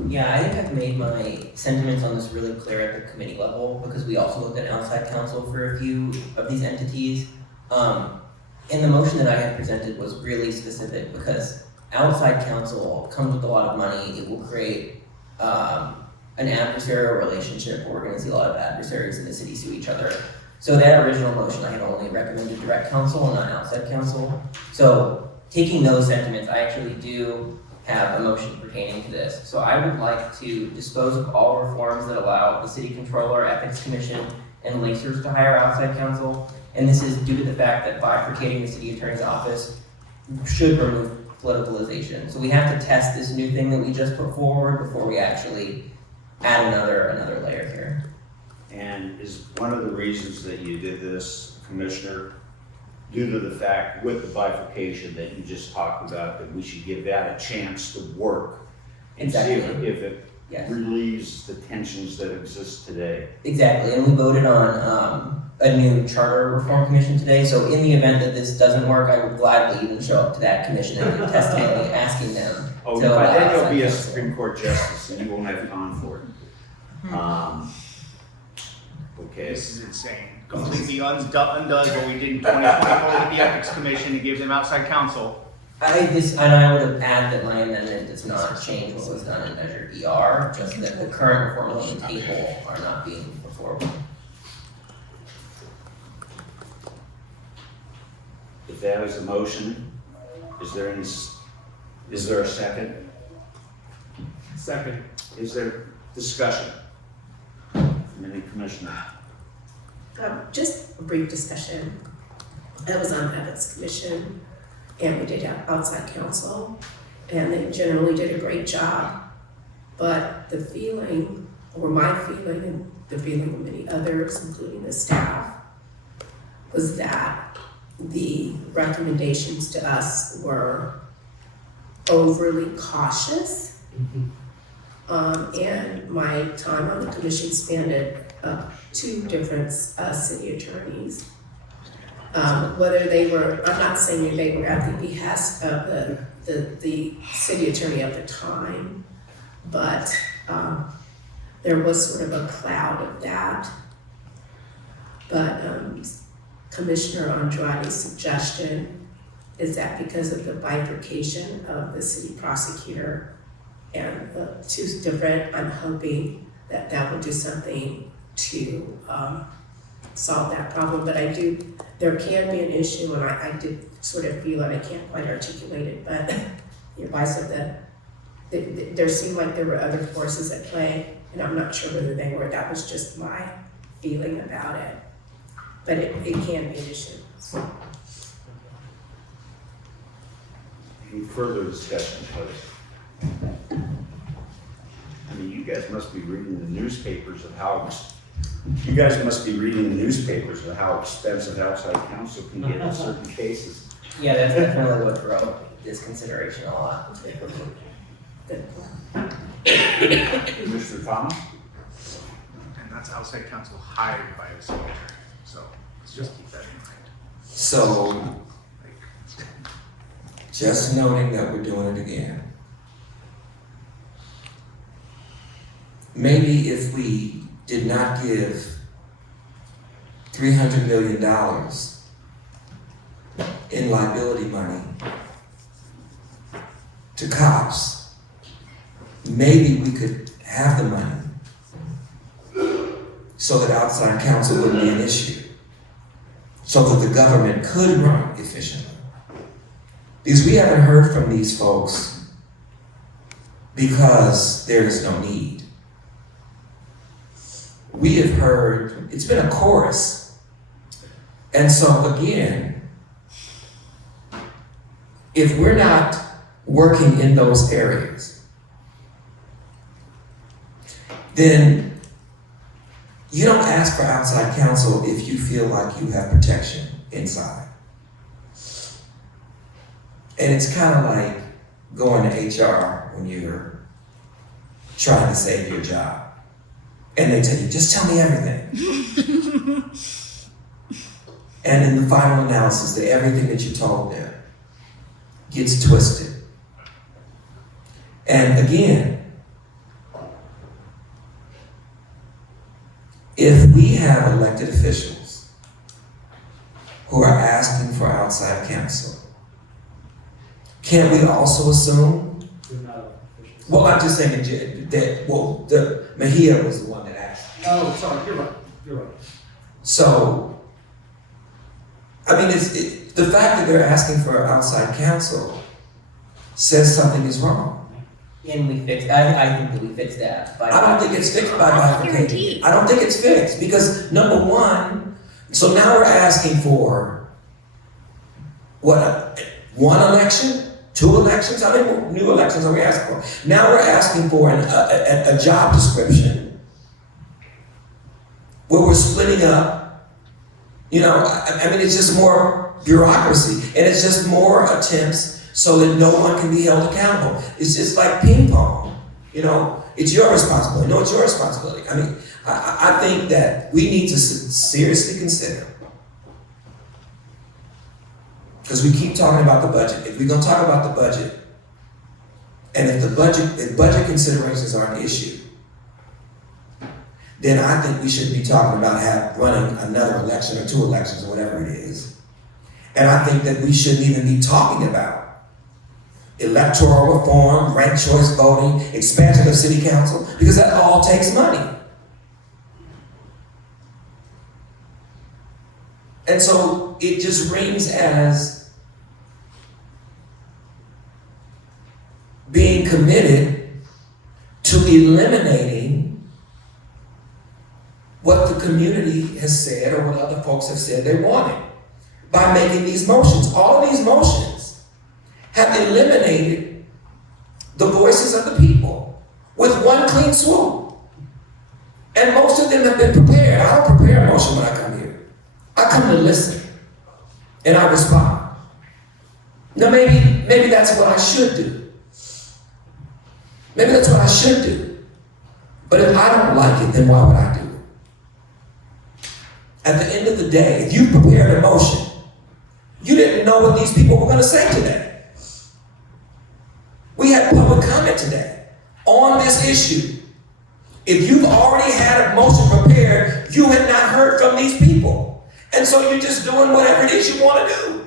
Yeah, I think I've made my sentiments on this really clear at the committee level, because we also looked at outside counsel for a few of these entities. And the motion that I had presented was really specific, because outside counsel comes with a lot of money. It will create an adversarial relationship where we're gonna see a lot of adversaries in the city sue each other. So that original motion, I had only recommended direct counsel and not outside counsel. So taking those sentiments, I actually do have a motion pertaining to this. So I would like to dispose of all reforms that allow the city controller, ethics commission, and lacers to hire outside counsel. And this is due to the fact that bifurcating the city attorney's office should remove politicalization. So we have to test this new thing that we just put forward before we actually add another layer here. And is one of the reasons that you did this, Commissioner, due to the fact with the bifurcation that you just talked about, that we should give that a chance to work and see if it relieves the tensions that exist today? Exactly, and we voted on a new charter reform commission today, so in the event that this doesn't work, I would gladly even show up to that commission and testimony, asking them. Oh, to by then allow you'll be a outside Supreme Court justice and you won't have gone for it. Okay. This is insane. Completely undoes what we did in 2024 with the Ethics Commission. It gives them outside counsel. I would add that my amendment does not change what was done in Measure ER, just that the current reforms on the table are not being put forward. If that is a motion, is there a second? Second. Is there discussion from any commissioner? Just a brief discussion. I was on Ethics Commission, and we did have outside counsel, and they generally did a great job. But the feeling, or my feeling, and the feeling of many others, including the staff, was that the recommendations to us were overly cautious. And my time on the commission spanned two different city attorneys. Whether they were, I'm not saying they were at the behest of the city attorney at the time, but there was sort of a cloud of that. But Commissioner Andrades' suggestion is that because of the bifurcation of the city prosecutor and two different, I'm hoping that that will do something to solve that problem. But there can be an issue, and I did sort of feel it, I can't quite articulate it, but the advice of there seemed like there were other forces at play, and I'm not sure whether they were. That was just my feeling about it. But it can be an issue. Any further discussion, please? I mean, you guys must be reading the newspapers of how expensive outside counsel can get in certain cases. Yeah, that's definitely what drove this consideration a lot. Mr. Thomas? And that's outside counsel hired by the city attorney. So let's just keep that in mind. So, just noting that we're doing it again. Maybe if we did not give $300 million in liability money to cops, maybe we could have the money so that outside counsel wouldn't be an issue, so that the government could run efficiently. Because we haven't heard from these folks because there is no need. We have heard, it's been a chorus. And so again, if we're not working in those areas, then you don't ask for outside counsel if you feel like you have protection inside. And it's kind of like going to HR when you're trying to save your job. And they tell you, just tell me everything. And in the final analysis, everything that you told them gets twisted. And again, if we have elected officials who are asking for outside counsel, can't we also assume? Well, I'm just saying that, Mejia was the one that asked. Oh, sorry, you're right. So, I mean, the fact that they're asking for outside counsel says something is wrong. And we fixed, I think that we fixed that. I don't think it's fixed by bifurcating. I don't think it's fixed because number one, so now we're asking for what, one election? 2 elections? How many new elections are we asking for? Now we're asking for a job description where we're splitting up. You know, I mean, it's just more bureaucracy and it's just more attempts so that no one can be held accountable. It's just like ping pong. You know, it's your responsibility. No, it's your responsibility. I mean, I think that we need to seriously consider, because we keep talking about the budget. If we're gonna talk about the budget, and if budget considerations are an issue, then I think we shouldn't be talking about running another election or 2 elections or whatever it is. And I think that we shouldn't even be talking about electoral reform, ranked choice voting, expansion of city council, because that all takes money. And so it just rings as being committed to eliminating what the community has said or what other folks have said they wanted by making these motions. All of these motions have eliminated the voices of the people with one clean swoop. And most of them have been prepared. I don't prepare a motion when I come here. I come to listen, and I respond. Now maybe that's what I should do. Maybe that's what I should do. But if I don't like it, then why would I do it? At the end of the day, if you prepared a motion, you didn't know what these people were going to say today. We had public comment today on this issue. If you've already had a motion prepared, you had not heard from these people. And so you're just doing whatever it is you want to do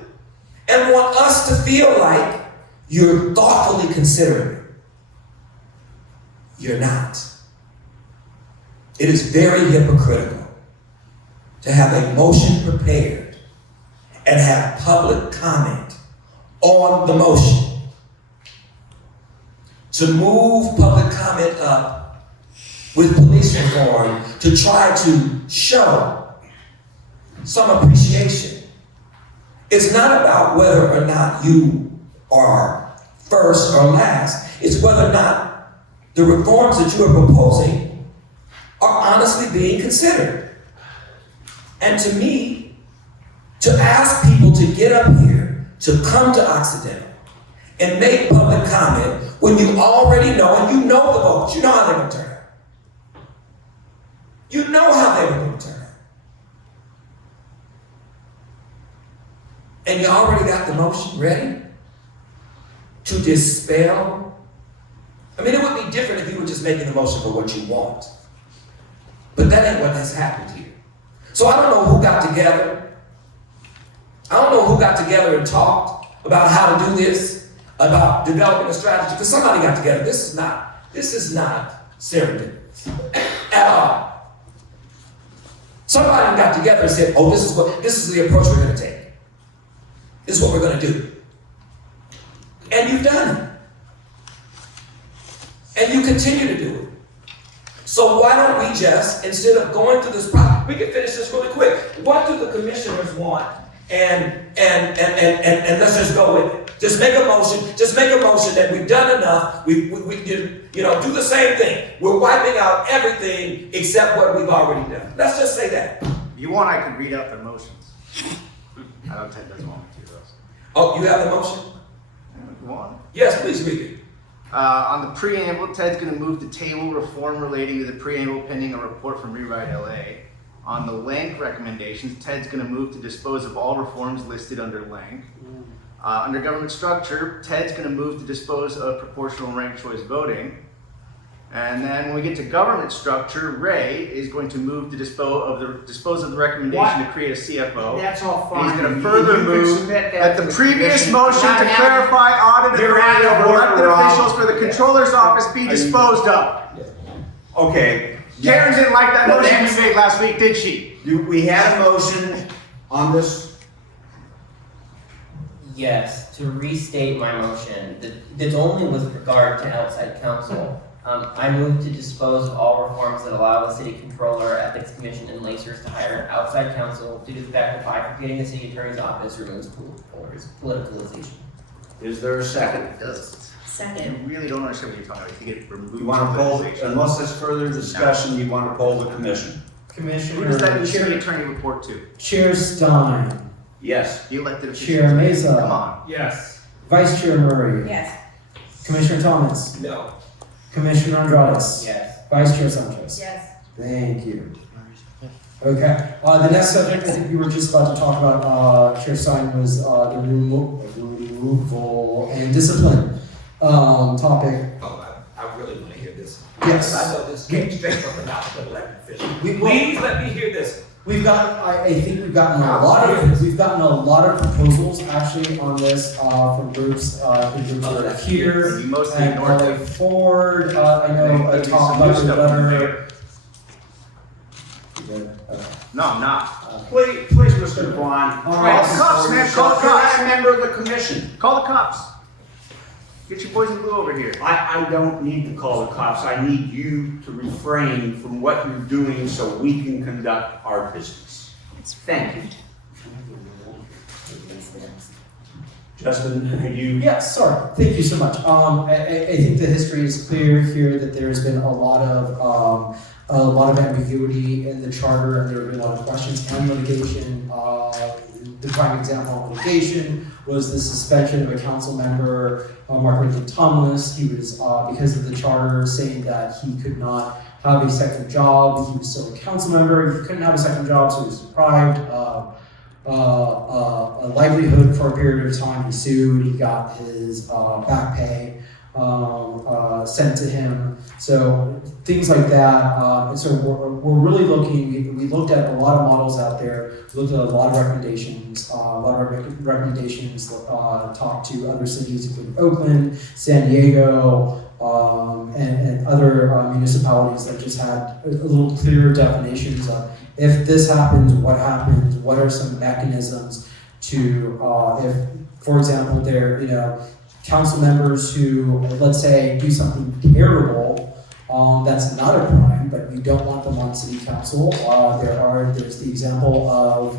and want us to feel like you're thoughtfully considering it. You're not. It is very hypocritical to have a motion prepared and have public comment on the motion. To move public comment up with police reform to try to show some appreciation. It's not about whether or not you are first or last. It's whether or not the reforms that you are proposing are honestly being considered. And to me, to ask people to get up here, to come to Occidental and make public comment when you already know and you know the votes, you know how they're going to turn out. You know how they're going to turn out. And you already got the motion ready to dispel. I mean, it would be different if you were just making the motion for what you want. But that ain't what has happened here. So I don't know who got together. I don't know who got together and talked about how to do this, about developing a strategy, because somebody got together. This is not serendipitous at all. Somebody got together and said, oh, this is the approach we're going to take. This is what we're going to do. And you've done it. and you continue to do it. So why don't we just, instead of going through this process, we can finish this really quick. What do the commissioners want? And let's just go with it. Just make a motion that we've done enough. We do the same thing. We're wiping out everything except what we've already done. Let's just say that. If you want, I can read out their motions. I don't Ted doesn't want me to, though. Oh, you have the motion? You want? Yes, please read it. On the preamble, Ted's going to move to table reform relating to the preamble pending a report from Rewrite LA. On the LANCC recommendations, Ted's going to move to dispose of all reforms listed under LANCC. Under government structure, Ted's going to move to dispose of proportional ranked choice voting. And then when we get to government structure, Ray is going to move to dispose of the recommendation to create a CFO. That's all fine. And he's going to You further can move submit that that to the the previous commission. motion Not to having- clarify audit You're authority out of of order, elected Rob. officials for the controller's office be disposed of. Okay. Karen didn't like that The motion next- we made last week, did she? We had a motion on this. Yes, to restate my motion, that's only with regard to outside counsel. I move to dispose of all reforms that allow the city controller, ethics commission, and lacers to hire outside counsel due to the fact that bifurcating the city attorney's office removes politicalization. Is there a second? It does. Second. You really don't understand what you're talking about. You get removed. You want to poll, unless there's further discussion, you want to poll the commission? Who does that new city Commissioner attorney report to? Chair Stein, Yes. The elected officials. Chair Meza. Come on. Yes. Vice Chair Murray, Yes. Commissioner Thomas, No. Commissioner Andrades, Yes. Vice Chair Sanchez. Yes. Thank you. Okay, the next subject I think you were just about to talk about, Chair Stein, was the removal and discipline topic. Oh, I really want to hear this. Yes. I know this came straight from the mouth of the elected official. We- Please let me hear this. We've got, I think we've gotten a lot of proposals actually on this, from groups, the groups that are here. You mostly And ignored going them. forward, I know, There's Tom some new Bucket stuff in letter. No, I'm not. Please, Mr. Vaughn. Call the cops, man. Call the cops. You're not a member of the commission. Call the cops. Get your boys in blue over here. I don't need to call the cops. I need you to refrain from what you're doing so we can conduct our business. Thank you. Justin, could you? Yes, sorry, thank you so much. I think the history is clear here that there's been a lot of ambiguity in the charter, and there have been a lot of questions and litigation. The prime example of litigation was the suspension of a council member, Mark Lincoln Thomas. He was, because of the charter, saying that he could not have a second job. He was still a council member. He couldn't have a second job, so he was deprived of a livelihood for a period of time. He sued. He got his back pay sent to him. So things like that. And so we're really looking. We looked at a lot of models out there. We looked at a lot of recommendations. Talked to other cities, including Oakland, San Diego, and other municipalities that just had a little clearer definitions of if this happens, what happens, what are some mechanisms to, if, for example, there, council members who, let's say, do something terrible, that's not a crime, but you don't want them on city council. There's the example of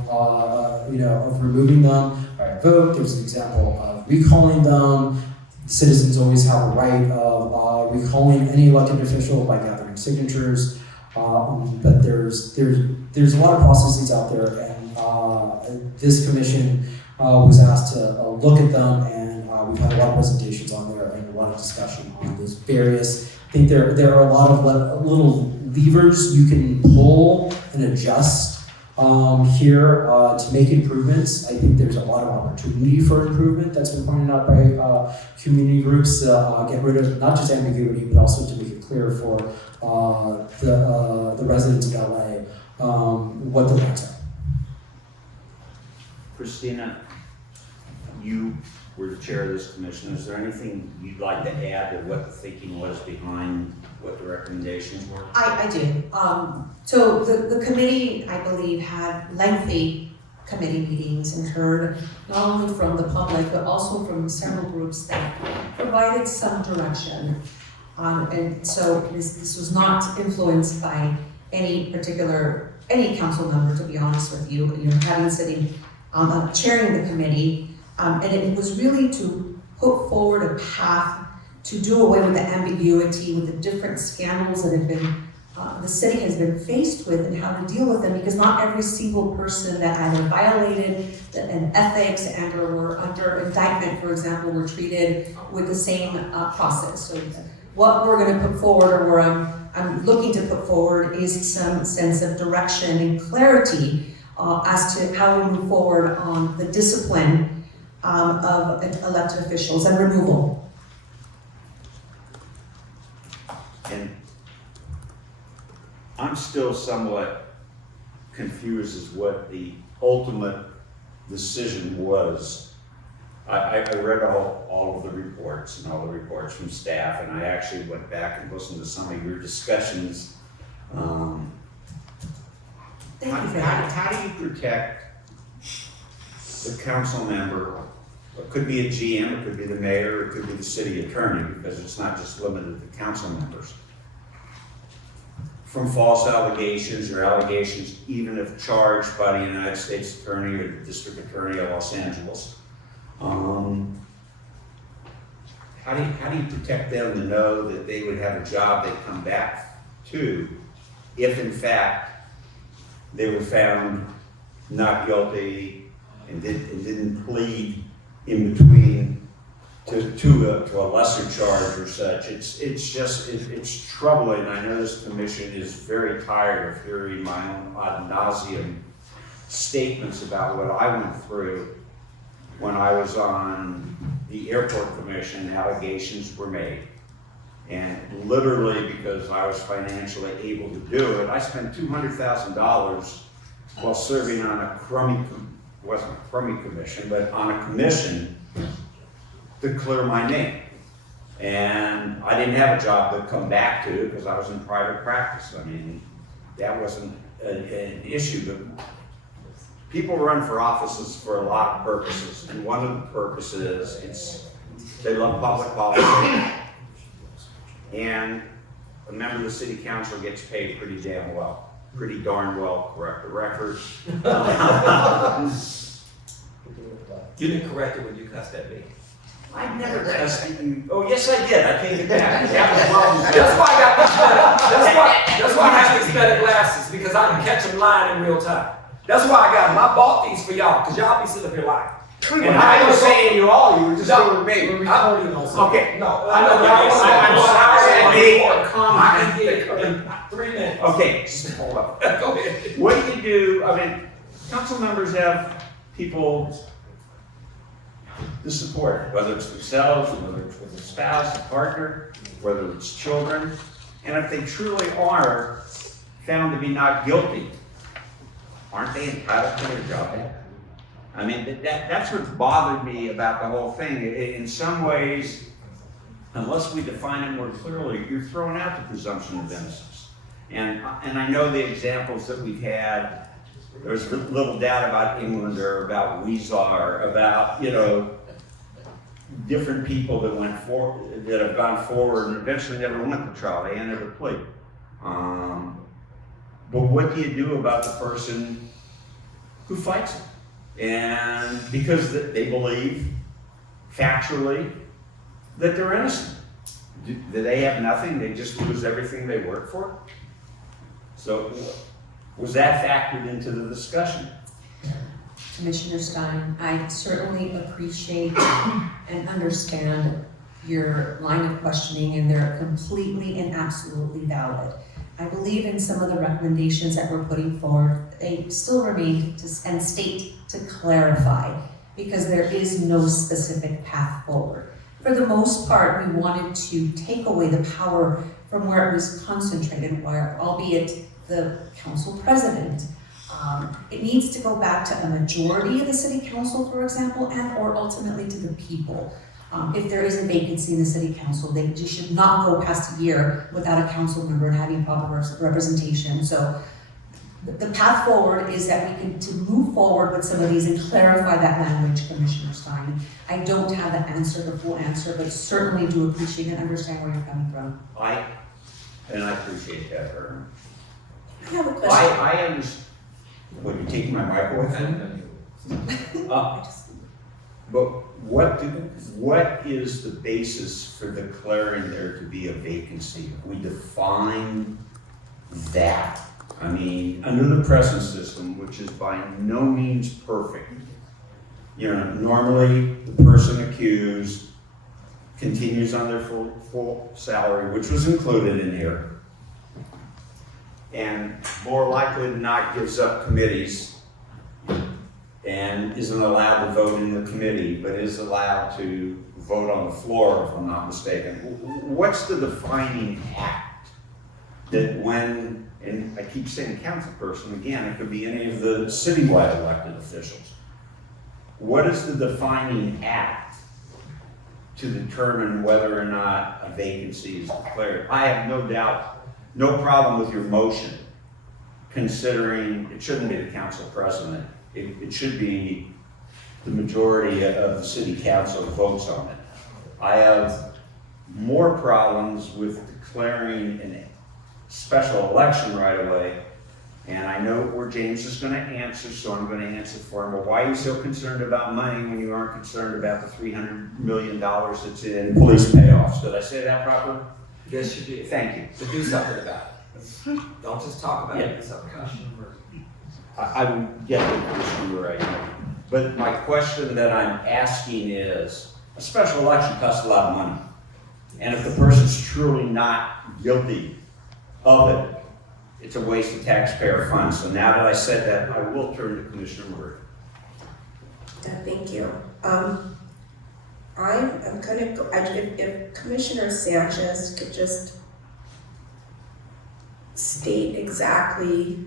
removing them by a vote. There's an example of recalling them. Citizens always have a right of recalling any elected official by gathering signatures. But there's a lot of processes out there, and this commission was asked to look at them, and we've had a lot of presentations on there and a lot of discussion on those various. I think there are a lot of little levers you can pull and adjust here to make improvements. I think there's a lot of opportunity for improvement that's been pointed out by community groups to get rid of not just ambiguity, but also to make it clear for the residents of LA what the rights are. Christina, you were the chair of this commission. Is there anything you'd like to add to what the thinking was behind what the recommendations were? I did. So the committee, I believe, had lengthy committee meetings and heard not only from the public, but also from several groups that provided some direction. And so this was not influenced by any council member, to be honest with you, sitting, chairing the committee. And it was really to put forward a path to do away with the ambiguity, with the different scandals that have been, the city has been faced with, and how to deal with them, because not every single person that either violated an ethics and or were under indictment, for example, were treated with the same process. So what we're going to put forward, or where I'm looking to put forward, is some sense of direction and clarity as to how we move forward on the discipline of elected officials and removal. And I'm still somewhat confused as what the ultimate decision was. I read all of the reports and all the reports from staff, and I actually went back and listened to some of your discussions. How do you protect the council member? It could be a GM, it could be the mayor, it could be the city attorney, because it's not just limited to council members, from false allegations or allegations even if charged by the United States Attorney or the District Attorney of Los Angeles. How do you protect them to know that they would have a job they'd come back to if in fact they were found not guilty and didn't plead in between to a lesser charge or such? It's troubling. I know this commission is very tired of hearing my own ad nauseum statements about what I went through when I was on the airport commission. Allegations were made, and literally because I was financially able to do it, I spent $200,000 while serving on a wasn't a crummy commission, but on a commission to clear my name. And I didn't have a job to come back to because I was in private practice. I mean, that wasn't an issue. But people run for offices for a lot of purposes, and one of the purposes is they love public policy, and a member of the city council gets paid pretty damn well. Pretty darn well, correct the record. You didn't correct it when you cussed at me. I never cussed at you. Oh, yes, I did. I take it back. That was well. That's why I got these that's why I have these better glasses, because I can catch them lying in real time. That's why I got them. I bought these for y'all, because y'all be sitting up here lying. And I was saying you all, you were just going with me. Okay, no. I know, I'm sorry. In 3 minutes. Okay, just hold up. Go ahead. What do you do? I mean, council members have people to support, whether it's themselves, whether it's with a spouse, a partner, whether it's children. And if they truly are found to be not guilty, aren't they entitled to their job? I mean, that's what bothered me about the whole thing. In some ways, unless we define it more clearly, you're throwing out the presumption of innocence. And I know the examples that we've had. There's little doubt about Englander, about Weezar, about, different people that went forward, that have gone forward and eventually never went to trial. They ended a plea. But what do you do about the person who fights it? And because they believe factually that they're innocent. Do they have nothing? They just lose everything they work for? So was that factored into the discussion? Commissioner Stein, I certainly appreciate and understand your line of questioning, and they're completely and absolutely valid. I believe in some of the recommendations that we're putting forward, they still remain and state to clarify, because there is no specific path forward. For the most part, we wanted to take away the power from where it was concentrated, where, albeit the council president, it needs to go back to a majority of the city council, for example, and or ultimately to the people. If there is a vacancy in the city council, they just should not go past a year without a council member and having proper representation. So the path forward is that we can to move forward with some of these and clarify that language, Commissioner Stein. I don't have the answer, the full answer, but certainly do appreciate and understand where you're coming from. I appreciate that, Vern. I have a question. I understand. What, you taking my mic away from me? But what is the basis for declaring there to be a vacancy? We define that. I mean, under the present system, which is by no means perfect, you know, normally the person accused continues on their full salary, which was included in here, and more likely than not gives up committees and isn't allowed to vote in the committee, but is allowed to vote on the floor, if I'm not mistaken. What's the defining act that when, and I keep saying council person, again, it could be any of the citywide elected officials. What is the defining act to determine whether or not a vacancy is declared? I have no doubt, no problem with your motion, considering it shouldn't be the council president. It should be the majority of the city council votes on it. I have more problems with declaring a special election right away, and I know where James is going to answer, so I'm going to answer for him. But why are you so concerned about money when you aren't concerned about the $300 million that's in police payoffs? Did I say that properly? Yes, you did. Thank you. To do something about it. Don't just talk about it, do something about it. I would get the issue right. But my question that I'm asking is, a special election costs a lot of money. And if the person's truly not guilty of it, it's a waste of taxpayer funds. So now that I said that, I will turn to Commissioner Murray. Thank you. I'm gonna go, if Commissioner Sanchez could just state exactly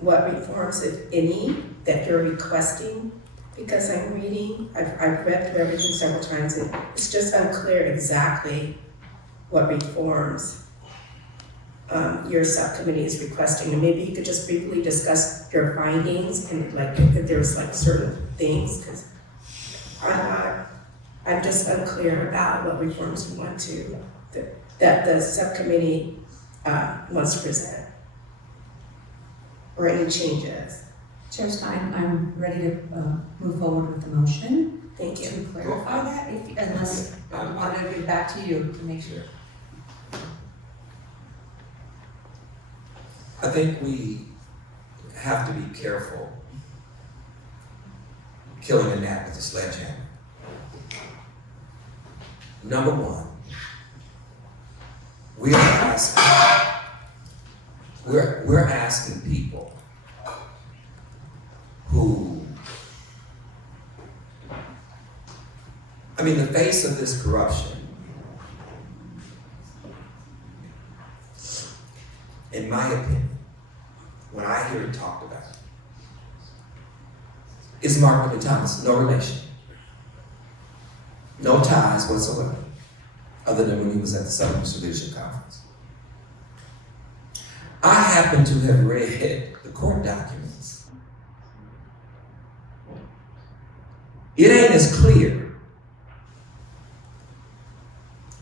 what reforms, if any, that you're requesting, because I'm reading, I've read through everything several times, and it's just unclear exactly what reforms your subcommittee is requesting, and maybe you could just briefly discuss your findings and like if there's like certain things, because I'm just unclear about what reforms you want to, that the subcommittee wants to present, or any changes. Chair Stein, I'm ready to move forward with the motion. Thank you. To clarify that, unless I want to get back to you to make sure. I think we have to be careful killing a gnat with a sledgehammer. Number one, we're asking people who, I mean, the face of this corruption, in my opinion, when I hear it talked about, is Mark Lee Thomas. No relation. No ties whatsoever, other than when he was at the Southern Distribution Conference. I happen to have read the court documents. It ain't as clear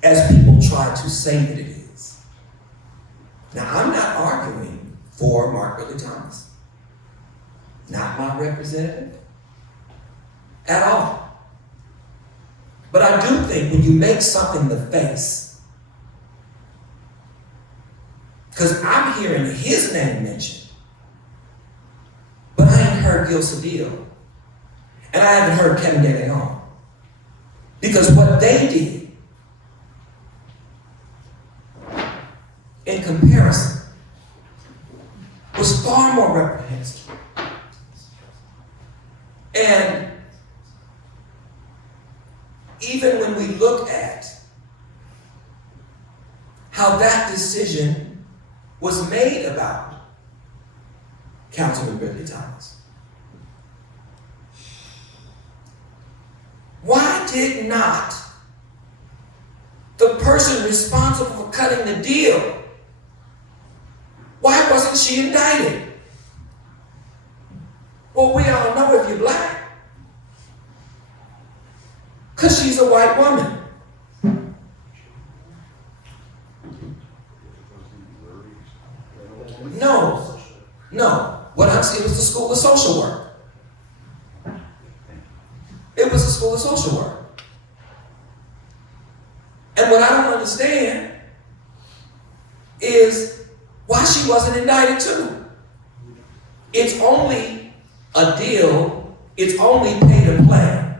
as people try to say that it is. Now, I'm not arguing for Mark Lee Thomas. Not my representative at all. But I do think when you make something the face, because I'm hearing his name mentioned, but I ain't heard Gil Cedillo, and I haven't heard Kevin De Leon, because what they did in comparison was far more reprehensible. And even when we look at how that decision was made about Councilmember Lee Thomas, why did not the person responsible for cutting the deal was she indicted? Well, we all know if you're black. Because she's a white woman. No. What I'm saying was the School of Social Work. It was the School of Social Work. And what I don't understand is why she wasn't indicted too. It's only a deal, it's only pay to play.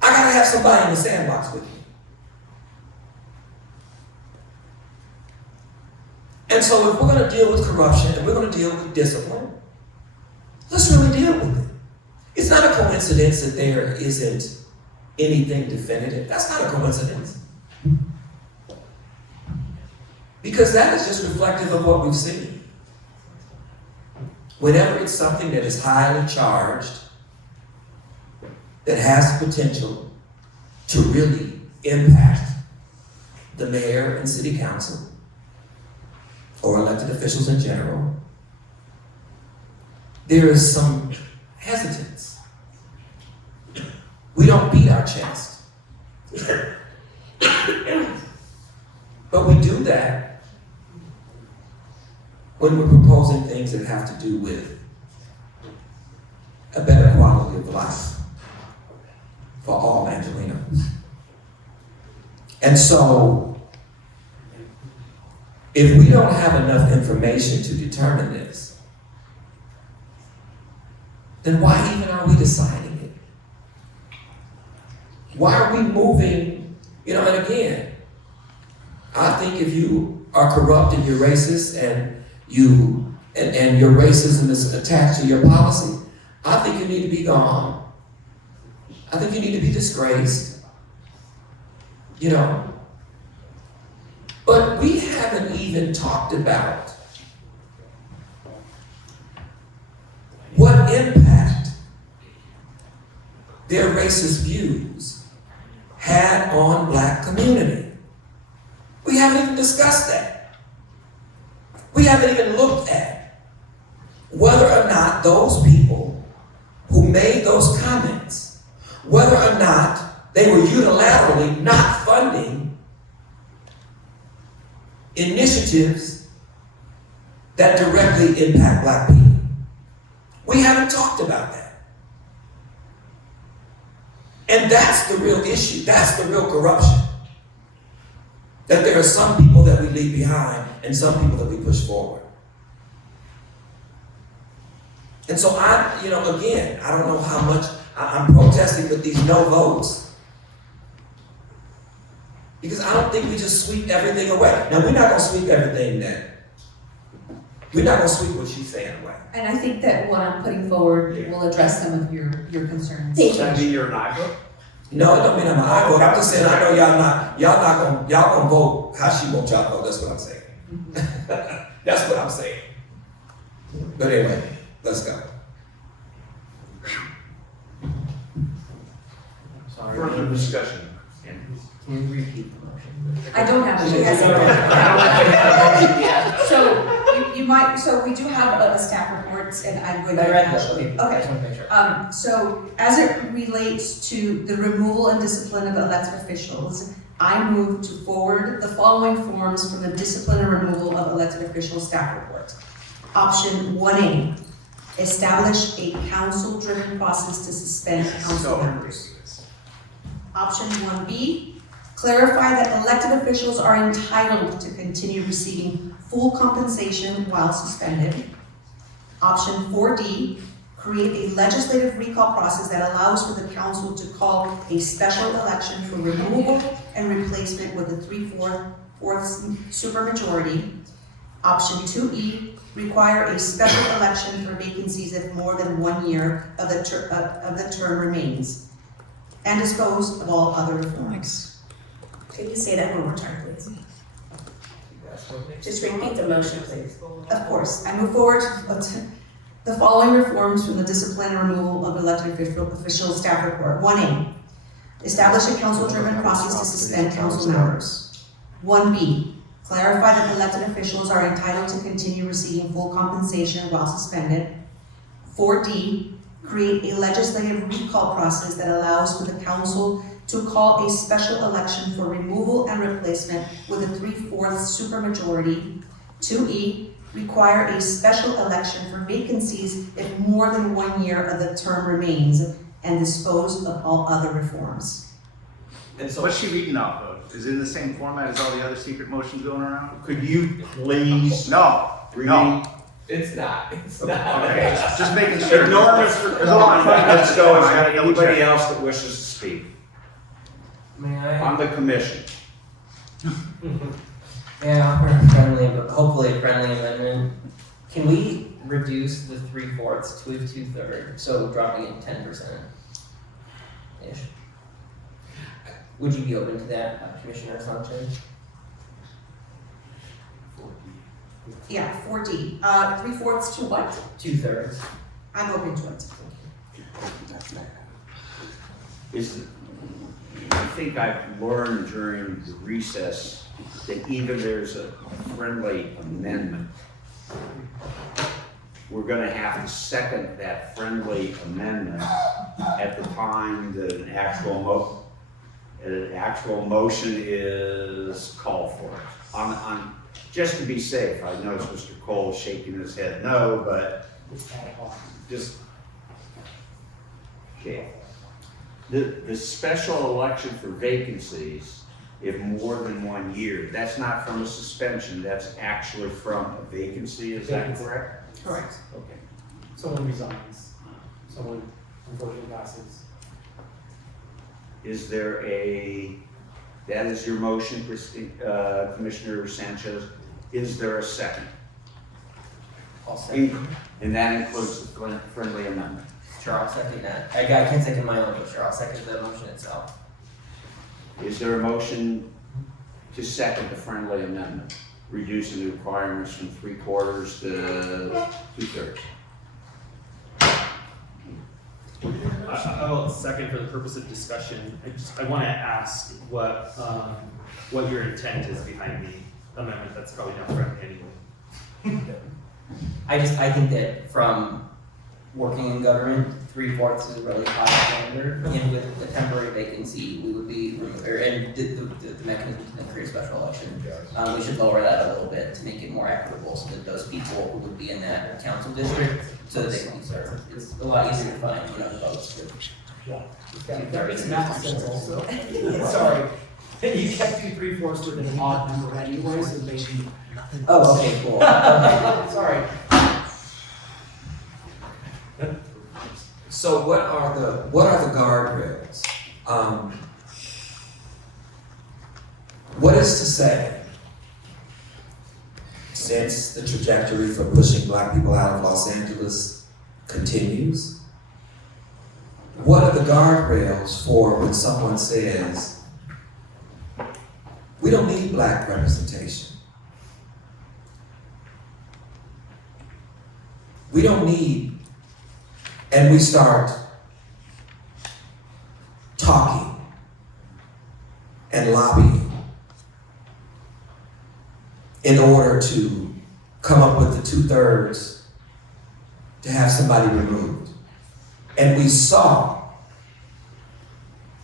I gotta have somebody in the sandbox with me. And so if we're gonna deal with corruption and we're gonna deal with discipline, let's really deal with it. It's not a coincidence that there isn't anything definitive. That's not a coincidence. Because that is just reflective of what we've seen. Whenever it's something that is highly charged, that has the potential to really impact the mayor and city council, or elected officials in general, there is some hesitance. We don't beat our chest. But we do that when we're proposing things that have to do with a better quality of life for all Angelenos. And so, if we don't have enough information to determine this, then why even are we deciding it? Why are we moving, and again, I think if you are corrupt and you're racist and your racism is attached to your policy, I think you need to be gone. I think you need to be disgraced. But we haven't even talked about what impact their racist views had on black community. We haven't even discussed that. We haven't even looked at whether or not those people who made those comments, whether or not they were unilaterally not funding initiatives that directly impact black people. We haven't talked about that. And that's the real issue. That's the real corruption. That there are some people that we leave behind and some people that we push forward. And so again, I don't know how much I'm protesting with these no votes. Because I don't think we just sweep everything away. Now, we're not going to sweep everything we're not going to sweep what she's saying away. And I think that what I'm putting forward will address some of your concerns. Does that mean you're an aye vote? No, it don't mean I'm an aye vote. I'm just saying I know y'all gonna vote how she wants y'all to vote. That's what I'm saying. That's what I'm saying. But anyway, let's go. Further discussion. Can you repeat the motion? I don't have a So you might, so we do have a staff report and I'm going to. Okay. So as it relates to the removal and discipline of elected officials, I move to forward the following forms from the discipline and removal of elected officials staff report. Option 1A, establish a council-driven process to suspend council members. Option 1B, clarify that elected officials are entitled to continue receiving full compensation while suspended. Option 4D, create a legislative recall process that allows for the council to call a special election for removal and replacement with a 3/4 supermajority. Option 2E, require a special election for vacancies if more than 1 year of the term remains. And dispose of all other reforms. Can you say that one more time, please? Just repeat the motion, please. Of course, I move forward the following reforms from the discipline and removal of elected officials staff report. 1A, establish a council-driven process to suspend council members. 1B, clarify that elected officials are entitled to continue receiving full compensation while suspended. 4D, create a legislative recall process that allows for the council to call a special election for removal and replacement with a 3/4 supermajority. 2E, require a special election for vacancies if more than 1 year of the term remains, and dispose of all other reforms. And so what's she reading off of? Is it in the same format as all the other secret motions going around? Could you please? No. It's not. It's not. Okay, just making sure. Ignore Mr. There's a lot of Corman. Let's go. Is there Double anybody check. else that wishes to speak May I? on the commission? May I offer a friendly, but hopefully a friendly amendment? Can we reduce the 3/4 to a 2/3, so dropping it 10%-ish? Would you be open to that, Commissioner Sanchez? Yeah, 4D, 3/4 to what? 2/3. I'm open to it. I think I've learned during the recess that even there's a friendly amendment, we're gonna have to second that friendly amendment at the time that an actual motion is called for. Just to be safe, I notice Mr. Cole shaking his head no, but just, okay. The special election for vacancies, if more than 1 year, that's not from a suspension, that's actually from a vacancy, is that correct? Correct. Okay. Someone resigns, someone unfortunately passes. Is there that is your motion, Commissioner Sanchez, is there a second? I'll second. And that includes the friendly amendment? Sure, I'll second that. I can't second my own, but sure, I'll second the motion itself. Is there a motion to second the friendly amendment, reducing the requirements from 3/4 to 2/3? I will second for the purpose of discussion. I want to ask what your intent is behind the amendment that's probably not friendly anyway. I think that from working in government, 3/4 is a really high standard, and with the temporary vacancy, we would be, and the mechanism to create a special election, we should lower that a little bit to make it more equitable, so that those people who would be in that council district, so that they can be served. It's a lot easier to find, votes for. That makes math sense also. Sorry. You kept the 3/4 with an odd number anyway, so maybe. Oh, okay, cool. Okay. Sorry. So what are the guardrails? What is to say, since the trajectory for pushing Black people out of Los Angeles continues, what are the guardrails for when someone says, we don't need Black representation? We don't need, and we start talking and lobbying in order to come up with the 2/3 to have somebody removed. And we saw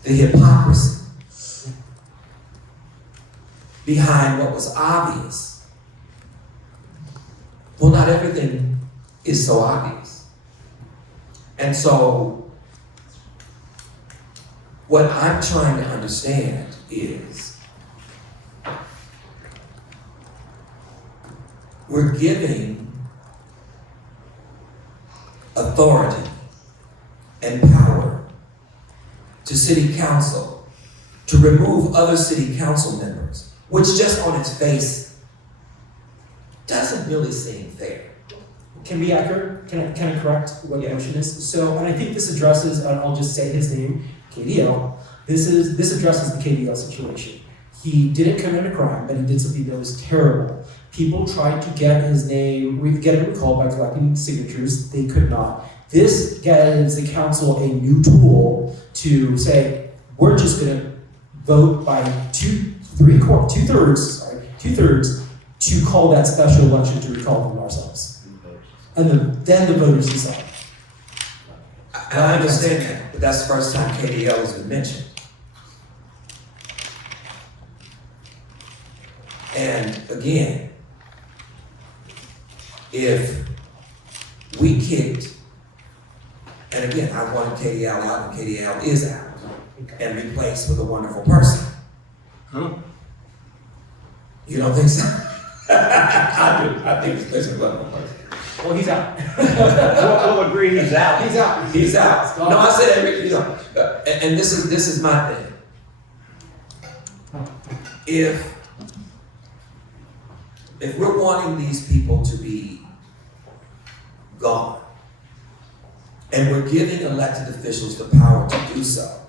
the hypocrisy behind what was obvious. Well, not everything is so obvious. And so, what I'm trying to understand is, we're giving authority and power to city council to remove other city council members, which just on its face doesn't really seem fair. Can be accurate? Can I correct what the motion is? So, and I think this addresses, and I'll just say his name, KDL. This addresses the KDL situation. He didn't commit a crime, but he did something that was terrible. People tried to get his name, get him recalled by collecting signatures. They could not. This gives the council a new tool to say, we're just gonna vote by 2/3, 2/3, to call that special election to recall them ourselves. And then the voters decide. I understand that, but that's the first time KDL has been mentioned. And again, if we kicked, and again, I wanted KDL out and KDL is out, and replaced with a wonderful person. Huh? You don't think so? I do. I think it's basically a wonderful person. Well, he's out. We'll agree he's out. He's out. He's out. No, I said every, you know, and this is my thing. If we're wanting these people to be gone, and we're giving elected officials the power to do so,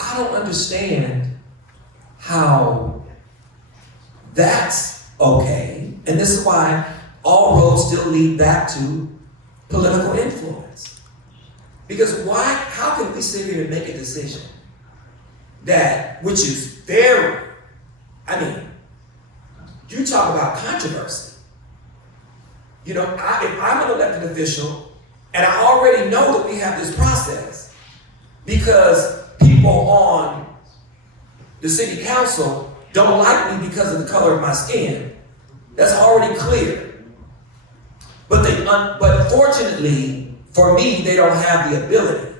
I don't understand how that's okay. And this is why all roads still lead back to political influence. Because how can we sit here and make a decision which is very, you talk about controversy. You know, if I'm an elected official and I already know that we have this process because people on the city council don't like me because of the color of my skin, that's already clear. But fortunately for me, they don't have the ability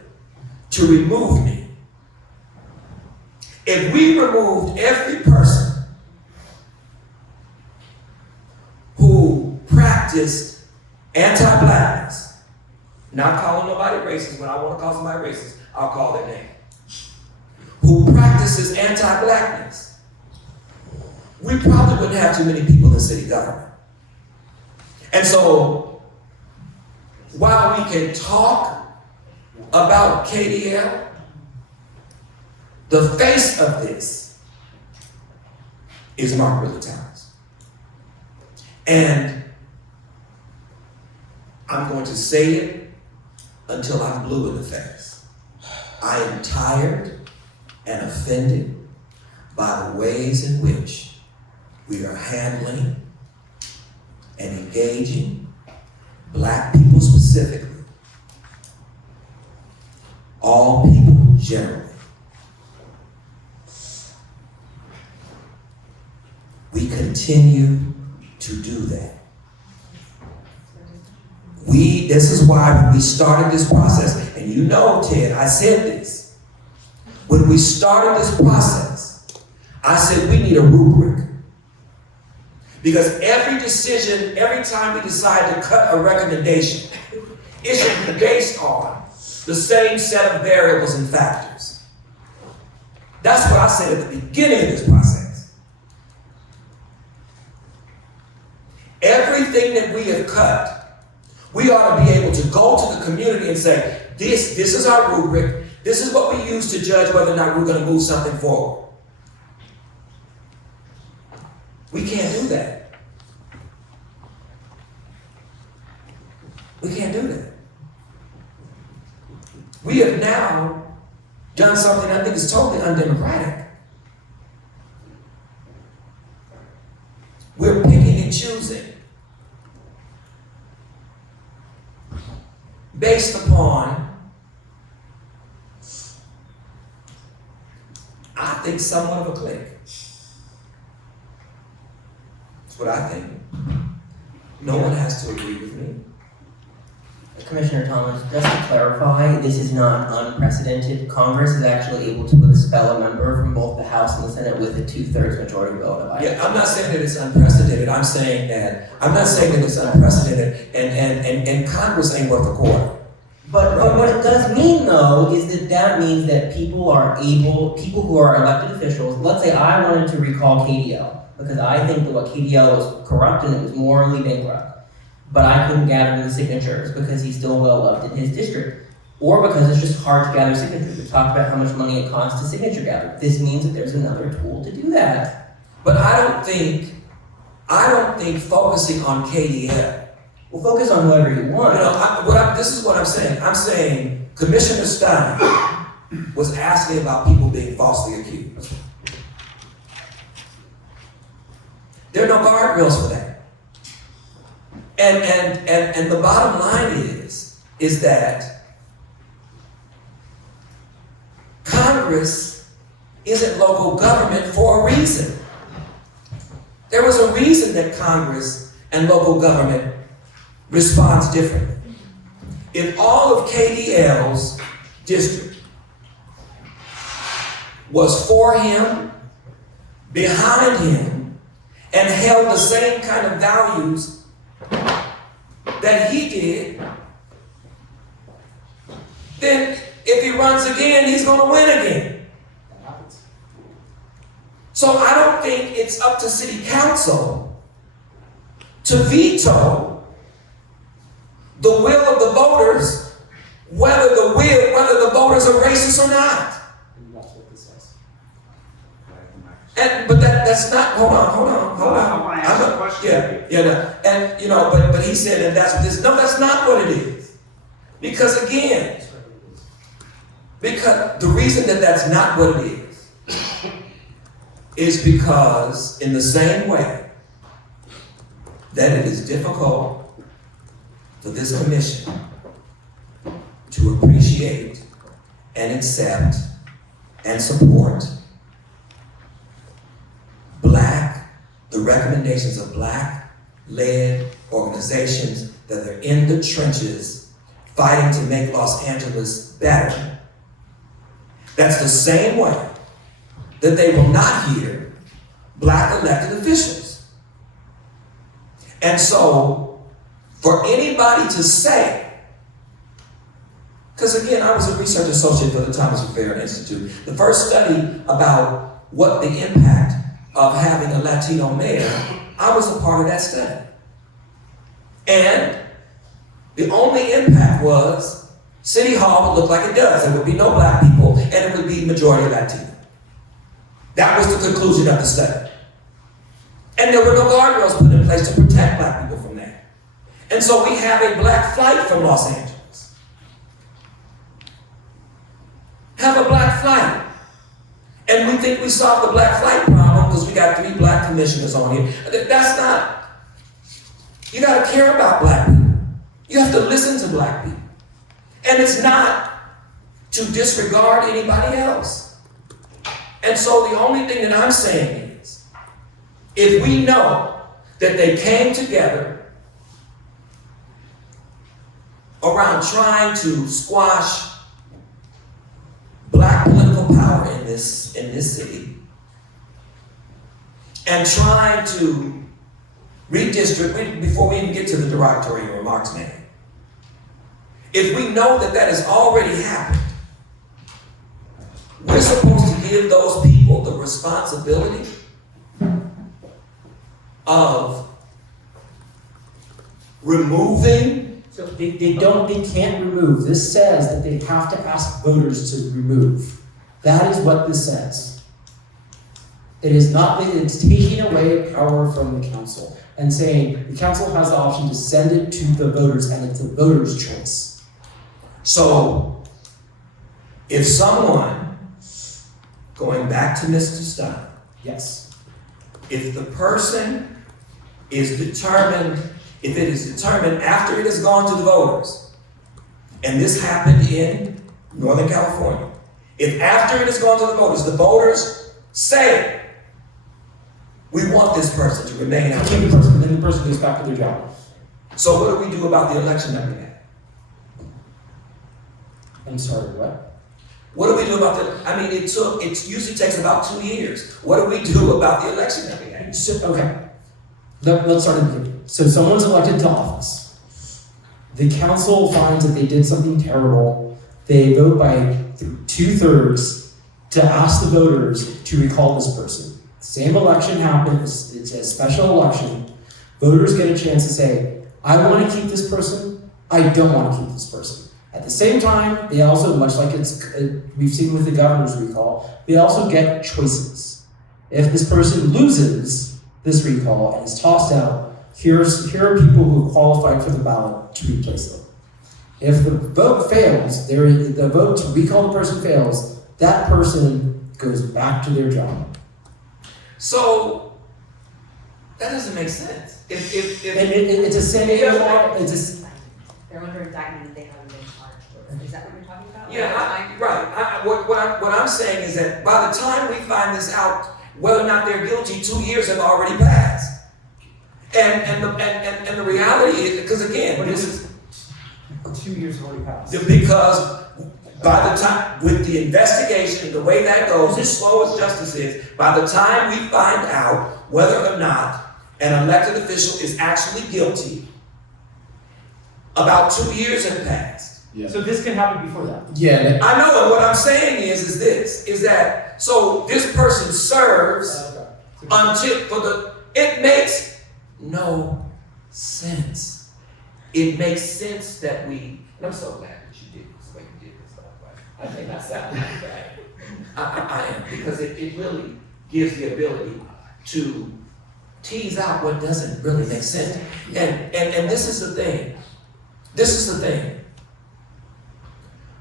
to remove me. If we removed every person who practiced anti-blackness, not calling nobody racist, when I want to call somebody racist, I'll call their name, who practices anti-blackness, we probably wouldn't have too many people in city government. And so, while we can talk about KDL, the face of this is Margaret Towers. And I'm going to say it until I'm blue in the face. I am tired and offended by the ways in which we are handling and engaging Black people specifically, all people generally. We continue to do that. This is why when we started this process, and you know, Ted, I said this. When we started this process, I said we need a rubric. Because every decision, every time we decide to cut a recommendation, it should be based on the same set of variables and factors. That's what I said at the beginning of this process. Everything that we have cut, we ought to be able to go to the community and say, this is our rubric, this is what we use to judge whether or not we're going to move something forward. We can't do that. We can't do that. We have now done something I think is totally undemocratic. We're picking and choosing based upon, I think, somewhat of a clique. That's what I think. No one has to agree with me. Commissioner Thomas, just to clarify, this is not unprecedented. Congress is actually able to expel a member from both the House and the Senate with a 2/3 majority vote. Yeah, I'm not saying that it's unprecedented. I'm not saying that it's unprecedented and Congress ain't worth a quarter. But what it does mean, though, is that means that people who are elected officials, let's say I wanted to recall KDL, because I think that what KDL was corrupt and it was morally bankrupt, but I couldn't gather the signatures because he's still well loved in his district, or because it's just hard to gather signatures. We talked about how much money it costs to signature gather. This means that there's another tool to do that. But I don't think focusing on KDL. Well, focus on whoever you want. You know, this is what I'm saying. I'm saying Commissioner Stein was asking about people being falsely accused. There are no guardrails for that. And the bottom line is that Congress isn't local government for a reason. There was a reason that Congress and local government responds differently. If all of KDL's district was for him, behind him, and held the same kind of values that he did, then if he runs again, he's going to win again. So I don't think it's up to city council to veto the will of the voters, whether the voters are racist or not. But that's not. Hold on. But he said, and that's what this. No, that's not what it is. Because again, because the reason that that's not what it is because in the same way that it is difficult for this commission to appreciate and accept and support the recommendations of Black-led organizations that are in the trenches fighting to make Los Angeles better. That's the same way that they will not hear Black elected officials. And so, for anybody to say, because again, I was a research associate for the Thomas Rivera Institute. The first study about what the impact of having a Latino mayor, I was a part of that study. And the only impact was City Hall would look like it does. There would be no Black people, and it would be majority Latino. That was the conclusion of the study. And there were no guardrails put in place to protect Black people from that. And so we have a Black flight from Los Angeles. Have a Black flight. And we think we solved the Black flight problem because we got 3 Black commissioners on here. That's not. You got to care about Black people. You have to listen to Black people. And it's not to disregard anybody else. And so the only thing that I'm saying is, if we know that they came together around trying to squash Black political power in this city, and trying to redistrict, before we even get to the derogatory remarks now, if we know that that has already happened, we're supposed to give those people the responsibility of removing. So they can't remove. This says that they have to ask voters to remove. That is what this says. It is not that it's taking away power from the council and saying the council has the option to send it to the voters and it's the voters' choice. So, if someone, going back to Mr. Stein, yes, if the person is determined, if it is determined after it has gone to the voters, and this happened in Northern California, if after it has gone to the voters say, we want this person to remain out. Then the person goes back to their job. So what do we do about the election that we had? I'm sorry, what? What do we do about it usually takes about 2 years. What do we do about the election that we had? Let's start at the beginning. So someone's elected to office. The council finds that they did something terrible. They vote by 2/3 to ask the voters to recall this person. Same election happens, it's a special election. Voters get a chance to say, I want to keep this person, I don't want to keep this person. At the same time, they also, much like we've seen with the governor's recall, they also get choices. If this person loses this recall and is tossed out, here are people who qualified for the ballot to replace them. If the vote fails, the vote to recall the person fails, that person goes back to their job. So, That doesn't make sense. If It's a saying, it's a, They're under indictment and they haven't been charged. Is that what you're talking about? Yeah, right. What I'm saying is that by the time we find this out, whether or not they're guilty, 2 years have already passed. And the reality is, because again, this is 2 years have already passed. because by the time, with the investigation, the way that goes, as slow as justice is, by the time we find out whether or not an elected official is actually guilty, about 2 years have passed. Yeah. So this can happen before that? Yeah. I know, and what I'm saying is that, so this person serves until, it makes no sense. It makes sense that and I'm so glad that you did this the way you did this, by the way. I think I sound like that. I am, because it really gives the ability to tease out what doesn't really make sense. And this is the thing. This is the thing.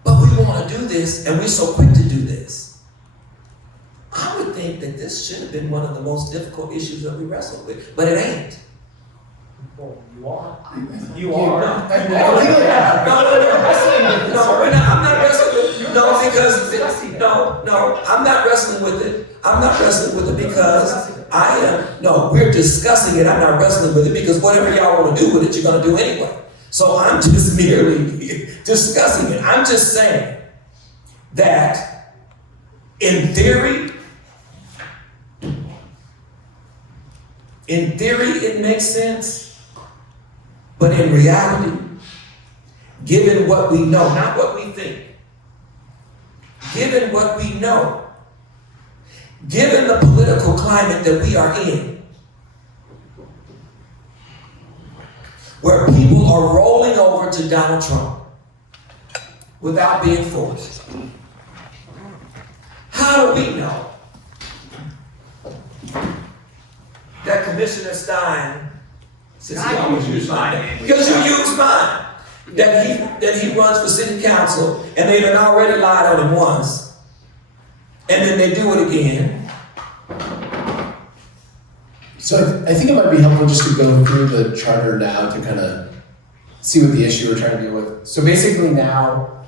But we want to do this, and we're so quick to do this. I would think that this should have been one of the most difficult issues that we wrestled with, but it ain't. Well, you are. You are. No, I'm not wrestling with it. No, because no, I'm not wrestling with it. I'm not wrestling with it because we're discussing it. I'm not wrestling with it because whatever y'all want to do with it, you're going to do anyway. So I'm just merely discussing it. I'm just saying that in theory it makes sense. But in reality, given what we know, not what we think, given what we know, given the political climate that we are in, where people are rolling over to Donald Trump without being forced, how do we know that Commissioner Stein, since he always used mine, because you used mine, that he runs for city council, and they had already lied on him once, and then they do it again. So I think it might be helpful just to go through the charter now to kind of see what the issue we're trying to deal with. So basically now,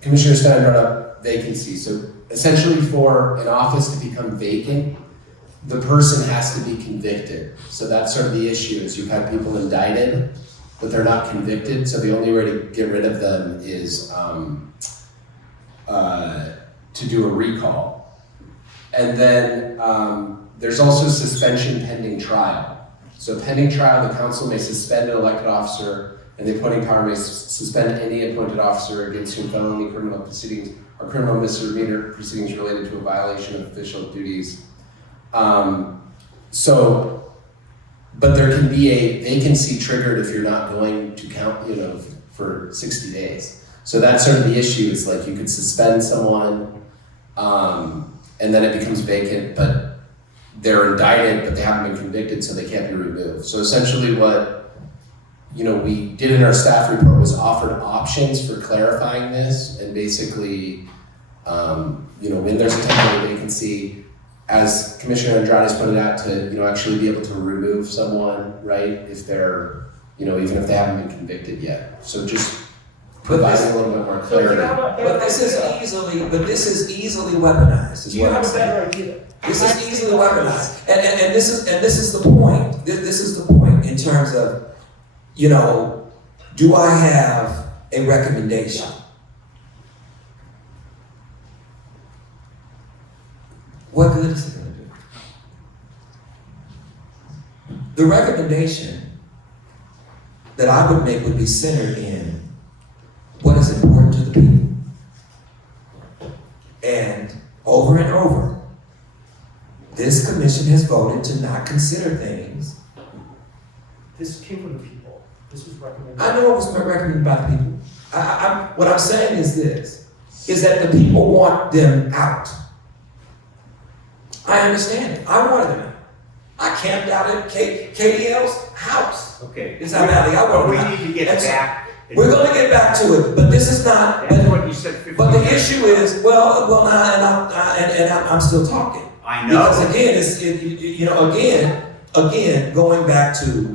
Commissioner Stein brought up vacancy. So essentially for an office to become vacant, the person has to be convicted. So that's sort of the issue, is you've had people indicted, but they're not convicted. So the only way to get rid of them is to do a recall. And then there's also suspension pending trial. So pending trial, the council may suspend an elected officer, and the appointing power may suspend any appointed officer against whom felony criminal proceedings or criminal misdemeanor proceedings related to a violation of official duties. But there can be a vacancy triggered if you're not going to count, for 60 days. So that's sort of the issue, is like you could suspend someone, and then it becomes vacant, but they're indicted, but they haven't been convicted, so they can't be removed. So essentially what, we did in our staff report was offered options for clarifying this, and basically, when there's a temporary vacancy, as Commissioner Andrades pointed out, to actually be able to remove someone, right, if they're, even if they haven't been convicted yet. So just providing a little bit more clarity. But this is easily weaponized. Do you have a better idea? This is easily weaponized, and this is the point. This is the point in terms of, do I have a recommendation? What good is it going to do? The recommendation that I would make would be centered in what is important to the people. And over, this commission has voted to not consider things. This came from the people. This was recommended. I know it was recommended by the people. What I'm saying is this, is that the people want them out. I understand it. I wanted them out. I camped out at KDL's house. Okay. It's not Valley. I wanted them out. We need to get back. We're going to get back to it, but this is not. That's what you said 15 But the minutes issue ago. is, I'm still talking. I know. Because again, again, going back to,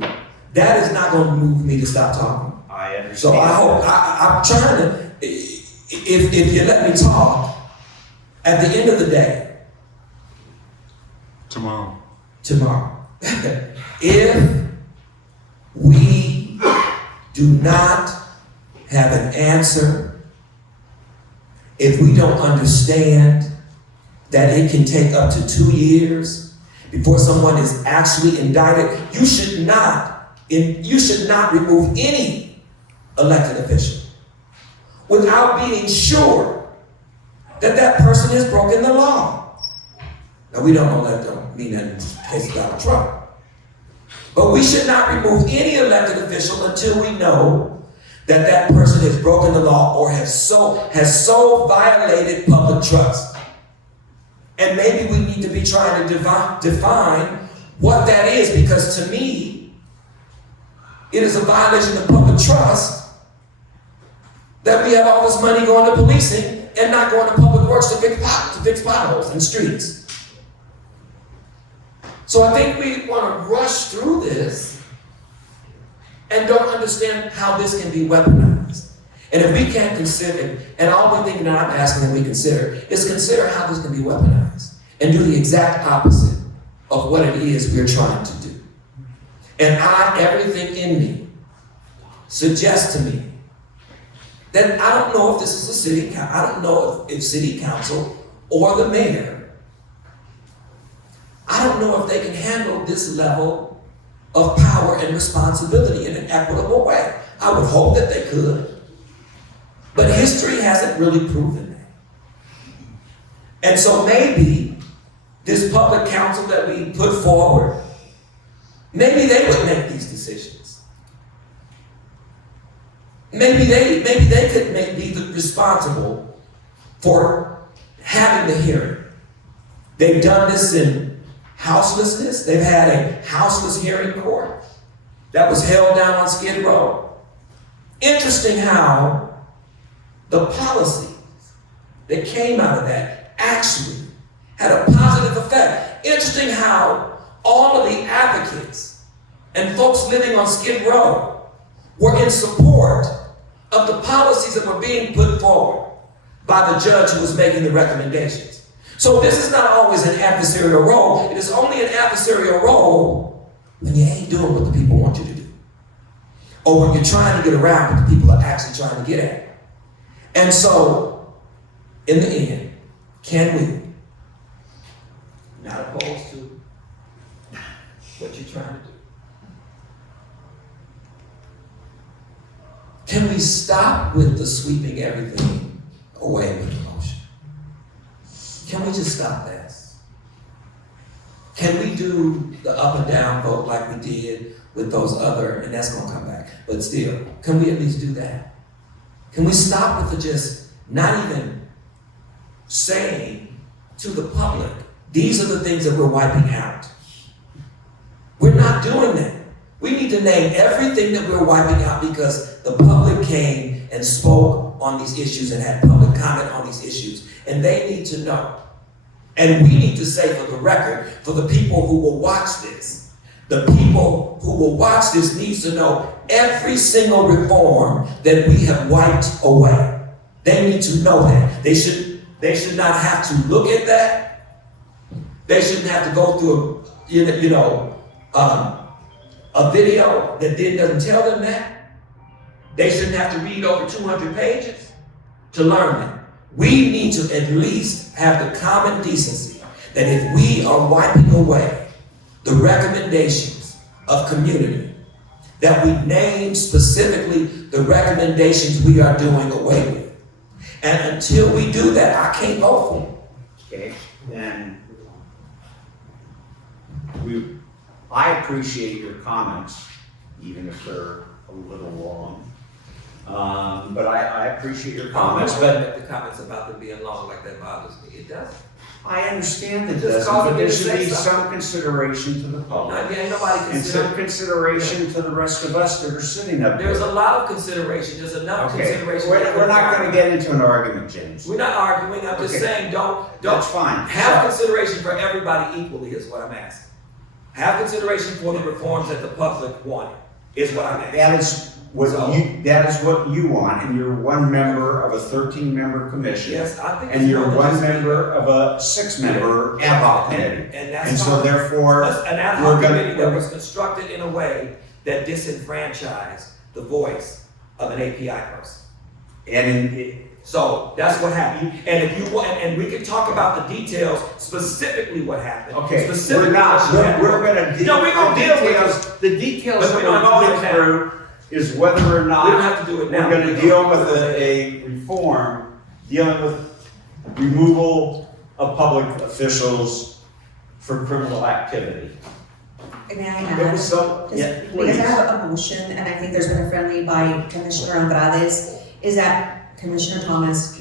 that is not gonna move me to stop talking. I understand. So I hope, I'm trying to, if you let me talk, at the end of the day, Tomorrow. if we do not have an answer, if we don't understand that it can take up to 2 years before someone is actually indicted, you should not remove any elected official without being sure that that person has broken the law. Now, we don't know that don't mean that in the case of Donald Trump. But we should not remove any elected official until we know that that person has broken the law or has so violated public trust. And maybe we need to be trying to define what that is, because to me, it is a violation of public trust that we have all this money going to policing and not going to public works to fix potholes and streets. So I think we want to rush through this and don't understand how this can be weaponized. And if we can't consider, and all the thing that I'm asking that we consider is consider how this can be weaponized and do the exact opposite of what it is we're trying to do. And everything in me suggests to me that I don't know if this is a city council, I don't know if city council or the mayor, I don't know if they can handle this level of power and responsibility in an equitable way. I would hope that they could. But history hasn't really proven that. And so maybe this public council that we put forward, maybe they would make these decisions. Maybe they could be responsible for having the hearing. They've done this in houselessness. They've had a houseless hearing court that was held down on Skid Row. Interesting how the policies that came out of that actually had a positive effect. Interesting how all of the advocates and folks living on Skid Row were in support of the policies that were being put forward by the judge who was making the recommendations. So this is not always an adversarial role. It is only an adversarial role when you ain't doing what the people want you to do. Or when you're trying to get around what the people are actually trying to get at. And so, in the end, can we, not opposed to what you're trying to do, can we stop with the sweeping everything away with the motion? Can we just stop that? Can we do the up and down vote like we did with those other, and that's gonna come back, but still, can we at least do that? Can we stop with the just not even saying to the public, these are the things that we're wiping out? We're not doing that. We need to name everything that we're wiping out because the public came and spoke on these issues and had public comment on these issues. And they need to know. And we need to say for the record, for the people who will watch this, the people who will watch this needs to know every single reform that we have wiped away. They need to know that. They should not have to look at that. They shouldn't have to go through a video that then doesn't tell them that. They shouldn't have to read over 200 pages to learn that. We need to at least have the common decency that if we are wiping away the recommendations of community, that we name specifically the recommendations we are doing away with. And until we do that, I can't vote for them. Okay, then I appreciate your comments, even if they're a little long. But I appreciate your comments, but the comments about them being long, like that bothers me. It does. I understand that Just doesn't, call but it there and should say be something. some consideration to the public. Ain't nobody And some consider. consideration to the rest of us that are sitting up there. There's a lot of consideration. There's enough Okay, consideration. we're not gonna get into an argument, James. We're not arguing. I'm just Okay. saying, don't That's fine. have consideration for everybody equally is what I'm asking. Have consideration for the reforms that the public wanted, is what I'm asking. That is what you want, and you're one member of a 13-member commission. Yes, I think. And it's you're more than one just- member of a 6-member ad hoc committee. And that's And so fine. therefore, An ad we're hoc gonna- committee that was constructed in a way that disenfranchised the voice of an API person. So that's what happened. And if you want, and we can talk about the details, specifically what happened. Okay, Specifically we're not, what happened. we're gonna deal. No, we're gonna deal with details. The details But that we don't we're have to do going it now. through is whether or not. We don't have to do it now. We're gonna deal with a reform dealing with removal of public officials for criminal activity. May I There add? was some, Just yeah, because please. I have a motion, and I think there's been a friendly by Commissioner Andrades, is that Commissioner Thomas,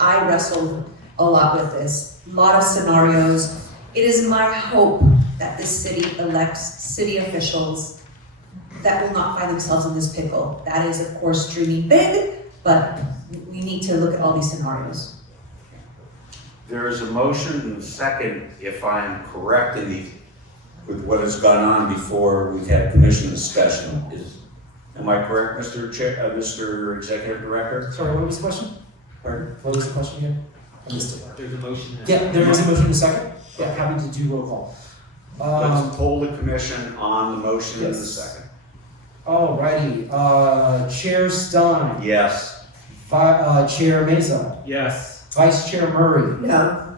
I wrestled a lot with this, a lot of scenarios. It is my hope that this city elects city officials that will not find themselves in this pickle. That is, of course, dreaming big, but we need to look at all these scenarios. There is a motion and a second, if I'm correct with what has gone on before we've had commission discussion. Am I correct, Mr. Executive Director? Sorry, what was the question? Pardon? What was the question again? I missed it. There's a motion. Yeah, there is a motion in a second. Yeah, happy to do roll call. Let's poll the commission on the motion in a second. Alrighty, Chair Stein. Yes. Chair Meza. Yes. Vice Chair Murray. No.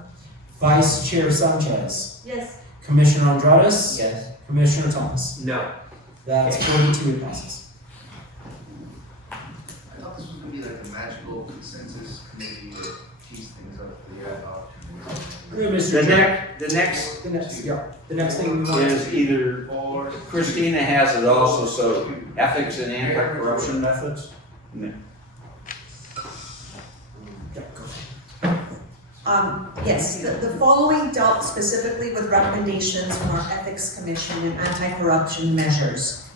Vice Chair Sanchez. Yes. Commissioner Andrades. Yes. Commissioner Thomas. No. That's 42, it passes. I thought this was gonna be like a magical consensus committee that tees things up for the ad hoc. The next thing we want is either Christina has it also, so ethics and anti-corruption methods. Yes, the following dealt specifically with recommendations from our Ethics Commission and anti-corruption measures.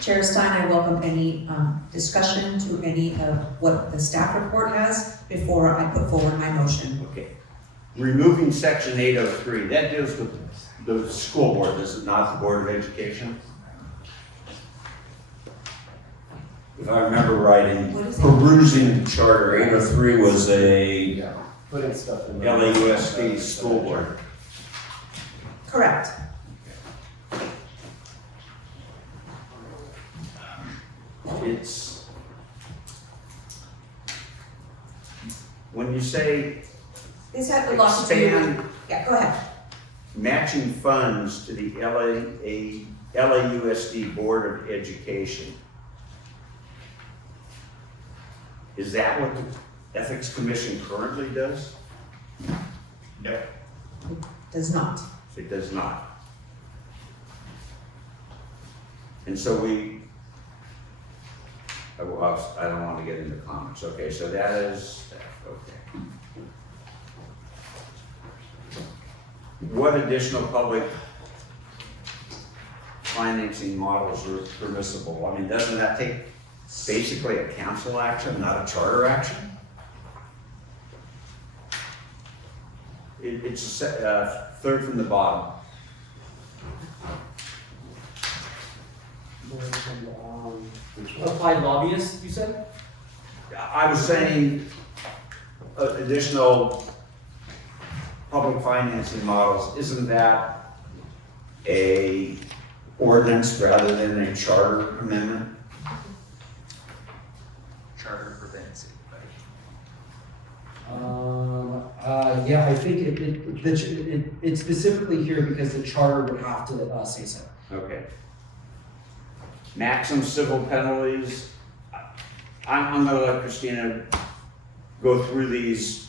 Chair Stein, I welcome any discussion to any of what the staff report has before I put forward my motion. Okay. Removing section 803, that deals with the school board, is it not the Board of Education? If I remember right, in perusing the charter, 803 was a Putting stuff in. LAUSD school board. Correct. It's, when you say This had a lot to do expand with, yeah, go ahead. matching funds to the LAUSD Board of Education, is that what the Ethics Commission currently does? No. Does not. It does not. And so I don't want to get into comments. Okay, so that is, okay. What additional public financing models are permissible? I mean, doesn't that take basically a council action, not a charter action? It's third from the bottom. Applied lobbyists, you said? I was saying additional public financing models, isn't that a ordinance rather than a charter amendment? Charter prevents it, Yeah, I think it's specifically here because the charter would have to say so. Okay. Maximum civil penalties. I'm gonna let Christina go through these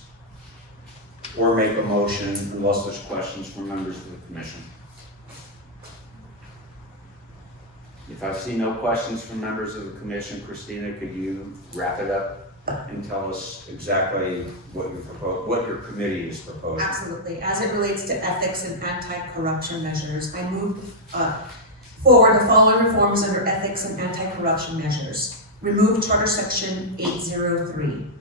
or make a motion unless there's questions from members of the commission. If I see no questions from members of the commission, Christina, could you wrap it up and tell us exactly what you propose, what your committee is proposing? Absolutely. As it relates to ethics and anti-corruption measures, I move forward the following reforms under ethics and anti-corruption measures. Remove Charter Section 803.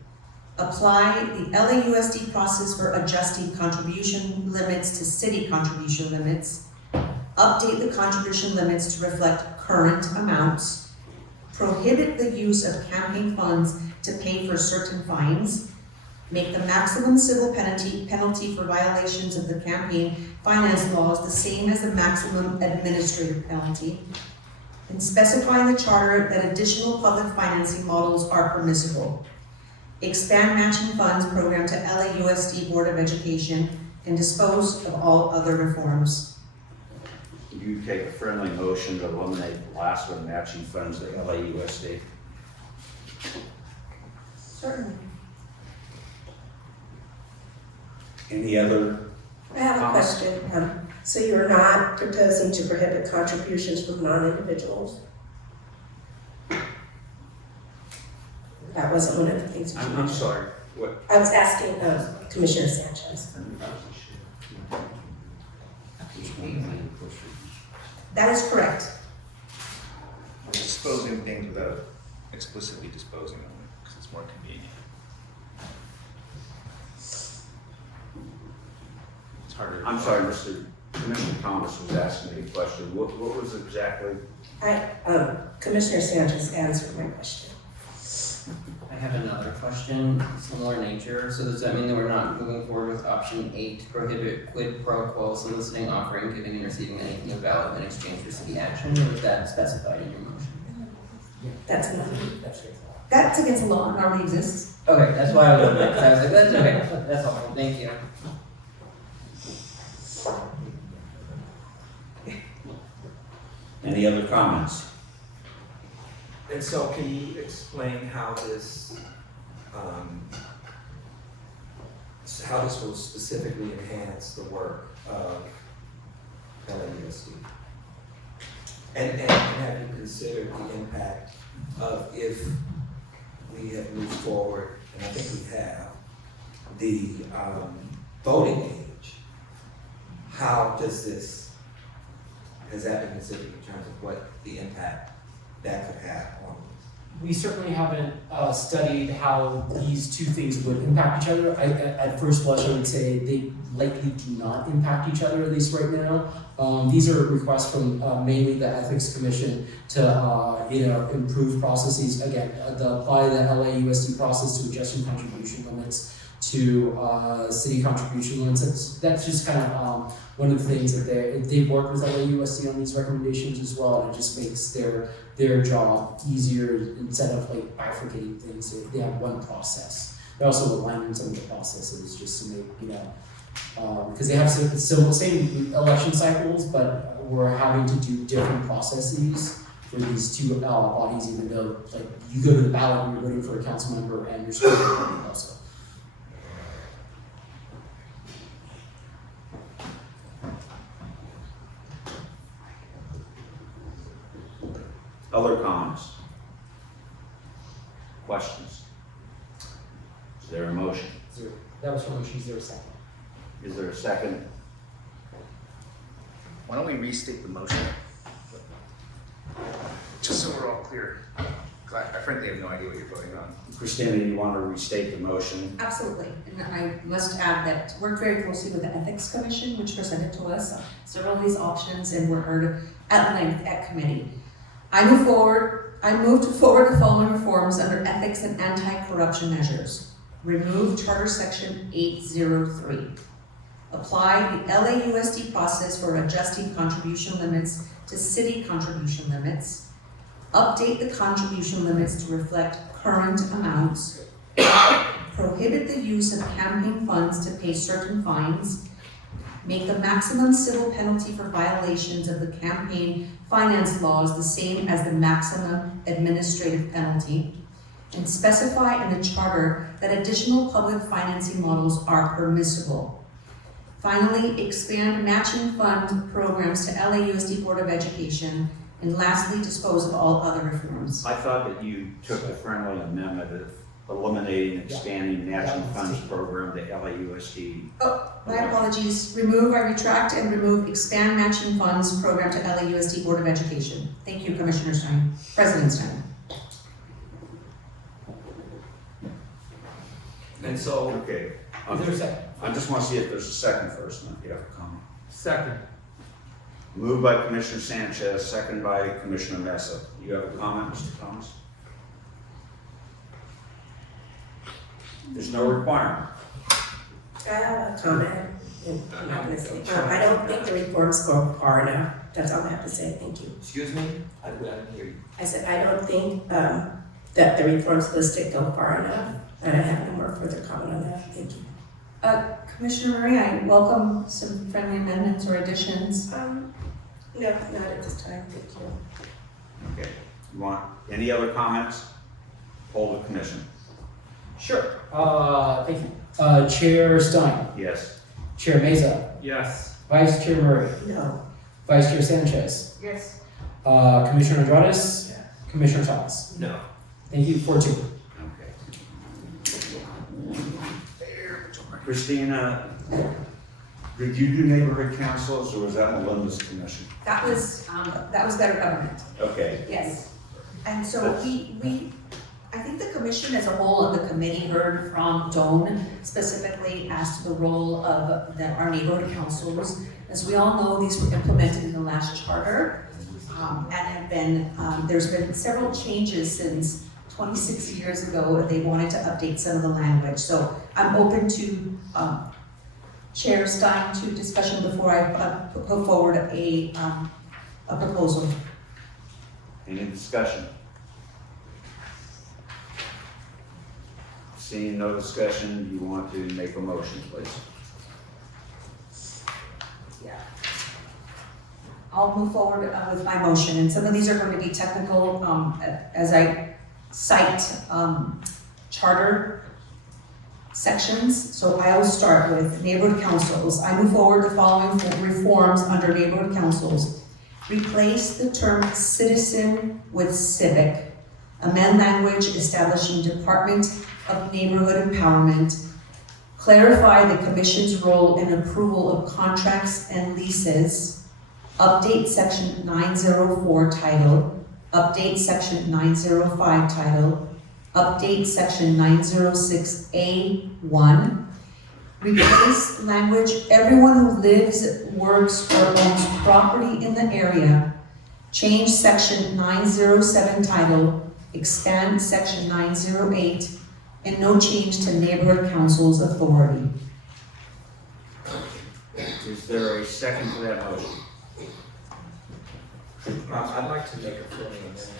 Apply the LAUSD process for adjusting contribution limits to city contribution limits. update the contribution limits to reflect current amounts, prohibit the use of campaign funds to pay for certain fines, make the maximum civil penalty for violations of the campaign finance laws the same as the maximum administrative penalty, and specify in the charter that additional public financing models are permissible. Expand matching funds program to LAUSD Board of Education and dispose of all other reforms. You take a friendly motion to eliminate the last one, matching funds to LAUSD. Certainly. Any other? I have a question. So you're not proposing to prohibit contributions from non-individuals? That wasn't one of the things. I'm sorry, what? I was asking Commissioner Sanchez. That is correct. Disposing things without explicitly disposing of them, because it's more convenient. It's harder. I'm sorry, Commissioner Thomas was asking me a question. What was exactly? Commissioner Sanchez answered my question. I have another question, similar nature. So does that mean that we're not moving forward with option 8, prohibit quid pro quo soliciting, offering, giving, and receiving anything of value in exchange for city action, or is that specified in your motion? That's enough. That's against the law, it already exists. Okay, that's why I was wondering, 'cause I was like, that's okay, that's all, thank you. Any other comments? And so can you explain how this will specifically enhance the work of LAUSD? And have you considered the impact of if we have moved forward, and I think we have, the voting age? How does this, has that been considered in terms of what the impact that could have on this? We certainly haven't studied how these two things would impact each other. At first blush, I would say they likely do not impact each other, at least right now. These are requests from mainly the Ethics Commission to improve processes. Again, apply the LAUSD process to adjusting contribution limits to city contribution limits. That's just kind of one of the things that they've worked with LAUSD on these recommendations as well, and it just makes their job easier instead of like bifurcating things. They have one process. They also align some of the processes just to make, because they have same election cycles, but we're having to do different processes for these two bodies, even though like you go to the ballot and you're voting for a council member and you're supposed to vote also. Other comments? Questions? Is there a motion? That was your motion, is there a second? Is there a second? Why don't we restate the motion? Just so we're all clear. 'Cause I frankly have no idea what you're voting on. Christina, you want to restate the motion? Absolutely, and I must add that worked very closely with the Ethics Commission, which presented to us several of these options and were heard at length at committee. I move to forward the following reforms under ethics and anti-corruption measures. Remove Charter Section 803. Apply the LAUSD process for adjusting contribution limits to city contribution limits. Update the contribution limits to reflect current amounts. Prohibit the use of campaign funds to pay certain fines. Make the maximum civil penalty for violations of the campaign finance laws the same as the maximum administrative penalty, and specify in the charter that additional public financing models are permissible. Finally, expand matching fund programs to LAUSD Board of Education, and lastly, dispose of all other reforms. I thought that you took the friendly amendment of eliminating, expanding matching funds program to LAUSD. Oh, my apologies. I retract and remove expand matching funds program to LAUSD Board of Education. Thank you, Commissioner Stein. President Stein. And so, Okay. Is there a second? I just want to see if there's a second first, and if you have a comment. Second. Moved by Commissioner Sanchez, second by Commissioner Meza. You have a comment, Mr. Thomas? There's no requirement. I have a comment, and I'm not gonna say, I don't think the reforms go far enough. That's all I have to say, thank you. Excuse me? I didn't hear you. I said, I don't think, that the reforms listed go far enough, and I have no more further comment on that, thank you. Commissioner Murray, I welcome some friendly amendments or additions. No, not at this time, thank you. Okay. You want any other comments? Poll the commission. Sure. Thank you. Chair Stein. Yes. Chair Meza. Yes. Vice Chair Murray. No. Vice Chair Sanchez. Yes. Commissioner Andrades. Commissioner Thomas. No. Thank you. 4-2. Okay. Christina, did you do neighborhood councils or was that Melinda's commission? That was better government. Okay. Yes. And so I think the commission as a whole and the committee heard from Doan specifically as to the role of our neighborhood councils. As we all know, these were implemented in the last charter and have been, there's been several changes since 26 years ago. They wanted to update some of the language. So I'm open to Chair Stein to discussion before I put forward a proposal. Any discussion? Seeing no discussion, you want to make a motion, please? Yeah. I'll move forward with my motion, and some of these are going to be technical as I cite charter sections. So I will start with neighborhood councils. I move forward the following reforms under neighborhood councils. Replace the term citizen with civic. Amend language establishing Department of Neighborhood Empowerment. Clarify the commission's role in approval of contracts and leases. Update section 904 title. Update section 905 title. Update section 906A1. Replace language, everyone who lives, works, or owns property in the area. Change section 907 title, expand section 908, and no change to neighborhood council's authority. Is there a second to that motion? I'd like to make a friendly amendment.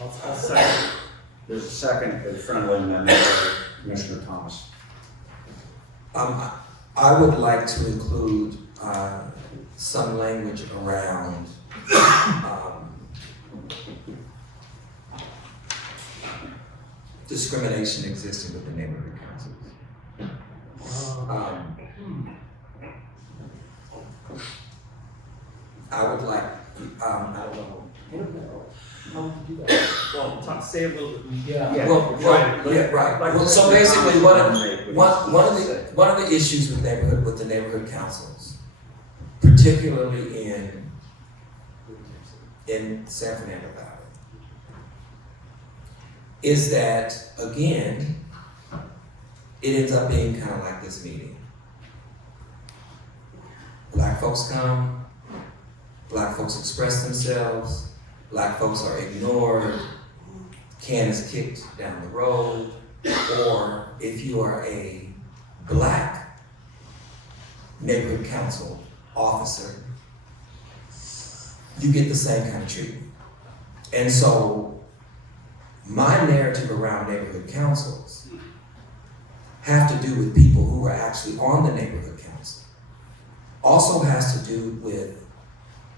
I'll second. There's a second, a friendly amendment by Commissioner Thomas. I would like to include some language around discrimination existing with the neighborhood councils. I would like, I don't know. Well, say a little bit. Yeah. Right. Well, so basically, one of the issues with the neighborhood councils, particularly in San Fernando Valley, is that again, it ends up being kind of like this meeting. Black folks come, Black folks express themselves, Black folks are ignored, can is kicked down the road, or if you are a Black neighborhood council officer, you get the same kind of treatment. And so my narrative around neighborhood councils have to do with people who are actually on the neighborhood council. Also has to do with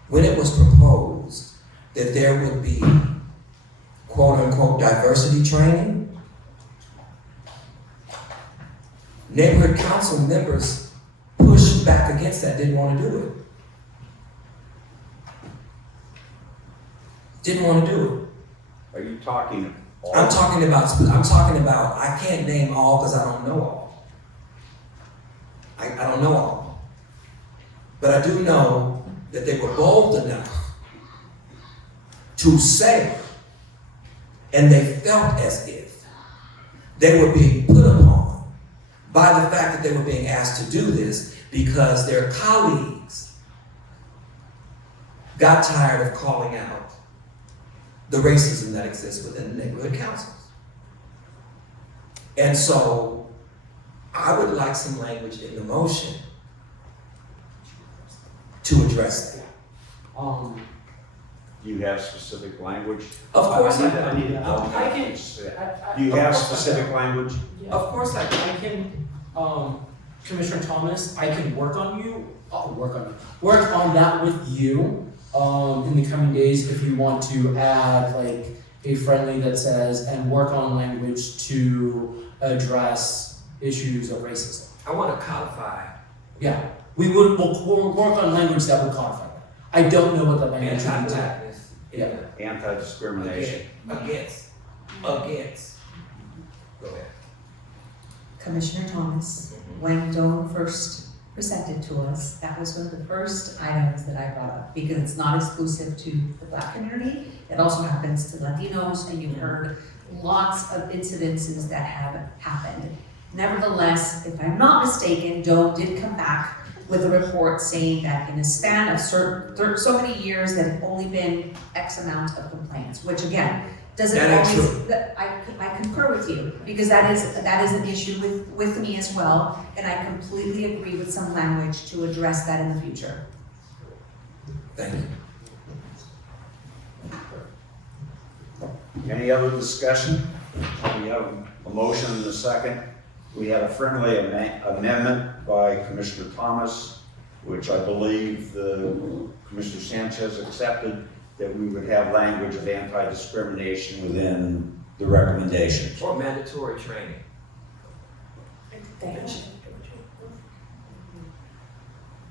when it was proposed that there would be quote unquote diversity training. Neighborhood council members pushed back against that, didn't want to do it. Didn't want to do Are you talking? it. I'm talking about, I can't name all because I don't know all. I don't know all. But I do know that they were bold enough to say, and they felt as if they were being put upon by the fact that they were being asked to do this because their colleagues got tired of calling out the racism that exists within the neighborhood councils. And so I would like some language in the motion to address that. Do you have specific language? Of course I do. I need to I can- Do you have specific language? Of course I do. I can, Commissioner Thomas, I can work on that with you, in the coming days if you want to add like a friendly that says, and work on language to address issues of racism. I want to codify Yeah, we'll work on language that would codify that. I don't know what the language would be. anti-blackness. Yeah. Anti-discrimination. Against. Go ahead. Commissioner Thomas, when Doe first presented to us, that was one of the first items that I brought up, because it's not exclusive to the Black community. It also happens to Latinos, and you've heard lots of incidences that have happened. Nevertheless, if I'm not mistaken, Doe did come back with a report saying that in a span of so many years, there have only been X amount of complaints, which again, doesn't That ain't always, I concur with you, because that is an issue with me as well, and I completely agree with some language to address that in the future. Thank you. Any other discussion? We have a motion and a second. We have a friendly amendment by Commissioner Thomas, which I believe Commissioner Sanchez accepted, that we would have language of anti-discrimination within the recommendations. Or mandatory training.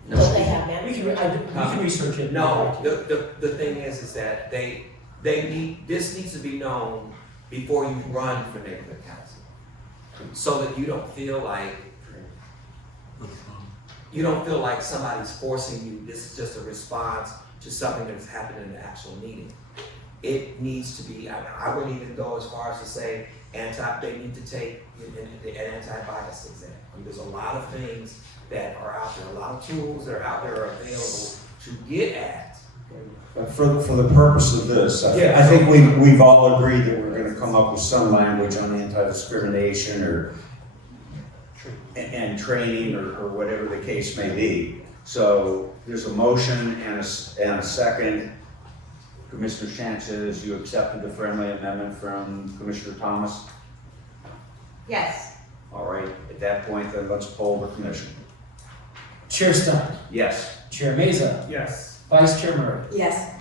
No, they have mandatory. We can research it. No, the thing is that they need, this needs to be known before you run for neighborhood council. So that you don't feel like somebody's forcing you, this is just a response to something that's happened in the actual meeting. It needs to be, I wouldn't even go as far as to say they need to take an anti-bias exam. I mean, there's a lot of things that are out there, a lot of tools that are out there are available to get at. But for the purpose of this, I think we've all agreed that we're going to come up with some language on anti-discrimination and training or whatever the case may be. So there's a motion and a second. Commissioner Sanchez, you accepted the friendly amendment from Commissioner Thomas? Yes. All right, at that point, then let's poll the commission. Chair Stein, Yes. Chair Meza, Yes. Vice Chair Murray, Yes.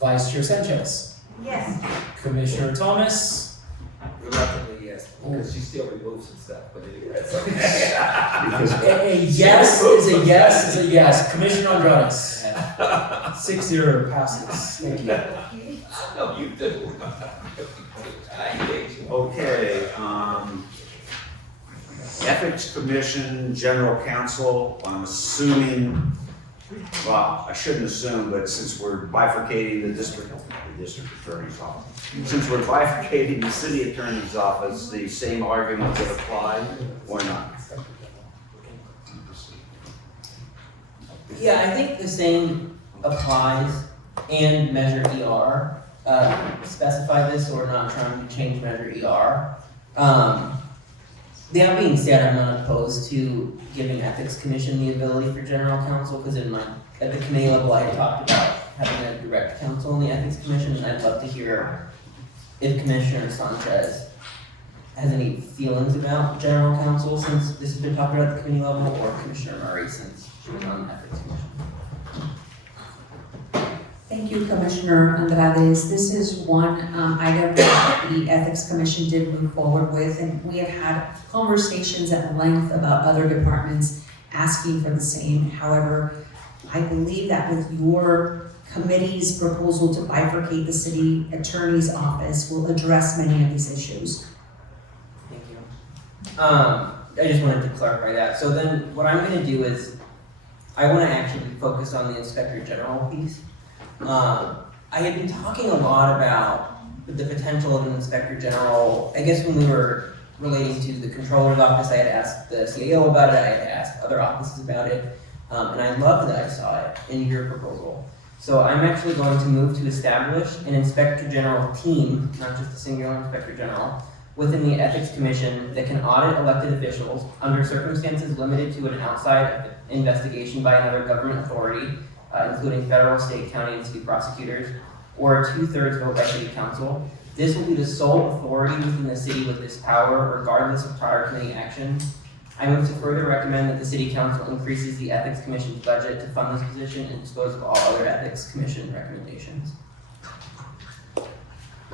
Vice Chair Sanchez, Yes. Commissioner Thomas. Reluctantly, yes, because she still removes some stuff, but anyway, that's okay. A yes is a yes is a yes. Commissioner Andrades. 6-0 passes. Thank you. No, you do. I hate you. Okay, Ethics Commission, General Counsel, I'm assuming, well, I shouldn't assume, but since we're bifurcating the district attorney's office, since we're bifurcating the city attorney's office, the same arguments that apply, or not? Yeah, I think the same applies, and Measure ER. Specify this, so we're not trying to change Measure ER. That being said, I'm not opposed to giving Ethics Commission the ability for general counsel, because at the committee level, I had talked about having a direct counsel in the Ethics Commission, and I'd love to hear if Commissioner Sanchez has any feelings about general counsel, since this has been talked about at the committee level, or Commissioner Murray, since she was on the Ethics Commission. Thank you, Commissioner Andrades. This is one item that the Ethics Commission did move forward with, and we have had conversations at length about other departments asking for the same. However, I believe that with your committee's proposal to bifurcate the city attorney's office will address many of these issues. Thank you. I just wanted to clarify that. So then what I'm gonna do is, I wanna actually focus on the Inspector General piece. I had been talking a lot about the potential of an Inspector General. I guess when we were relating to the Controller's office, I had asked the CAO about it, I had asked other offices about it, and I loved that I saw it in your proposal. So I'm actually going to move to establish an Inspector General team, not just a singular Inspector General, within the Ethics Commission that can audit elected officials under circumstances limited to an outside investigation by another government authority, including federal, state, county, and city prosecutors, or a 2/3 vote by city council. This will be the sole authority within the city with this power, regardless of prior committee action. I move to further recommend that the city council increases the Ethics Commission's budget to fund this position and dispose of all other Ethics Commission recommendations.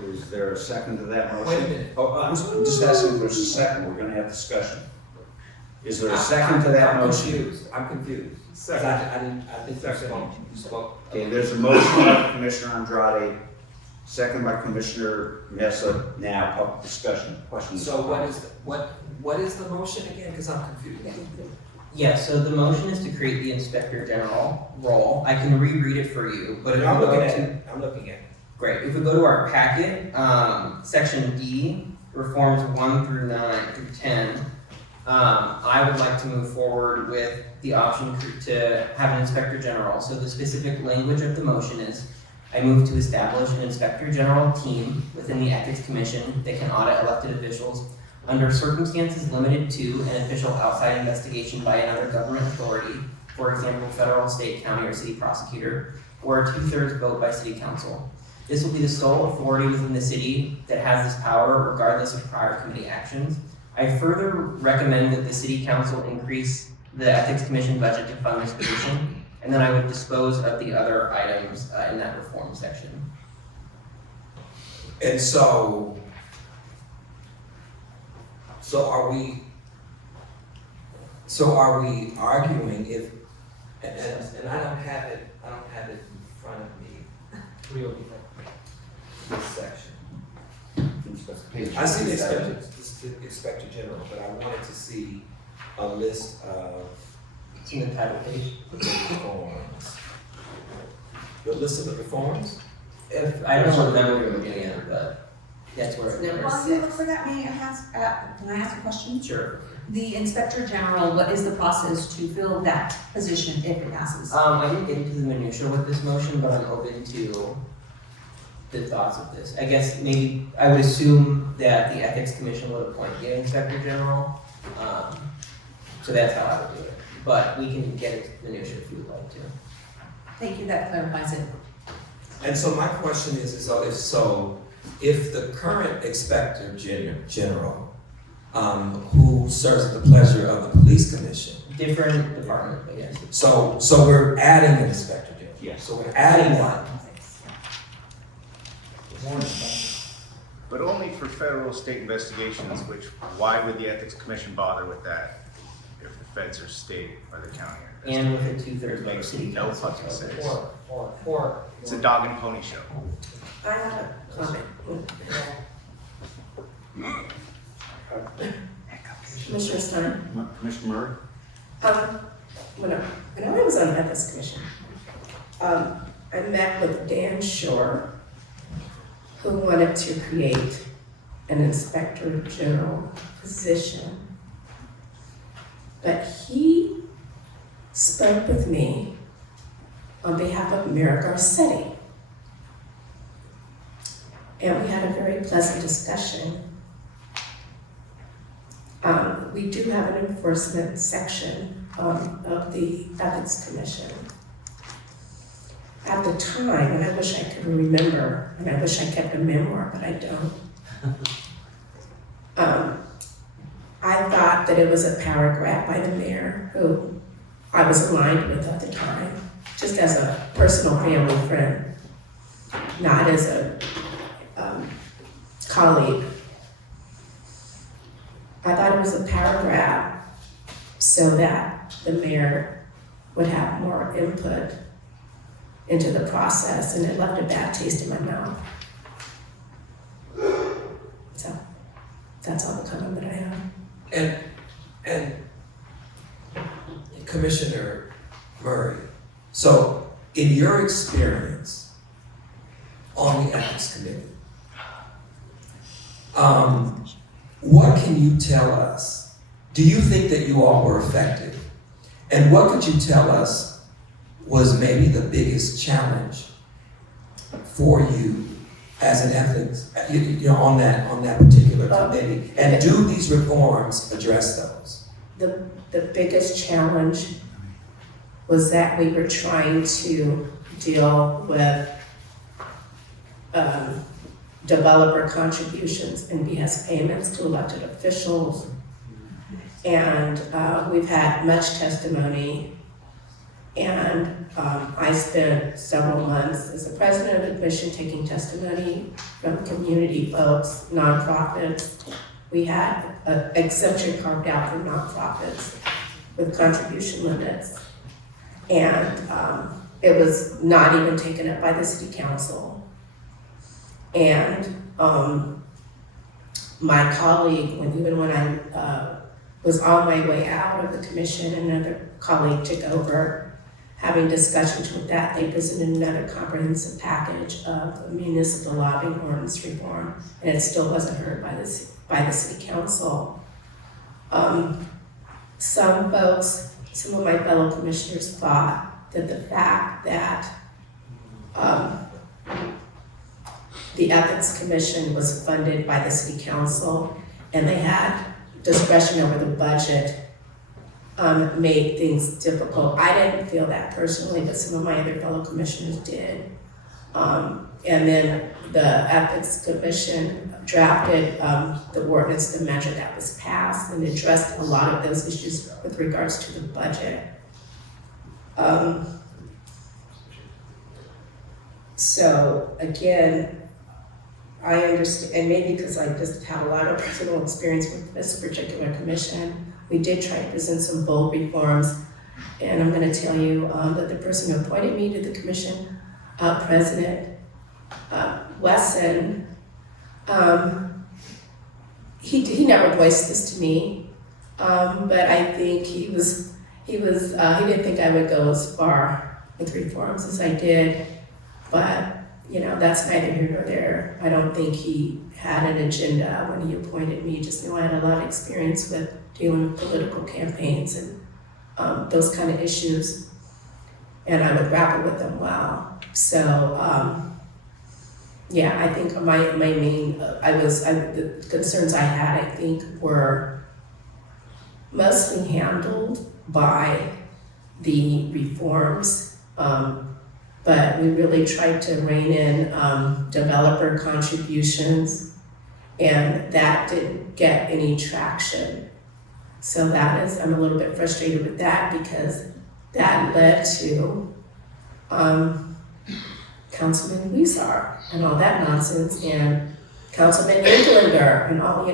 Is there a second to that motion? Wait a minute. Oh, I'm just asking if there's a second, we're gonna have discussion. Is there a second to that motion? I'm confused. Second. I think you spoke. Okay, there's a motion by Commissioner Andrade, second by Commissioner Meza. Now, public discussion, questions? So what is the motion again? Because I'm confused. Yeah, so the motion is to create the Inspector General role. I can reread it for you, but if I'm we looking go at to it. I'm looking at it. Great. If we go to our packet, section D, reforms 1 through 9 through 10, I would like to move forward with the option to have an Inspector General. So the specific language of the motion is, I move to establish an Inspector General team within the Ethics Commission that can audit elected officials under circumstances limited to an official outside investigation by another government authority, for example, federal, state, county, or city prosecutor, or a 2/3 vote by city council. This will be the sole authority within the city that has this power regardless of prior committee actions. I further recommend that the city council increase the Ethics Commission budget to fund this position, and then I would dispose of the other items in that reform section. And so are we arguing if, and I don't have it in front of me. This section. I see the Inspector General, but I wanted to see a list of. It's in the title page. Reforms. The list of the reforms? If I don't remember where we're getting at, but that's where it While you look for that, may I ask, can I ask a question? Sure. The Inspector General, what is the process to fill that position if it passes? I didn't get into the minutia with this motion, but I'm open to the thoughts of this. I guess maybe, I would assume that the Ethics Commission would appoint the Inspector General. So that's how I would do it. But we can get into the minutia if you would like to. Thank you, that clarifies it. And so my question is if the current Inspector General, who serves at the pleasure of the Police Commission. Different department, but yes. So we're adding an Inspector General. Yes. So we're adding one. But only for federal state investigations, which, why would the Ethics Commission bother with that if the feds are state or the county? And with a 2/3 vote Makes city no council. fucking sense. Four. It's a dog and pony show. I have a comment. Commissioner Stein? Commissioner Murray? When I was on the Ethics Commission, I met with Dan Shore, who wanted to create an Inspector General position. But he spoke with me on behalf of Mayor Garcetti. And we had a very pleasant discussion. We do have an enforcement section of the Ethics Commission. At the time, and I wish I could remember, and I wish I kept a memoir, but I don't. I thought that it was a power grab by the mayor, who I was aligned with at the time, just as a personal family friend, not as a colleague. I thought it was a power grab so that the mayor would have more input into the process, and it left a bad taste in my mouth. So that's all the comment that I have. And Commissioner Murray, so in your experience on the Ethics Committee, what can you tell us? Do you think that you all were effective? And what could you tell us was maybe the biggest challenge for you as an ethics, you know, on that particular committee? And do these reforms address those? The biggest challenge was that we were trying to deal with developer contributions and BS payments to elected officials. And we've had much testimony, and I spent several months as the president of the commission taking testimony from community folks, nonprofits. We had an exemption carved out for nonprofits with contribution limits. And it was not even taken up by the city council. And my colleague, even when I was on my way out of the commission, another colleague took over. Having discussions with that, they presented another comprehensive package of municipal lobbying ordinance reform, and it still wasn't heard by the city council. Some folks, some of my fellow commissioners thought that the fact that the Ethics Commission was funded by the city council and they had discretion over the budget made things difficult. I didn't feel that personally, but some of my other fellow commissioners did. And then the Ethics Commission drafted the ordinance, the measure that was passed, and addressed a lot of those issues with regards to the budget. So again, I understand, and maybe because I just have a lot of personal experience with this particular commission, we did try to present some bold reforms. And I'm going to tell you that the person who appointed me to the commission, President Wesson, he never voiced this to me, but I think he didn't think I would go as far with reforms as I did. But you know, that's neither here nor there. I don't think he had an agenda when he appointed me. Just knew I had a lot of experience with dealing with political campaigns and those kind of issues, and I would grapple with them well. So yeah, I think my main the concerns I had, I think, were mostly handled by the reforms. But we really tried to rein in developer contributions, and that didn't get any traction. So I'm a little bit frustrated with that because that led to Councilman Weezer and all that nonsense, and Councilman Englander and all,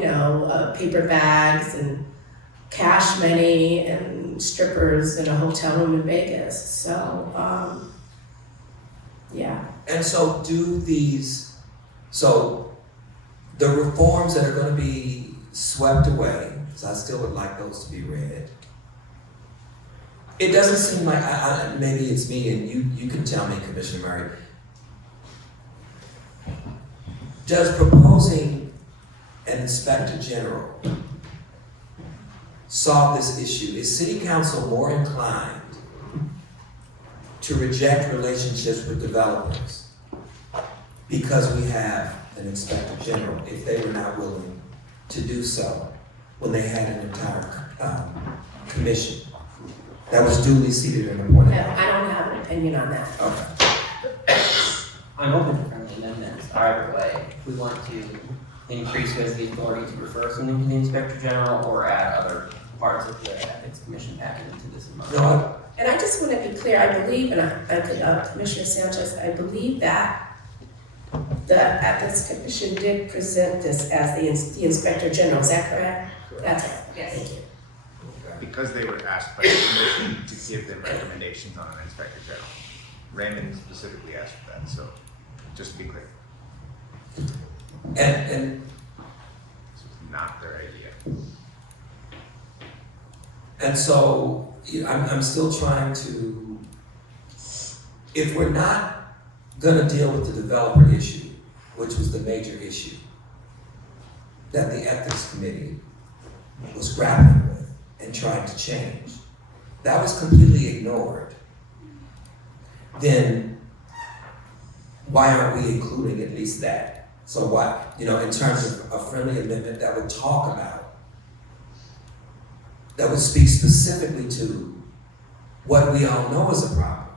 paper bags and cash money and strippers in a hotel room in Vegas. So, yeah. And so the reforms that are going to be swept away, because I still would like those to be read. It doesn't seem like, maybe it's me, and you can tell me, Commissioner Murray, does proposing an inspector general solve this issue? Is city council more inclined to reject relationships with developers because we have an inspector general, if they were not willing to do so when they had an entire commission that was duly seated and appointed? No, I don't have an opinion on that. Okay. I'm open to friendly amendments either way. If we want to increase who has the authority to refer something to the Inspector General or add other parts of the Ethics Commission package into this motion. No, And I just want to be clear, I believe, and I could, Commissioner Sanchez, I believe that the Ethics Commission did present this as the Inspector General, is that correct? That's it, yes. Thank you. Because they were asked by the commission to give them recommendations on an inspector general. Raymond specifically asked for that, so just to be clear. and This was not their idea. And so I'm still trying to, if we're not gonna deal with the developer issue, which was the major issue that the ethics committee was grappling with and trying to change, that was completely ignored. then why aren't we including at least that? So why, you know, in terms of a friendly amendment that would talk about, that would speak specifically to what we all know is a problem,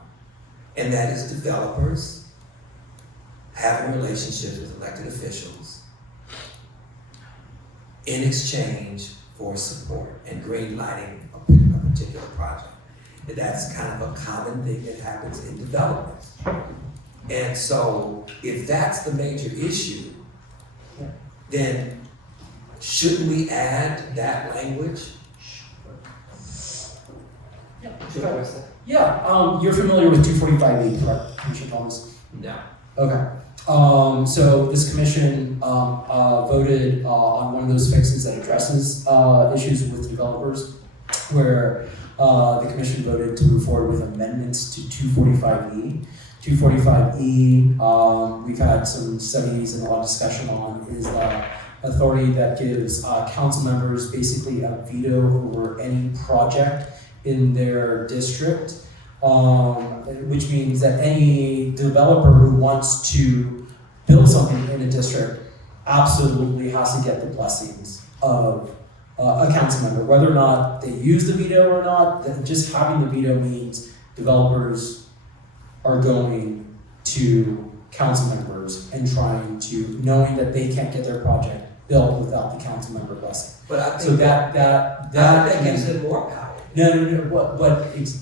and that is developers having relationships with elected officials in exchange for support and green lighting a particular project. And that's kind of a common thing that happens in development. And so if that's the major issue, then shouldn't we add that language? Yeah, you're familiar with 245E, correct, Commissioner Thomas? No. Okay. So this commission voted on one of those fixes that addresses issues with developers, where the commission voted to move forward with amendments to 245E. 245E, we've had some studies and a lot of discussion on, is authority that gives council members basically a veto over any project in their district, which means that any developer who wants to build something in a district absolutely has to get the blessings of a council member, whether or not they use the veto or not. That just having the veto means developers are going to council members and trying to, knowing that they can't get their project built without the council member blessing. But I think So that gives them more power.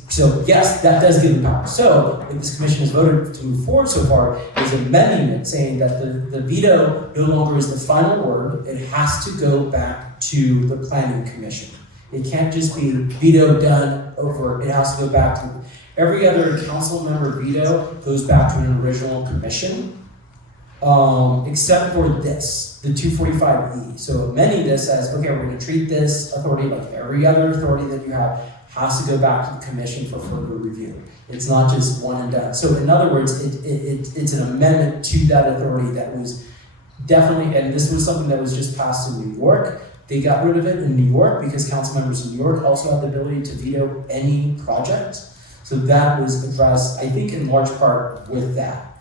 So yes, that does give them power. So if this commission has voted to move forward so far, is amending it, saying that the veto no longer is the final word. It has to go back to the planning commission. It can't just be veto done over, it has to go back to, every other council member veto goes back to an original commission, except for this, the 245E. So amending this as, okay, we're gonna treat this authority like every other authority that you have, has to go back to the commission for further review. It's not just one and done. So in other words, it's an amendment to that authority that was definitely, and this was something that was just passed in New York. They got rid of it in New York because council members in New York also have the ability to veto any project. So that was addressed, I think, in large part with that.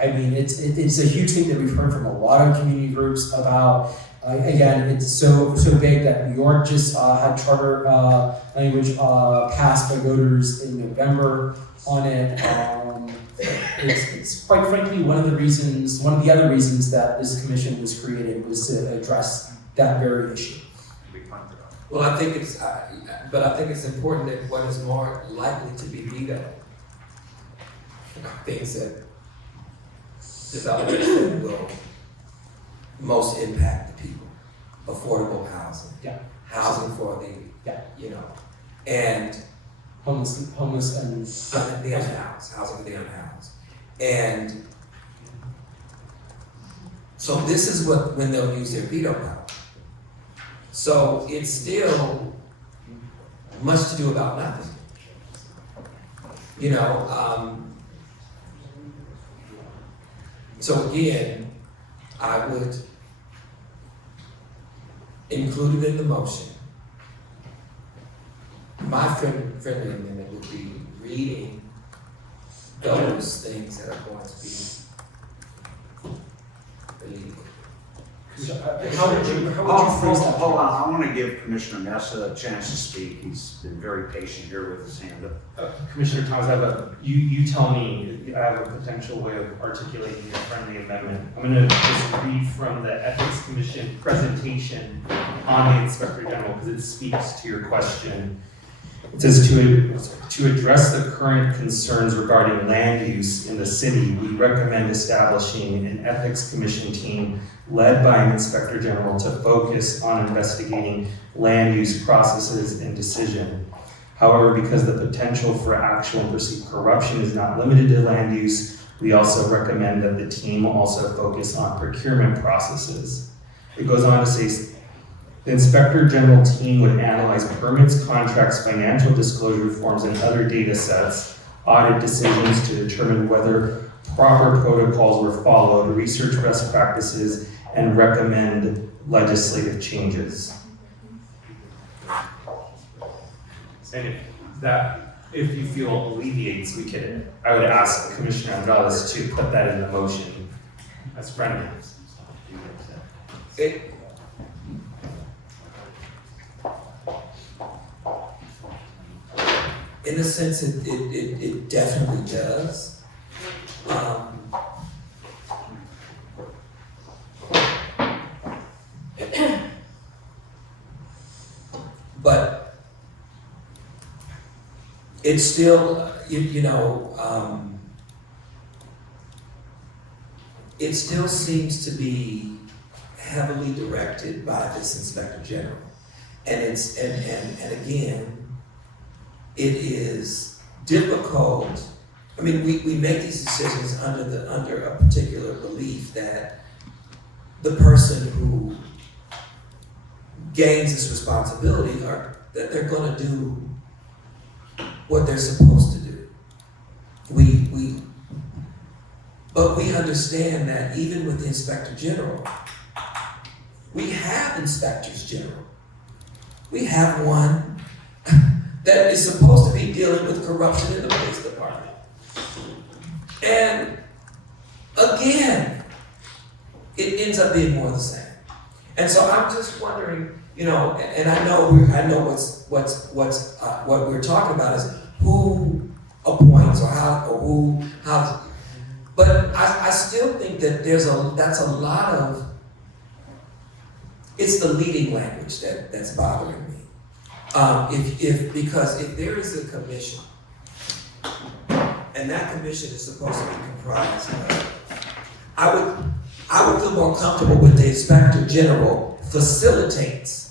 I mean, it's a huge thing that we've heard from a lot of community groups about. Again, it's so big that New York just had charter language passed by voters in November on it. It's quite frankly one of the other reasons that this commission was created was to address that very issue. Well, I think it's important that what is more likely to be vetoed are things that developers that will most impact the people. Affordable housing. Yeah. Housing for the, you know, and homeless and the unhoused, housing for the unhoused. And so this is when they'll use their veto power. So it's still much to do about nothing. You know, so again, I would include it in the motion. My friendly amendment would be reading those things that are going to be illegal. How would you phrase that? Hold on, I want to give Commissioner Meza a chance to speak. He's been very patient here with his hand up. Commissioner Thomas, you tell me, I have a potential way of articulating your friendly amendment. I'm gonna just read from the Ethics Commission presentation on the Inspector General because it speaks to your question. It says to address the current concerns regarding land use in the city, we recommend establishing an Ethics Commission team led by an Inspector General to focus on investigating land use processes and decision. However, because the potential for actual and perceived corruption is not limited to land use, we also recommend that the team also focus on procurement processes. It goes on to say, the Inspector General team would analyze permits, contracts, financial disclosure forms, and other data sets, audit decisions to determine whether proper protocols were followed, research best practices, and recommend legislative changes. that if you feel alleviates, I would ask Commissioner Andrades to put that in the motion as friendly. It, in a sense, it definitely does. But it's still, it still seems to be heavily directed by this Inspector General. And it's, and again, it is difficult. I mean, we make these decisions under a particular belief that the person who gains this responsibility that they're gonna do what they're supposed to do. But we understand that even with the Inspector General, we have Inspectors General. We have one that is supposed to be dealing with corruption in the police department. And again, it ends up being more of the same. And so I'm just wondering, and I know what we're talking about is who appoints or how. But I still think that that's a lot of. It's the leading language that's bothering me. Because if there is a commission, and that commission is supposed to be comprised of, I would feel more comfortable with the Inspector General facilitates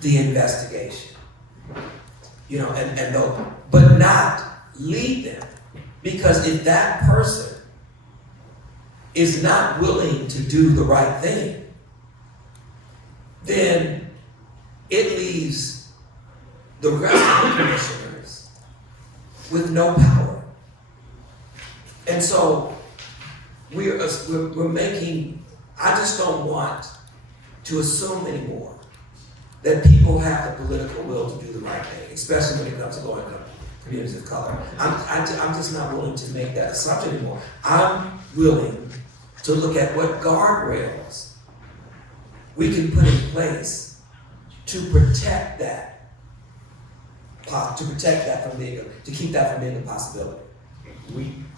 the investigation. But not lead them. Because if that person is not willing to do the right thing, then it leaves the rest of the commissioners with no power. And so we're making, I just don't want to assume anymore that people have the political will to do the right thing, especially when it comes to low-income communities of color. I'm just not willing to make that assumption anymore. I'm willing to look at what guardrails we can put in place to protect that, to keep that from being a possibility.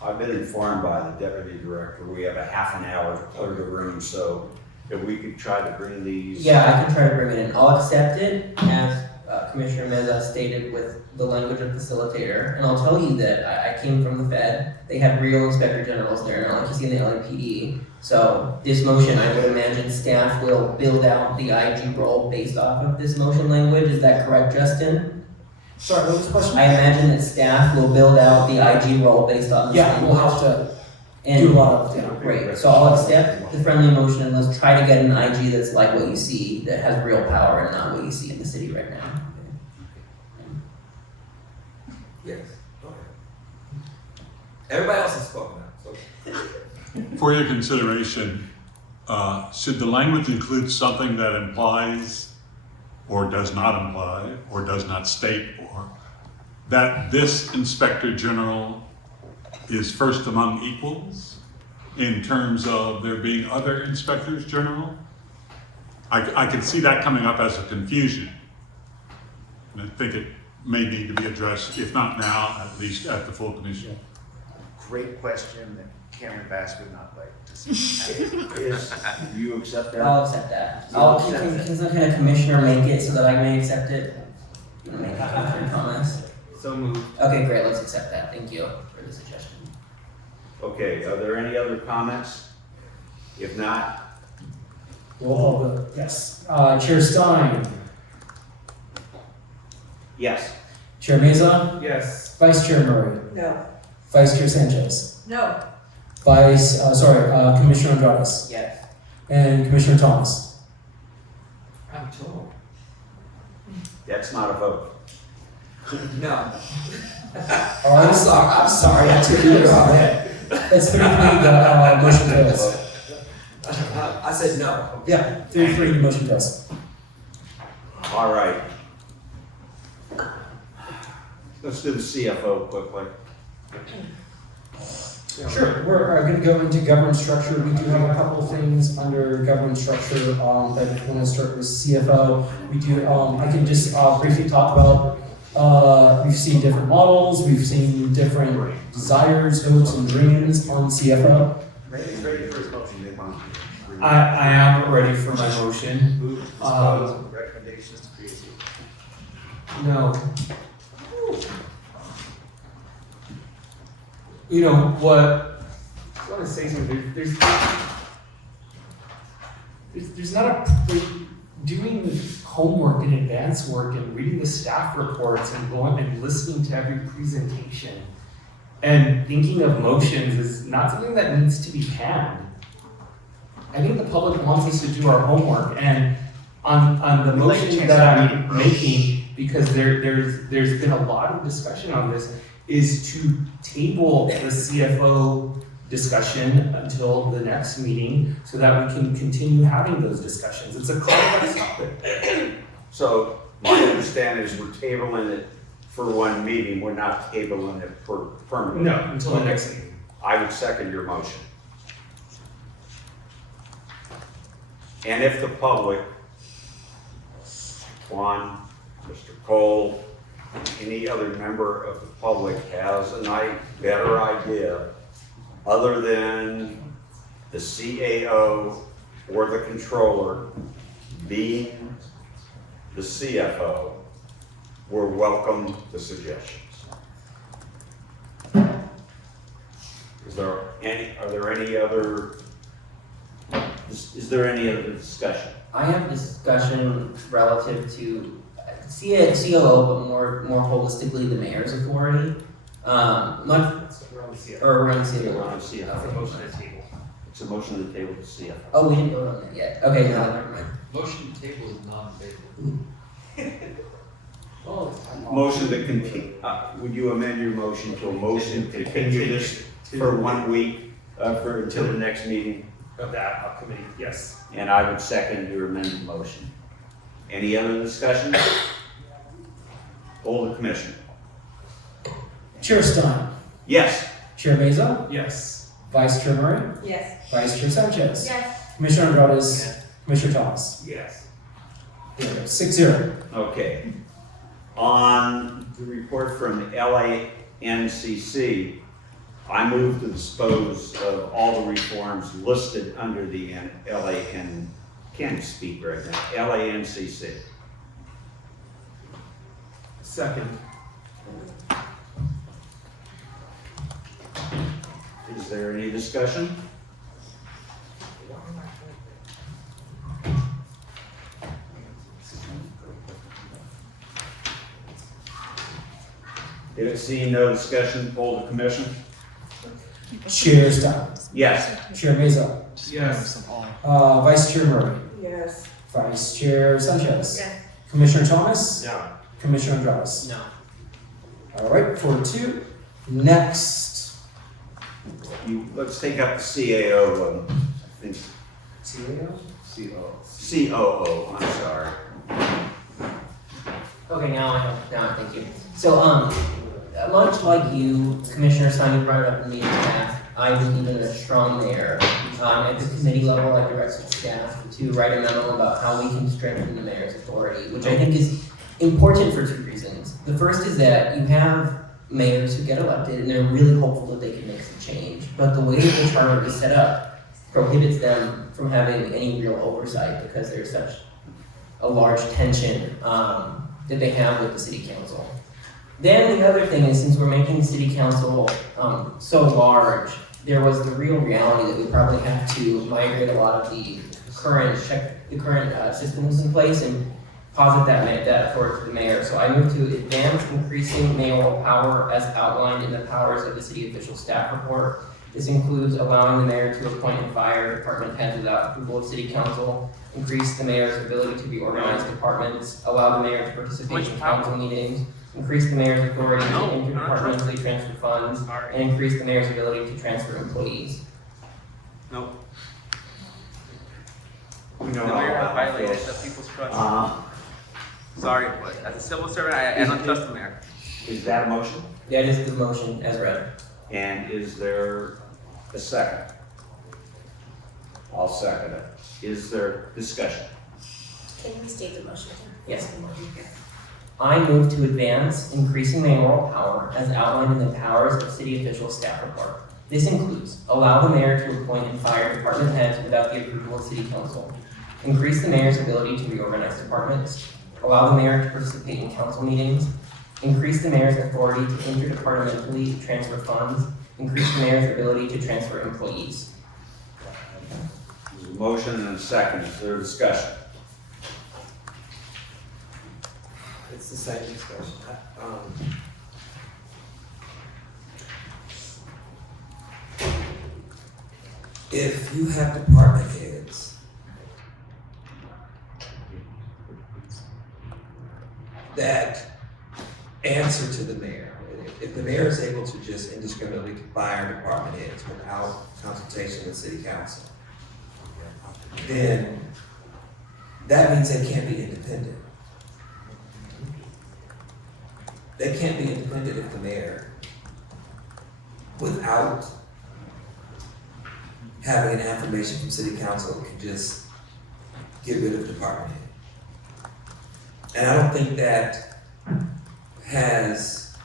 I've been informed by the deputy director, we have a half an hour to clear the room, so if we could try to bring these. Yeah, I can try to bring it in. I'll accept it as Commissioner Meza stated with the language of facilitator. And I'll tell you that I came from the Fed. They have real inspector generals there, not like you see in the LAPD. So this motion, I would imagine staff will build out the IG role based off of this motion language. Is that correct, Justin? Sorry, what was the question? I imagine that staff will build out the IG role based on this language. We'll have to do a lot of Great, so I'll accept the friendly motion and let's try to get an IG that's like what you see, that has real power and not what you see in the city right now. Yes. Okay. Everybody else has spoken now. So. For your consideration, should the language include something that implies or does not imply or does not state or that this Inspector General is first among equals in terms of there being other Inspectors General? I can see that coming up as a confusion. And I think it may need to be addressed, if not now, at least at the full commission. Great question that Cameron Bass would not like to see. Do you accept that? I'll accept that. Can some kind of commissioner make it so that I may accept it? You want to make a promise? So moved. Okay, great, let's accept that. Thank you for the suggestion. Okay, are there any other comments? If not, roll call vote. Yes. Chair Stein. yes. Chair Meza. Yes. Vice Chair Murray. No. Vice Chair Sanchez. No. Commissioner Andrades. Yes. And Commissioner Thomas. I'm told. That's not a vote. No. All right. I'm sorry, I took you wrong. It's 3-3, the motion fails. I said no. Yeah, 3-3, the motion fails. All right. Let's do the CFO quickly. Sure, we're going to go into governance structure. We do have a couple of things under governance structure that I want to start with CFO. We do, I can just briefly talk about, we've seen different models, we've seen different desires, hopes, and dreams on CFO. Randy's ready for his motion. I am ready for my motion. Move to dispose recommendations to create. No. You know what? I want to say something. There's not like doing homework and advance work and reading the staff reports and going and listening to every presentation and thinking of motions is not something that needs to be canned. I think the public wants us to do our homework, and on the motion that I'm making, because there's been a lot of discussion on this, is to table the CFO discussion until the next meeting so that we can continue having those discussions. It's a complex topic. So my understanding is we're tabling it for one meeting, we're not tabling it for permanent. No, until the next meeting. I would second your motion. And if the public, Juan, Mr. Cole, any other member of the public has a better idea other than the CAO or the controller being the CFO, we're welcome to suggestions. Is there any other discussion? I have discussion relative to COO, but more holistically the mayor's authority. Or around the COO. It's a motion to table. It's a motion to table the CFO. Oh, we didn't vote on that yet. Okay, no, never mind. Motion to table is non-debatable. Motion to continue, would you amend your motion to a motion to continue this for 1 week, until the next meeting? Of the ad hoc committee, yes. And I would second your amended motion. Any other discussion? Hold the commission. Chair Stein. Yes. Chair Meza. Yes. Vice Chair Murray. Yes. Vice Chair Sanchez. Yes. Commissioner Andrades. Commissioner Thomas. Yes. There we go, 6-0. Okay. On the report from LANCC, I move to dispose of all the reforms listed under the can't speak right now, LANCC. Second. Is there any discussion? Seeing no discussion, hold the commission. Chair Stein. Yes. Chair Meza. Yes. Vice Chair Murray. Yes. Vice Chair Sanchez. Yes. Commissioner Thomas. No. Commissioner Andrades. No. All right, 4-2. Next. Let's take up the CAO one. I think CAO? COO, I'm sorry. Okay, thank you. So, much like you, Commissioner Stein, you brought it up in the past, I believe in a strong mayor. At the committee level, I directed staff to write a memo about how we can strengthen the mayor's authority, which I think is important for 2 reasons. The first is that you have mayors who get elected and they're really hopeful that they can make some change, but the way that the charter is set up prohibits them from having any real oversight because there's such a large tension that they have with the city council. Then the other thing is, since we're making city council so large, there was the real reality that we probably have to migrate a lot of the current systems in place and posit that authority to the mayor. So I move to advance increasing mayoral power as outlined in the powers of the city official staff report. This includes allowing the mayor to appoint and fire department heads without approval of city council, increase the mayor's ability to reorganize departments, allow the mayor to participate in council meetings, increase the mayor's authority to interdepartmentally transfer funds, and increase the mayor's ability to transfer employees. Nope. We know The all mayor about violated this. the people's trust. Sorry, but as a civil servant, I don't trust the mayor. Is that a motion? That is the motion as read. And is there a second? I'll second it. Is there discussion? Can you restate the motion? Yes. I move to advance increasing mayoral power as outlined in the powers of city official staff report. This includes allow the mayor to appoint and fire department heads without the approval of city council, increase the mayor's ability to reorganize departments, allow the mayor to participate in council meetings, increase the mayor's authority to interdepartmentally transfer funds, increase the mayor's ability to transfer employees. There's a motion and a second. Is there discussion? It's the same discussion. If you have department heads that answer to the mayor, if the mayor is able to just indiscriminately fire department heads without consultation with city council, then that means they can't be independent. They can't be independent if the mayor, without having an affirmation from city council, can just get rid of department head. And I don't think that has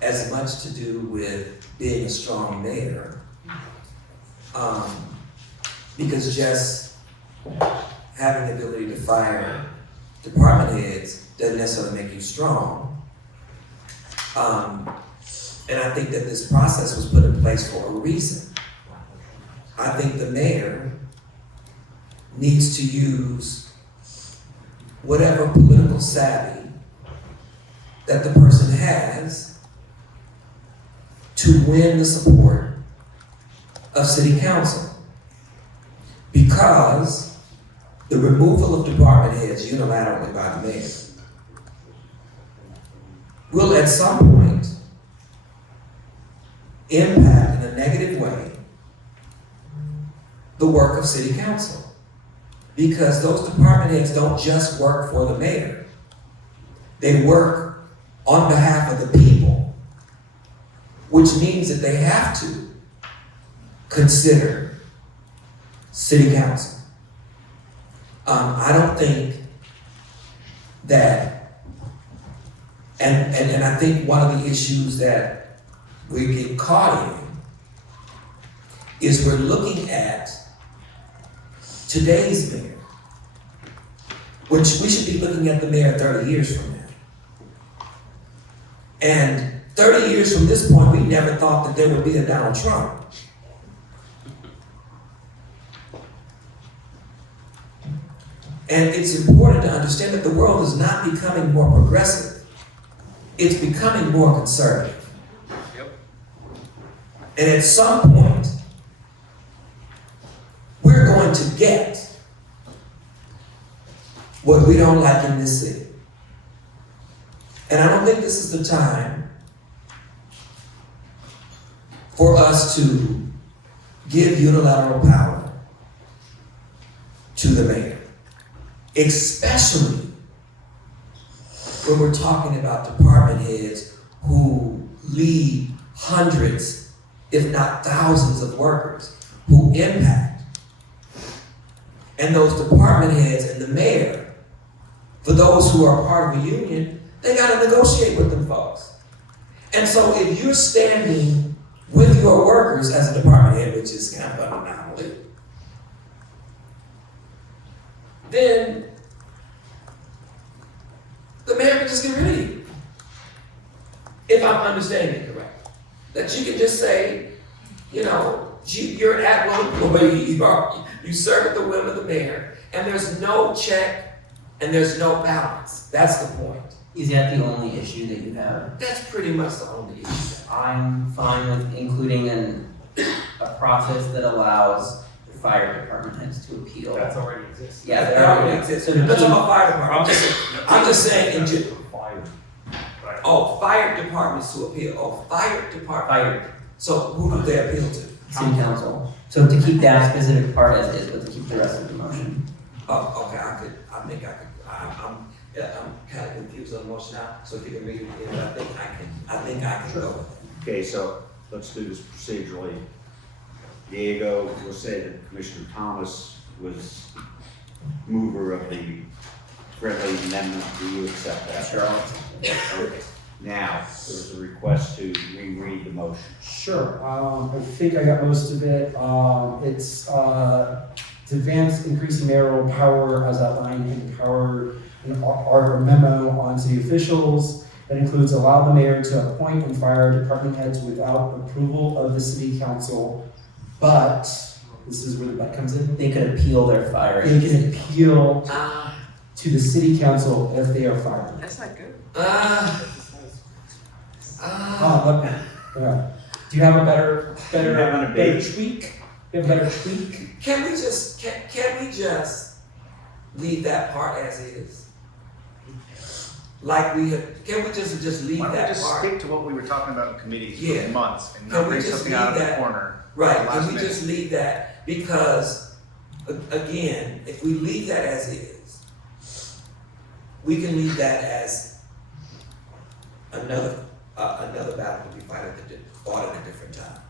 as much to do with being a strong mayor, because just having the ability to fire department heads doesn't necessarily make you strong. And I think that this process was put in place for a reason. I think the mayor needs to use whatever political savvy that the person has to win the support of city council. Because the removal of department heads unilaterally by the mayor will at some point impact in a negative way the work of city council. Because those department heads don't just work for the mayor. They work on behalf of the people, which means that they have to consider city council. I don't think that, and I think one of the issues that we get caught in is we're looking at today's mayor, which we should be looking at the mayor 30 years from now. And 30 years from this point, we never thought that there would be a Donald Trump. And it's important to understand that the world is not becoming more progressive. It's becoming more conservative. Yep. And at some point, we're going to get what we don't like in this city. And I don't think this is the time for us to give unilateral power to the mayor, especially when we're talking about department heads who lead hundreds, if not thousands of workers, who impact. And those department heads and the mayor, for those who are part of the union, they gotta negotiate with them folks. And so if you're standing with your workers as a department head, which is kind of an anomaly, then the mayor can just get rid of you. If I'm understanding it correctly. That you can just say, you know, you're an at-will employee, you serve at the whim of the mayor, and there's no check and there's no balance. That's the point. Is that the only issue that you have? That's pretty much the only issue. I'm fine with including a process that allows the fire department heads to appeal. That's already exists. Yeah, That there already are. exists. So to Let's keep- talk about fire department. I'm just saying, fire departments to appeal. Oh, fire department. Fire. So who do they appeal to? City council. So to keep that specific part as is, but to keep the rest of the motion. Oh, okay, I'm kind of confused on the motion now, so if you can read it again, I think I can go with it. Okay, so let's do this procedurally. Diego will say that Commissioner Thomas was mover of the friendly amendment. Do you accept that? Sure. Okay. Now, there's a request to reread the motion. Sure, I think I got most of it. It's to advance increasing mayoral power as outlined in our memo on city officials. That includes allow the mayor to appoint and fire department heads without approval of the city council, but, this is where the but comes in. They could appeal their firing. They can appeal to the city council if they are fired. That's not good. Look, yeah. Do you have a better having a better baby? tweak? You have a better tweak? Can we just leave that part as is? Like we have, can we just leave Why don't we that just part? stick to what we were talking about in committees Yeah. for months and Can not we bring just something leave out of the that- corner? Right, last can we minute? just leave that? Because, again, if we leave that as is, we can leave that as another battle to be fought at a different time.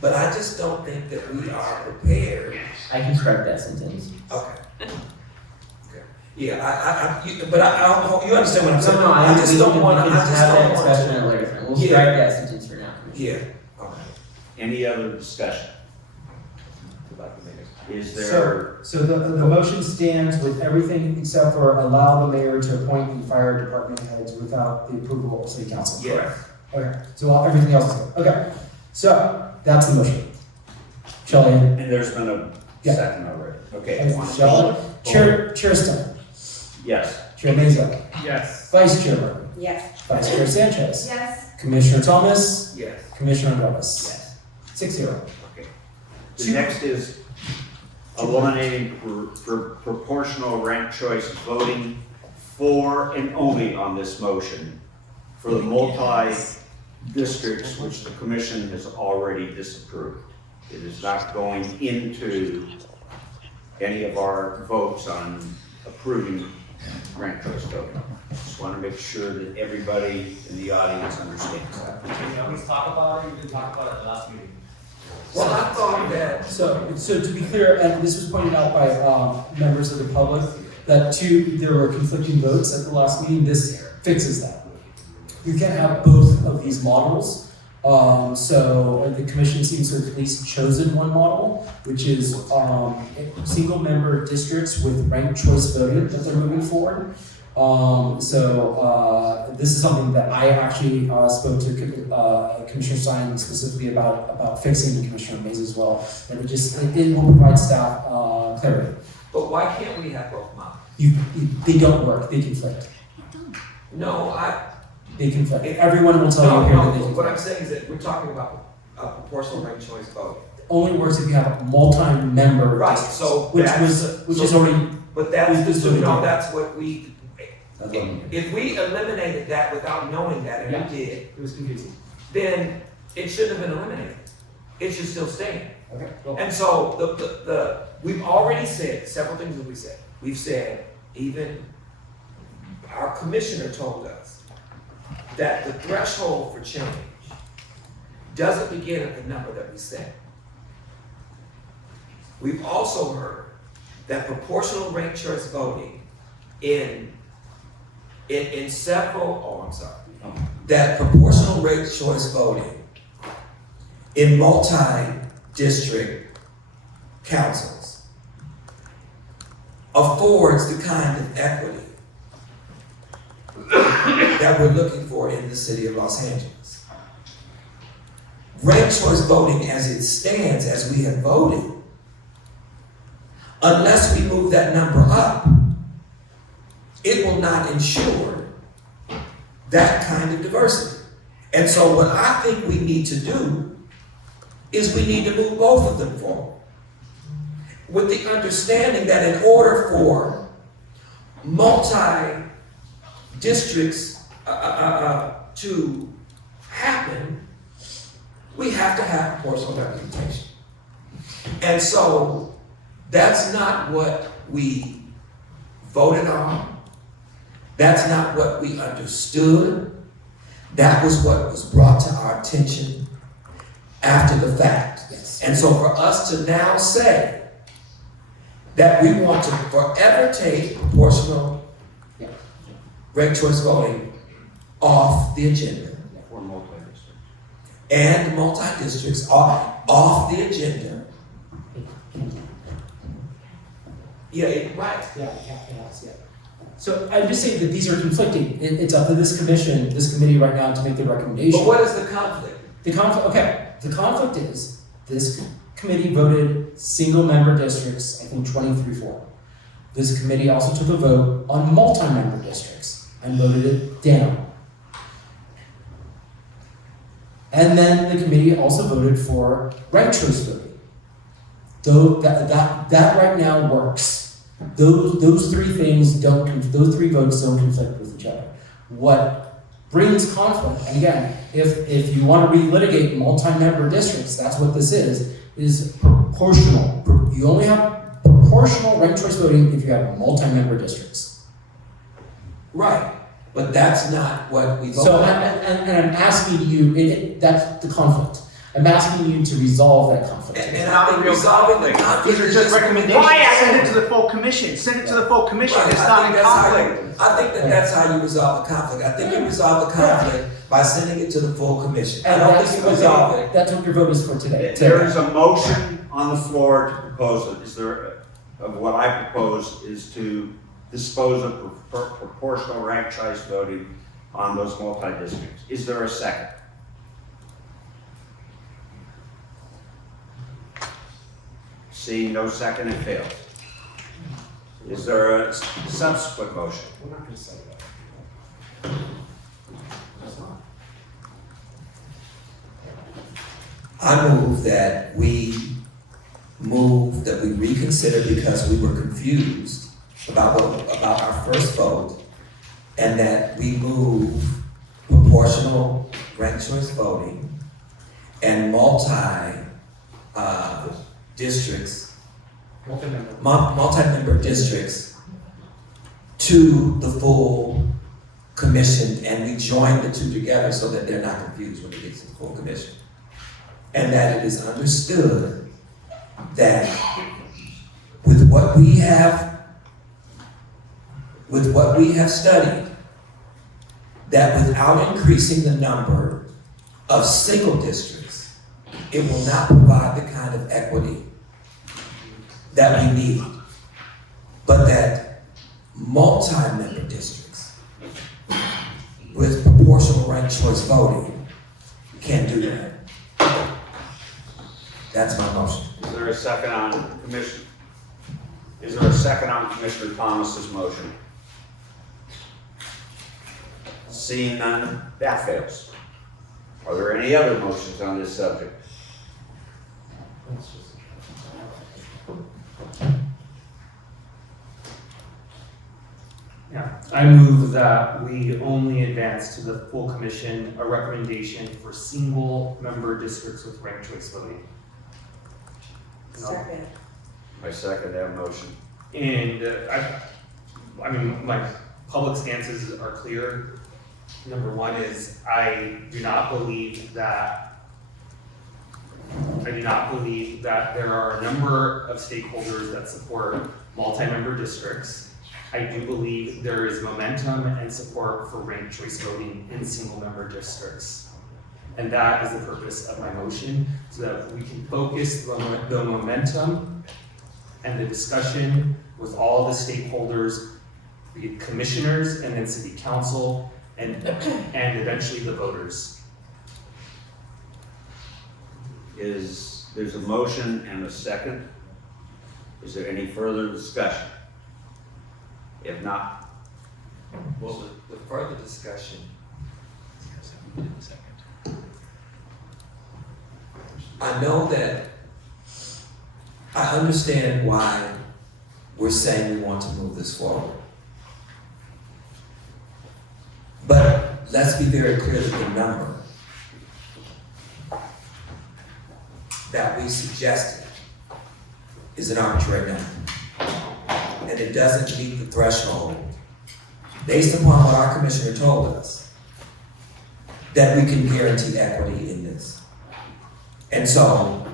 But I just don't think that we are prepared. I can correct that sentence. Okay. Yeah, you understand what I'm saying? No, I just we don't can- want we to, can I just have that don't want discussion to. at a later time. We'll Yeah. strike that sentence for now, Commissioner. Yeah, okay. Any other discussion? Is there, So the motion stands with everything except for allow the mayor to appoint and fire department heads without the approval of city council. Yeah. Okay, so everything else is good. Okay, so that's the motion. Shall I? and there's been a Yeah. second already. Okay. Shall I? Chair Stein, Yes. Chair Meza, Yes. Vice Chair Martin, Yes. Vice Chair Sanchez, Yes. Commissioner Thomas, Yes. Commissioner Andrades. Yes. 6-0. Okay. The next is eliminating proportional ranked choice voting for and only on this motion for the multi-districts which the commission has already disapproved. It is not going into any of our votes on approving ranked choice voting. Just want to make sure that everybody in the audience understands that. Can we always talk about it? We didn't talk about it at the last meeting. Well, I thought that. So to be clear, and this was pointed out by members of the public, that there were conflicting votes at the last meeting. This fixes that. You can't have both of these models. So the commission seems to have at least chosen one model, which is single member districts with ranked choice voting that they're moving forward. This is something that I actually spoke to Commissioner Stein specifically about fixing the Commissioner Meza as well. And it will provide staff clarity. But why can't we have both models? They don't work, they conflict. No, They conflict. Everyone will tell you here that they conflict. what I'm saying is that we're talking about a proportional ranked choice vote. Only works if you have multi-member Right, districts, so which that's- is already. But that's, This is what we do. that's what we, That's what I'm- if we eliminated that without knowing that, and Yeah. we did, It was confusing. then it shouldn't have been eliminated. It should still stand. Okay. Well, And so we've already said several things that we said. We've said, even our commissioner told us that the threshold for change doesn't begin at the number that we set. We've also heard that proportional ranked choice voting in several, that proportional ranked choice voting in multi-district councils affords the kind of equity that we're looking for in the city of Los Angeles. Ranked choice voting as it stands, as we have voted, unless we move that number up, it will not ensure that kind of diversity. And so what I think we need to do is we need to move both of them forward, with the understanding that in order for multi-districts to happen, we have to have proportional representation. And so that's not what we voted on. That's not what we understood. That was what was brought to our attention after the fact. And so for us to now say that we want to forever take proportional ranked choice voting off the agenda For multi-district. and multi-districts off the agenda. Yeah, right. Yeah. So I'm just saying that these are conflicting. It's up to this commission, this committee right now to make the recommendation. But what is the conflict? The conflict is this committee voted single member districts, I think 23-4. This committee also took a vote on multi-member districts and voted it down. And then the committee also voted for ranked choice voting. Though that right now works. Those three things those three votes don't conflict with each other. What brings conflict, and again, if you want to relitigate multi-member districts, that's what this is proportional. You only have proportional ranked choice voting if you have multi-member districts. Right, but that's not what we voted So, on. and I'm asking you, that's the conflict. I'm asking you to resolve that conflict. And I think resolving the conflict These are is just recommendations. Quiet. Send it to the full commission. Send it to the full commission. Right, It's I not think in that's how conflict. I think that's how you resolve the conflict. I think you resolve the conflict by sending it to the full commission. I And don't think you resolve it. that's what your vote is for today. There is a motion on the floor to propose it. What I propose is to dispose of proportional ranked choice voting on those multi-districts. Is there a second? Seeing no second, it fails. Is there a subsequent motion? We're not gonna say that. I move that we reconsider because we were confused about our first vote, and that we move proportional ranked choice voting and districts, multi-member districts to the full commission, and we join the two together so that they're not confused when it gets to the full commission. And that it is understood that with what we have studied, that without increasing the number of single districts, it will not provide the kind of equity that we need. But that multi-member districts with proportional ranked choice voting can do that. That's my motion. Is there a second on Commissioner? Is there a second on Commissioner Thomas's motion? Seeing none, that fails. Are there any other motions on this subject? Yeah, I move that we only advance to the full commission a recommendation for single member districts with ranked choice voting. Second. I second that motion. And I mean, my public stances are clear. Number one is I do not believe that there are a number of stakeholders that support multi-member districts. I do believe there is momentum and support for ranked choice voting in single-member districts. And that is the purpose of my motion, so that we can focus the momentum and the discussion with all the stakeholders, the commissioners and then city council, and eventually the voters. There's a motion and a second. Is there any further discussion? If not, Well, the further discussion. I know that, I understand why we're saying we want to move this forward. But let's be very clear that the number that we suggested is an arbitrary number. And it doesn't meet the threshold based upon what our commissioner told us, that we can guarantee equity in this. And so,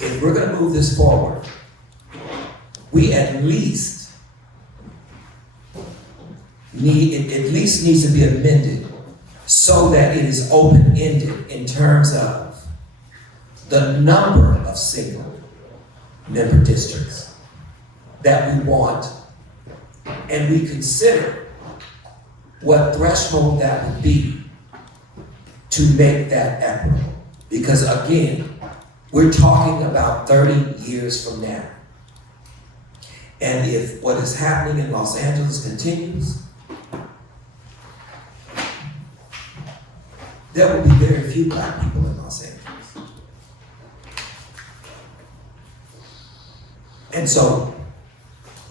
if we're gonna move this forward, we at least needs to be amended so that it is open-ended in terms of the number of single member districts that we want, and we consider what threshold that would be to make that equitable. Because again, we're talking about 30 years from now. And if what is happening in Los Angeles continues, there will be very few black people in Los Angeles. And so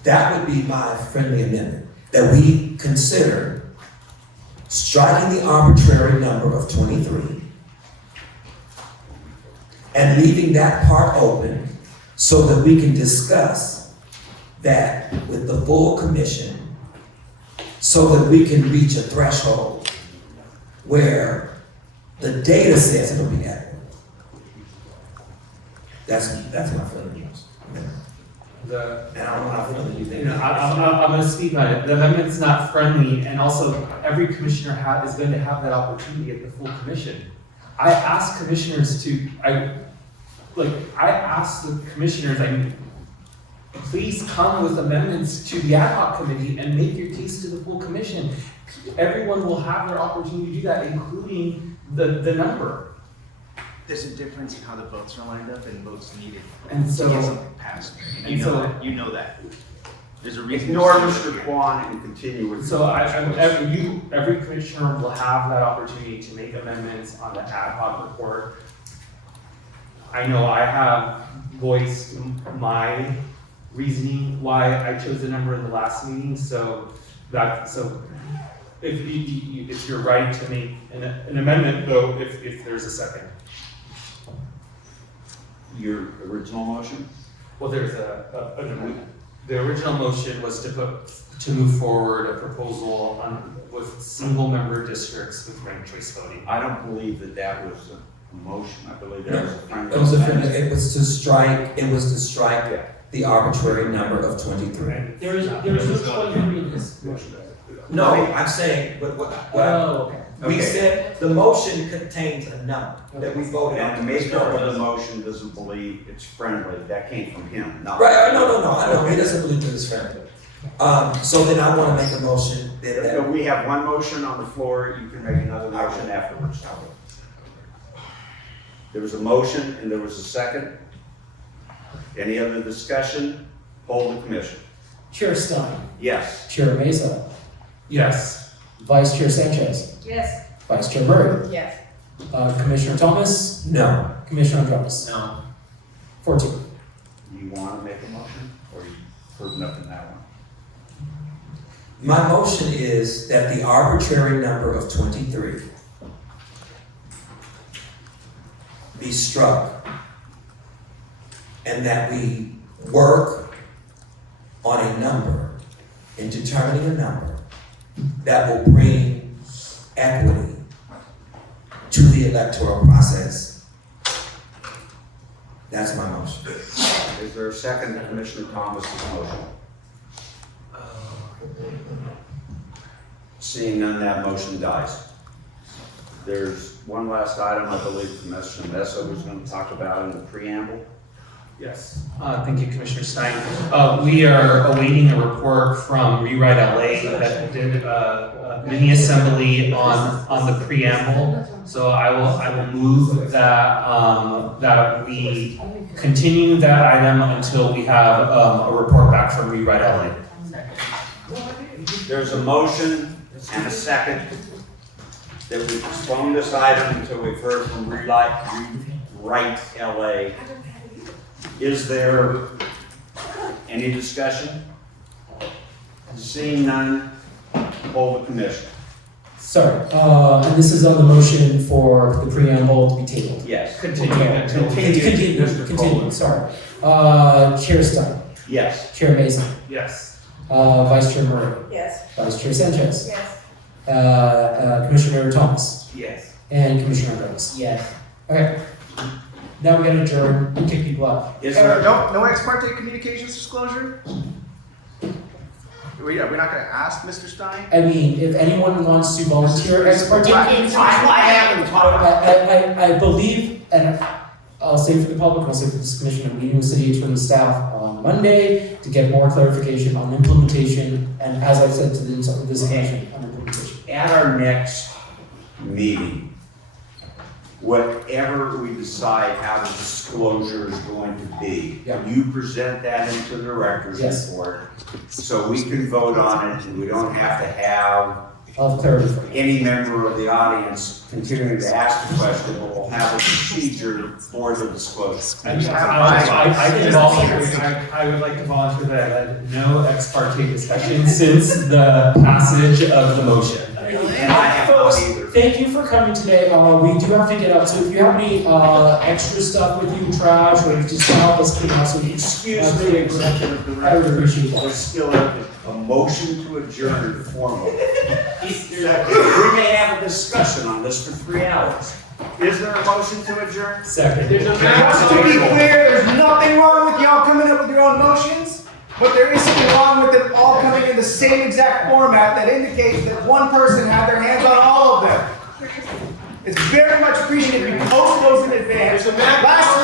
that would be my friendly amendment, that we consider striking the arbitrary number of 23 and leaving that part open so that we can discuss that with the full commission so that we can reach a threshold where the data says it'll be equitable. That's my feeling. And I don't know how friendly you think. I'm going to speak on it. The amendment's not friendly, and also every commissioner is going to have that opportunity at the full commission. I asked commissioners I asked the commissioners, please come with amendments to the ad hoc committee and make your case to the full commission. Everyone will have their opportunity to do that, including the number. There's a difference in how the votes are lined up and votes needed And to so- get something passed. and so- You know that. There's a reason. Ignore Mr. Kwan and continue with. So every commissioner will have that opportunity to make amendments on the ad hoc report. I know I have voiced my reasoning why I chose the number in the last meeting, so if you're right to make an amendment, though, if there's a second. Your original motion? Well, there's the original motion was to move forward a proposal with single member districts with ranked choice voting. I don't believe that was a motion. I believe that was a friendly. It was to strike the arbitrary number of 23. There is no 23 in this motion. No, I'm saying, we said the motion contains a number that we voted on. And the maker of the motion doesn't believe it's friendly. That came from him, not. Right, no, I know, he doesn't believe that it's friendly. So then I want to make a motion that. We have one motion on the floor. You can make another motion afterwards. There was a motion and there was a second. Any other discussion? Hold the commission. Chair Stein. Yes. Chair Meza. Yes. Vice Chair Sanchez. Yes. Vice Chair Murray. Yes. Commissioner Thomas. No. Commissioner Andrades. No. 14. You want to make a motion or you heard enough in that one? My motion is that the arbitrary number of 23 be struck and that we work on a number, in determining a number that will bring equity to the electoral process. That's my motion. Is there a second to Commissioner Thomas's motion? Seeing none, that motion dies. There's one last item I believe Commissioner Meza was going to talk about in the preamble. Yes. Thank you, Commissioner Stein. We are awaiting a report from Rewrite LA that did a mini assembly on the preamble. So I will move that we continue that item until we have a report back from Rewrite LA. There's a motion and a second that we postpone this item until we've heard from Rewrite LA. Is there any discussion? Seeing none, hold the commission. Sorry, and this is on the motion for the preamble to be tabled. Yes. Continue until. Continue, sorry. Chair Stein. Yes. Chair Meza. Yes. Vice Chair Murray, Yes. Vice Chair Sanchez, Yes. Commissioner Thomas, Yes. and Commissioner Andrades. Yes. Okay. Now we gotta adjourn and kick people out. Is there, No ex parte communications disclosure? We're not gonna ask Mr. Stein? I mean, if anyone wants to volunteer ex parte, I haven't talked. I believe, and I'll say for the public, I'll say for this commission, I'm meeting with city attorney staff on Monday to get more clarification on implementation, and as I said to this commission, on implementation. at our next meeting, whatever we decide how the disclosure is going to be, Yeah. you present that into the director's Yes. report, so we can vote on it, and we don't have to have I'll have clarity for you. any member of the audience continuing to ask the question, but we'll have a procedure for the disclosure. I can volunteer, I would like to volunteer that I had no ex parte discussion since the passage of the motion. And I have not Folks, either. thank you for coming today. We do have to get up, so if you have any extra stuff with you, trash, or just to help us clean up, so Excuse me, Executive I would Director, appreciate that. there's still a motion to adjourn formally. We may have a discussion on this for 3 hours. Is there a motion to adjourn? Second. Just to be clear, there's nothing wrong with y'all coming up with your own motions, but there is something wrong with them all coming in the same exact format that indicates that one person had their hands on all of them. It's very much appreciated if you post those in advance. Last